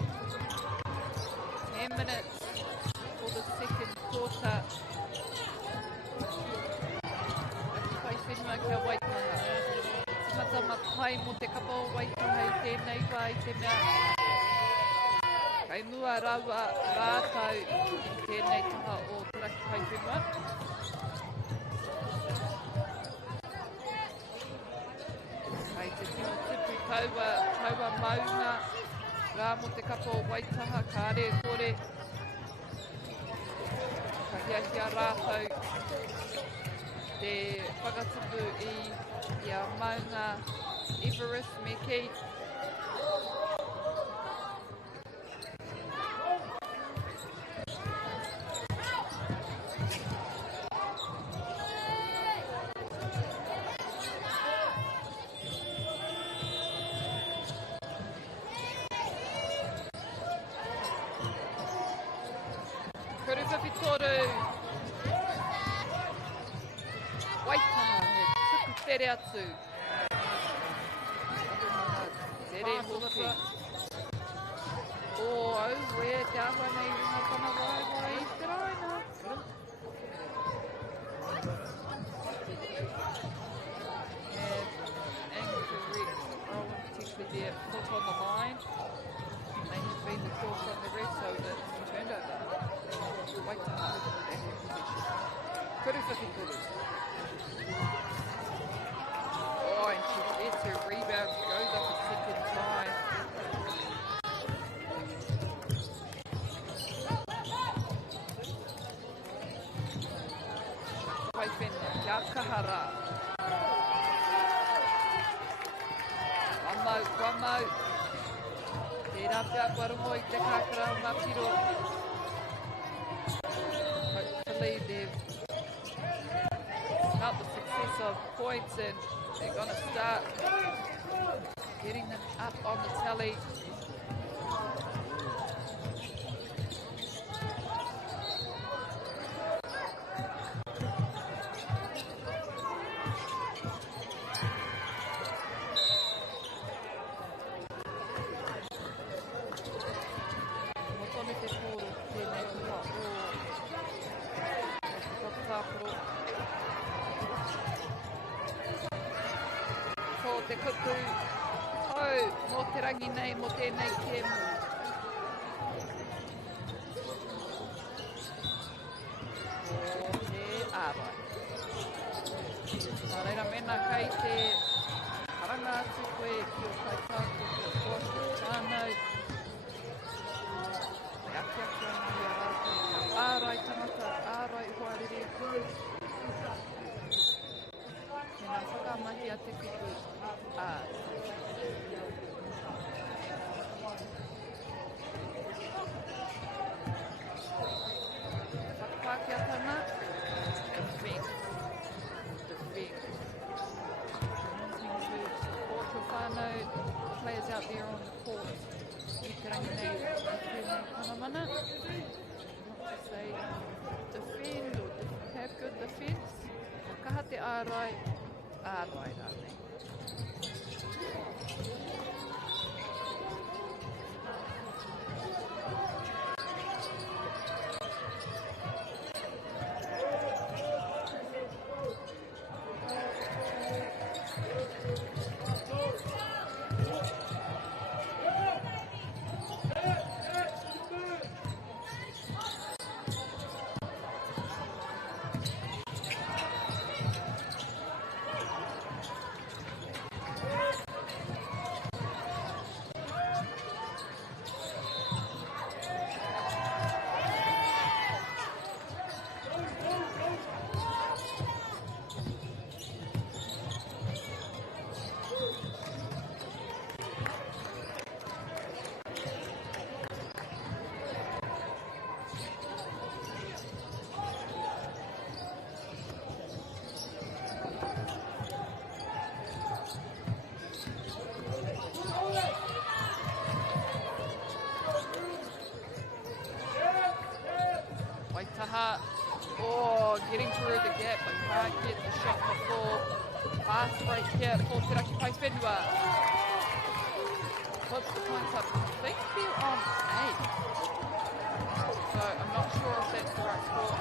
10 minutes for the second quarter. Pai whenua kia Waitaha. Tumata mapai mo te kapa o Waitaha I tēnei wā I te mea. Kai mua rawa rātau I tēnei taha o Turaki Pai whenua. Kai te tino tipu taua maunga. Rā mo te kapa o Waitaha, ka re kore. Ka hiahia rātou te whakatupu I a maunga Everest Meki. Tere atu. Tere hoki. O au wea te ahua nei runga pana wai wai I te raina. And incorrect. Rowan potentially there. Foot on the line. May have been the call from the ref so that he turned over. Wait to have back in position. Kuru whakikuru. And she gets her rebound, goes up a second time. Pai whenua, kia kahara. Wamau. Tērā pia kua rongo I te kākara o ngā piro. Hopefully they've not the success of points and they're going to start getting them up on the tally. te kupu. Hau, mō te rangi nei, mō tēnei kēmu. O te ārai. Nā reira mena kei te haranga atu koe ki o kaitako, ki o kōtu, tānau. Te ake ake ana i a rātou. Ārai tangata, ārai huarere. Nā whakamahi a te kupu. Whakapākia tana. Defend. Defend. Wanting to support your whānau, players out there on the court. I te rangi nei, i tēnei panamana. Not to say defend or have good defence. Kaha te ārai, ārai rānei. Waitaha, oh, getting through the gap, but can't get the shot before. Fast break here for Te Raki Pai Whenua. Puts the points up. I think they're on 8. So I'm not sure if that's the right score.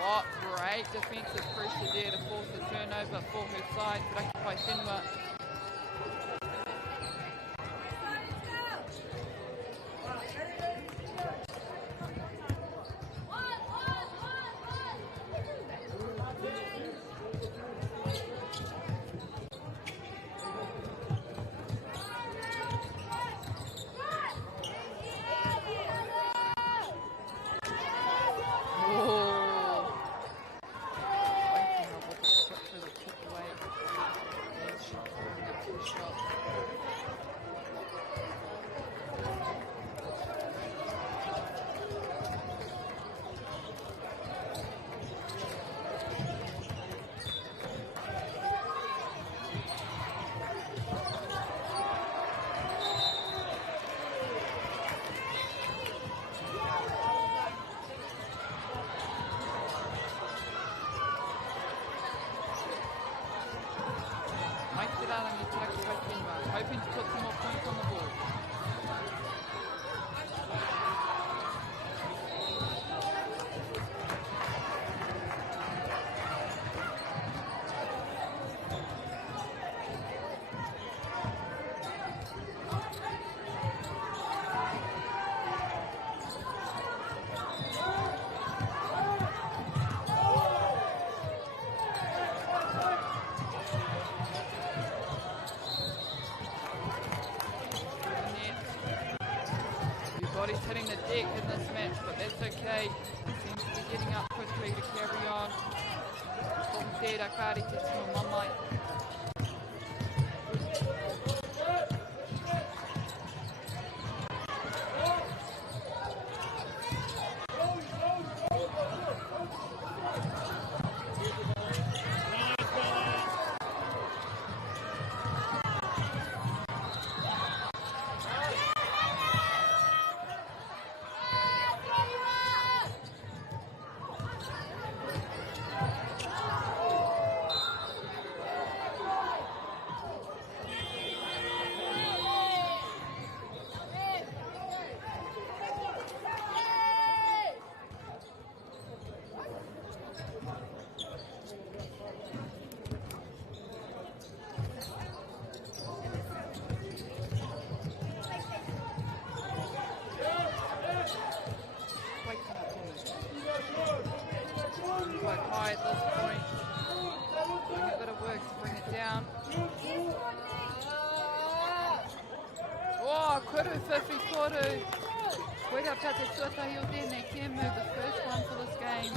What great defensive pressure there to force the turnover for her side. Te Raki Pai Whenua. Hoping to put some more points on the board. Body's hitting the deck in this match, but that's okay. Seems to be getting up quickly to carry on. From there, Dakari to Mamai. kuru whiwhi toru. Koera pā te tuatahi o tēnei Kemu, the first one for this game.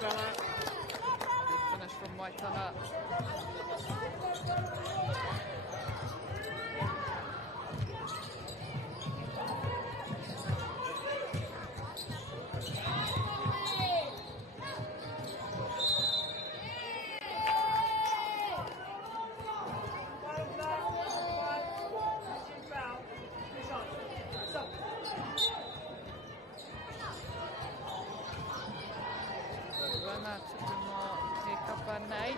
Good finish from Waitaha. Rana tuku mo te kapa nei.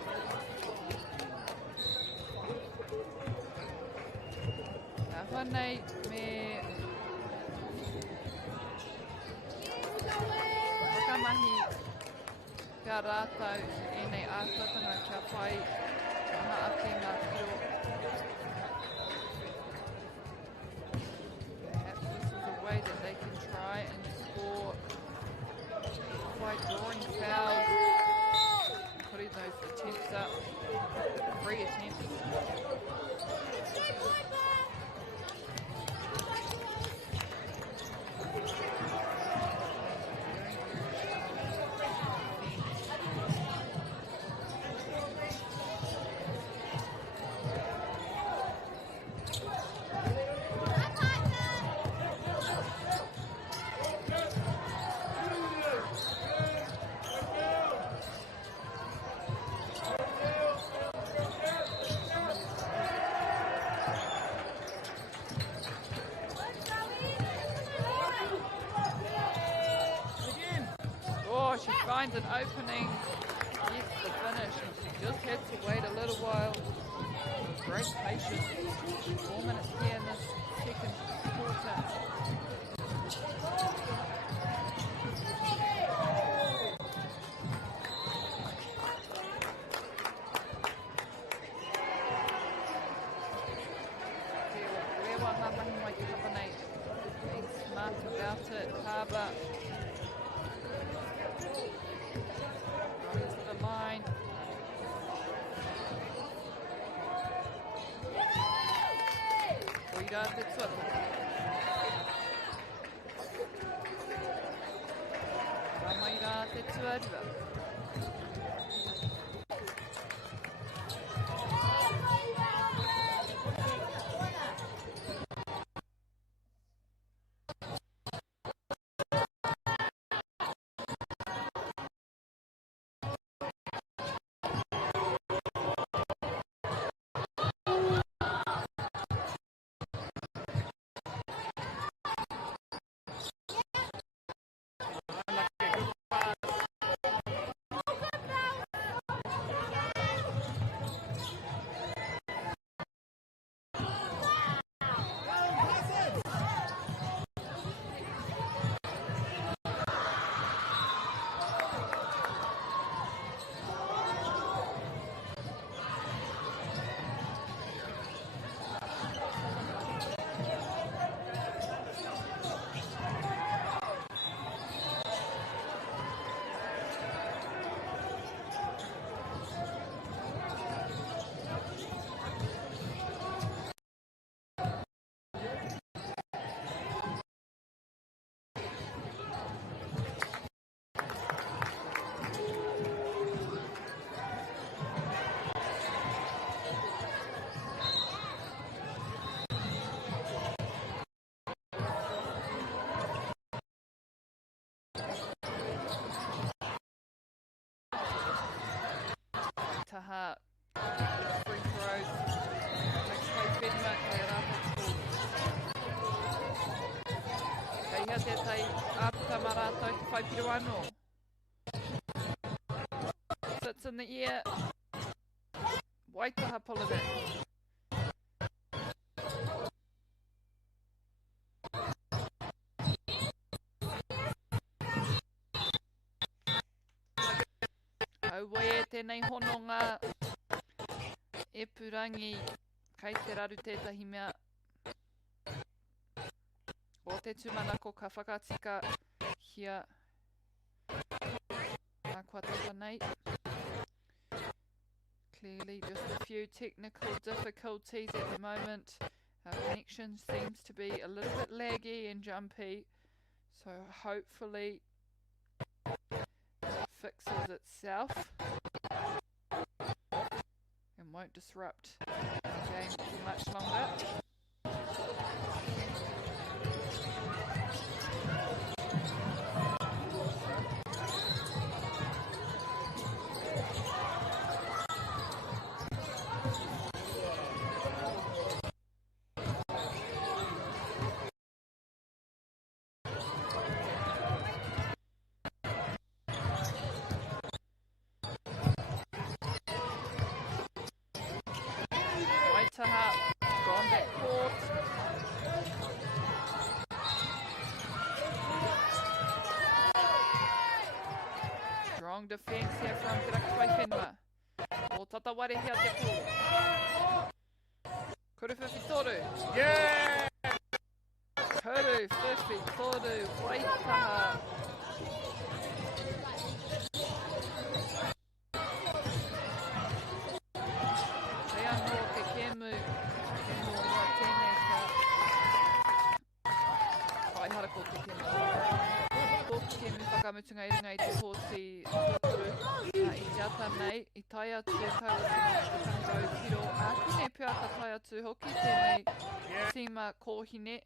Ahua nei me whakamahi kia rātau e nei ātatanga kia whai ana ake ngā tiro. Perhaps this is a way that they can try and score by drawing fouls, putting those attempts up, 3 attempts. Oh, she finds an opening. Yes, the finish. She just had to wait a little while. Great patience. 4 minutes here in this second quarter. Rewa mamahi mai te kapanei. Being smart about it. Harbour. Running to the line. Koira te tuata. Ramaira te tuarua. Taha, free throws. Next play, Fedma, kei rātou tō. Kei hea te tai āputama rātou te whaipiru anō. Sits in the air. Waitaha pull it in. Aue e tēnei hononga e purangi kai te raru tētahi mea. O te tūmanako ka whakatika hia. Kwatata nei. Clearly just a few technical difficulties at the moment. Our connection seems to be a little bit laggy and jumpy, so hopefully it fixes itself and won't disrupt our game too much longer. Waitaha, gone back court. Strong defense here from Te Raki Whenua. O Tataware here te pū. Kuruwhiwhi toru. Yeah! Kuruwhiwhi toru, Waitaha. Whakamutunga i runga i te pōti tōtoru I te ata nei, I tai atu te tauatina o te tangau piro a tēnei pia ka tai atu hoki tēnei tima kōhine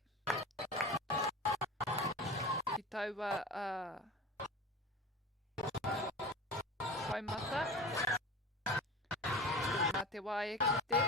Ki taua kaumata Mā te wae ki te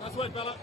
Nice work, Bella.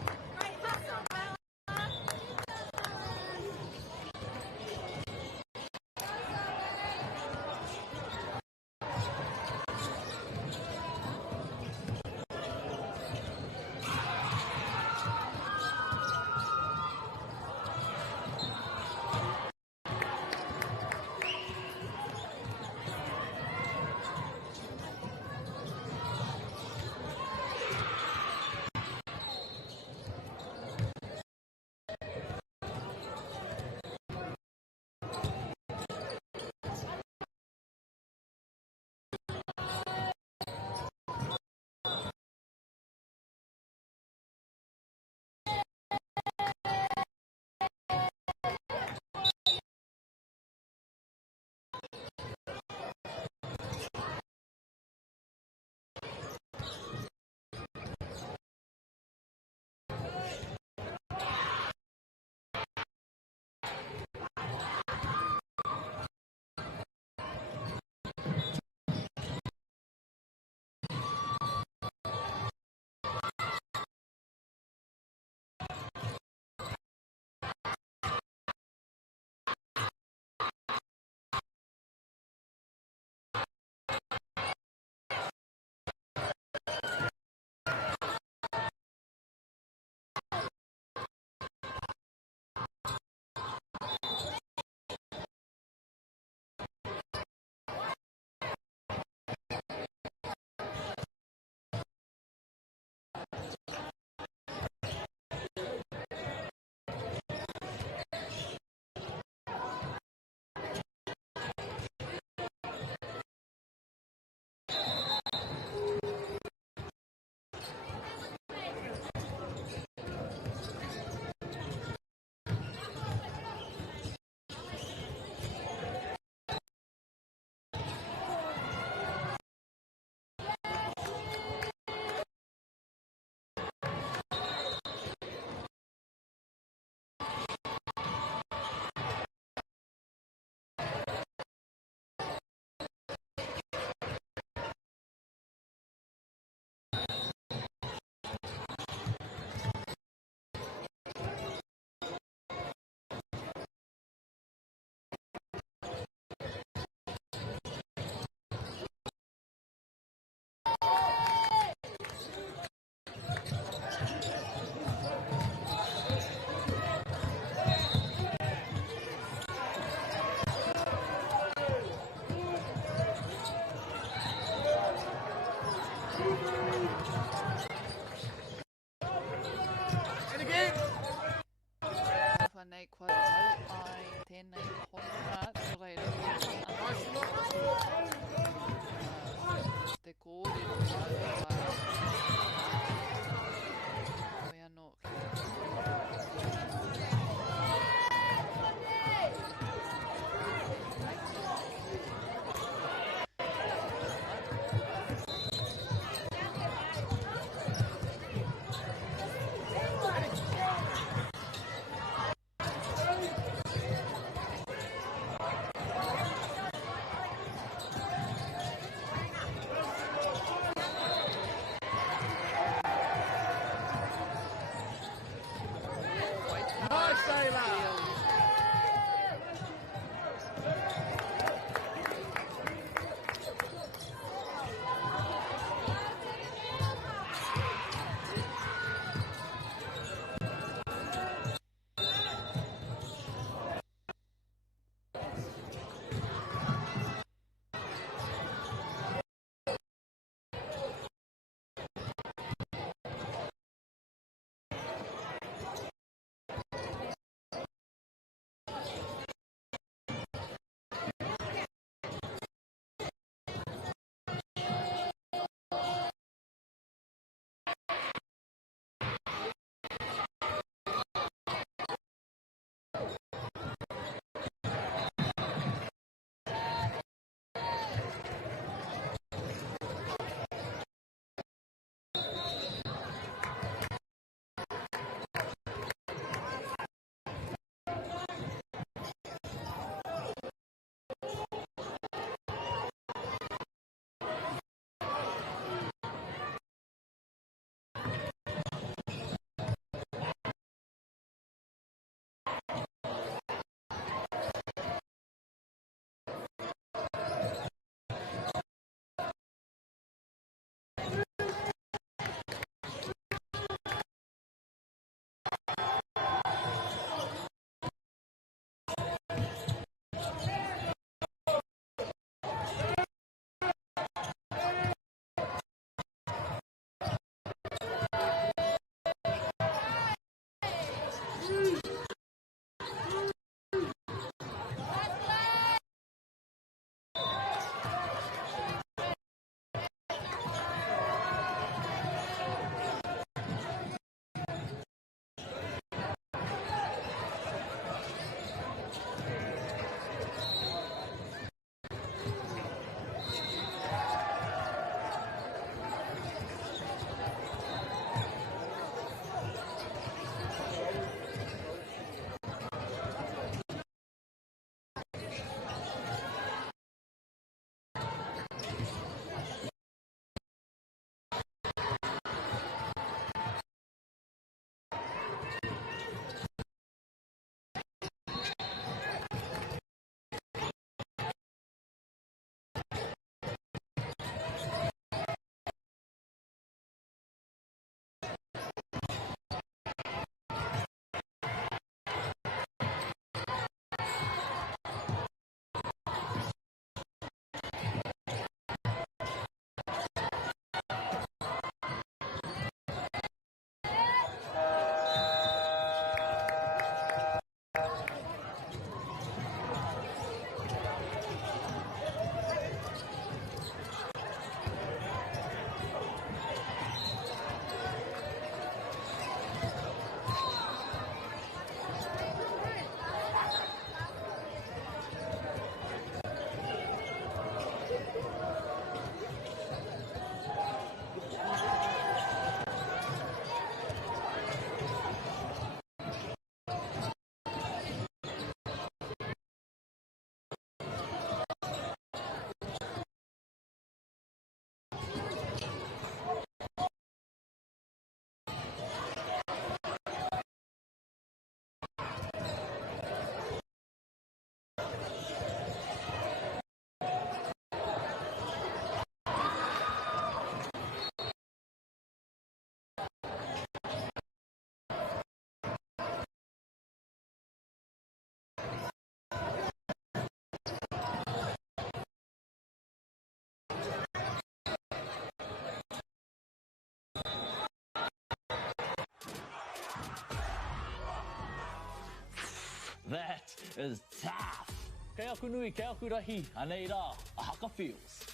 That is tough. Kei aku nui, kei aku rahi, anei rā, a haka feels.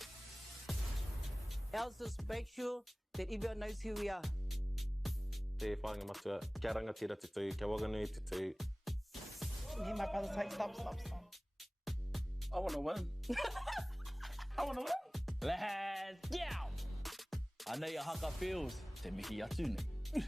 Elsa's make sure that everyone knows who we are. Te whāinga matua, kia rangatira te tū, kia waganui te tū. Hear my brother say, stop. I want to win. I want to win. Let's go! Anei a haka feels, te mihi atu nei.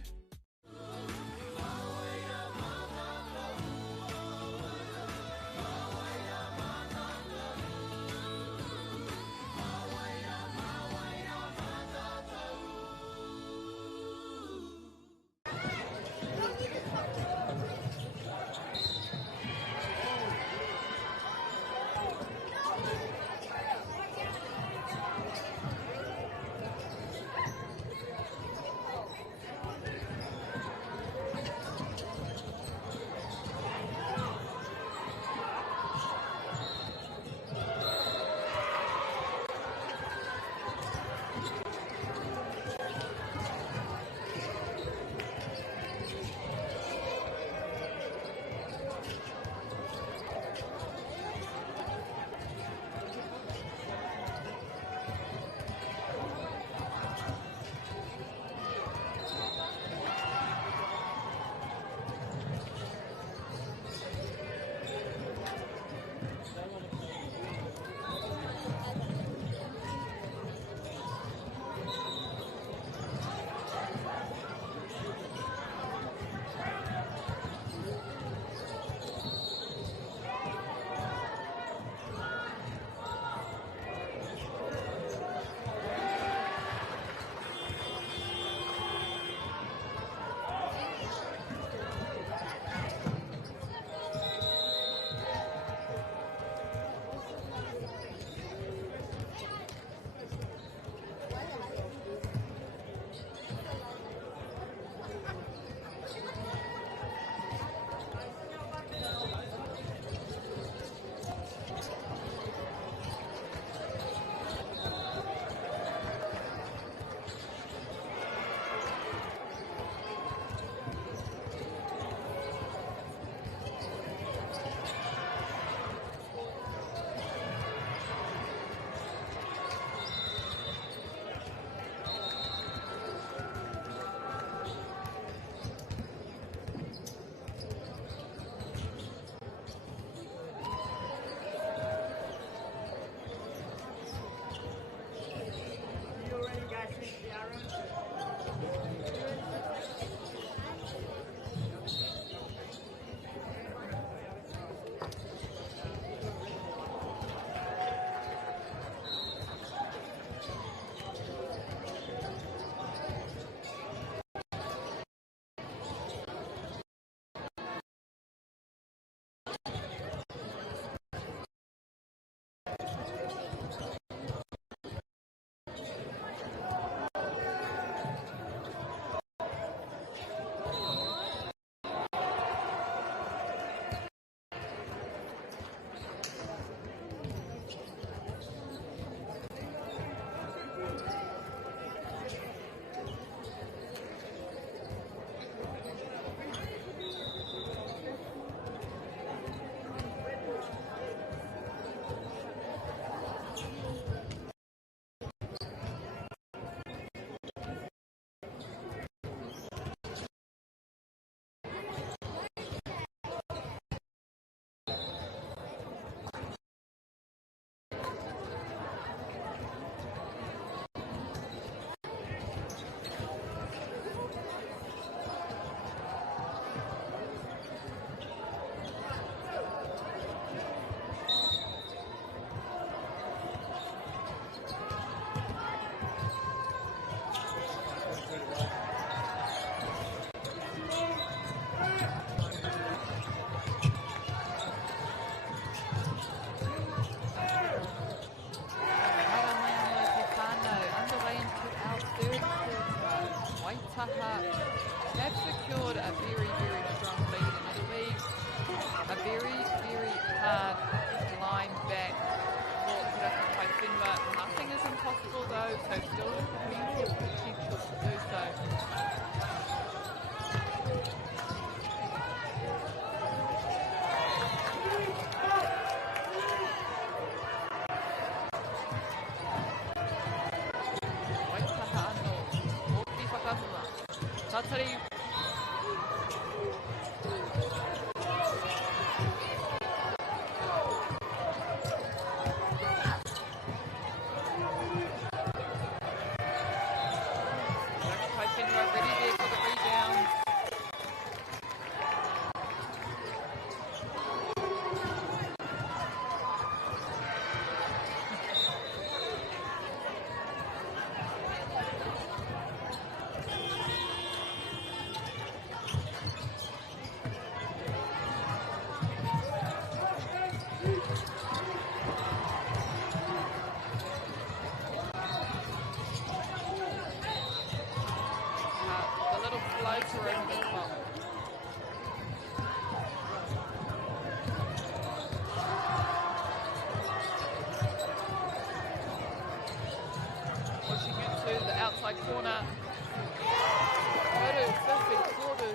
Tari. Rakapai Whenua ready there for the rebound. The little floater over the top. Pushing into the outside corner. Toru, perfect, Toru.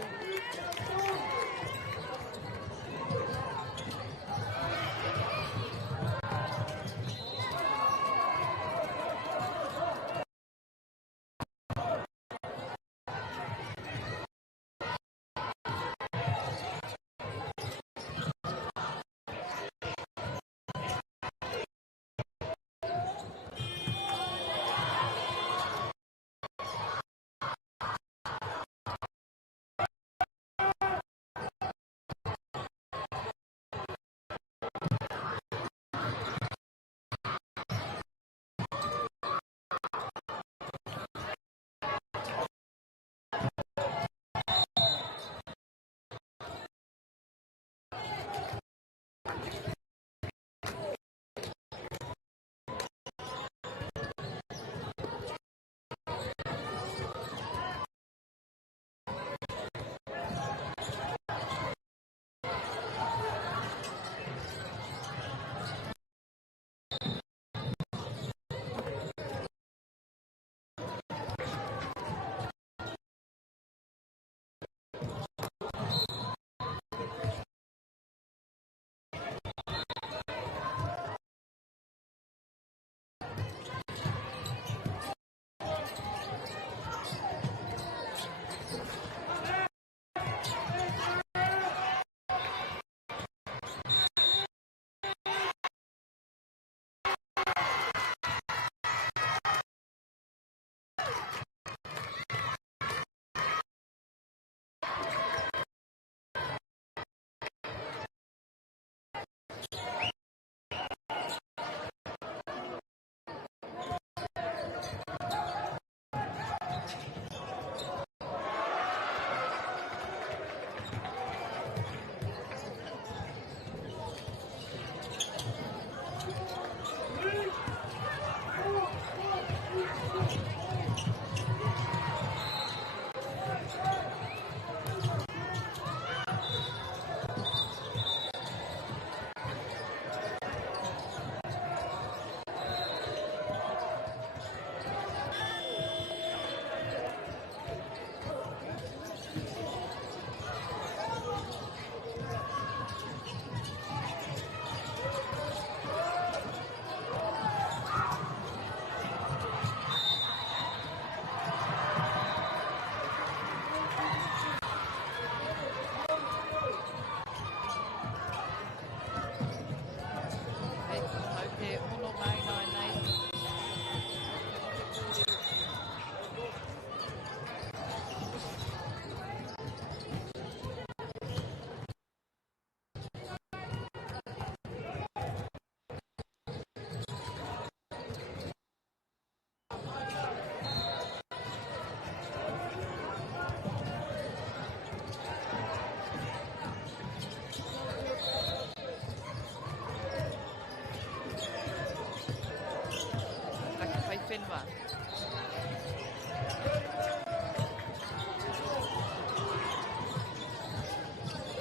Whenua.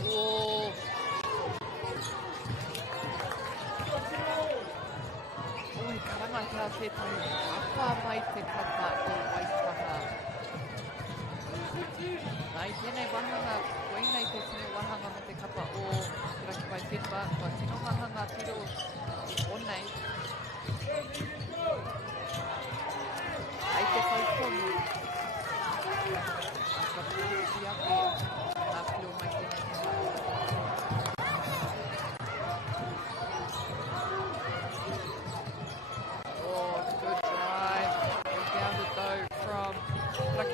Oh. Oi, karangatea tētai. Apa mai te kapa o Waitaha. Nai tēnei wahanga, koinei te tēnei wahanga mo te kapa o Rakipai Whenua. Kua tino wahanga piro onei. Ai te whaiponu. Aka pū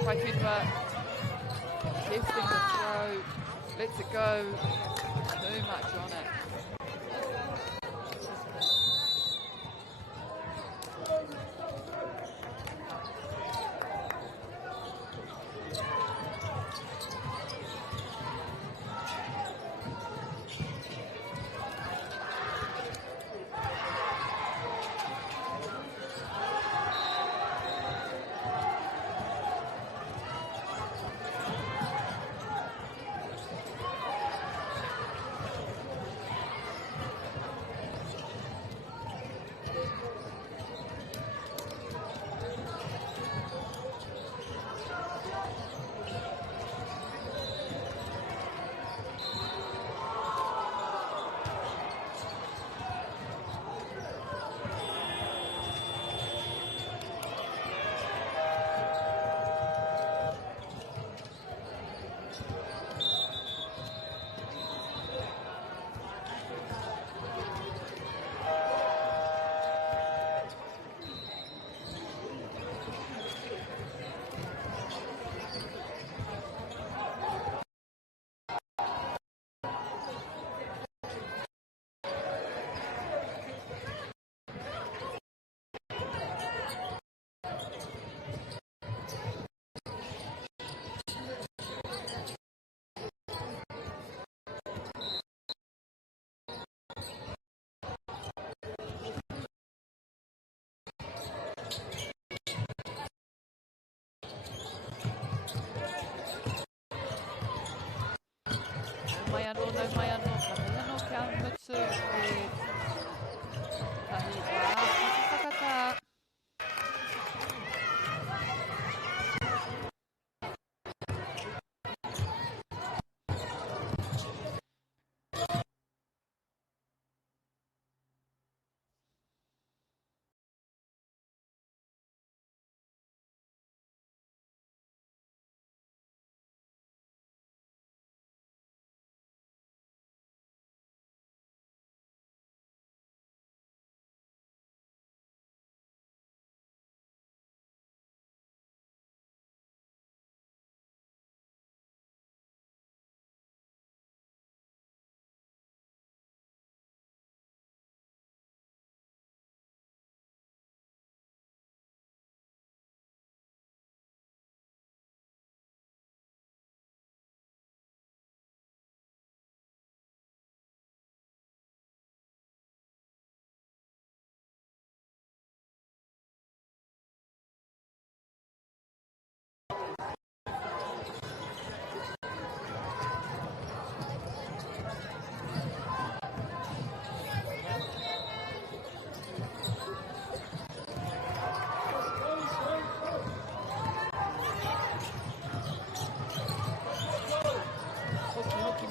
Whaifenua testing the throw, lets it go, too much on it. Mai anō, kia mutu e tahi wā whakataka.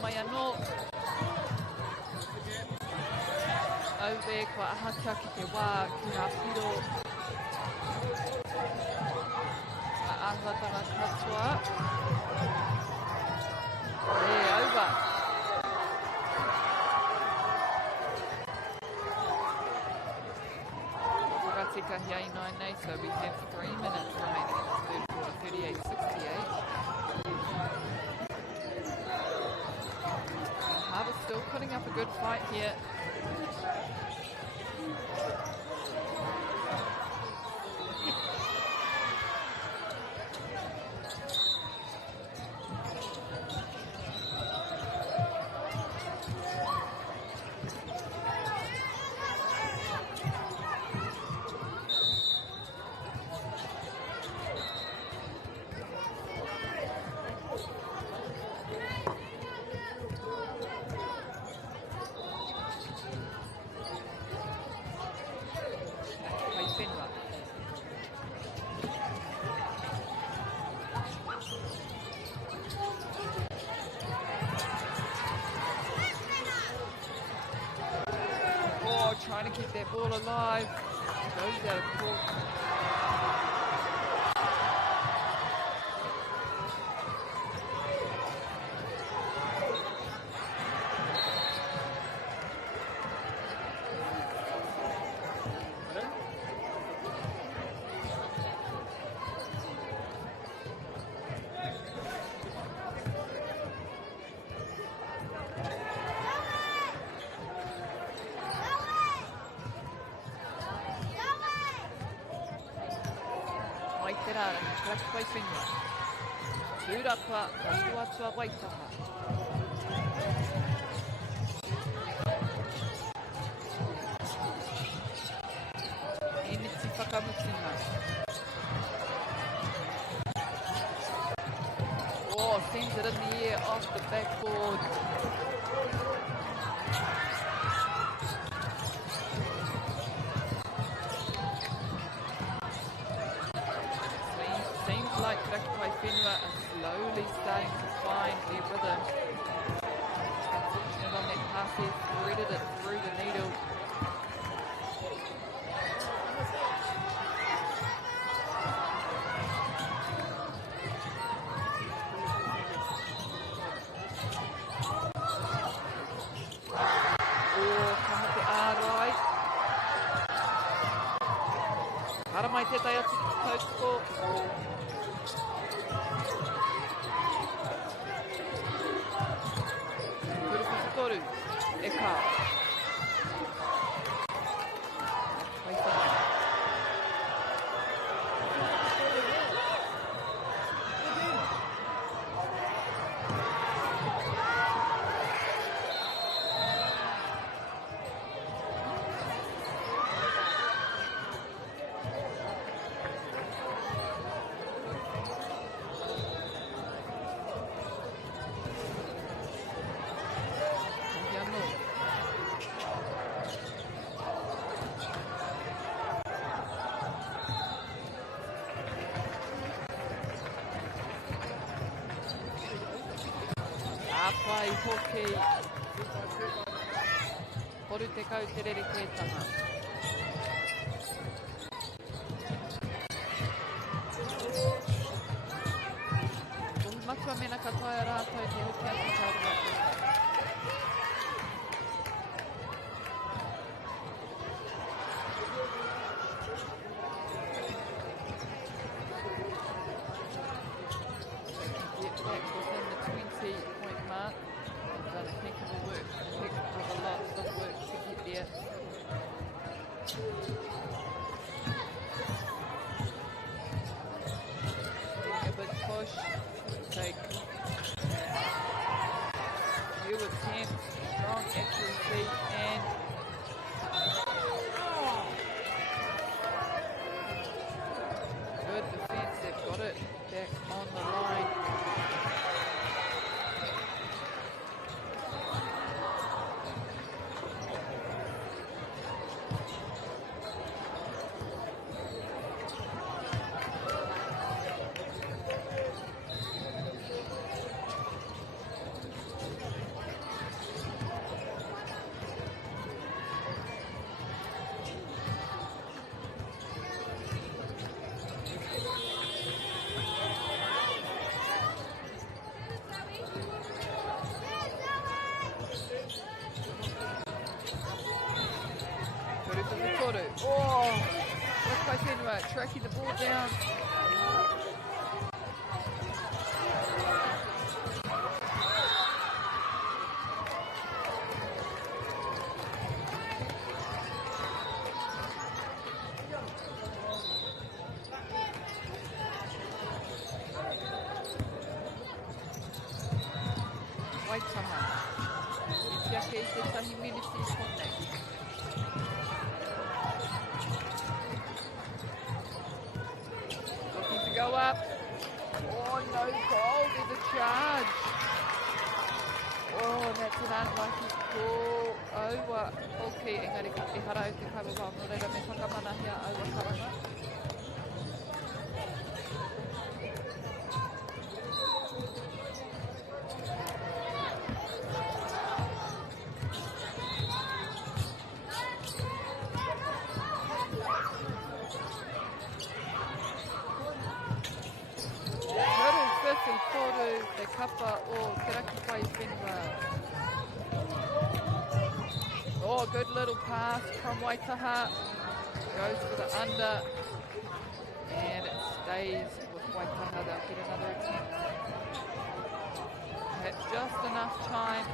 Mai anō. Ove kua ahaka ki te wā ki ngā piro. Ngā āhuatanga katoa. Over. Whakatika hei nai nei, so we have 3 minutes remaining in the third quarter, 38-68. Harbour still putting up a good fight here. Trying to keep that ball alive. Goes out of court. Waitaha, correct by Finra. Tūrapa, Kasuatua Waitaha. Initi Whakamutina. Oh, sends it in the air off the backboard. Seems like Rakipai Whenua are slowly starting to find their rhythm. Unfortunate on that pass, he threaded it through the needle. Mai te tai atu ki tautoko. Kuruwhitoru, e kā. Apai hoki. Horu te kau te rere koetanga. Tohi matua mena katoa e rātou te hoki atu kaurua. Oh, Rakipai Whenua tracking the ball down. Waitaha. Itiake I te tahi miniti konei. Go up. Oh, no goal. There's a charge. Oh, that's an unlucky call. Over. Okay, engari i hara o te kawawa. No reira me whakamana hea aua karanga. Te kapa o te Rakipai Whenua. Oh, good little pass from Waitaha. Goes for the under. And it stays with Waitaha. They'll get another attempt. Had just enough time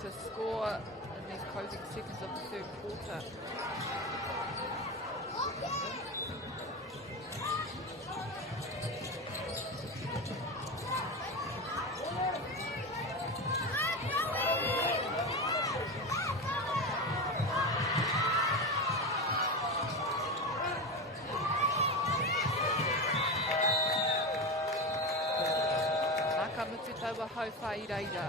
to score in these closing seconds of the third quarter. hau whai reira.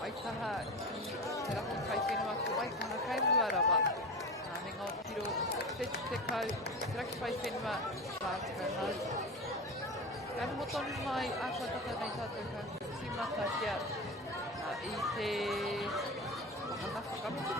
Waitaha ki te raki kai whenua ki Waitaha kai Muarawa. Me ngā piro whetu te kau, te raki kai whenua whātika nau. Kani mo tonu mai a kua tata nei tātou ka tīmata kia i te wahanga whakamutu.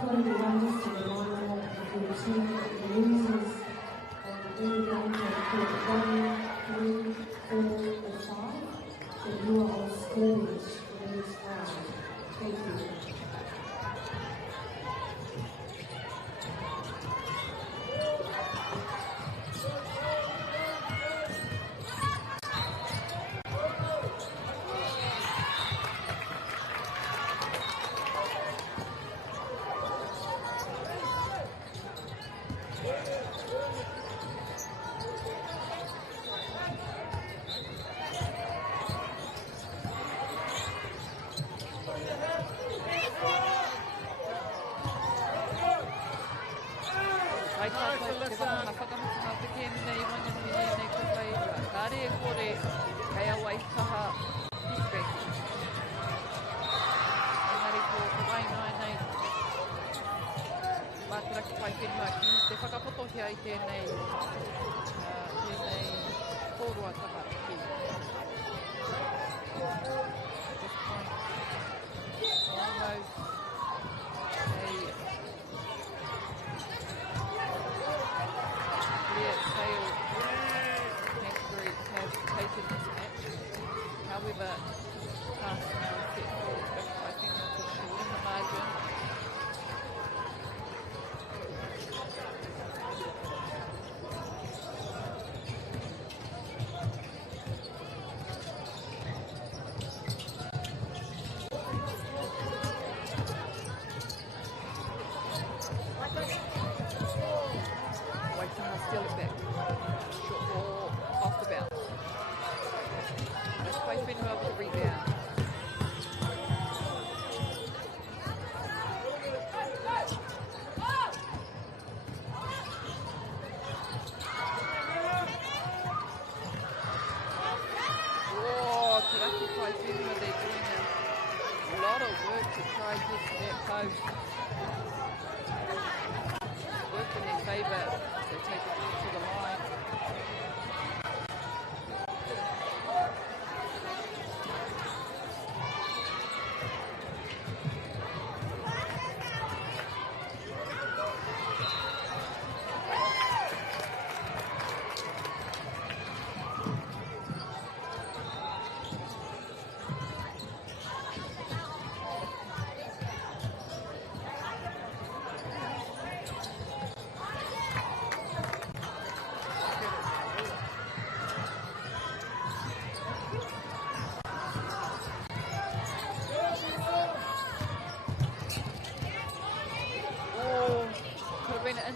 One of the youngest in the lineup of your team loses in the game of 1, 3, 4, or 5, that you are on scoreboard for this round. Thank you. Waitaha still back.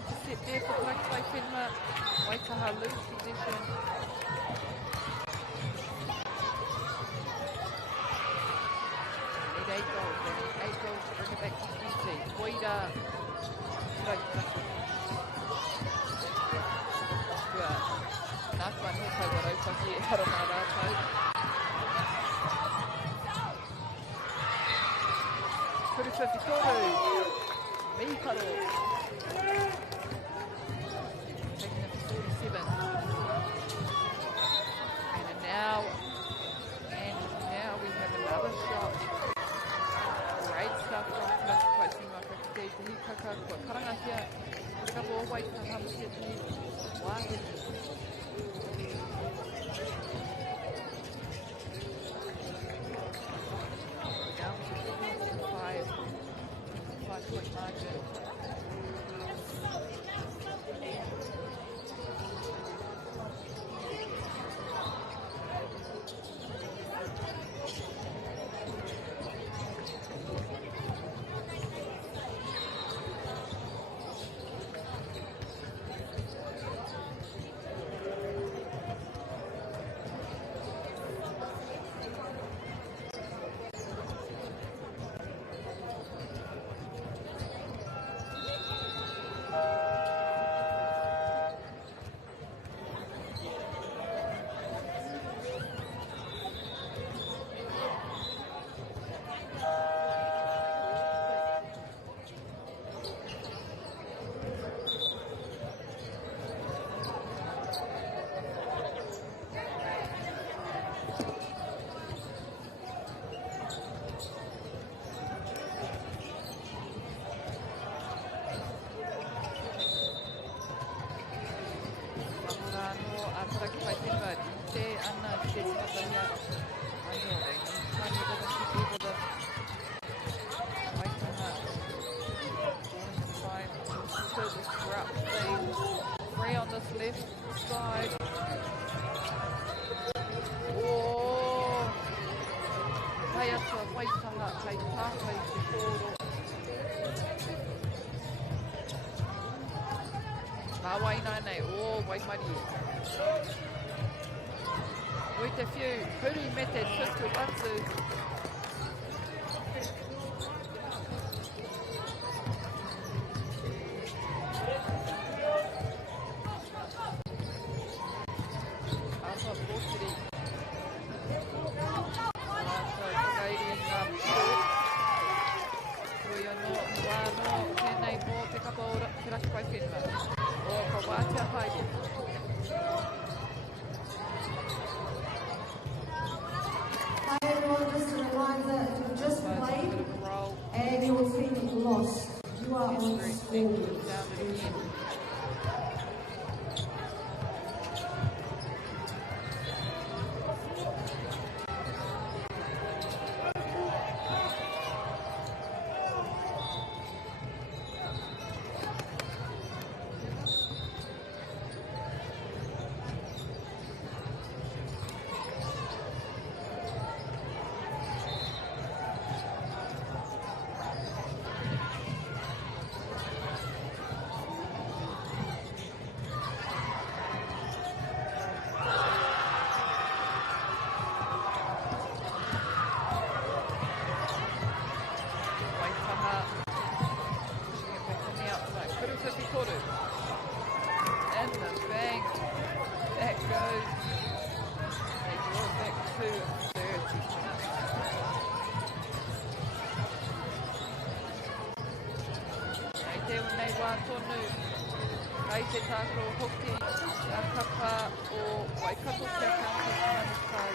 intercept there for Karaki Whenua. Waitaha lose possession. 8 goals, they need 8 goals to bring it back to 20. Koira, Nākua he tau waraupaki e haro mā rātau. Kuruwha Vitoru, Miharo. Taking it to 47. And now we have another shot. Great stuff from Karaki Whenua Kakite, te hikaka kua karangahia. Kapo o Waitaha Musia te wāhi. Down to 5-point margin. Karaki Whenua, te ana te tataia anō rei. Tani doesn't keep able to Waitaha falling aside to disrupt things. 3 on this left side. Oh! Hei ata Waitaha, hei tāhei te kōro. Mawai nei, oh, Waimari. With a few pretty method to Batsu. Alpha Portiri. Wano, tēnei mō te kapa o Karaki Whenua. O ka wātea haere. Hi everyone, just a reminder, you just played and your team lost. You are on scoreboard. And the bang, that goes. They draw back to 30. Nei te nei wā tonu, kai te tākaro hoki, ngā kapa o Waikato kia kāti manukau.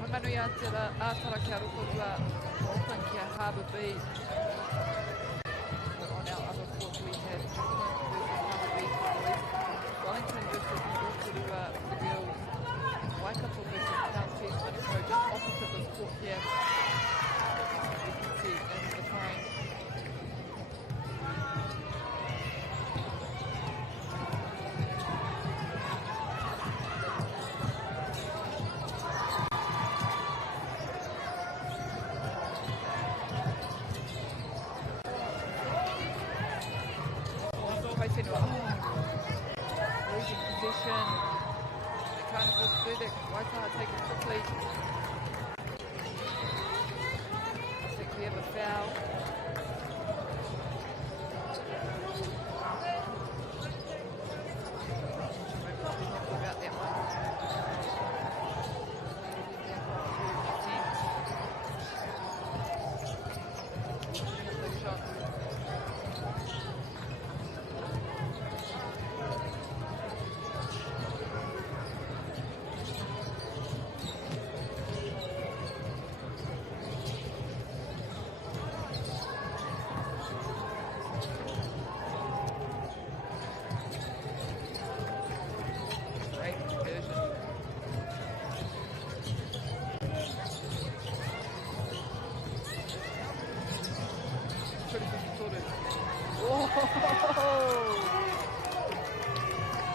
Whanganui ātara kia rokorua, Auckland kia Harbour Bay. On our other courts we have Wellington versus Rotorua for the girls, Waikato versus Southeast Manukau, just opposite this court here. You can see in the frame. whenua. Losing possession. They can't afford to do that. Waitaha take it quickly. I think we have a foul. About that one.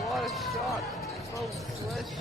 What a shot. So swish.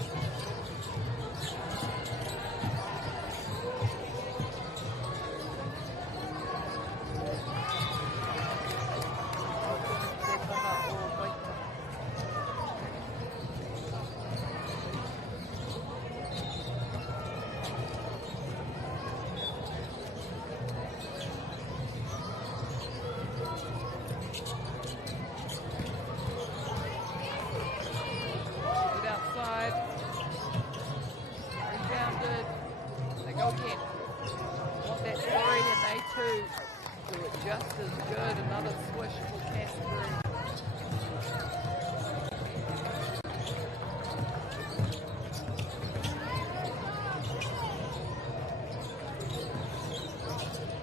Just as good, another swish for Canterbury.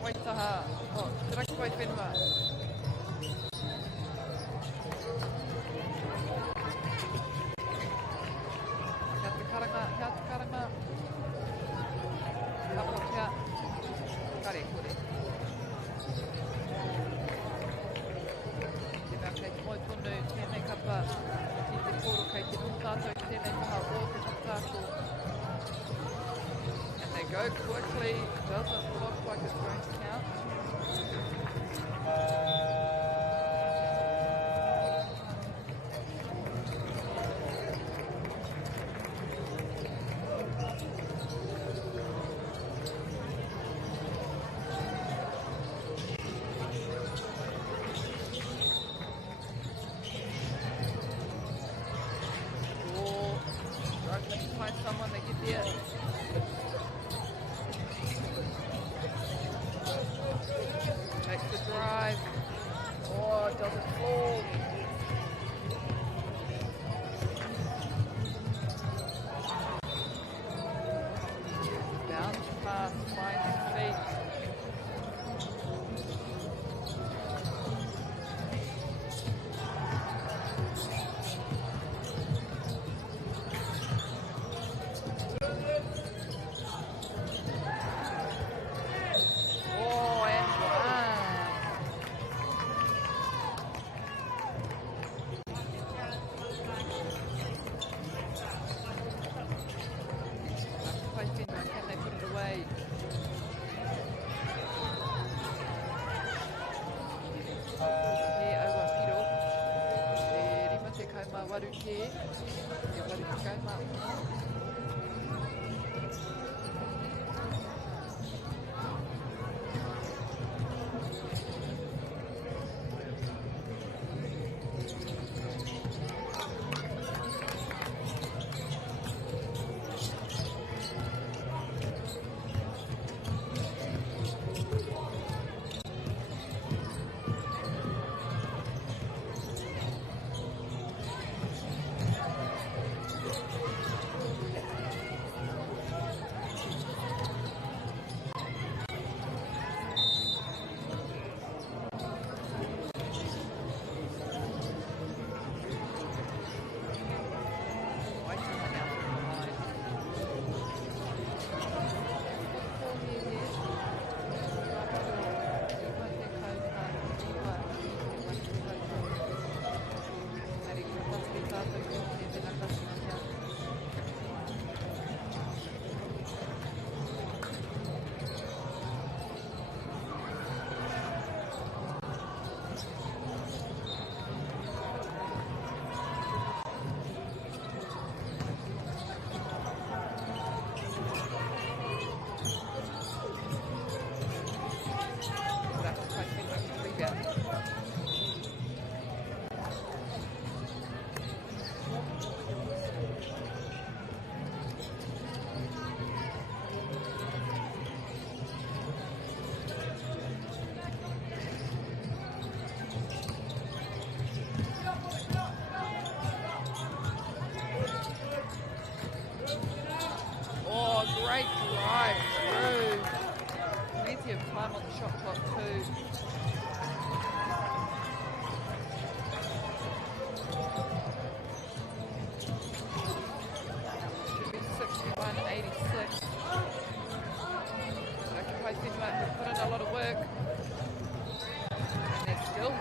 Waitaha, oh, te raki koe whenua. Kia te karanga, kia te karanga. Kapa kia. Kare, kore. Kei te moi tonu, tēnei kapa, ki te koro kei te no tātou, ki tēnei taha o te tātou. And they go quickly, doesn't look like it's going to count. Find someone that get there. Takes the drive. Oh, it doesn't fall. Bounce pass, finds feet.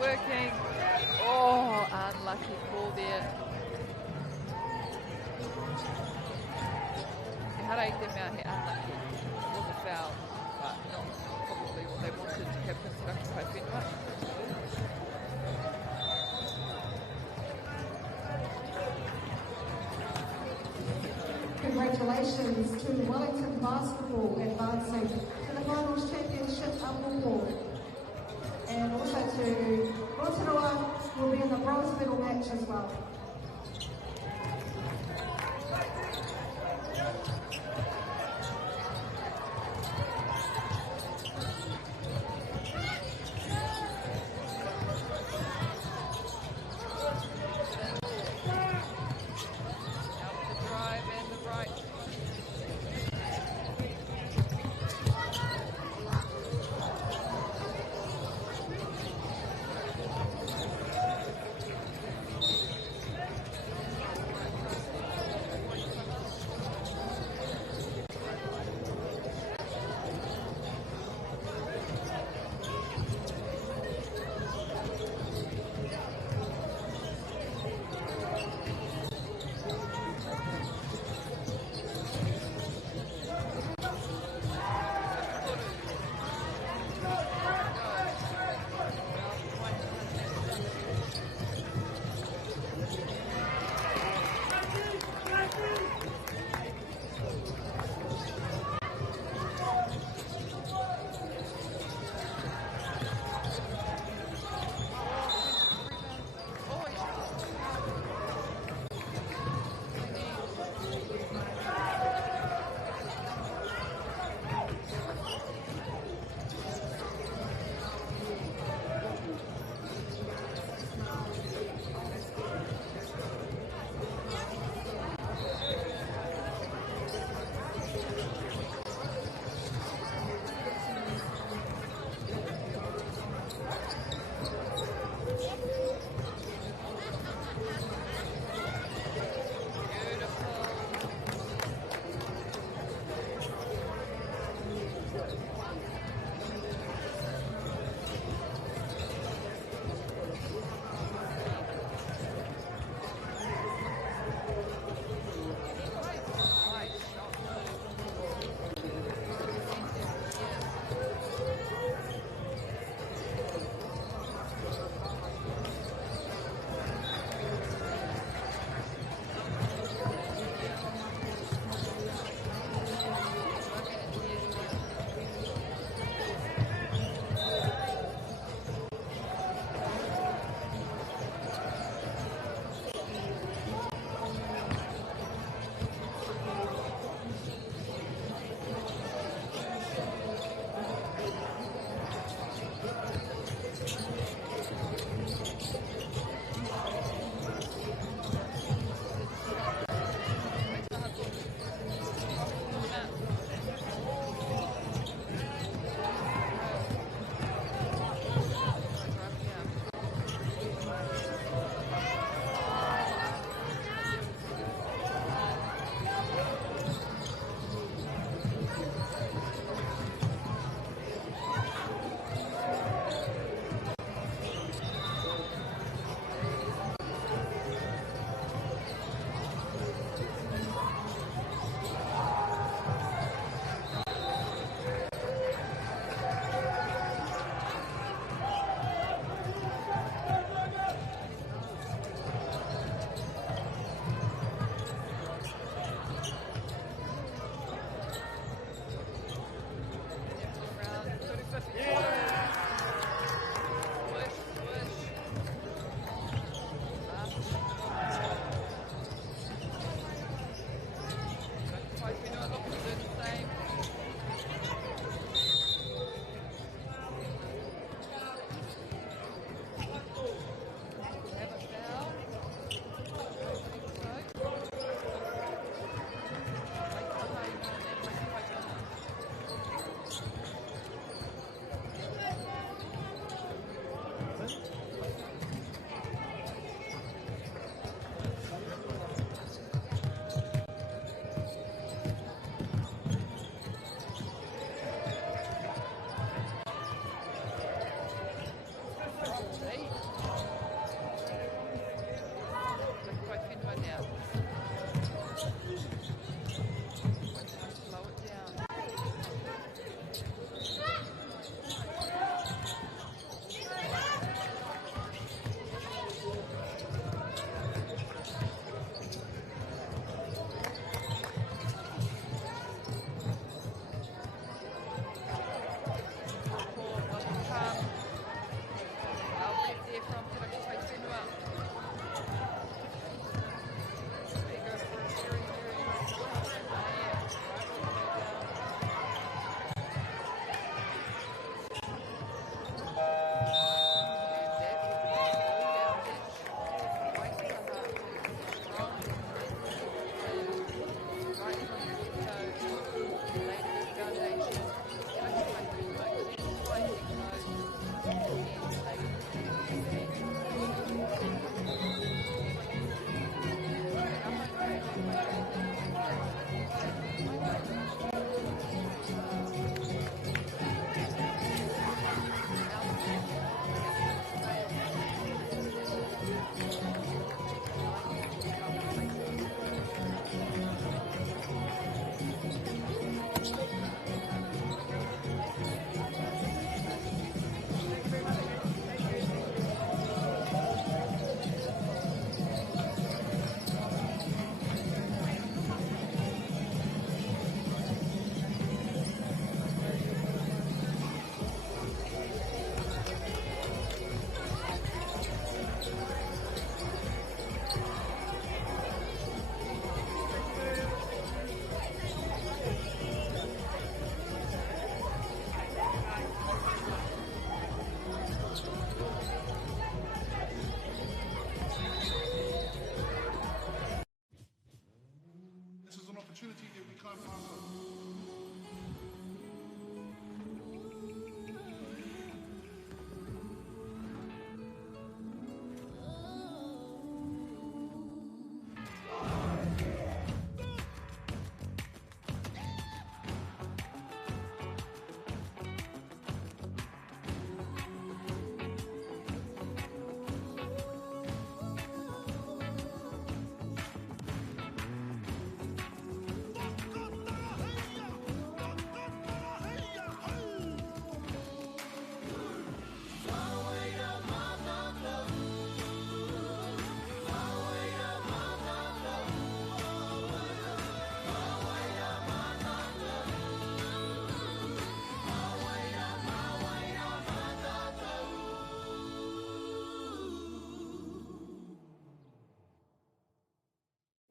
working. Oh, unlucky call there. He hara I te mea he unlucky. It was a foul, but not probably what they wanted to have constructed by Whenua. Congratulations to Wellington Basketball advancing to the Finals Championship Upper Ward. And also to Rotorua will be in the bronze medal match as well.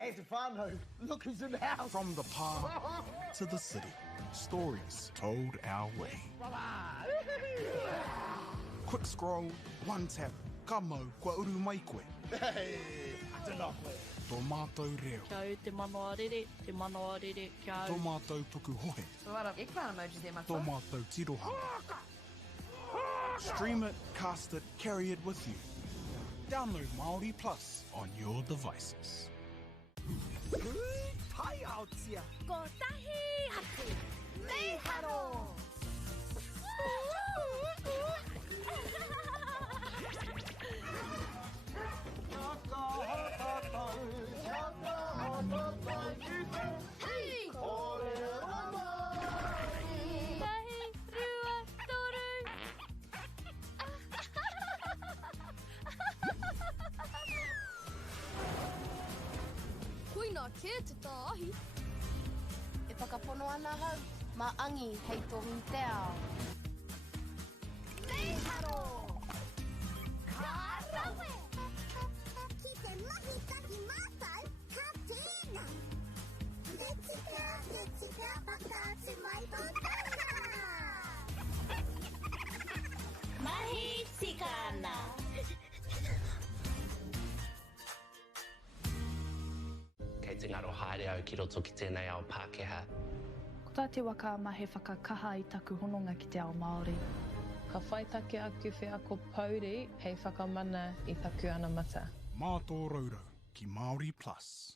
Hey, Stefano, look who's in the house. From the park to the city, stories told our way. Quick scroll, one tap. Ka mau, kua uru mai koe. Hey, I don't know. Tō mātou reo. Kia au te mano arere, kia au. Tō mātou tuku hohe. So what up, eggplant emojis there, my Tō friend? mātou tirohanga. Stream it, cast it, carry it with you. Download Māori Plus on your devices. Tai out here. Ko tahi hatu. Me haro. Hey! Tahi, rua, toru. Koina ke te tāhi. E whakapono ana hau, maangi hei tohu te ao. Me haro. Ka rawe. Ki te mahi taki mātou, ka tēnā. Te tika, whakaatu mai tōtanga. Mahi tikana. Kei te ngaro haere au ki roto ki tēnei ao Pākehā. Ko tā te waka ma he whakakaha i taku hononga ki te ao Māori. Ka whaitake aku whia ko Pauri hei whakamana i taku ana mata. Mā tō raurau ki Māori Plus.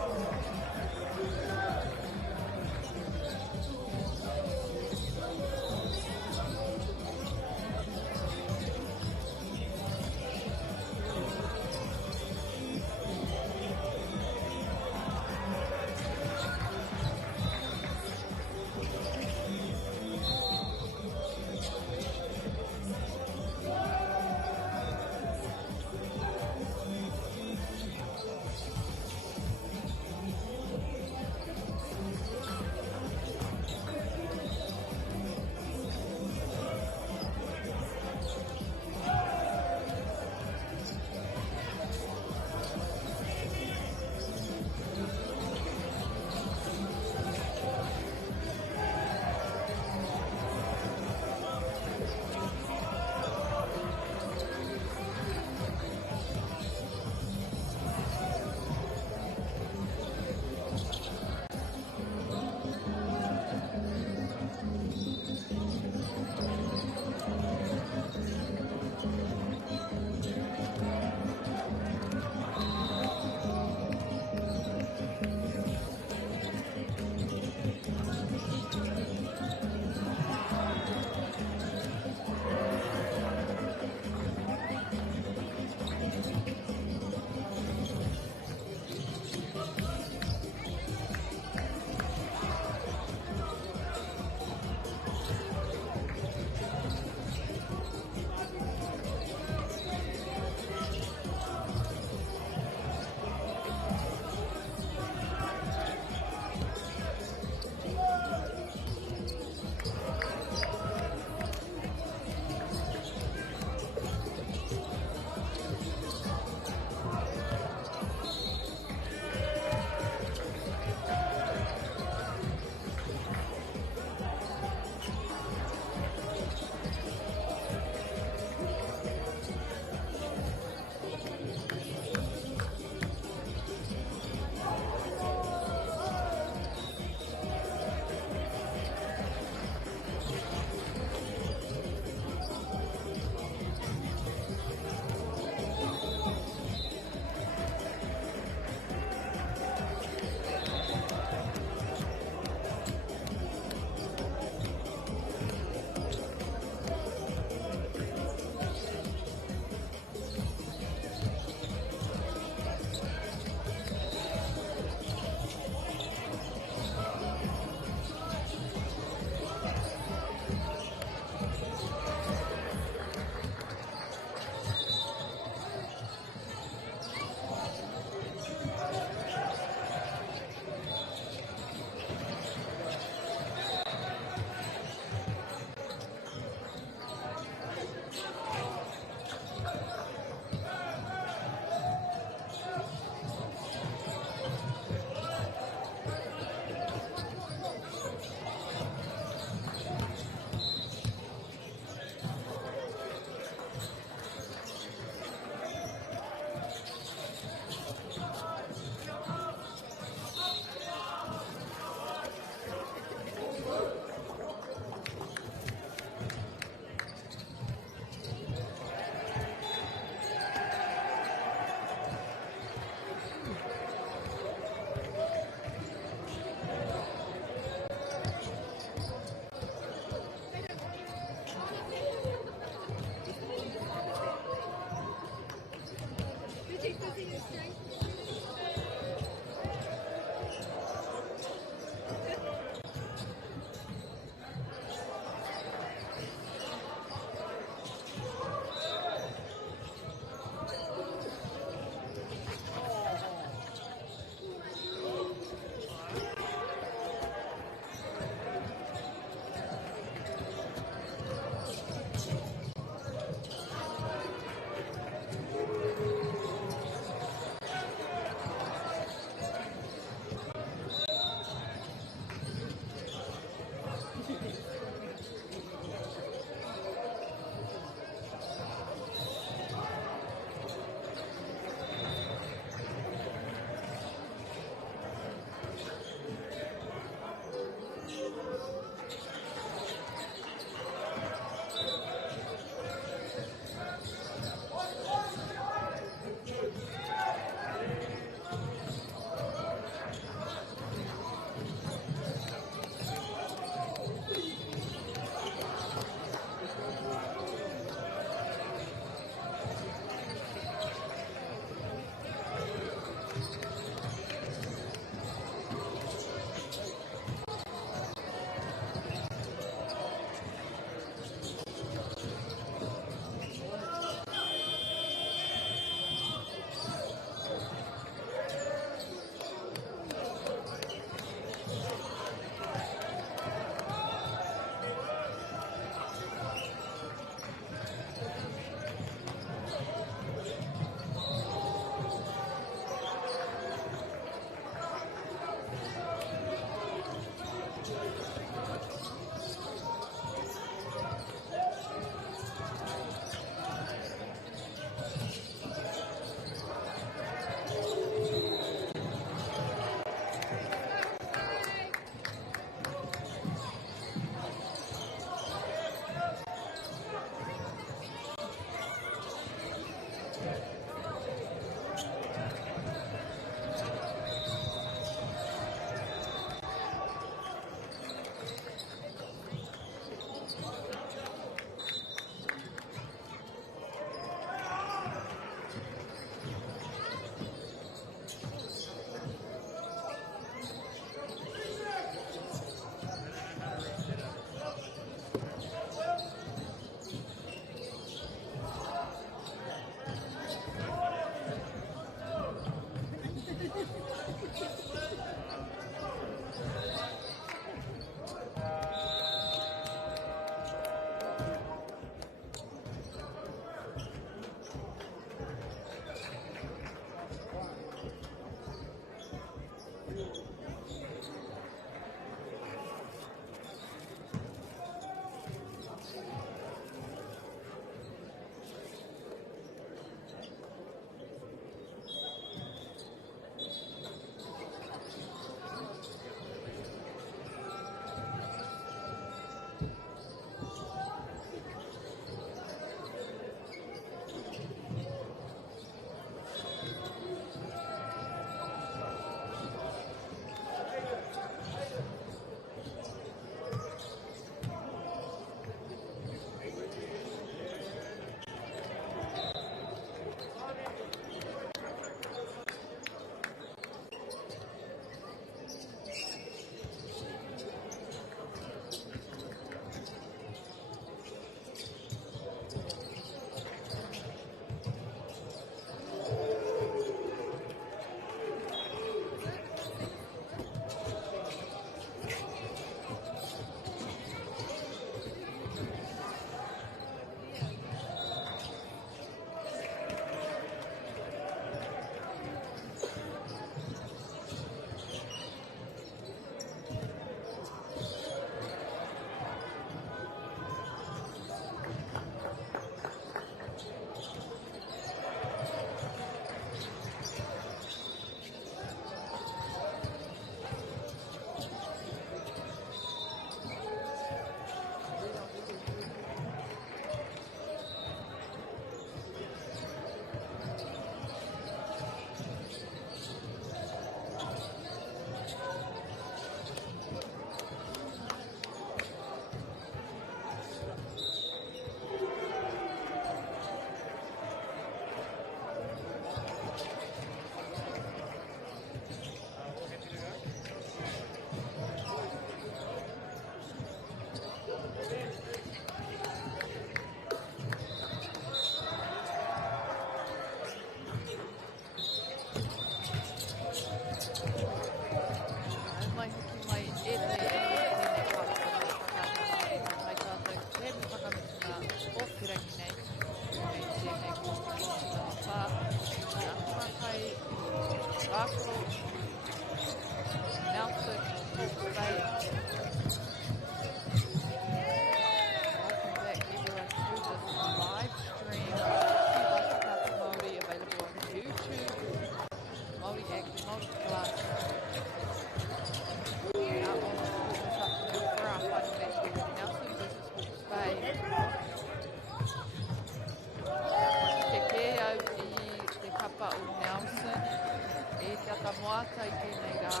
moata I tēnei rā.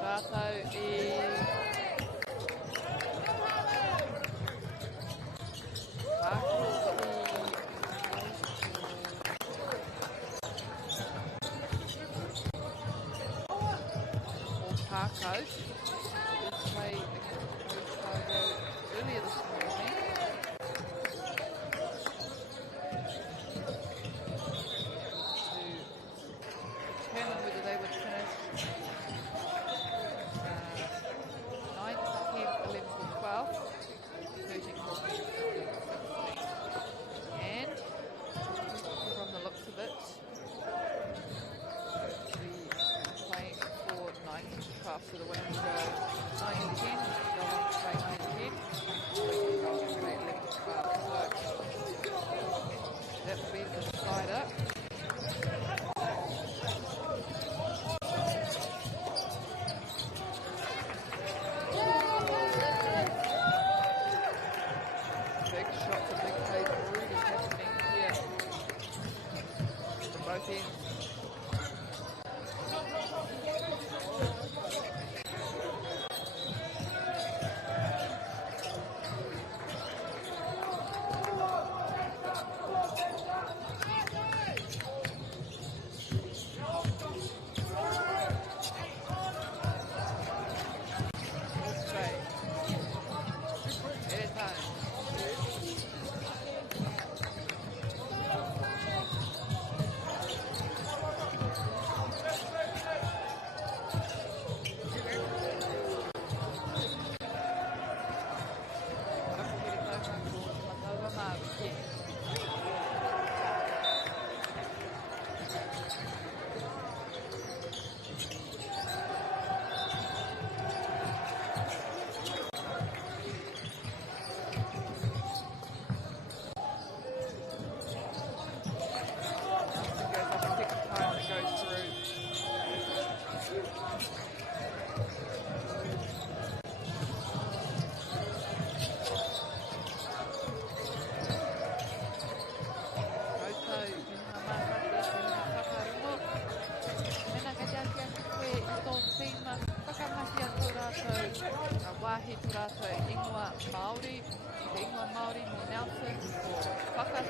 Rātou Parko. This way against Otago earlier this morning. To determine whether they would finish 9th, 10th, 11th or 12th, 13th, 14th, 15th. And from the looks of it, playing for 9th and 12th, so the winner will go 9 and 10, go on to play 9 and 10, or they can go on to play 11 and 12. So that will be the decider. Big shot to big play Rude is happening here from both ends. Wāhi tō rātou ingoa Māori, te ingoa Māori no Nelson, o Whaka.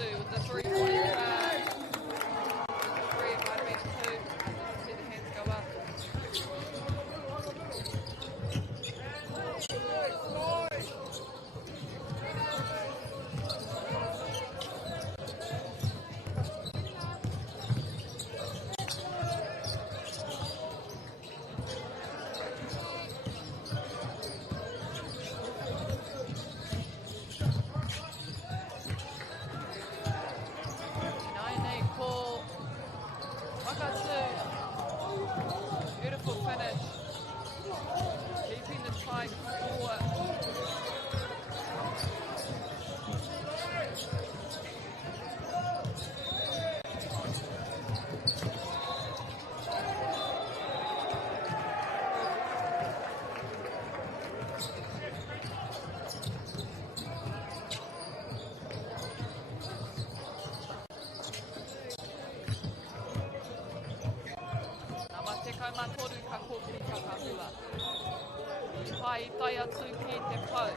Wakatsu with the 3-point back. 3, it might have been 2. See the hands go up. Beautiful finish. Keeping the tight score. Namatekai matoru ka kōpiri ka kahua. Pai tai atu ki te pau.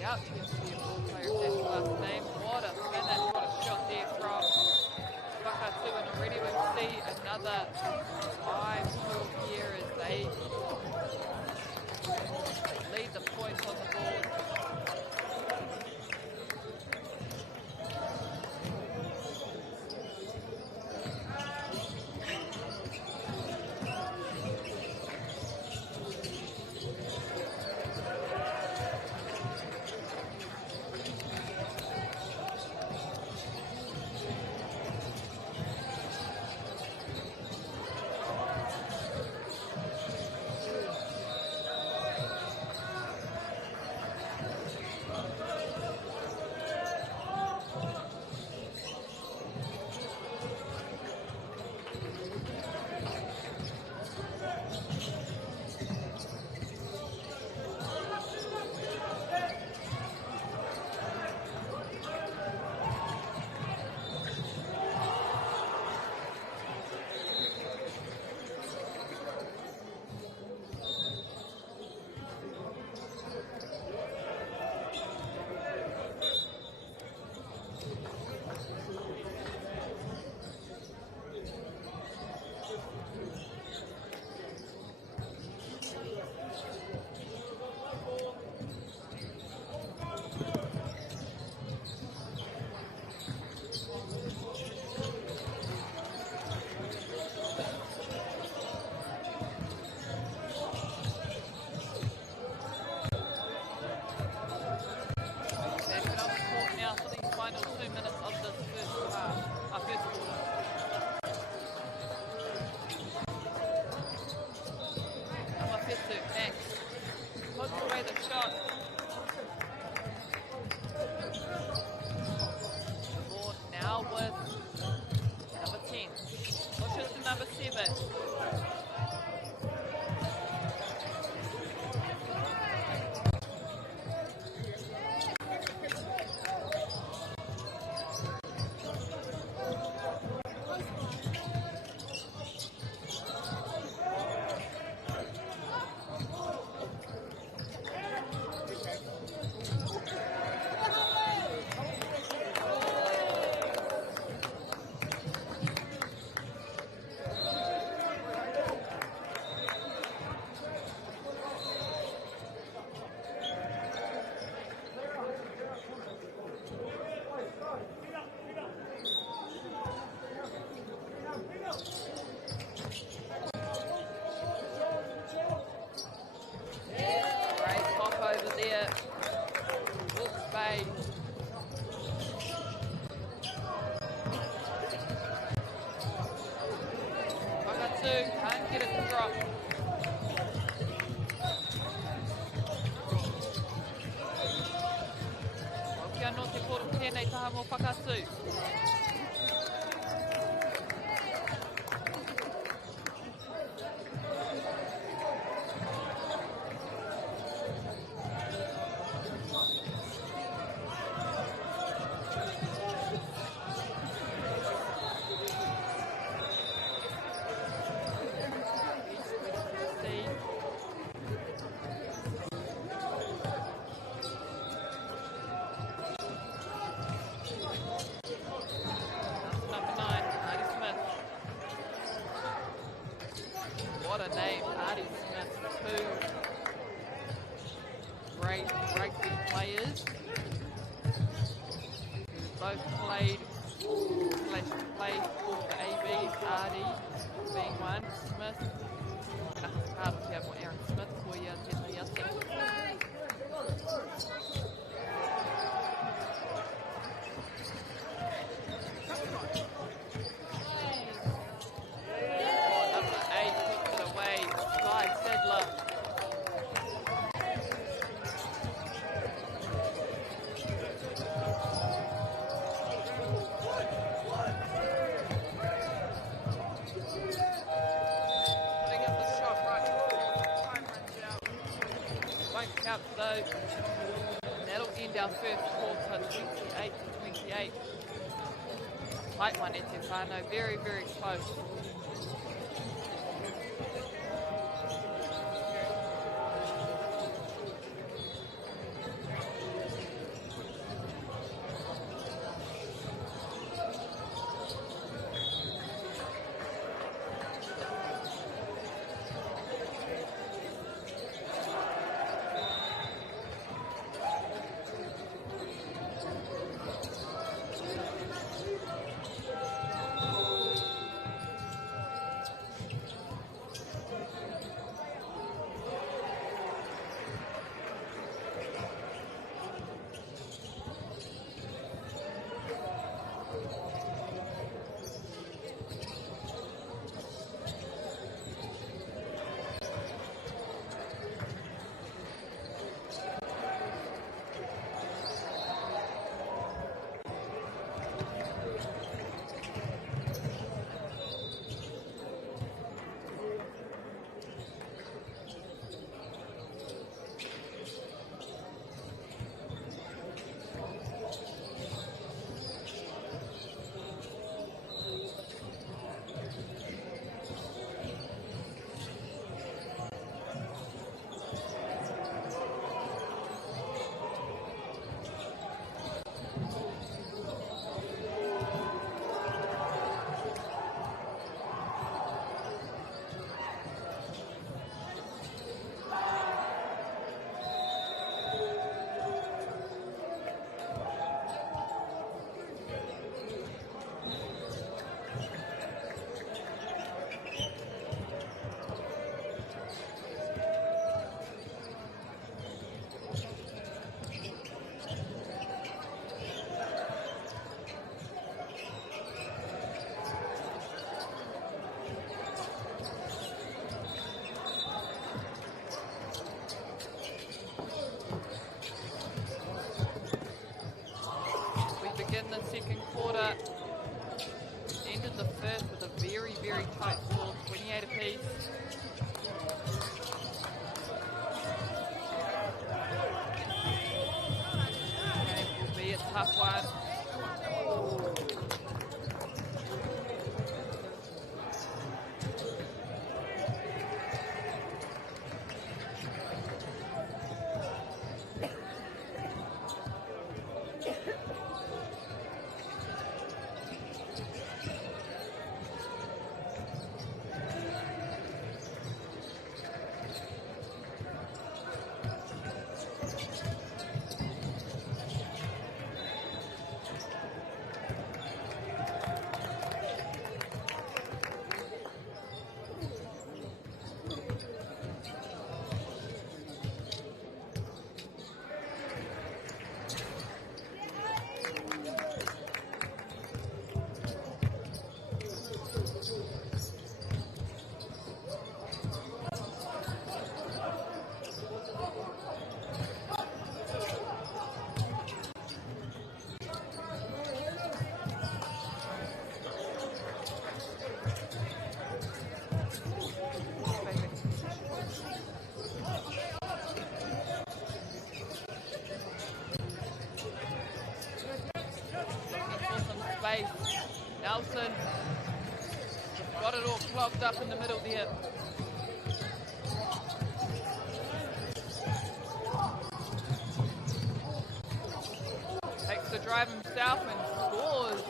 Yep, you can see a ball player that's last name. What a finish, what a shot there from Wakatsu, and already we see another 5-point here as they lead the points on the board. tēnei taha mō whakatū. What a name, Artie Smith. Two great rugby players who both played for the ABs, Artie being one, Smith. Ngā haka kia mo Aaron Smith ko ia tēnei ate. Out though, and that'll end our first quarter 28-28. Tight one, E Te Whānau, very, very close. clogged up in the middle there. Takes the drive himself and scores.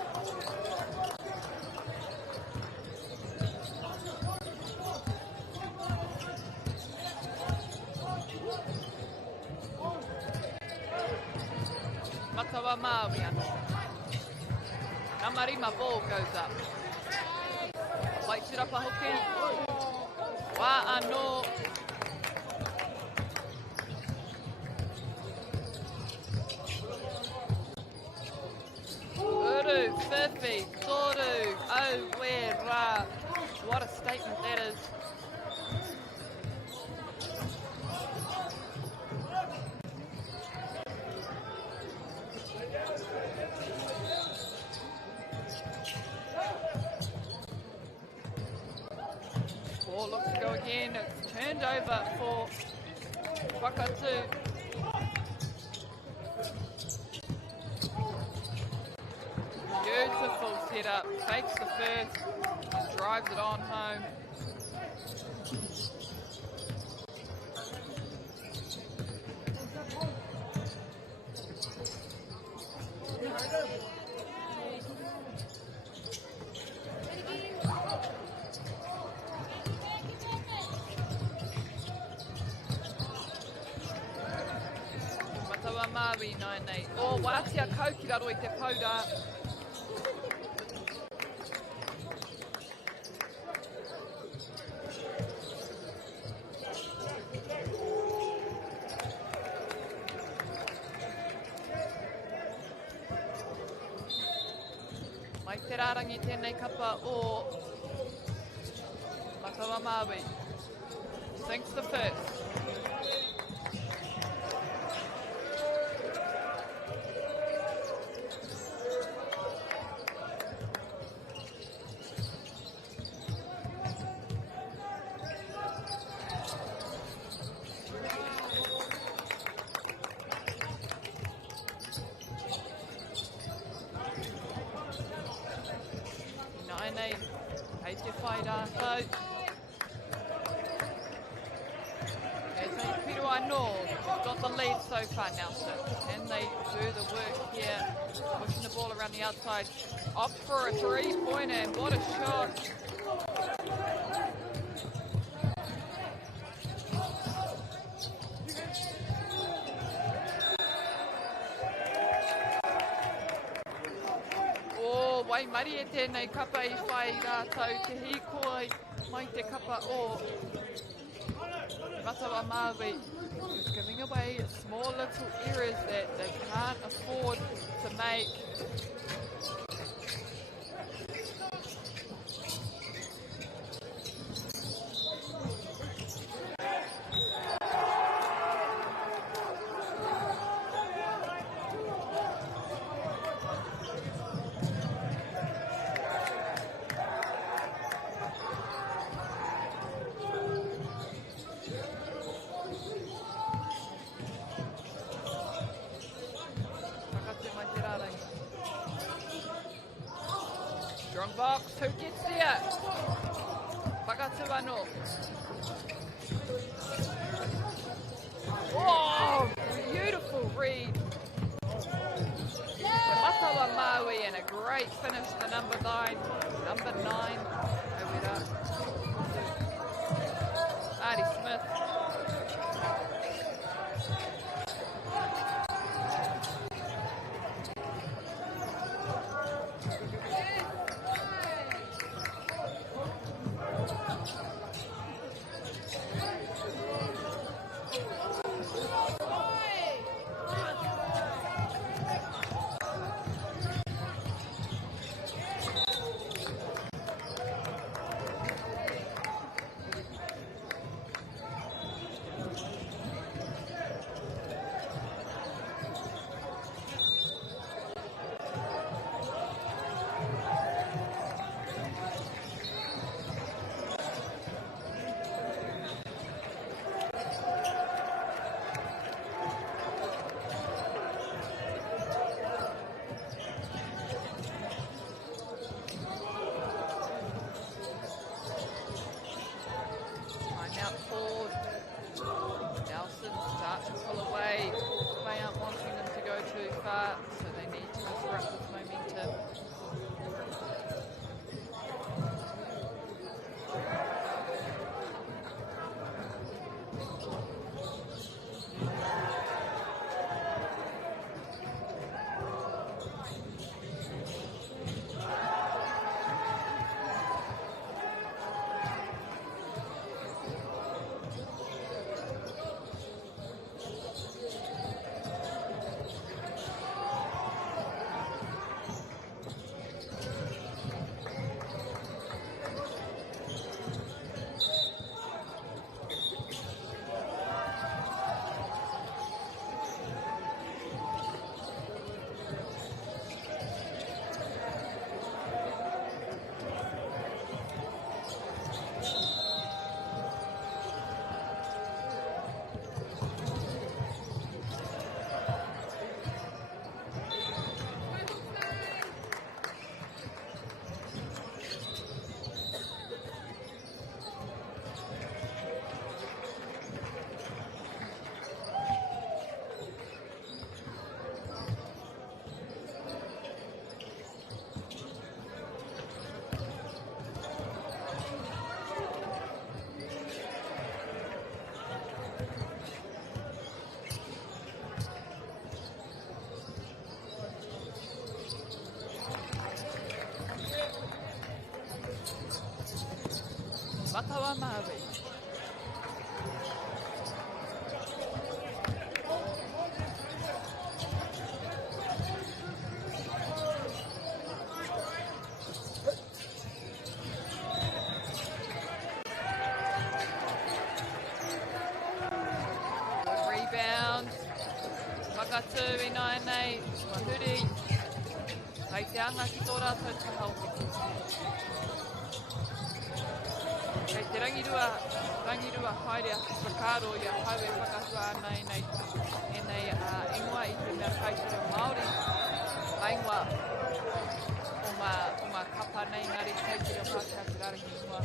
Matawa Maui. Namarima ball goes up. Lights it up a hooky. Wa ano. Uru, Fifi, Toru, Owera. What a statement that is. Ball looks to go again. It's turned over for Wakatu. Beautiful setup. Takes the first, drives it on home. Matawa Maui 9-8. O Wātia Kaukiraro i te pauda. Mai te rārangi tēnei kapa o Matawa Maui. Sinks the first. Got the lead so far, Nelson. Can they do the work here? Pushing the ball around the outside. Opt for a three-pointer, and what a shot. Oh, wai mari e tēnei kapa I whai rātau te hikoi mai te kapa o Matawa Maui. Just giving away small little errors that they can't afford to make. Strong box, who gets there? Whakatu anō. Oh, beautiful read. Matawa Maui and a great finish for number 9. Number 9, Artie Smith. Tautawa Maui. Good rebound. Whakatū I nei, Mahuri. Ai te anga ki tō rātou te hauki. Kei te rangirua haere a whakaro I a haue whakatua nei ingoa I te mea kaitara Māori. Aingoa o ngā kapa nei ngari kaitara Pākehā te rarangi ingoa.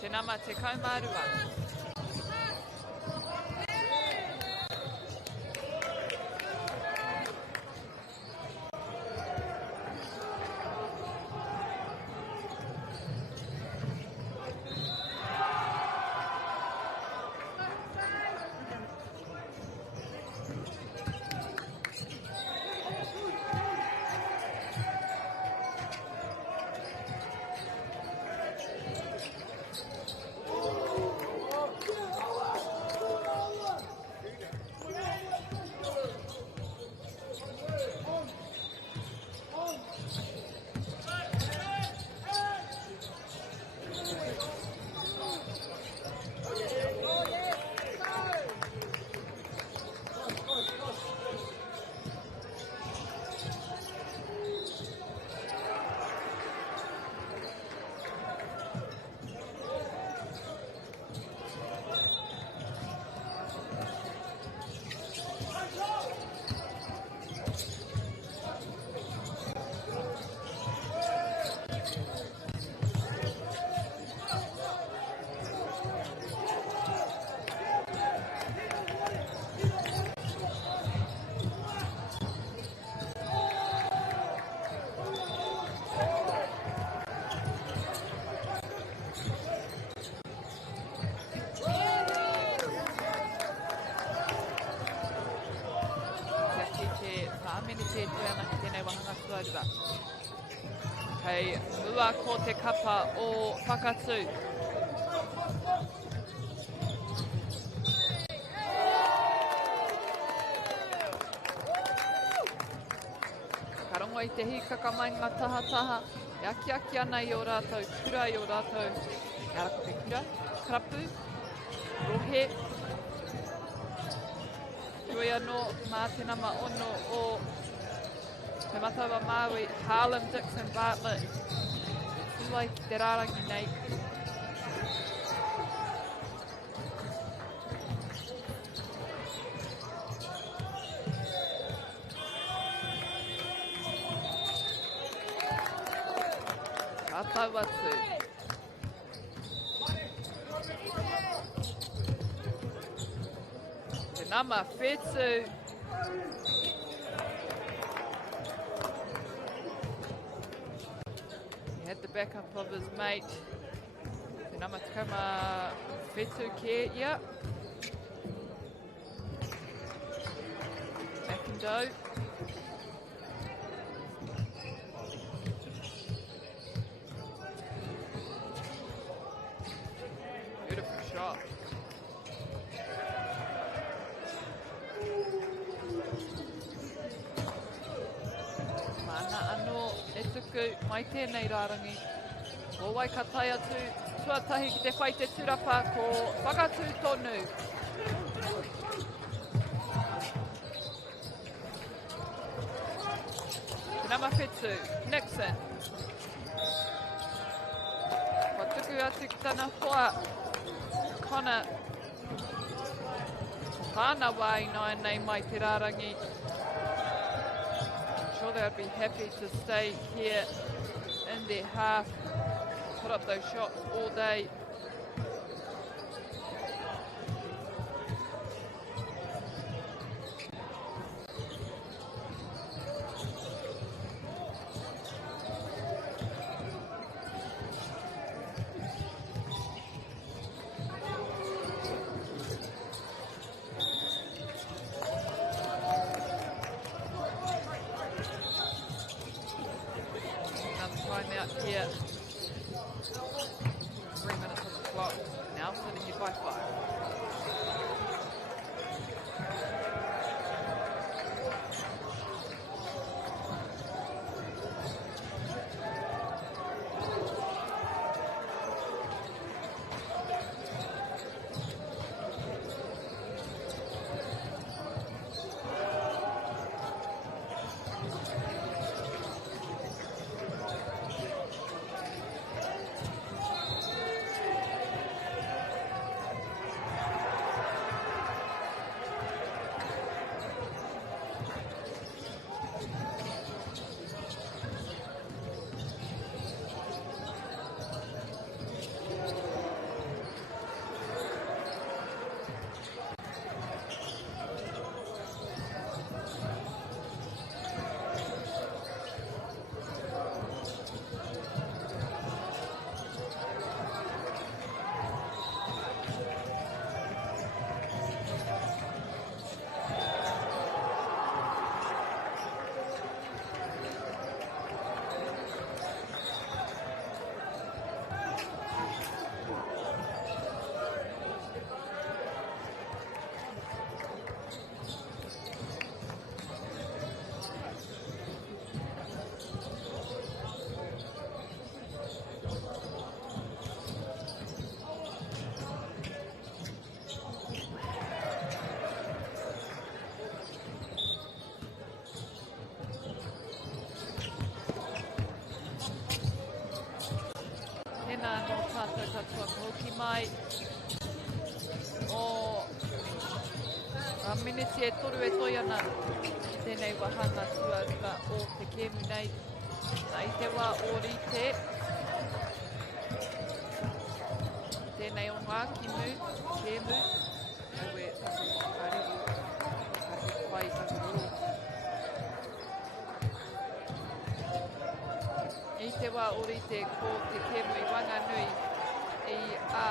Te nama te kaumārua. Kei ua ko te kapa o whakatū. Karongo I te hikaka mai ngā taha. E aki ana I o rātou, kura I o rātou. E ara ko te kura, karapu, rohe. Roi anō mā te nama ono o Te Matawa Māui, Harlem, Dixon, Bartlett. Tūlai ki te rārangi nei. Ka tau atu. Te nama whetū. Had the backup of his mate. Te nama tikama whetū ke, yeah. McIndoe. Beautiful shot. Mana anō e tuku mai tēnei rārangi. O wai ka tai atu, tuatahi ki te whai te turapa ko whakatū tonu. Te nama whetū, Nixon. Ko tuku aku atu ki tana hoa. Connor. Hana wai nai nei mai te rārangi. I'm sure they'd be happy to stay here in their half. Put up those shots all day. Out here. 3 minutes on the clock. Now sitting here by 5. Hoki mai o miniti e toru e toi ana tēnei wahanga tuarua o te kēmu nei i te wā o rite tēnei o ngā kēmu aue kariru whai takururu i te wā o rite ko te kēmu i Wanganui i a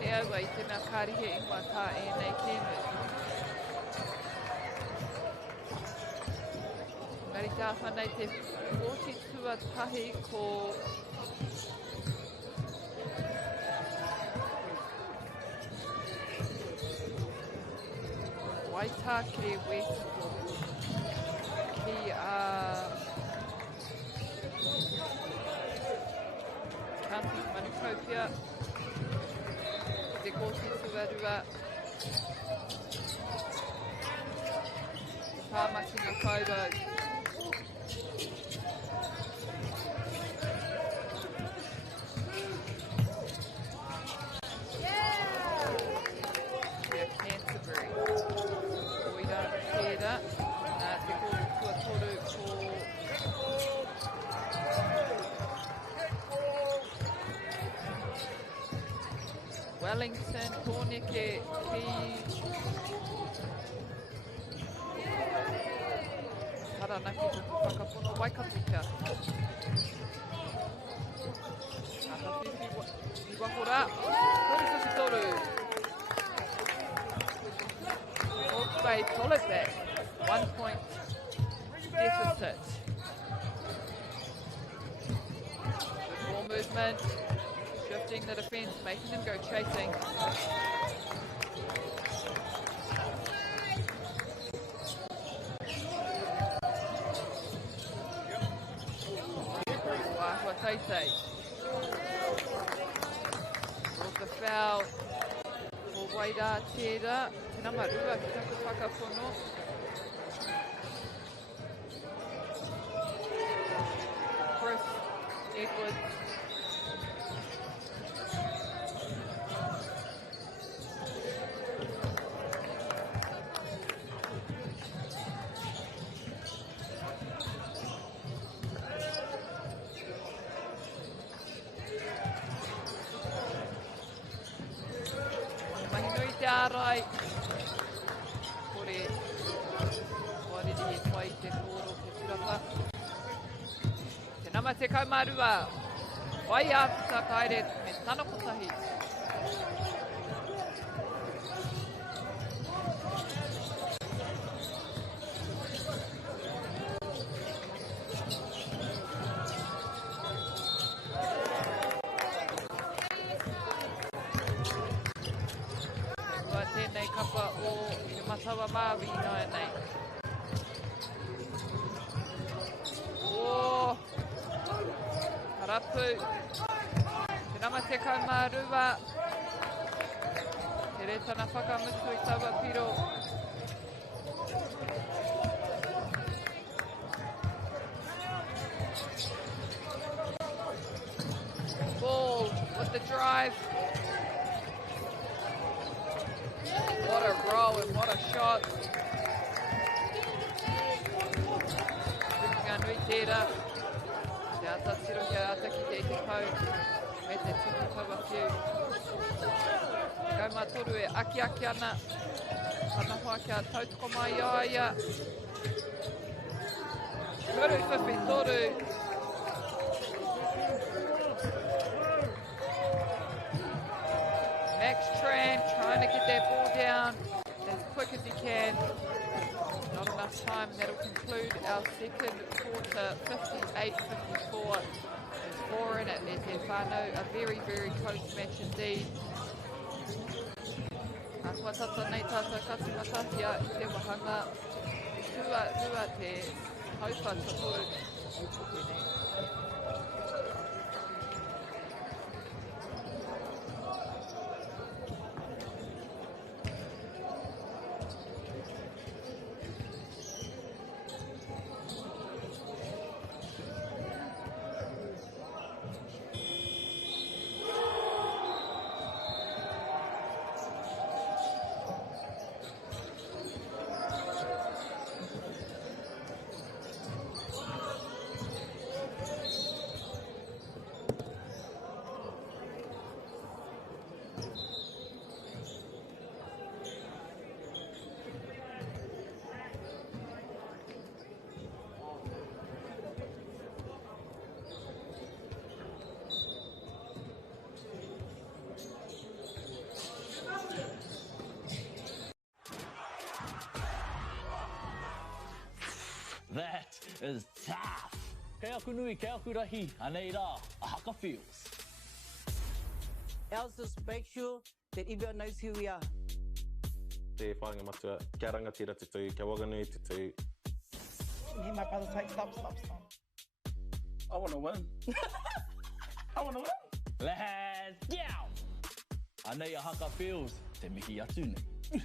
e aua i te mea kārihe ingoa tā e nei kēmu. Ngari tā whanei te 40 tuatahi ko Waitake West ki a County Manukopia te kōti tuarua Tāmaki na Kaurau. Wellington, Kornike, ki Taranaki tuku whakapono Waikapuka. Atawhiwhi i Wahora, Korikuki toru. Hawke's Bay pull it back, 1 point deficit. Good ball movement. Shifting the defence, making them go chasing. Wahua Teitei. Brought the foul for Waida Tera. nama rua ki taku whakapono. Chris Edwards. Mahinui te ārai. Kore, wāriri e whai te kōro te turapa. Te nama te kaumarua. Wai ātuta kaere me tana kotahi. Tēnei kapa o te matawa Māori noa nei. O harapu. Te nama te kaumārua. Te retana whakamutu i taua piro. Ball with the drive. What a roll and what a shot. Tukinga nui tērā. Te atatiro kia ata ki te iti pau. Me te tuku taua whiu. Kauma toru e aki ana. Ana hoa kia tautoko mai aia. Kuru whiwhi toru. Max Tran trying to get that ball down as quick as he can. Not enough time, and that'll conclude our second quarter, 58-54. There's 4 in it, there's their whānau, a very, very close match indeed. Kua tata nei tātou katumatahia I te wahanga. Rua te haupa taporu. Tēnei. That is tough. Kei aku nui, kei aku rahi, anei rā, a haka feels. Else just make sure that everyone knows who we are. Te whāinga matua, kia rangatira te tū, kia waganui te tū. Hear my brother say, stop. I want to win. I want to win. Let's go! Anei a haka feels, te mihi atu nei.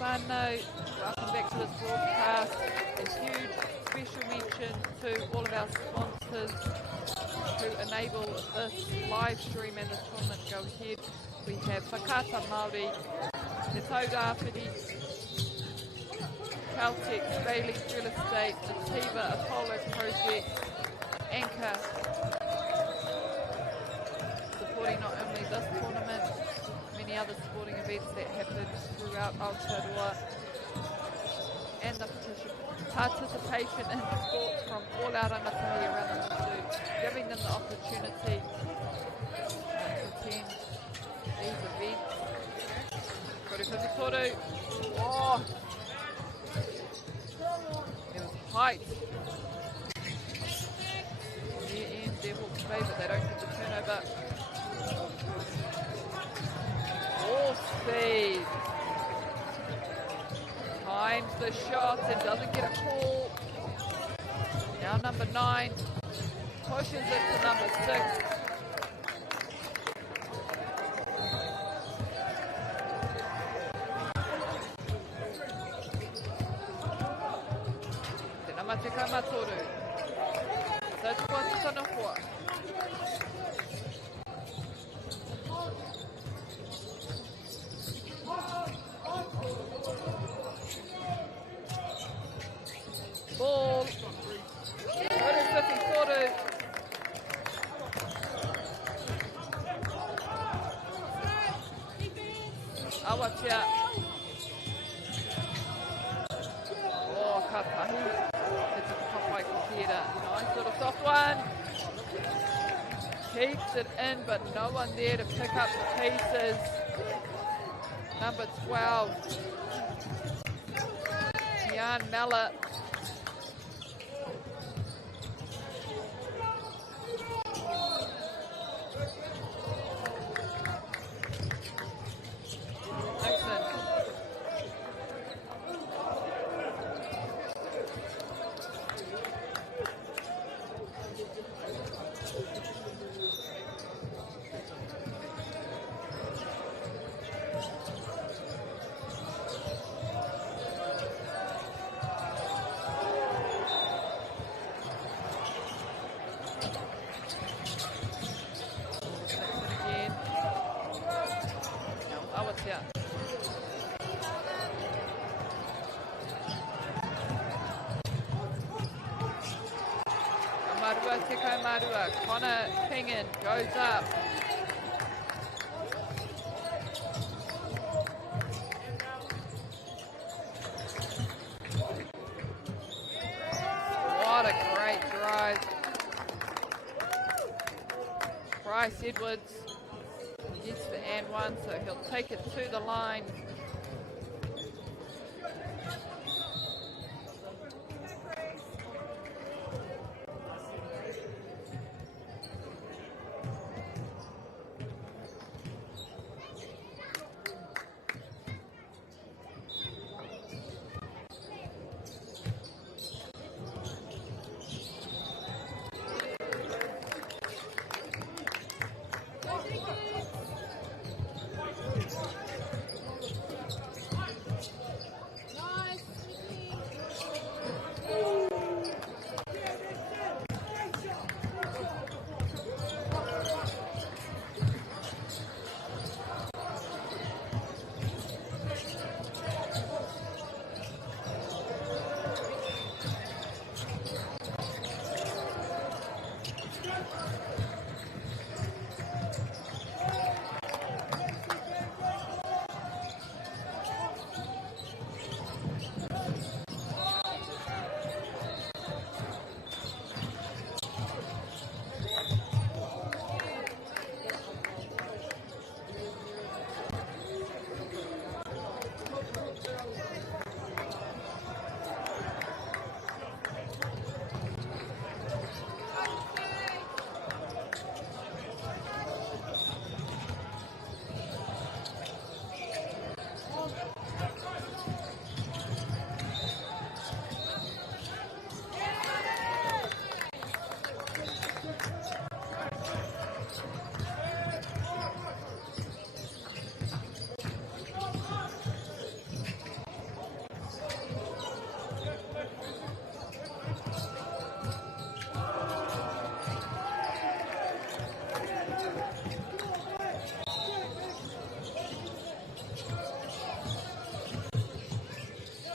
whānau, welcome back to this broadcast. A huge special mention to all of our sponsors who enable this live stream and this tournament to go ahead. We have Whakaata Māori, Te Taurāwhiti, Caltex, Bailey Real Estate, the Tiva Apollo Project, Anchor, supporting not only this tournament, many other sporting events that happen throughout Aotearoa, and the participation in sports from all our rangatahi around the Motu, giving them the opportunity to attend these events. Korewhiti oh! There was height near end there, Hawke's Bay, but they don't get the turnover. All speed. Times the shot and doesn't get a call. Now number 9 pushes it to number 6. Te Namateka Matoru. Satua Tanahua. Ball. Korewhiti Toru. Awatea. Oh, Katahi. It's a Papai Kukira. Nice little soft one. Keeps it in, but no one there to pick up the pieces. Number 12. Tian Mallet. Marua, Connor Pingen goes up. What a great drive. Bryce Edwards gets the and one, so he'll take it to the line.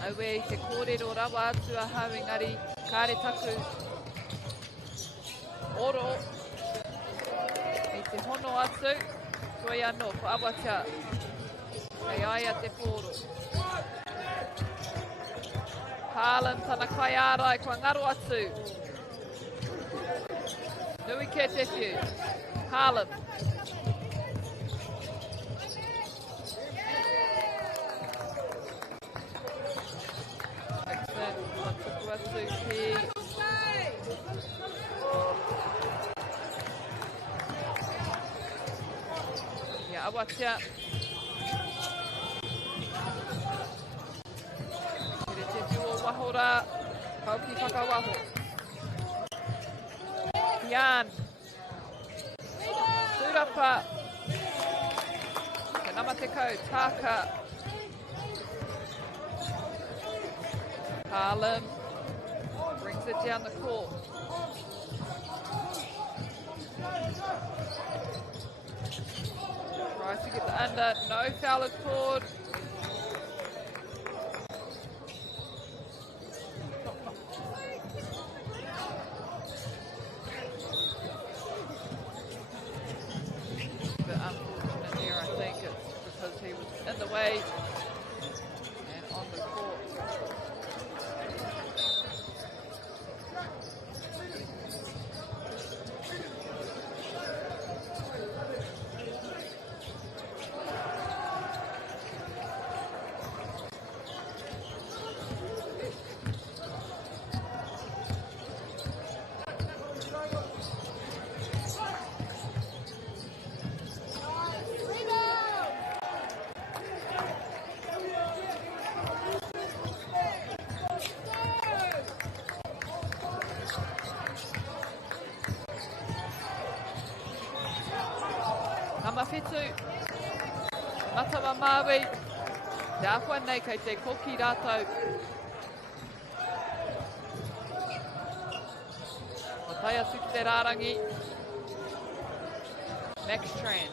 Aue I te kōrero rawa atu a hau engari, kāre taku oro i te hono atu, toi anō, ko awatia, kei aia te pōro. Haaland tana kai ārai, kua ngaro atu. Nui ke te whiu, Haaland. Excellent, kua tuku atu ki awatia. Kere te whiu o wahora, kau ki whakawaho. Kian. Turapa. Te nama te kau, Taka. Haaland brings it down the court. Tries to get the under, no foul is called. But unfortunate here, I think it's because he was in the way and on the court. Mawhitu, Matawa Maui, te ahua nei kei te koki rātou. O tai atu ki te rārangi, Max Tran.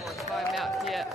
For a time out here.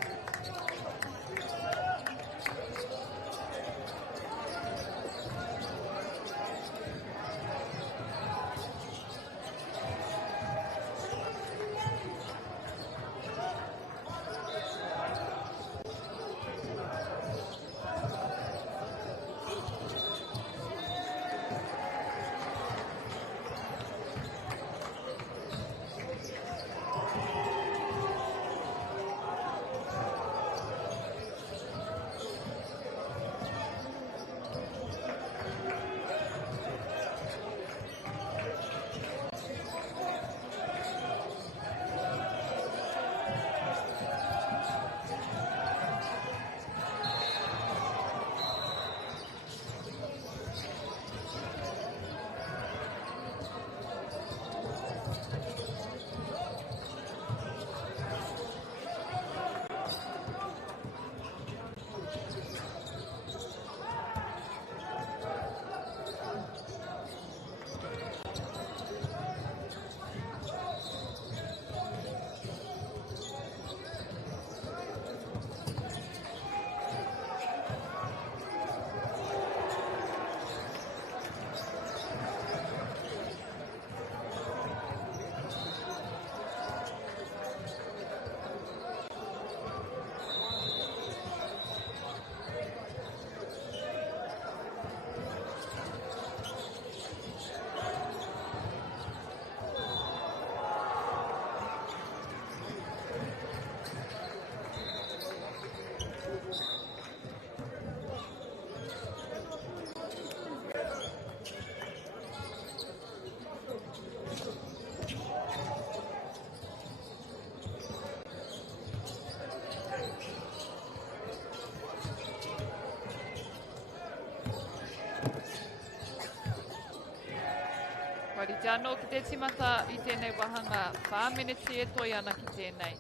Wari te anō ki te timata I tēnei wahanga, whāmeneti e toi ana ki tēnei.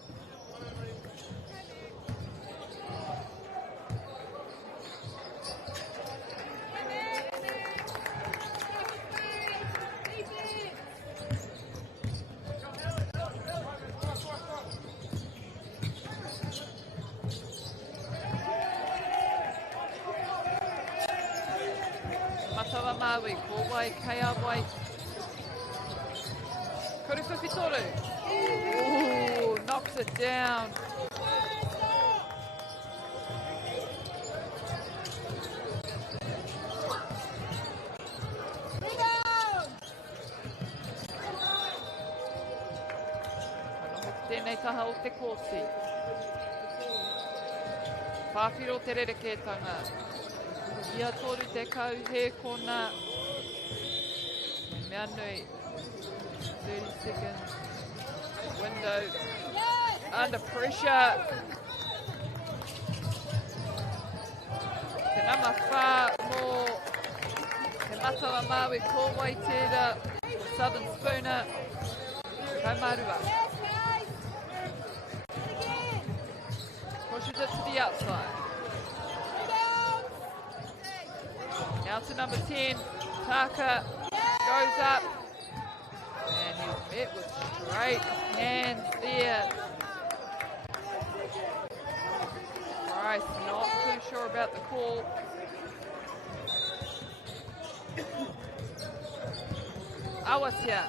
Maui, Kowai, Kaiawai. Kuruwhiwhi toru. Ooh, knocks it down. Tēnei taha o te kōti. Whāwhiro te rerekētanga. Ia toru te kau he kona. Mea nui. 30 seconds. Window. Under pressure. Te nama whā mō te matawa Maui Kowai tērā. Southern Spooner. Kaumarua. Pushes it to the outside. Now to number 10, Taka goes up. And he's met with straight hands there. Price not too sure about the call. Awatia.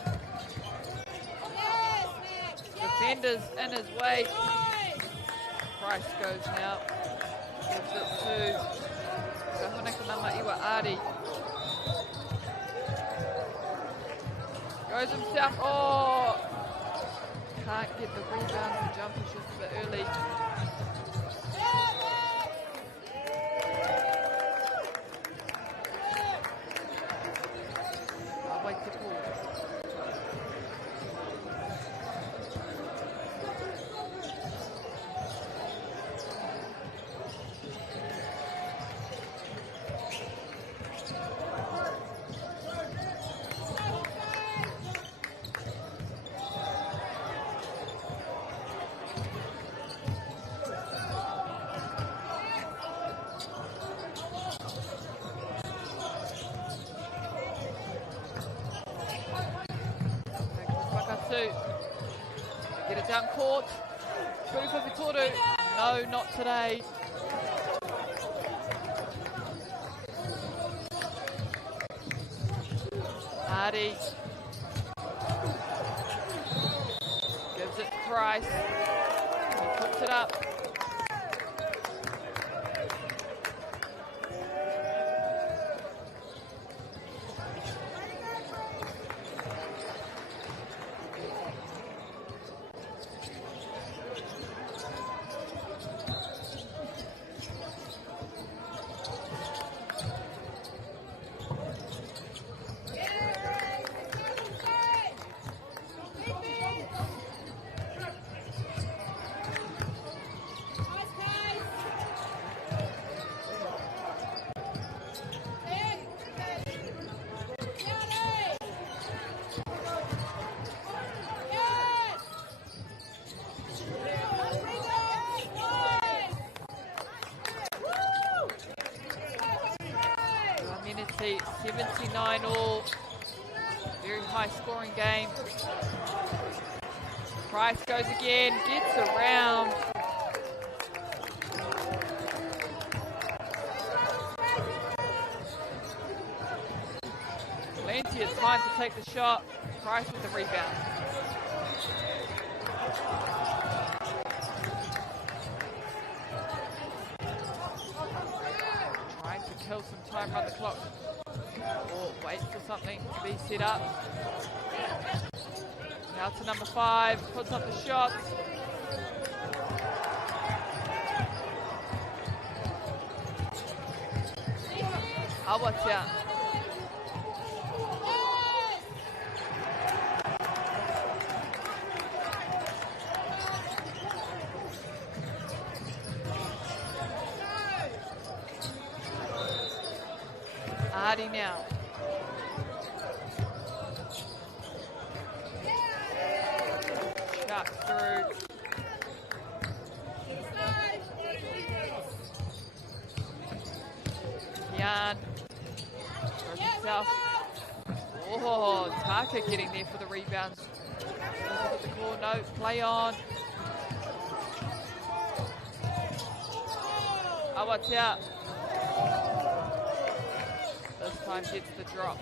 Defenders in his way. Price goes now. Gives it to Kahuneka Iwa Ari. Goes himself. Oh! Can't get the rebound. The jumper just a bit early. I'll wait to call. Get it down court. Kuruwhiwhi toru. No, not today. Hardy. Gives it to Price. He puts it up. See 79 all. Very high scoring game. Price goes again, gets around. Plenty of time to take the shot. Price with the rebound. Trying to kill some time, run the clock. Or wait for something to be set up. Now to number 5, puts up the shot. Awatia. Hardy now. Chuck through. Jan. Throws himself. Oh, Taka getting there for the rebounds. Look at the call, no, play on. Awatia. this time gets the drop.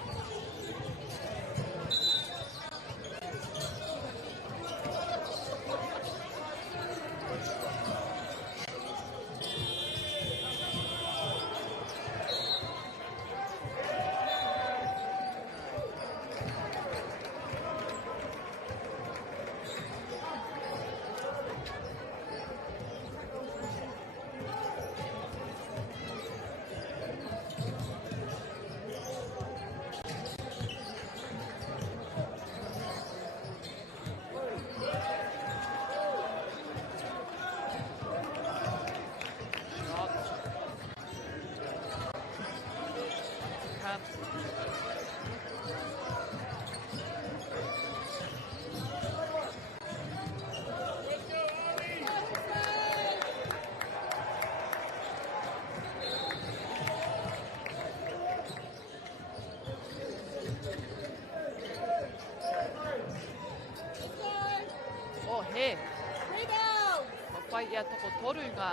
Ia toko toru ngā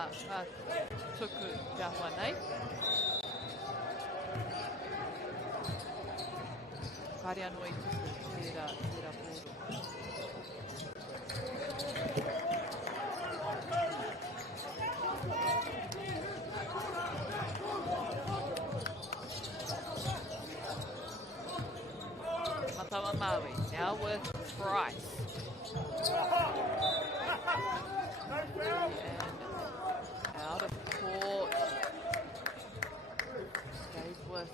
tuku kia hoa nei. Kāre anō I tuku tērā pōru. Matawa Maui, now with Bryce. And out of court. Stays with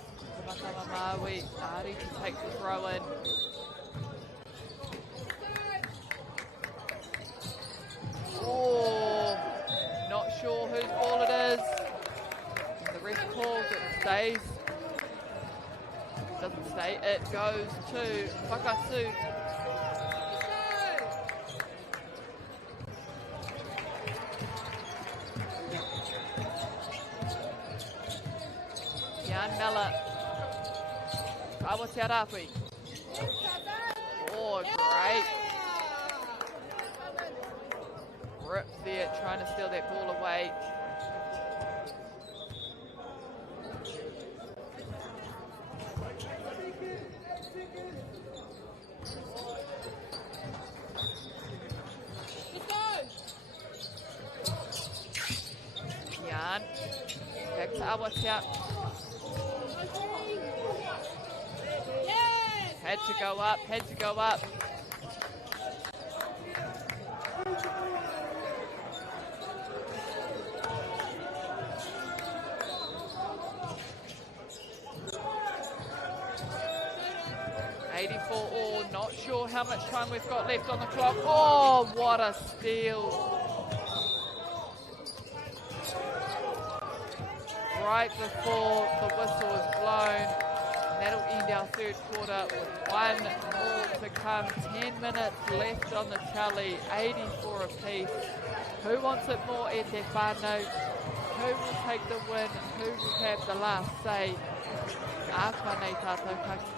Matawa Maui. Ari to take the throw in. Oh, not sure whose ball it is. The ref calls it stays. Doesn't stay. It goes to Whakasu. Mela. Awa Te Arawi. Oh, great. Rip there, trying to steal that ball away. Jan. Back to Awa Te Arawi. Had to go up, had to go up. All, not sure how much time we've got left on the clock. Oh, what a steal. Right before the whistle is blown. That'll end our third quarter with one more to come. 10 minutes left on the tally, 84 apiece. Who wants it more, E Te Whānau? Who will take the win? Who will have the last say? Ākua nei tātou kaki.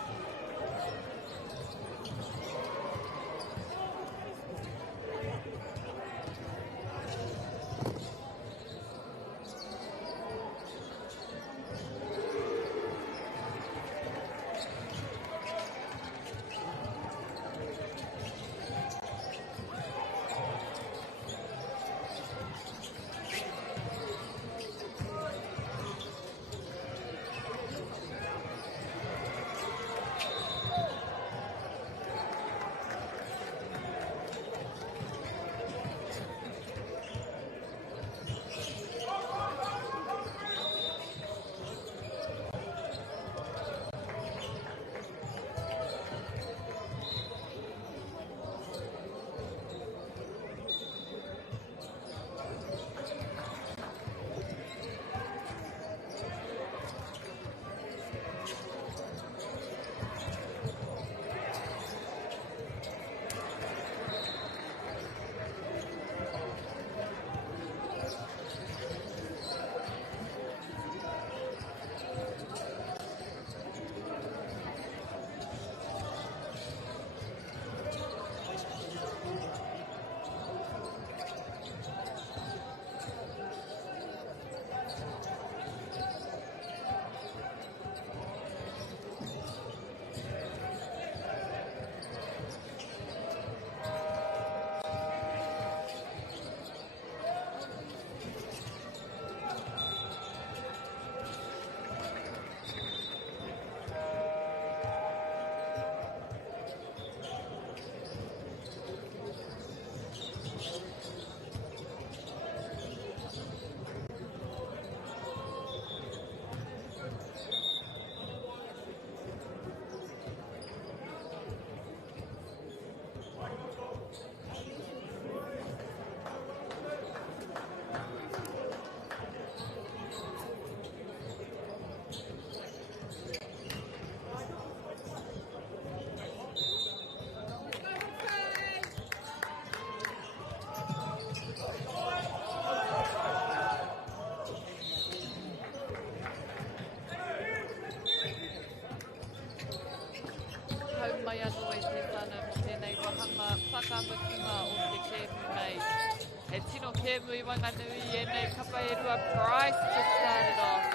He tino ke mui Wanganui e nei Kapaerua Price just started off.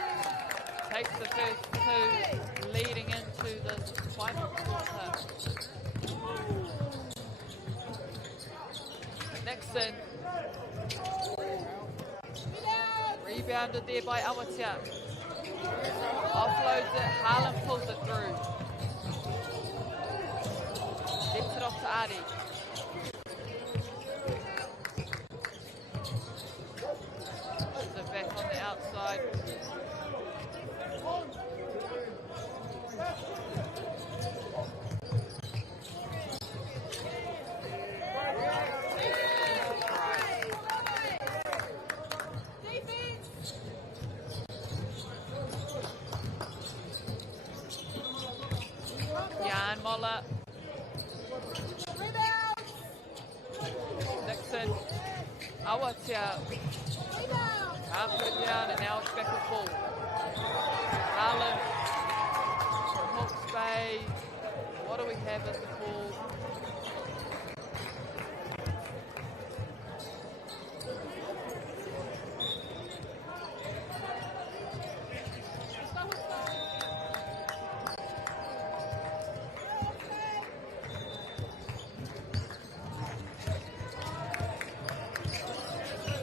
Takes the first two, leading into the final quarter. Nixon. Rebounded there by Awatea. Offloads it, Harlan pulls it through. Gets it off to Adi. Pushes it back on the outside. Jan Moller. Nixon. Awatea. Can't put it down, and now it's back with ball. Harlan from Hawke's Bay. What do we have at the ball?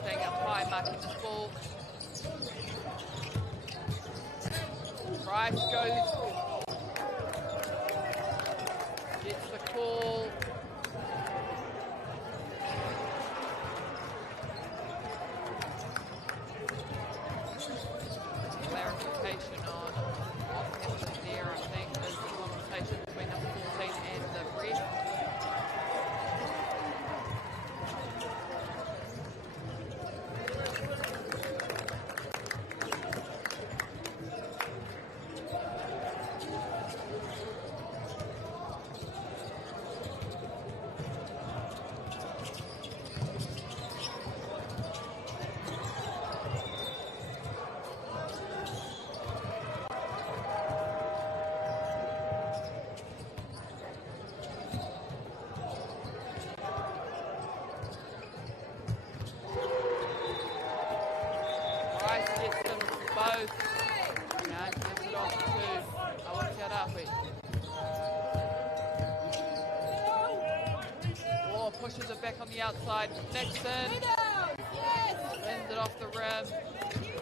Staying up high, marking this ball. Price goes, gets the call. Clarification on what happened there, I think, is the conversation between number 14 and the ref. Price gets them both. And gives it off to Awatea Rahui. War pushes it back on the outside. Nixon spins it off the rim.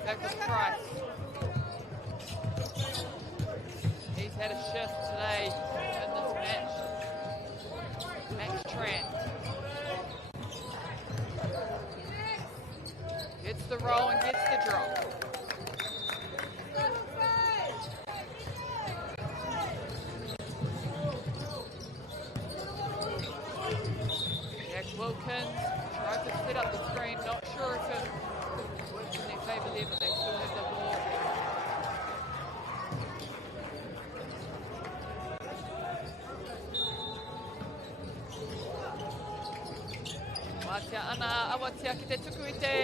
Back with Price. He's had a shift today in this match. Max Tran. Gets the roll and gets the drop. Jack Wilkins tried to set up the screen. Not sure if it works in their favour there, but they still have the ball. Awatea ana, Awatea ki te tuku i te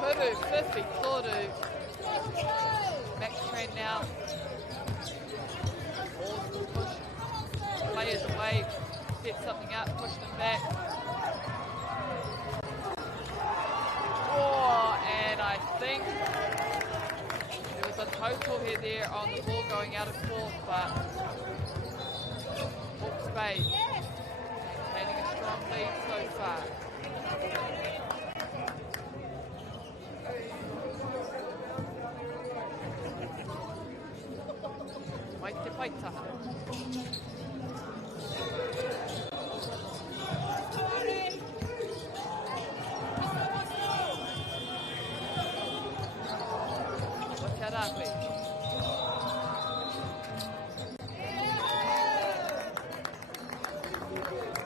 Puru, Whiwhi, Toru. Max Tran now. Balls will push players away, set something up, push them back. Oh, and I think there was a total here there on the ball going out of fourth, but Hawke's Bay maintaining a strong lead so far. Waite Paitaha. Awatea Rahui.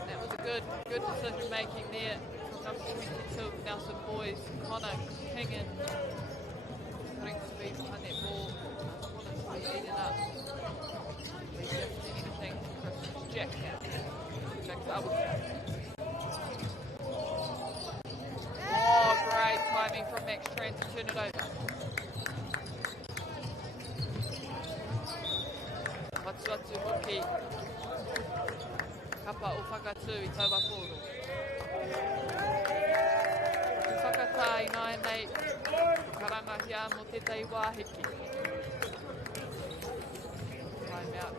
That was a good decision making there. Number 22, Nelson Boys, Connor Kingan, putting speed behind that ball. Want to eat it up. Anything for Jack now. Jack's Awatea. Oh, great timing from Max Tran to turn it over. Matsuatu Hoki. Kapa o whakatū I taua kōro. ina nei karangahia mo te tei wāhiki. Time out.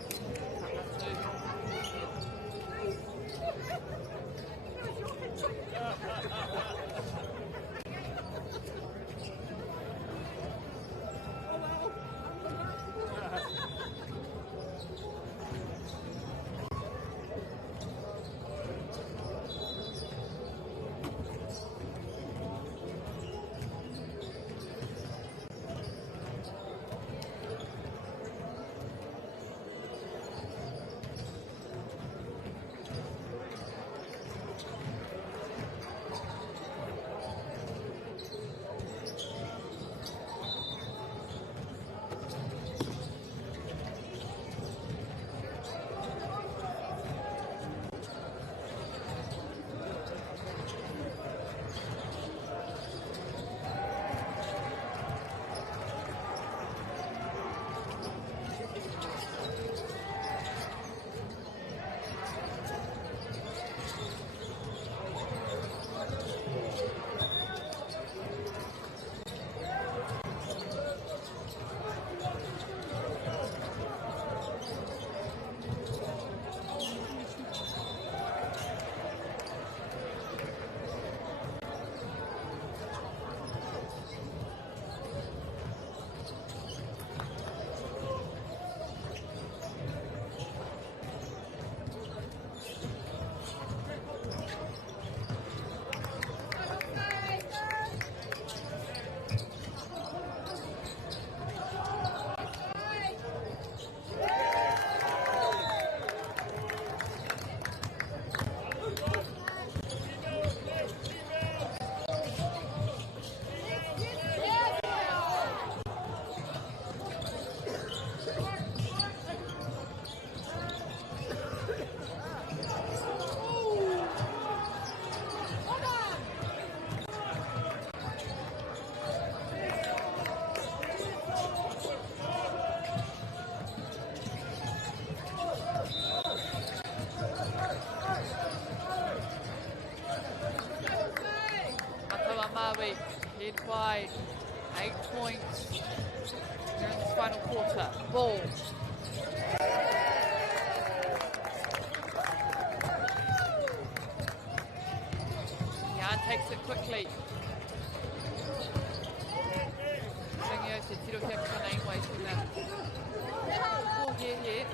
Maui led by 8 points here in this final quarter. Ball. Jan takes it quickly. Ringio te tirohia kana ingoa I tuna. Ball here.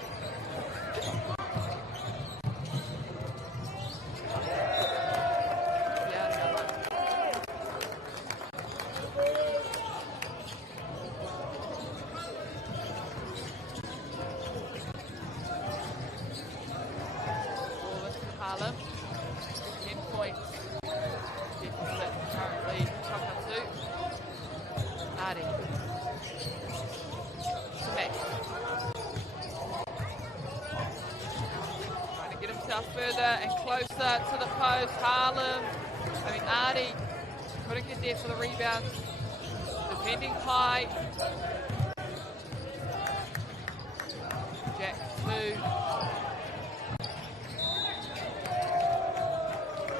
Further and closer to the post. Artie couldn't get there for the rebound. Defending high. Jack 2.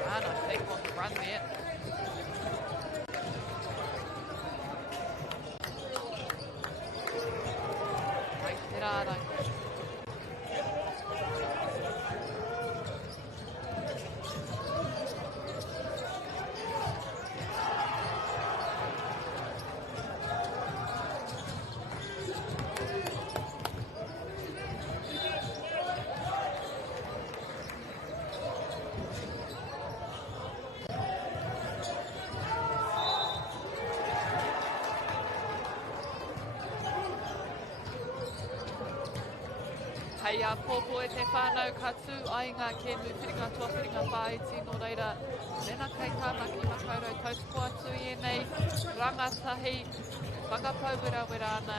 I think on the run there. Great Gerardo. Hei a pōpō e te whānau katu, ainga ke mu whiringa tua whiringa whaiti no reira. Nena kei tāmaki makaurau tautoko atu I nei, rangatahi, whakapau wera ana.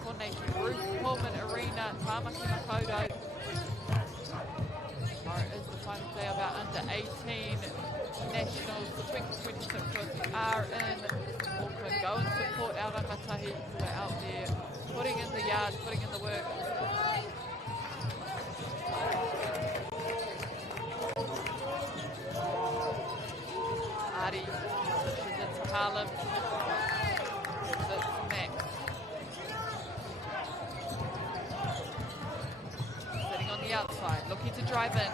Konei ki Ruth Pullman Arena, tāmaki makaurau. Tomorrow is the final day of our under 18 nationals. The 2026 trophy are in Auckland. Go and support our rangatahi who are out there. Putting in the yard, putting in the work. Marlon. Gives it to Max. Sitting on the outside, looking to drive in.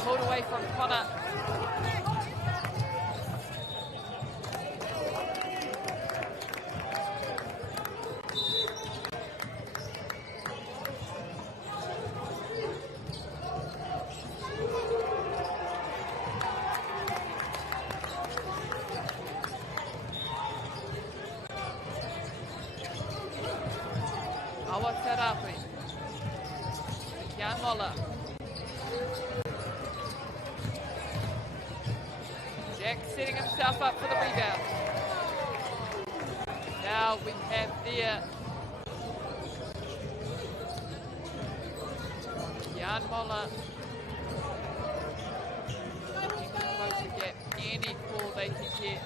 Pulled away from Connor. Awatarapi. Kian Moller. Jack setting himself up for the rebound. Now we have there Kian Moller looking to close the gap. Any call they can get.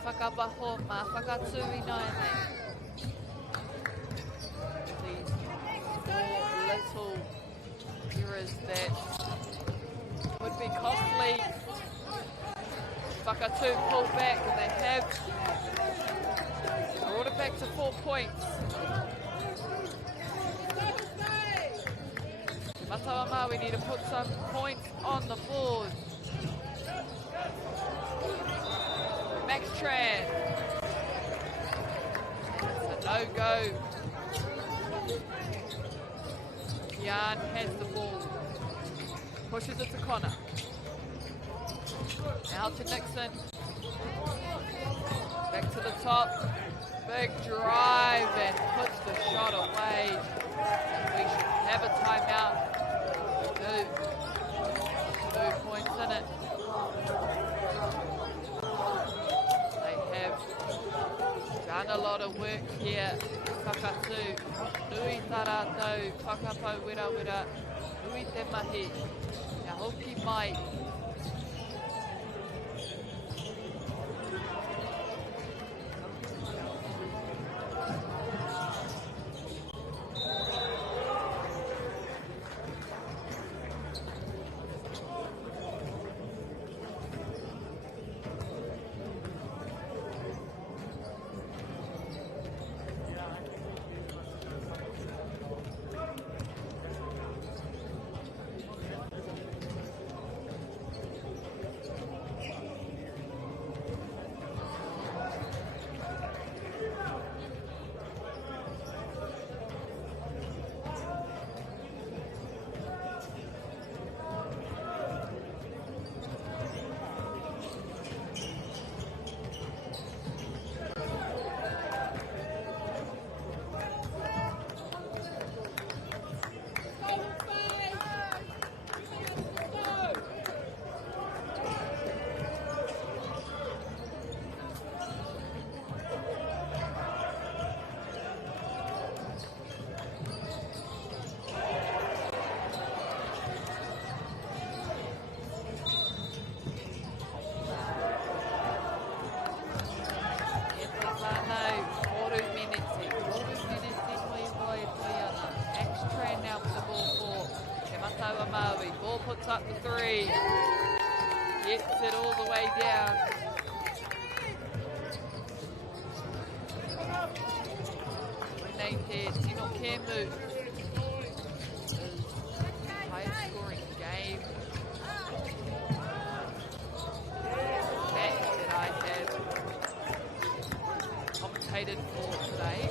Whakabaho ma whakatui nai nei. These four little errors that would be costly. Whakatū pulled back and they have brought it back to 4 points. Matawama, we need to put some points on the board. Max Tran. It's a no-go. Kian has the ball. Pushes it to Connor. Now to Nixon. Back to the top. Big drive and puts the shot away. We should have a timeout. 2 points in it. Done a lot of work here. Whakatū. Nui tarātou. Whakapau wira wira. Nui te mahi. Kia hoki mai. Ball puts up the 3. Gets it all the way down. Renamed here, Tino Kemu. Highest scoring game. Match that I have commentated for today.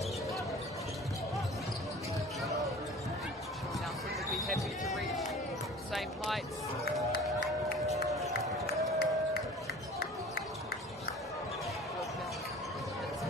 Nelson would be happy to reach same heights. It's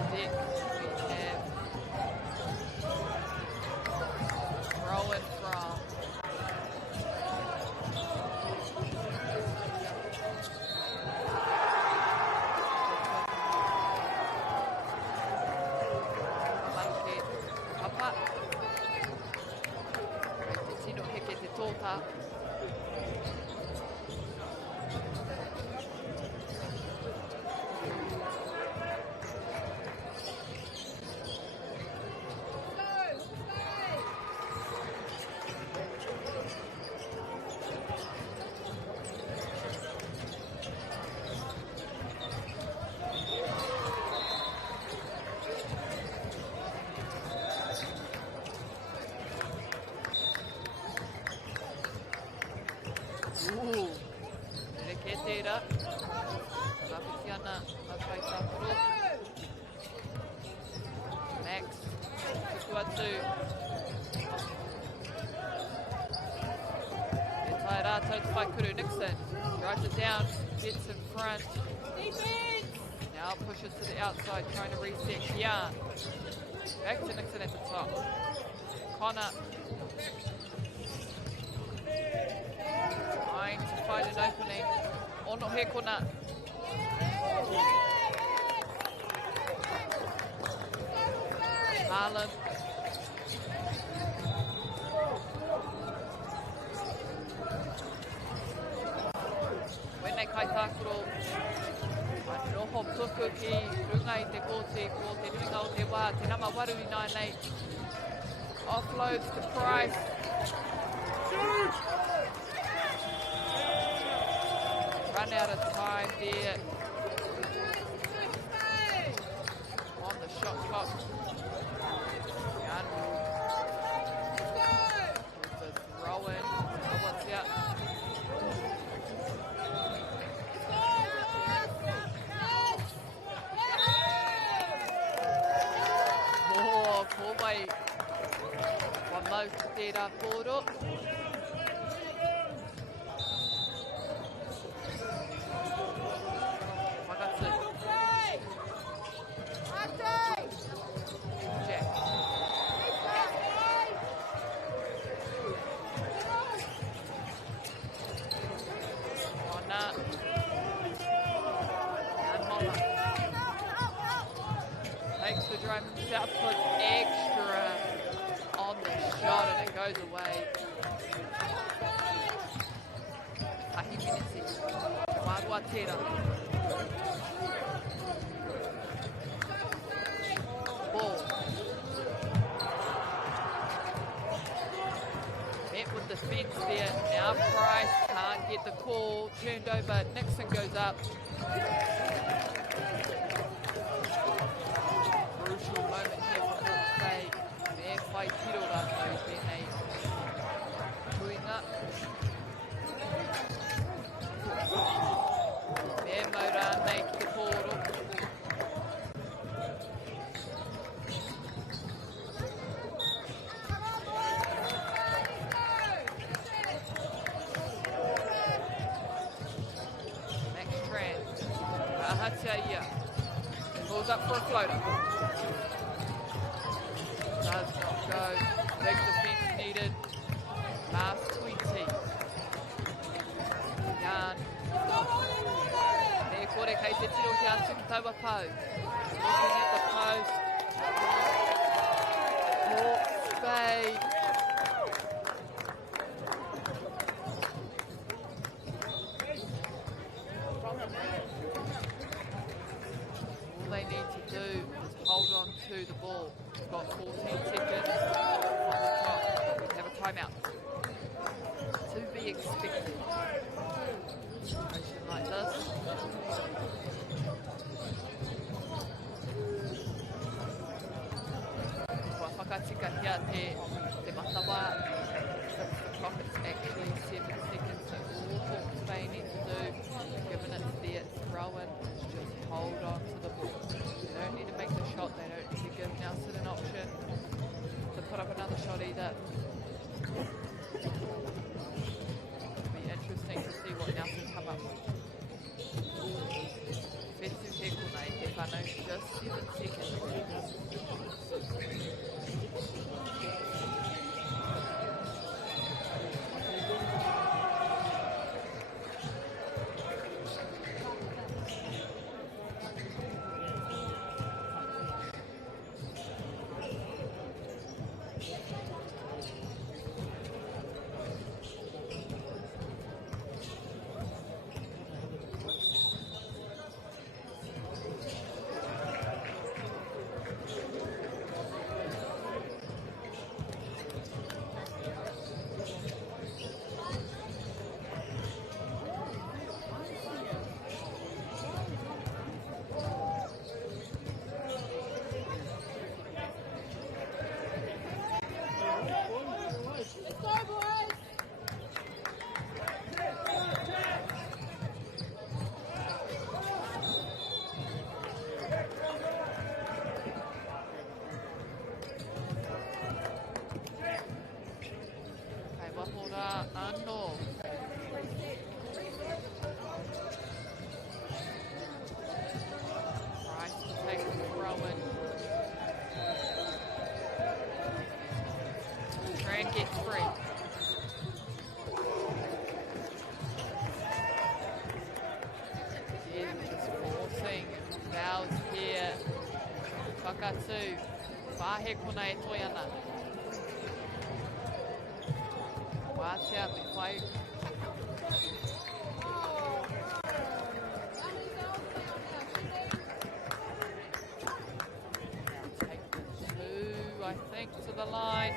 Reke tērā. Rapiti ana a kai tāpuro. Max, tuku atu. E tai rātou te whaikuru. Nixon drives it down, gets in front. Now pushes to the outside, trying to reset Kian. Back to Nixon at the top. Connor. Trying to find an opening. Ono he kona. Harlem. Wene kai tākuro. Roho tuku ki runga I te kōti, ko te nuinga o te wā, te nama waru I nai nei. Offloads to Price. Run out of time there. On the shot clock. Yanu. With the throw in. What's out? Oh, Kowai. Wamau ki tērā pōro. Takes the drive himself, puts extra on the shot and it goes away. Tahi Minisi, Marua Tera. Ball. Met with the fence there. Now Price can't get the call. Turned over. Nixon goes up. Crucial moment here for Hawke's Bay. Me whai tiro rātou I tēnei tuinga. Me maura nei ki te pōro. Max Tran. Rahatia ia. Pulls up for a floater. Does not go. Big defence needed. Last 20. Jan. E kore kei te tiro ki a Sumitaua Pau. Looking at the post. Hawke's Bay. All they need to do is hold on to the ball. We've got 14 seconds on the clock. We have a timeout. To be expected. Situation like this. Kua whakatika hia te matawa. 6 o'clock, it's actually 7 seconds. So all Hawke's Bay need to do, given it's there, throw in, is just hold on to the ball. They don't need to make the shot, they don't need to give Nelson an option to put up another shot either. It'll be interesting to see what Nelson come up with. Fetu Heko nei, te whanau just 7 seconds. whakatū. Whahe kona e toi ana. Wātea me whai. Take the two, I think, to the line.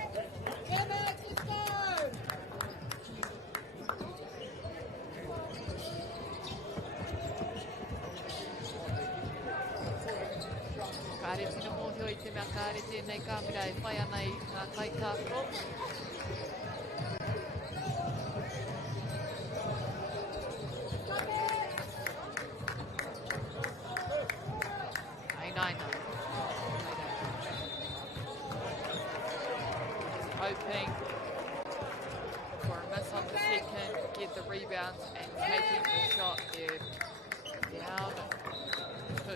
Kāre tino mōhio I te mea kāre tēnei kāmera e whai ana I ngā kai kāko. Hoping for a miss on the second, get the rebound and taking the shot there. Down 2.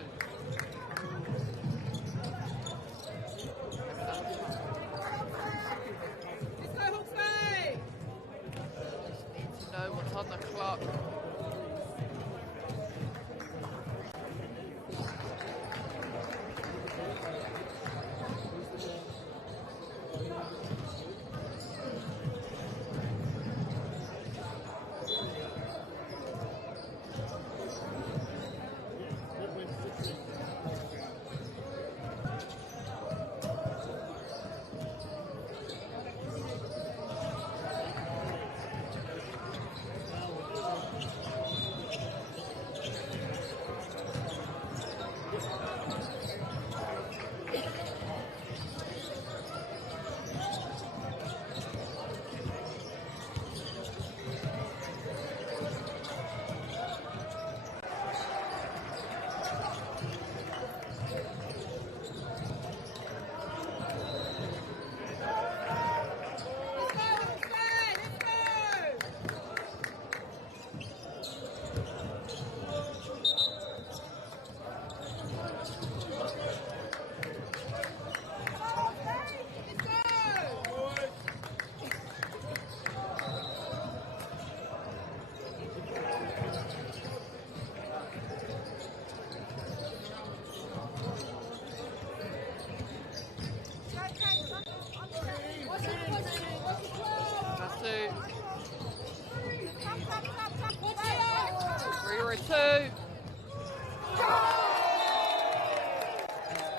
Just need to know what's on the clock.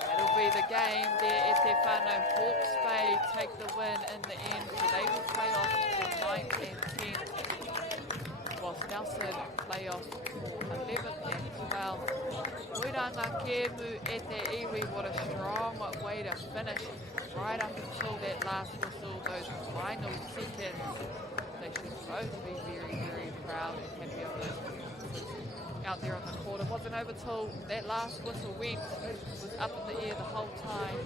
That'll be the game there at te whānau. Hawke's Bay take the win in the end, so they will play off for 9th and 10th, whilst Nelson play off for 11th and 12th. Koiranga Kemu e te iwi, what a strong way to finish right up until that last whistle, those final seconds. They should both be very, very proud and happy of those out there on the court. It wasn't over till that last whistle went. It was up in the air the whole time.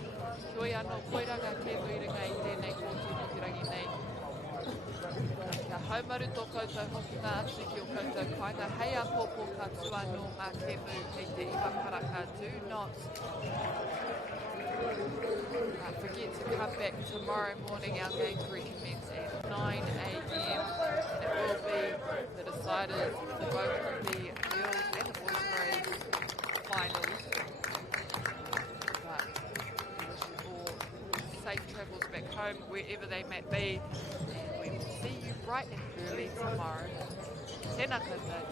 Toi anō koiranga ke muiringa I tēnei kōtū ki rangi nei. Kia haumaru tō koutou hoki ngā atu ki o koutou kainga. Hei a pōpō ka tua no ngā kemu hei te iwa karaka. Do not forget to come back tomorrow morning. Our games recommence at 9 a.m. It will be the deciders for both the girls and the boys grades finals. But we wish you all safe travels back home wherever they may be, and we will see you bright and early tomorrow. Tēnā koutou.